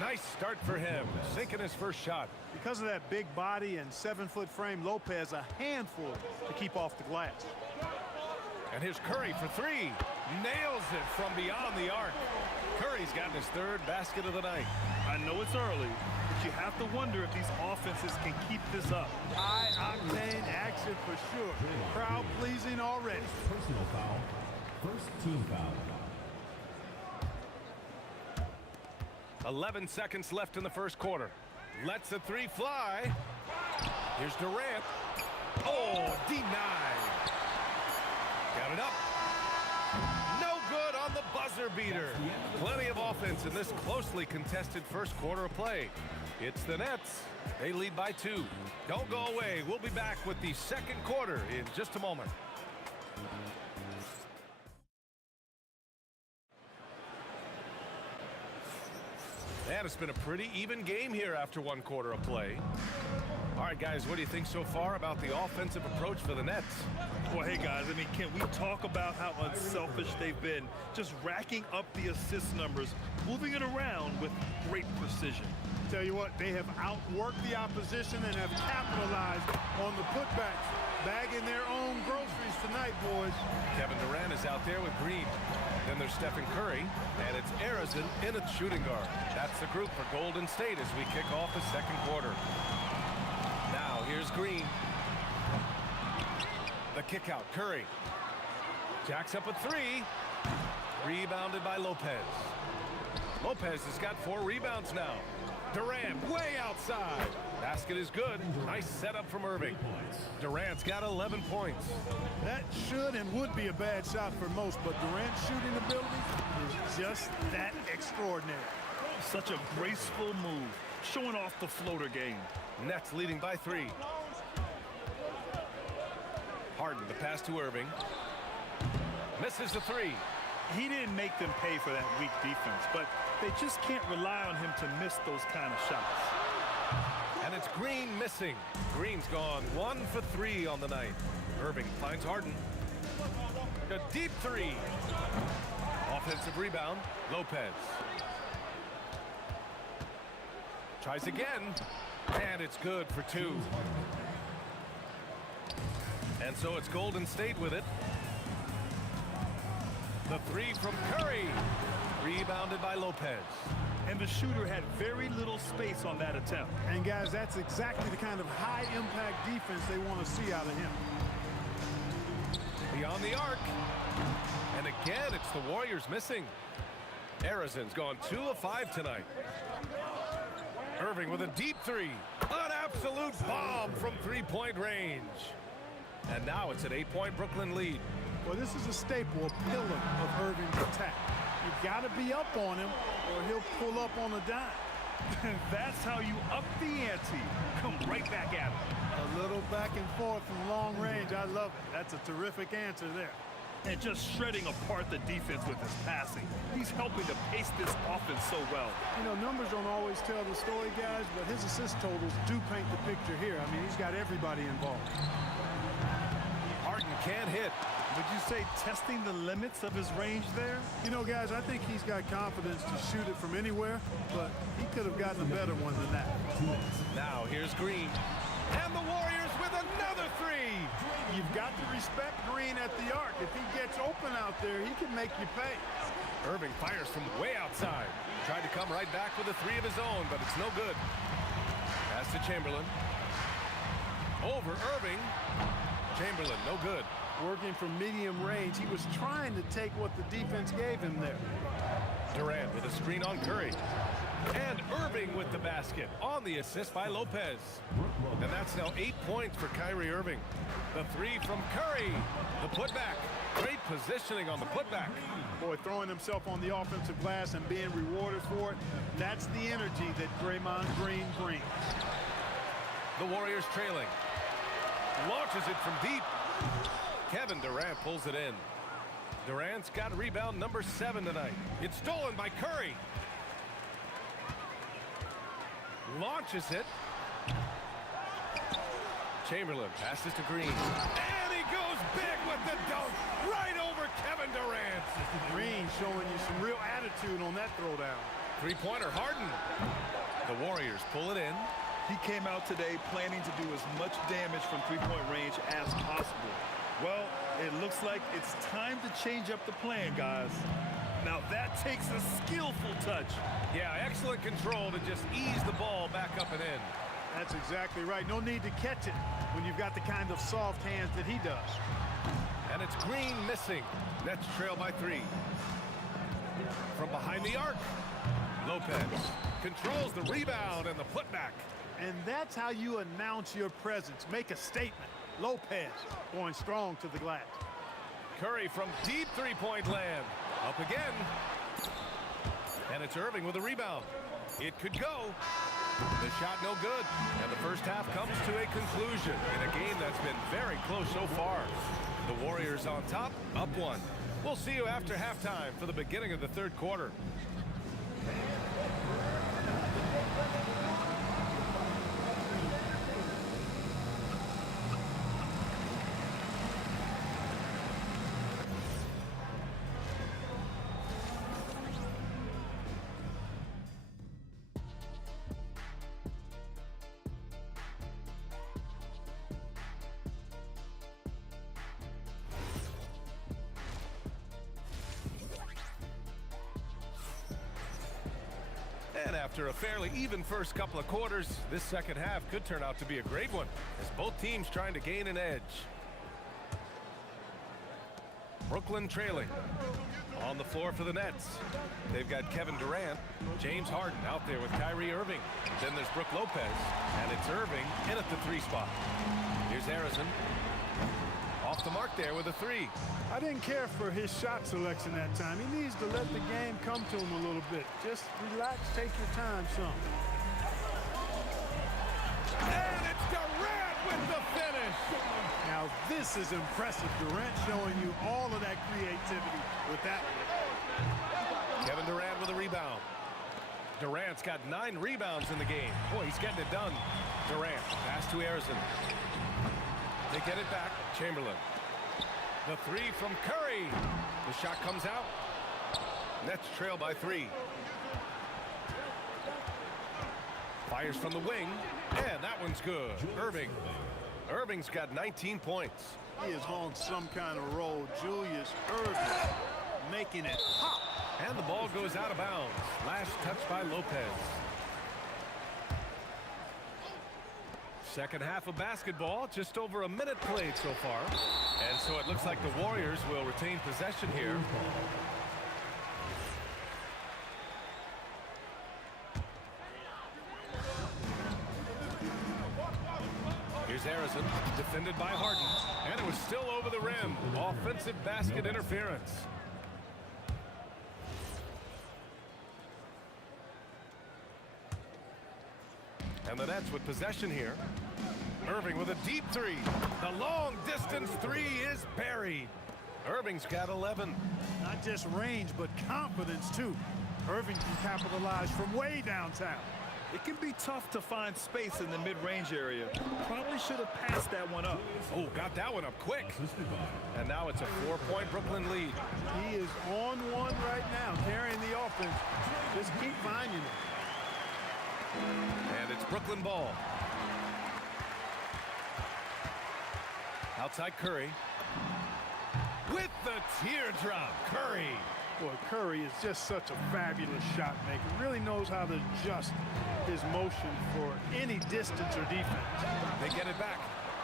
Nice start for him. Sinking his first shot. Because of that big body and 7-foot frame, Lopez a handful to keep off the glass. And here's Curry for three. Nails it from beyond the arc. Curry's gotten his third basket of the night. I know it's early, but you have to wonder if these offenses can keep this up. High-octane action for sure. Crowd-pleasing already. Personal foul. First team foul. 11 seconds left in the first quarter. Lets the three fly. Here's Durant. Oh, denied. Got it up. No good on the buzzer beater. Plenty of offense in this closely contested first quarter of play. It's the Nets. They lead by 2. Don't go away. We'll be back with the second quarter in just a moment. And it's been a pretty even game here after one quarter of play. All right, guys, what do you think so far about the offensive approach for the Nets? Well, hey, guys, I mean, can we talk about how unselfish they've been? Just racking up the assist numbers, moving it around with great precision. Tell you what, they have outworked the opposition and have capitalized on the putbacks, bagging their own groceries tonight, boys. Kevin Durant is out there with Green. Then there's Stephen Curry, and it's Arizon in its shooting guard. That's the group for Golden State as we kick off the second quarter. Now here's Green. The kick out, Curry. Jacks up a three. Rebounded by Lopez. Lopez has got 4 rebounds now. Durant way outside. Basket is good. Nice setup from Irving. Durant's got 11 points. That should and would be a bad shot for most, but Durant's shooting ability is just that extraordinary. Such a graceful move, showing off the floater game. Nets leading by 3. Harden, the pass to Irving. Misses the 3. He didn't make them pay for that weak defense, but they just can't rely on him to miss those kind of shots. And it's Green missing. Green's gone 1 for 3 on the night. Irving finds Harden. A deep 3. Offensive rebound, Lopez. Tries again, and it's good for 2. And so it's Golden State with it. The 3 from Curry, rebounded by Lopez. And the shooter had very little space on that attempt. And guys, that's exactly the kind of high-impact defense they want to see out of him. Beyond the arc. And again, it's the Warriors missing. Arizon's gone 2 of 5 tonight. Irving with a deep 3. An absolute bomb from 3-point range. And now it's an 8-point Brooklyn lead. Well, this is a staple, a pillar of Irving's attack. You've got to be up on him, or he'll pull up on a dime. And that's how you up the ante. Come right back at him. A little back and forth from long range. I love it. That's a terrific answer there. And just shredding apart the defense with his passing. He's helping to pace this offense so well. You know, numbers don't always tell the story, guys, but his assist totals do paint the picture here. I mean, he's got everybody involved. Harden can't hit. Would you say testing the limits of his range there? You know, guys, I think he's got confidence to shoot it from anywhere, but he could have gotten a better one than that. Now here's Green. And the Warriors with another 3. You've got to respect Green at the arc. If he gets open out there, he can make you pay. Irving fires from way outside. Tried to come right back with a 3 of his own, but it's no good. Pass to Chamberlain. Over Irving. Chamberlain, no good. Working from medium range, he was trying to take what the defense gave him there. Durant with a screen on Curry. And Irving with the basket on the assist by Lopez. And that's now 8 points for Kyrie Irving. The 3 from Curry. The putback. Great positioning on the putback. Boy, throwing himself on the offensive glass and being rewarded for it, that's the energy that Draymond Green brings. The Warriors trailing. Launches it from deep. Kevin Durant pulls it in. Durant's got rebound number 7 tonight. It's stolen by Curry. Launches it. Chamberlain passes to Green. And he goes big with the dunk right over Kevin Durant. Green showing you some real attitude on that throwdown. 3-pointer Harden. The Warriors pull it in. He came out today planning to do as much damage from 3-point range as possible. Well, it looks like it's time to change up the plan, guys. Now that takes a skillful touch. Yeah, excellent control to just ease the ball back up and in. That's exactly right. No need to catch it when you've got the kind of soft hands that he does. And it's Green missing. Nets trail by 3. From behind the arc, Lopez controls the rebound and the putback. And that's how you announce your presence. Make a statement. Lopez going strong to the glass. Curry from deep three-point land. Up again. And it's Irving with a rebound. It could go. The shot no good. And the first half comes to a conclusion in a game that's been very close so far. The Warriors on top, up 1. We'll see you after halftime for the beginning of the third quarter. And after a fairly even first couple of quarters, this second half could turn out to be a great one, as both teams trying to gain an edge. Brooklyn trailing. On the floor for the Nets. They've got Kevin Durant, James Harden out there with Kyrie Irving. Then there's Brook Lopez, and it's Irving in at the 3 spot. Here's Harrison. Off the mark there with a 3. I didn't care for his shot selection that time. He needs to let the game come to him a little bit. Just relax, take your time some. And it's Durant with the finish. Now this is impressive. Durant showing you all of that creativity with that one. Kevin Durant with a rebound. Durant's got 9 rebounds in the game. Boy, he's getting it done. Durant, pass to Harrison. They get it back. Chamberlain. The 3 from Curry. The shot comes out. Nets trail by 3. Fires from the wing. And that one's good. Irving. Irving's got 19 points. He is on some kind of roll. Julius Irving making it pop. And the ball goes out of bounds. Last touch by Lopez. Second half of basketball, just over a minute played so far. And so it looks like the Warriors will retain possession here. Here's Harrison, defended by Harden. And it was still over the rim. Offensive basket interference. And the Nets with possession here. Irving with a deep 3. The long distance 3 is buried. Irving's got 11. Not just range, but confidence too. Irving can capitalize from way downtown. It can be tough to find space in the mid-range area. Probably should have passed that one up. Oh, got that one up quick. And now it's a 4-point Brooklyn lead. He is on one right now, carrying the offense. Just keep finding it. And it's Brooklyn ball. Outside Curry. With the teardrop, Curry. Boy, Curry is just such a fabulous shot maker. Really knows how to adjust his motion for any distance or defense. They get it back.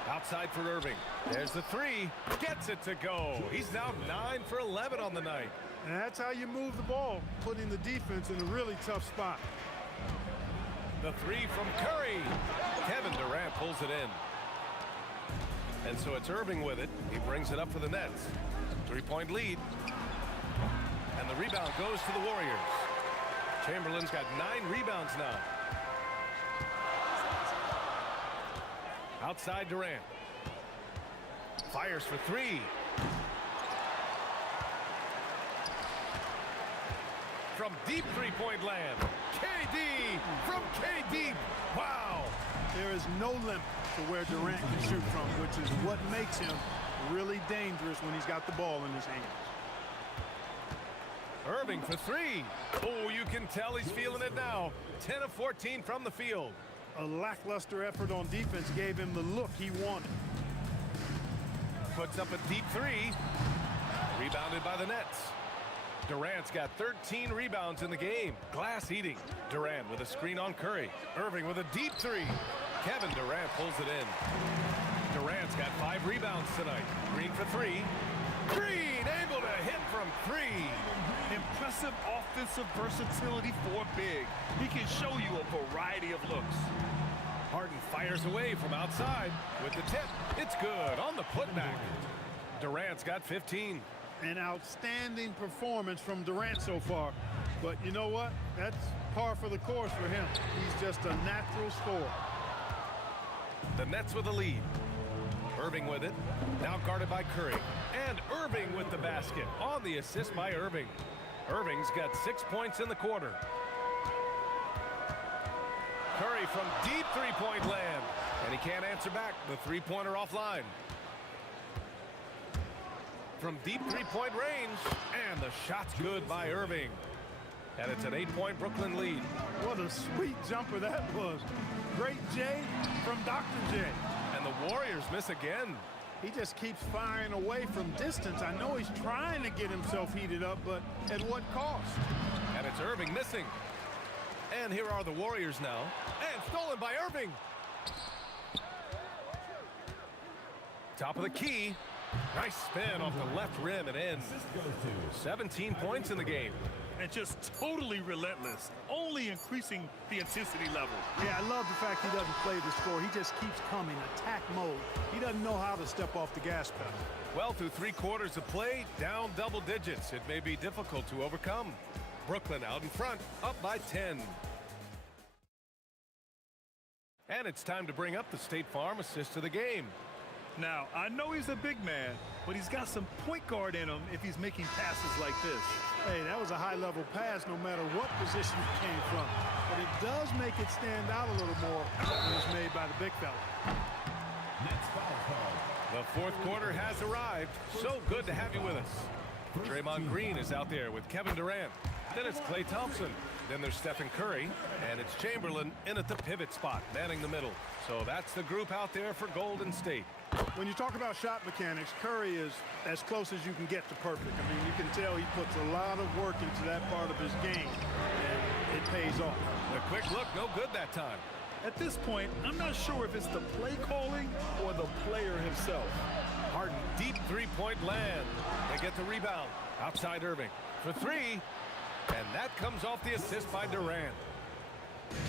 Outside for Irving. There's the 3. Gets it to go. He's now 9 for 11 on the night. And that's how you move the ball, putting the defense in a really tough spot. The 3 from Curry. Kevin Durant pulls it in. And so it's Irving with it. He brings it up for the Nets. 3-point lead. And the rebound goes to the Warriors. Chamberlain's got 9 rebounds now. Outside Durant. Fires for 3. From deep 3-point land. KD from KD. Wow. There is no limit to where Durant can shoot from, which is what makes him really dangerous when he's got the ball in his hands. Irving for 3. Oh, you can tell he's feeling it now. 10 of 14 from the field. A lackluster effort on defense gave him the look he wanted. puts up a deep three. Rebounded by the Nets. Durant's got 13 rebounds in the game. Glass eating. Durant with a screen on Curry. Irving with a deep three. Kevin Durant pulls it in. Durant's got 5 rebounds tonight. Green for 3. Green able to hit from 3. Impressive offensive versatility for big. He can show you a variety of looks. Harden fires away from outside with the tip. It's good on the putback. Durant's got 15. An outstanding performance from Durant so far. But you know what? That's par for the course for him. He's just a natural scorer. The Nets with the lead. Irving with it. Now guarded by Curry. And Irving with the basket on the assist by Irving. Irving's got 6 points in the quarter. Curry from deep three-point land. And he can't answer back. The three-pointer offline. From deep three-point range. And the shot's good by Irving. And it's an 8-point Brooklyn lead. What a sweet jumper that was. Great J from Dr. J. And the Warriors miss again. He just keeps firing away from distance. I know he's trying to get himself heated up, but at what cost? And it's Irving missing. And here are the Warriors now. And stolen by Irving. Top of the key. Nice spin off the left rim and in. 17 points in the game. And just totally relentless, only increasing the intensity level. Yeah, I love the fact he doesn't play the score. He just keeps coming, attack mode. He doesn't know how to step off the gas pedal. Well, through 3 quarters of play, down double digits. It may be difficult to overcome. Brooklyn out in front, up by 10. And it's time to bring up the State Farm assist of the game. Now, I know he's a big man, but he's got some point guard in him if he's making passes like this. Hey, that was a high-level pass no matter what position it came from. But it does make it stand out a little more when it's made by the big fella. The 4th quarter has arrived. So good to have you with us. Draymond Green is out there with Kevin Durant. Then it's Klay Thompson. Then there's Stephen Curry. And it's Chamberlain in at the pivot spot, manning the middle. So that's the group out there for Golden State. When you talk about shot mechanics, Curry is as close as you can get to perfect. I mean, you can tell he puts a lot of work into that part of his game, and it pays off. The quick look, no good that time. At this point, I'm not sure if it's the play calling or the player himself. Harden, deep three-point land. They get the rebound. Outside Irving for 3. And that comes off the assist by Durant.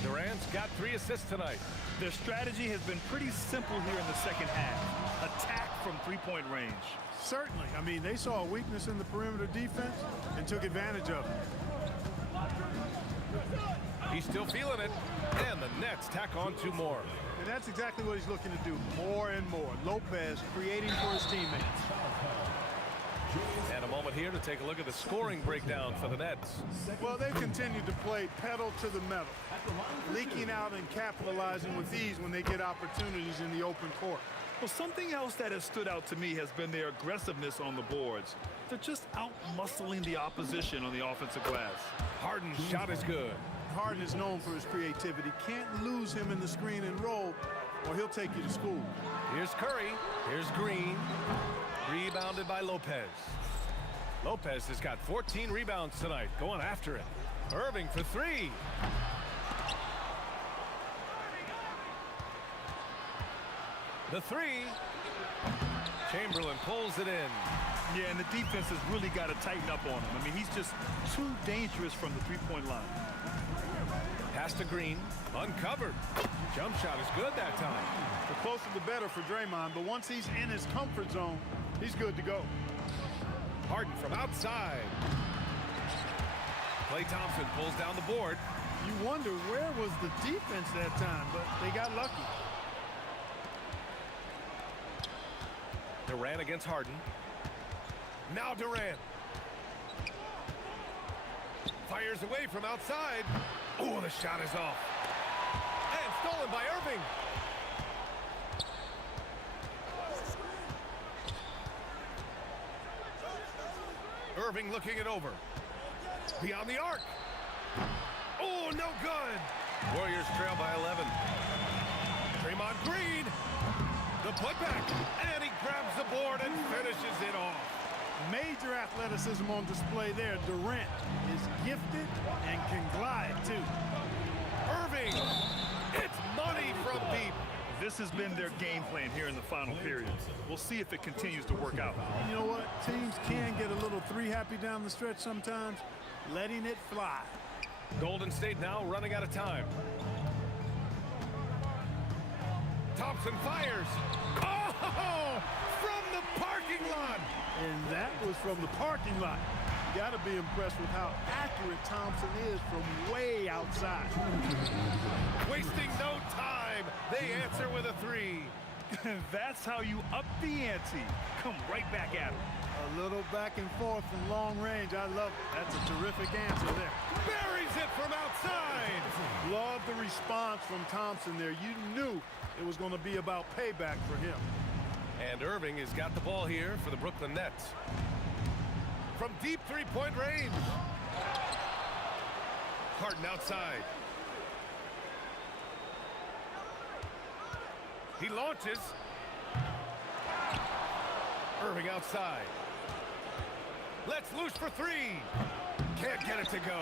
Durant's got 3 assists tonight. Their strategy has been pretty simple here in the second half. Attack from three-point range. Certainly. I mean, they saw a weakness in the perimeter defense and took advantage of it. He's still feeling it. And the Nets tack on 2 more. And that's exactly what he's looking to do, more and more. Lopez creating for his teammates. And a moment here to take a look at the scoring breakdown for the Nets. Well, they've continued to play pedal to the metal, leaking out and capitalizing with ease when they get opportunities in the open court. Well, something else that has stood out to me has been their aggressiveness on the boards. They're just out-muscling the opposition on the offensive glass. Harden's shot is good. Harden is known for his creativity. Can't lose him in the screen and roll, or he'll take you to school. Here's Curry. Here's Green. Rebounded by Lopez. Lopez has got 14 rebounds tonight, going after it. Irving for 3. The 3. Chamberlain pulls it in. Yeah, and the defense has really got to tighten up on him. I mean, he's just too dangerous from the three-point line. Pass to Green. Uncovered. Jump shot is good that time. The closer the better for Draymond, but once he's in his comfort zone, he's good to go. Harden from outside. Klay Thompson pulls down the board. You wonder where was the defense that time, but they got lucky. Durant against Harden. Now Durant. Fires away from outside. Oh, the shot is off. And stolen by Irving. Irving looking it over. Beyond the arc. Oh, no good. Warriors trail by 11. Draymond Green. The putback. And he grabs the board and finishes it off. Major athleticism on display there. Durant is gifted and can glide, too. Irving, it's money from deep. This has been their game plan here in the final period. We'll see if it continues to work out. You know what? Teams can get a little three-happy down the stretch sometimes, letting it fly. Golden State now running out of time. Thompson fires. Oh, from the parking lot. And that was from the parking lot. You got to be impressed with how accurate Thompson is from way outside. Wasting no time. They answer with a three. That's how you up the ante. Come right back at him. A little back and forth from long range. I love it. That's a terrific answer there. Buries it from outside. Love the response from Thompson there. You knew it was going to be about payback for him. And Irving has got the ball here for the Brooklyn Nets. From deep three-point range. Harden outside. He launches. Irving outside. Let's loose for three. Can't get it to go.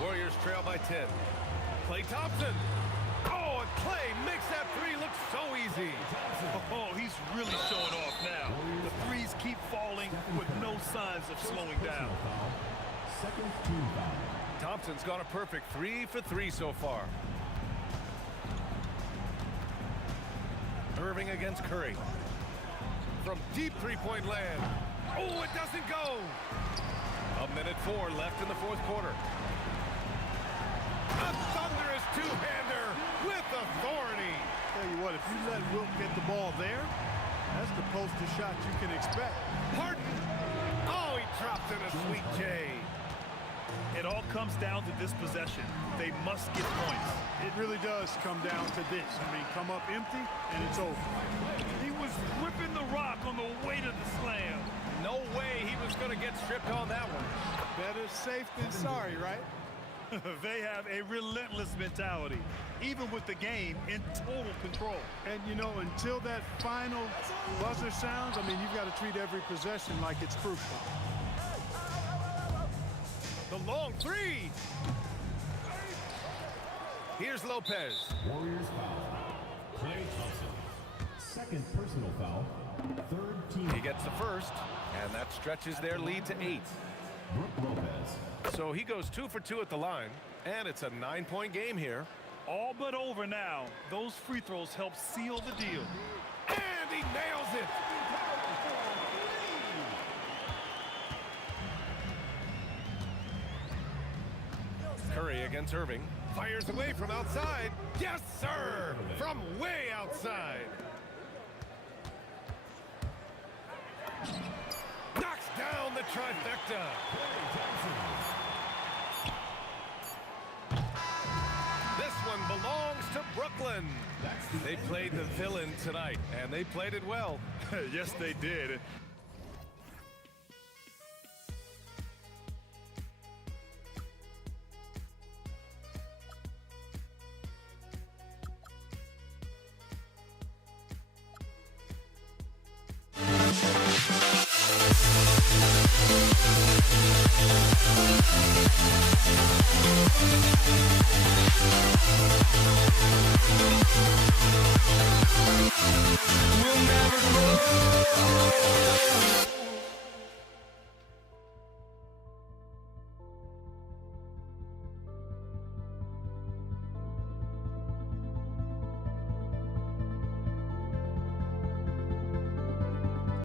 Warriors trail by 10. Klay Thompson. Oh, and Klay makes that three look so easy. Oh, he's really showing off now. The threes keep falling with no signs of slowing down. Second team foul. Thompson's got a perfect 3 for 3 so far. Irving against Curry. From deep three-point land. Oh, it doesn't go. 1:04 left in the fourth quarter. A thunderous two-hander with authority. Tell you what, if you let Wilt get the ball there, that's the poster shot you can expect. Harden. Oh, he dropped in a sweet J. It all comes down to this possession. They must get points. It really does come down to this. I mean, come up empty, and it's over. He was whipping the rock on the way to the slam. No way he was going to get stripped on that one. Better safe than sorry, right? They have a relentless mentality, even with the game in total control. And, you know, until that final buzzer sounds, I mean, you've got to treat every possession like it's crucial. The long three. Here's Lopez. Warriors foul. Klay Thompson. Second personal foul. Third team. He gets the first, and that stretches their lead to 8. Brook Lopez. So he goes 2 for 2 at the line, and it's a 9-point game here. All but over now. Those free throws help seal the deal. And he nails it. Curry against Irving. Fires away from outside. Yes, sir! From way outside. Knocks down the trifecta. This one belongs to Brooklyn. They played the villain tonight, and they played it well. Yes, they did. We'll never grow.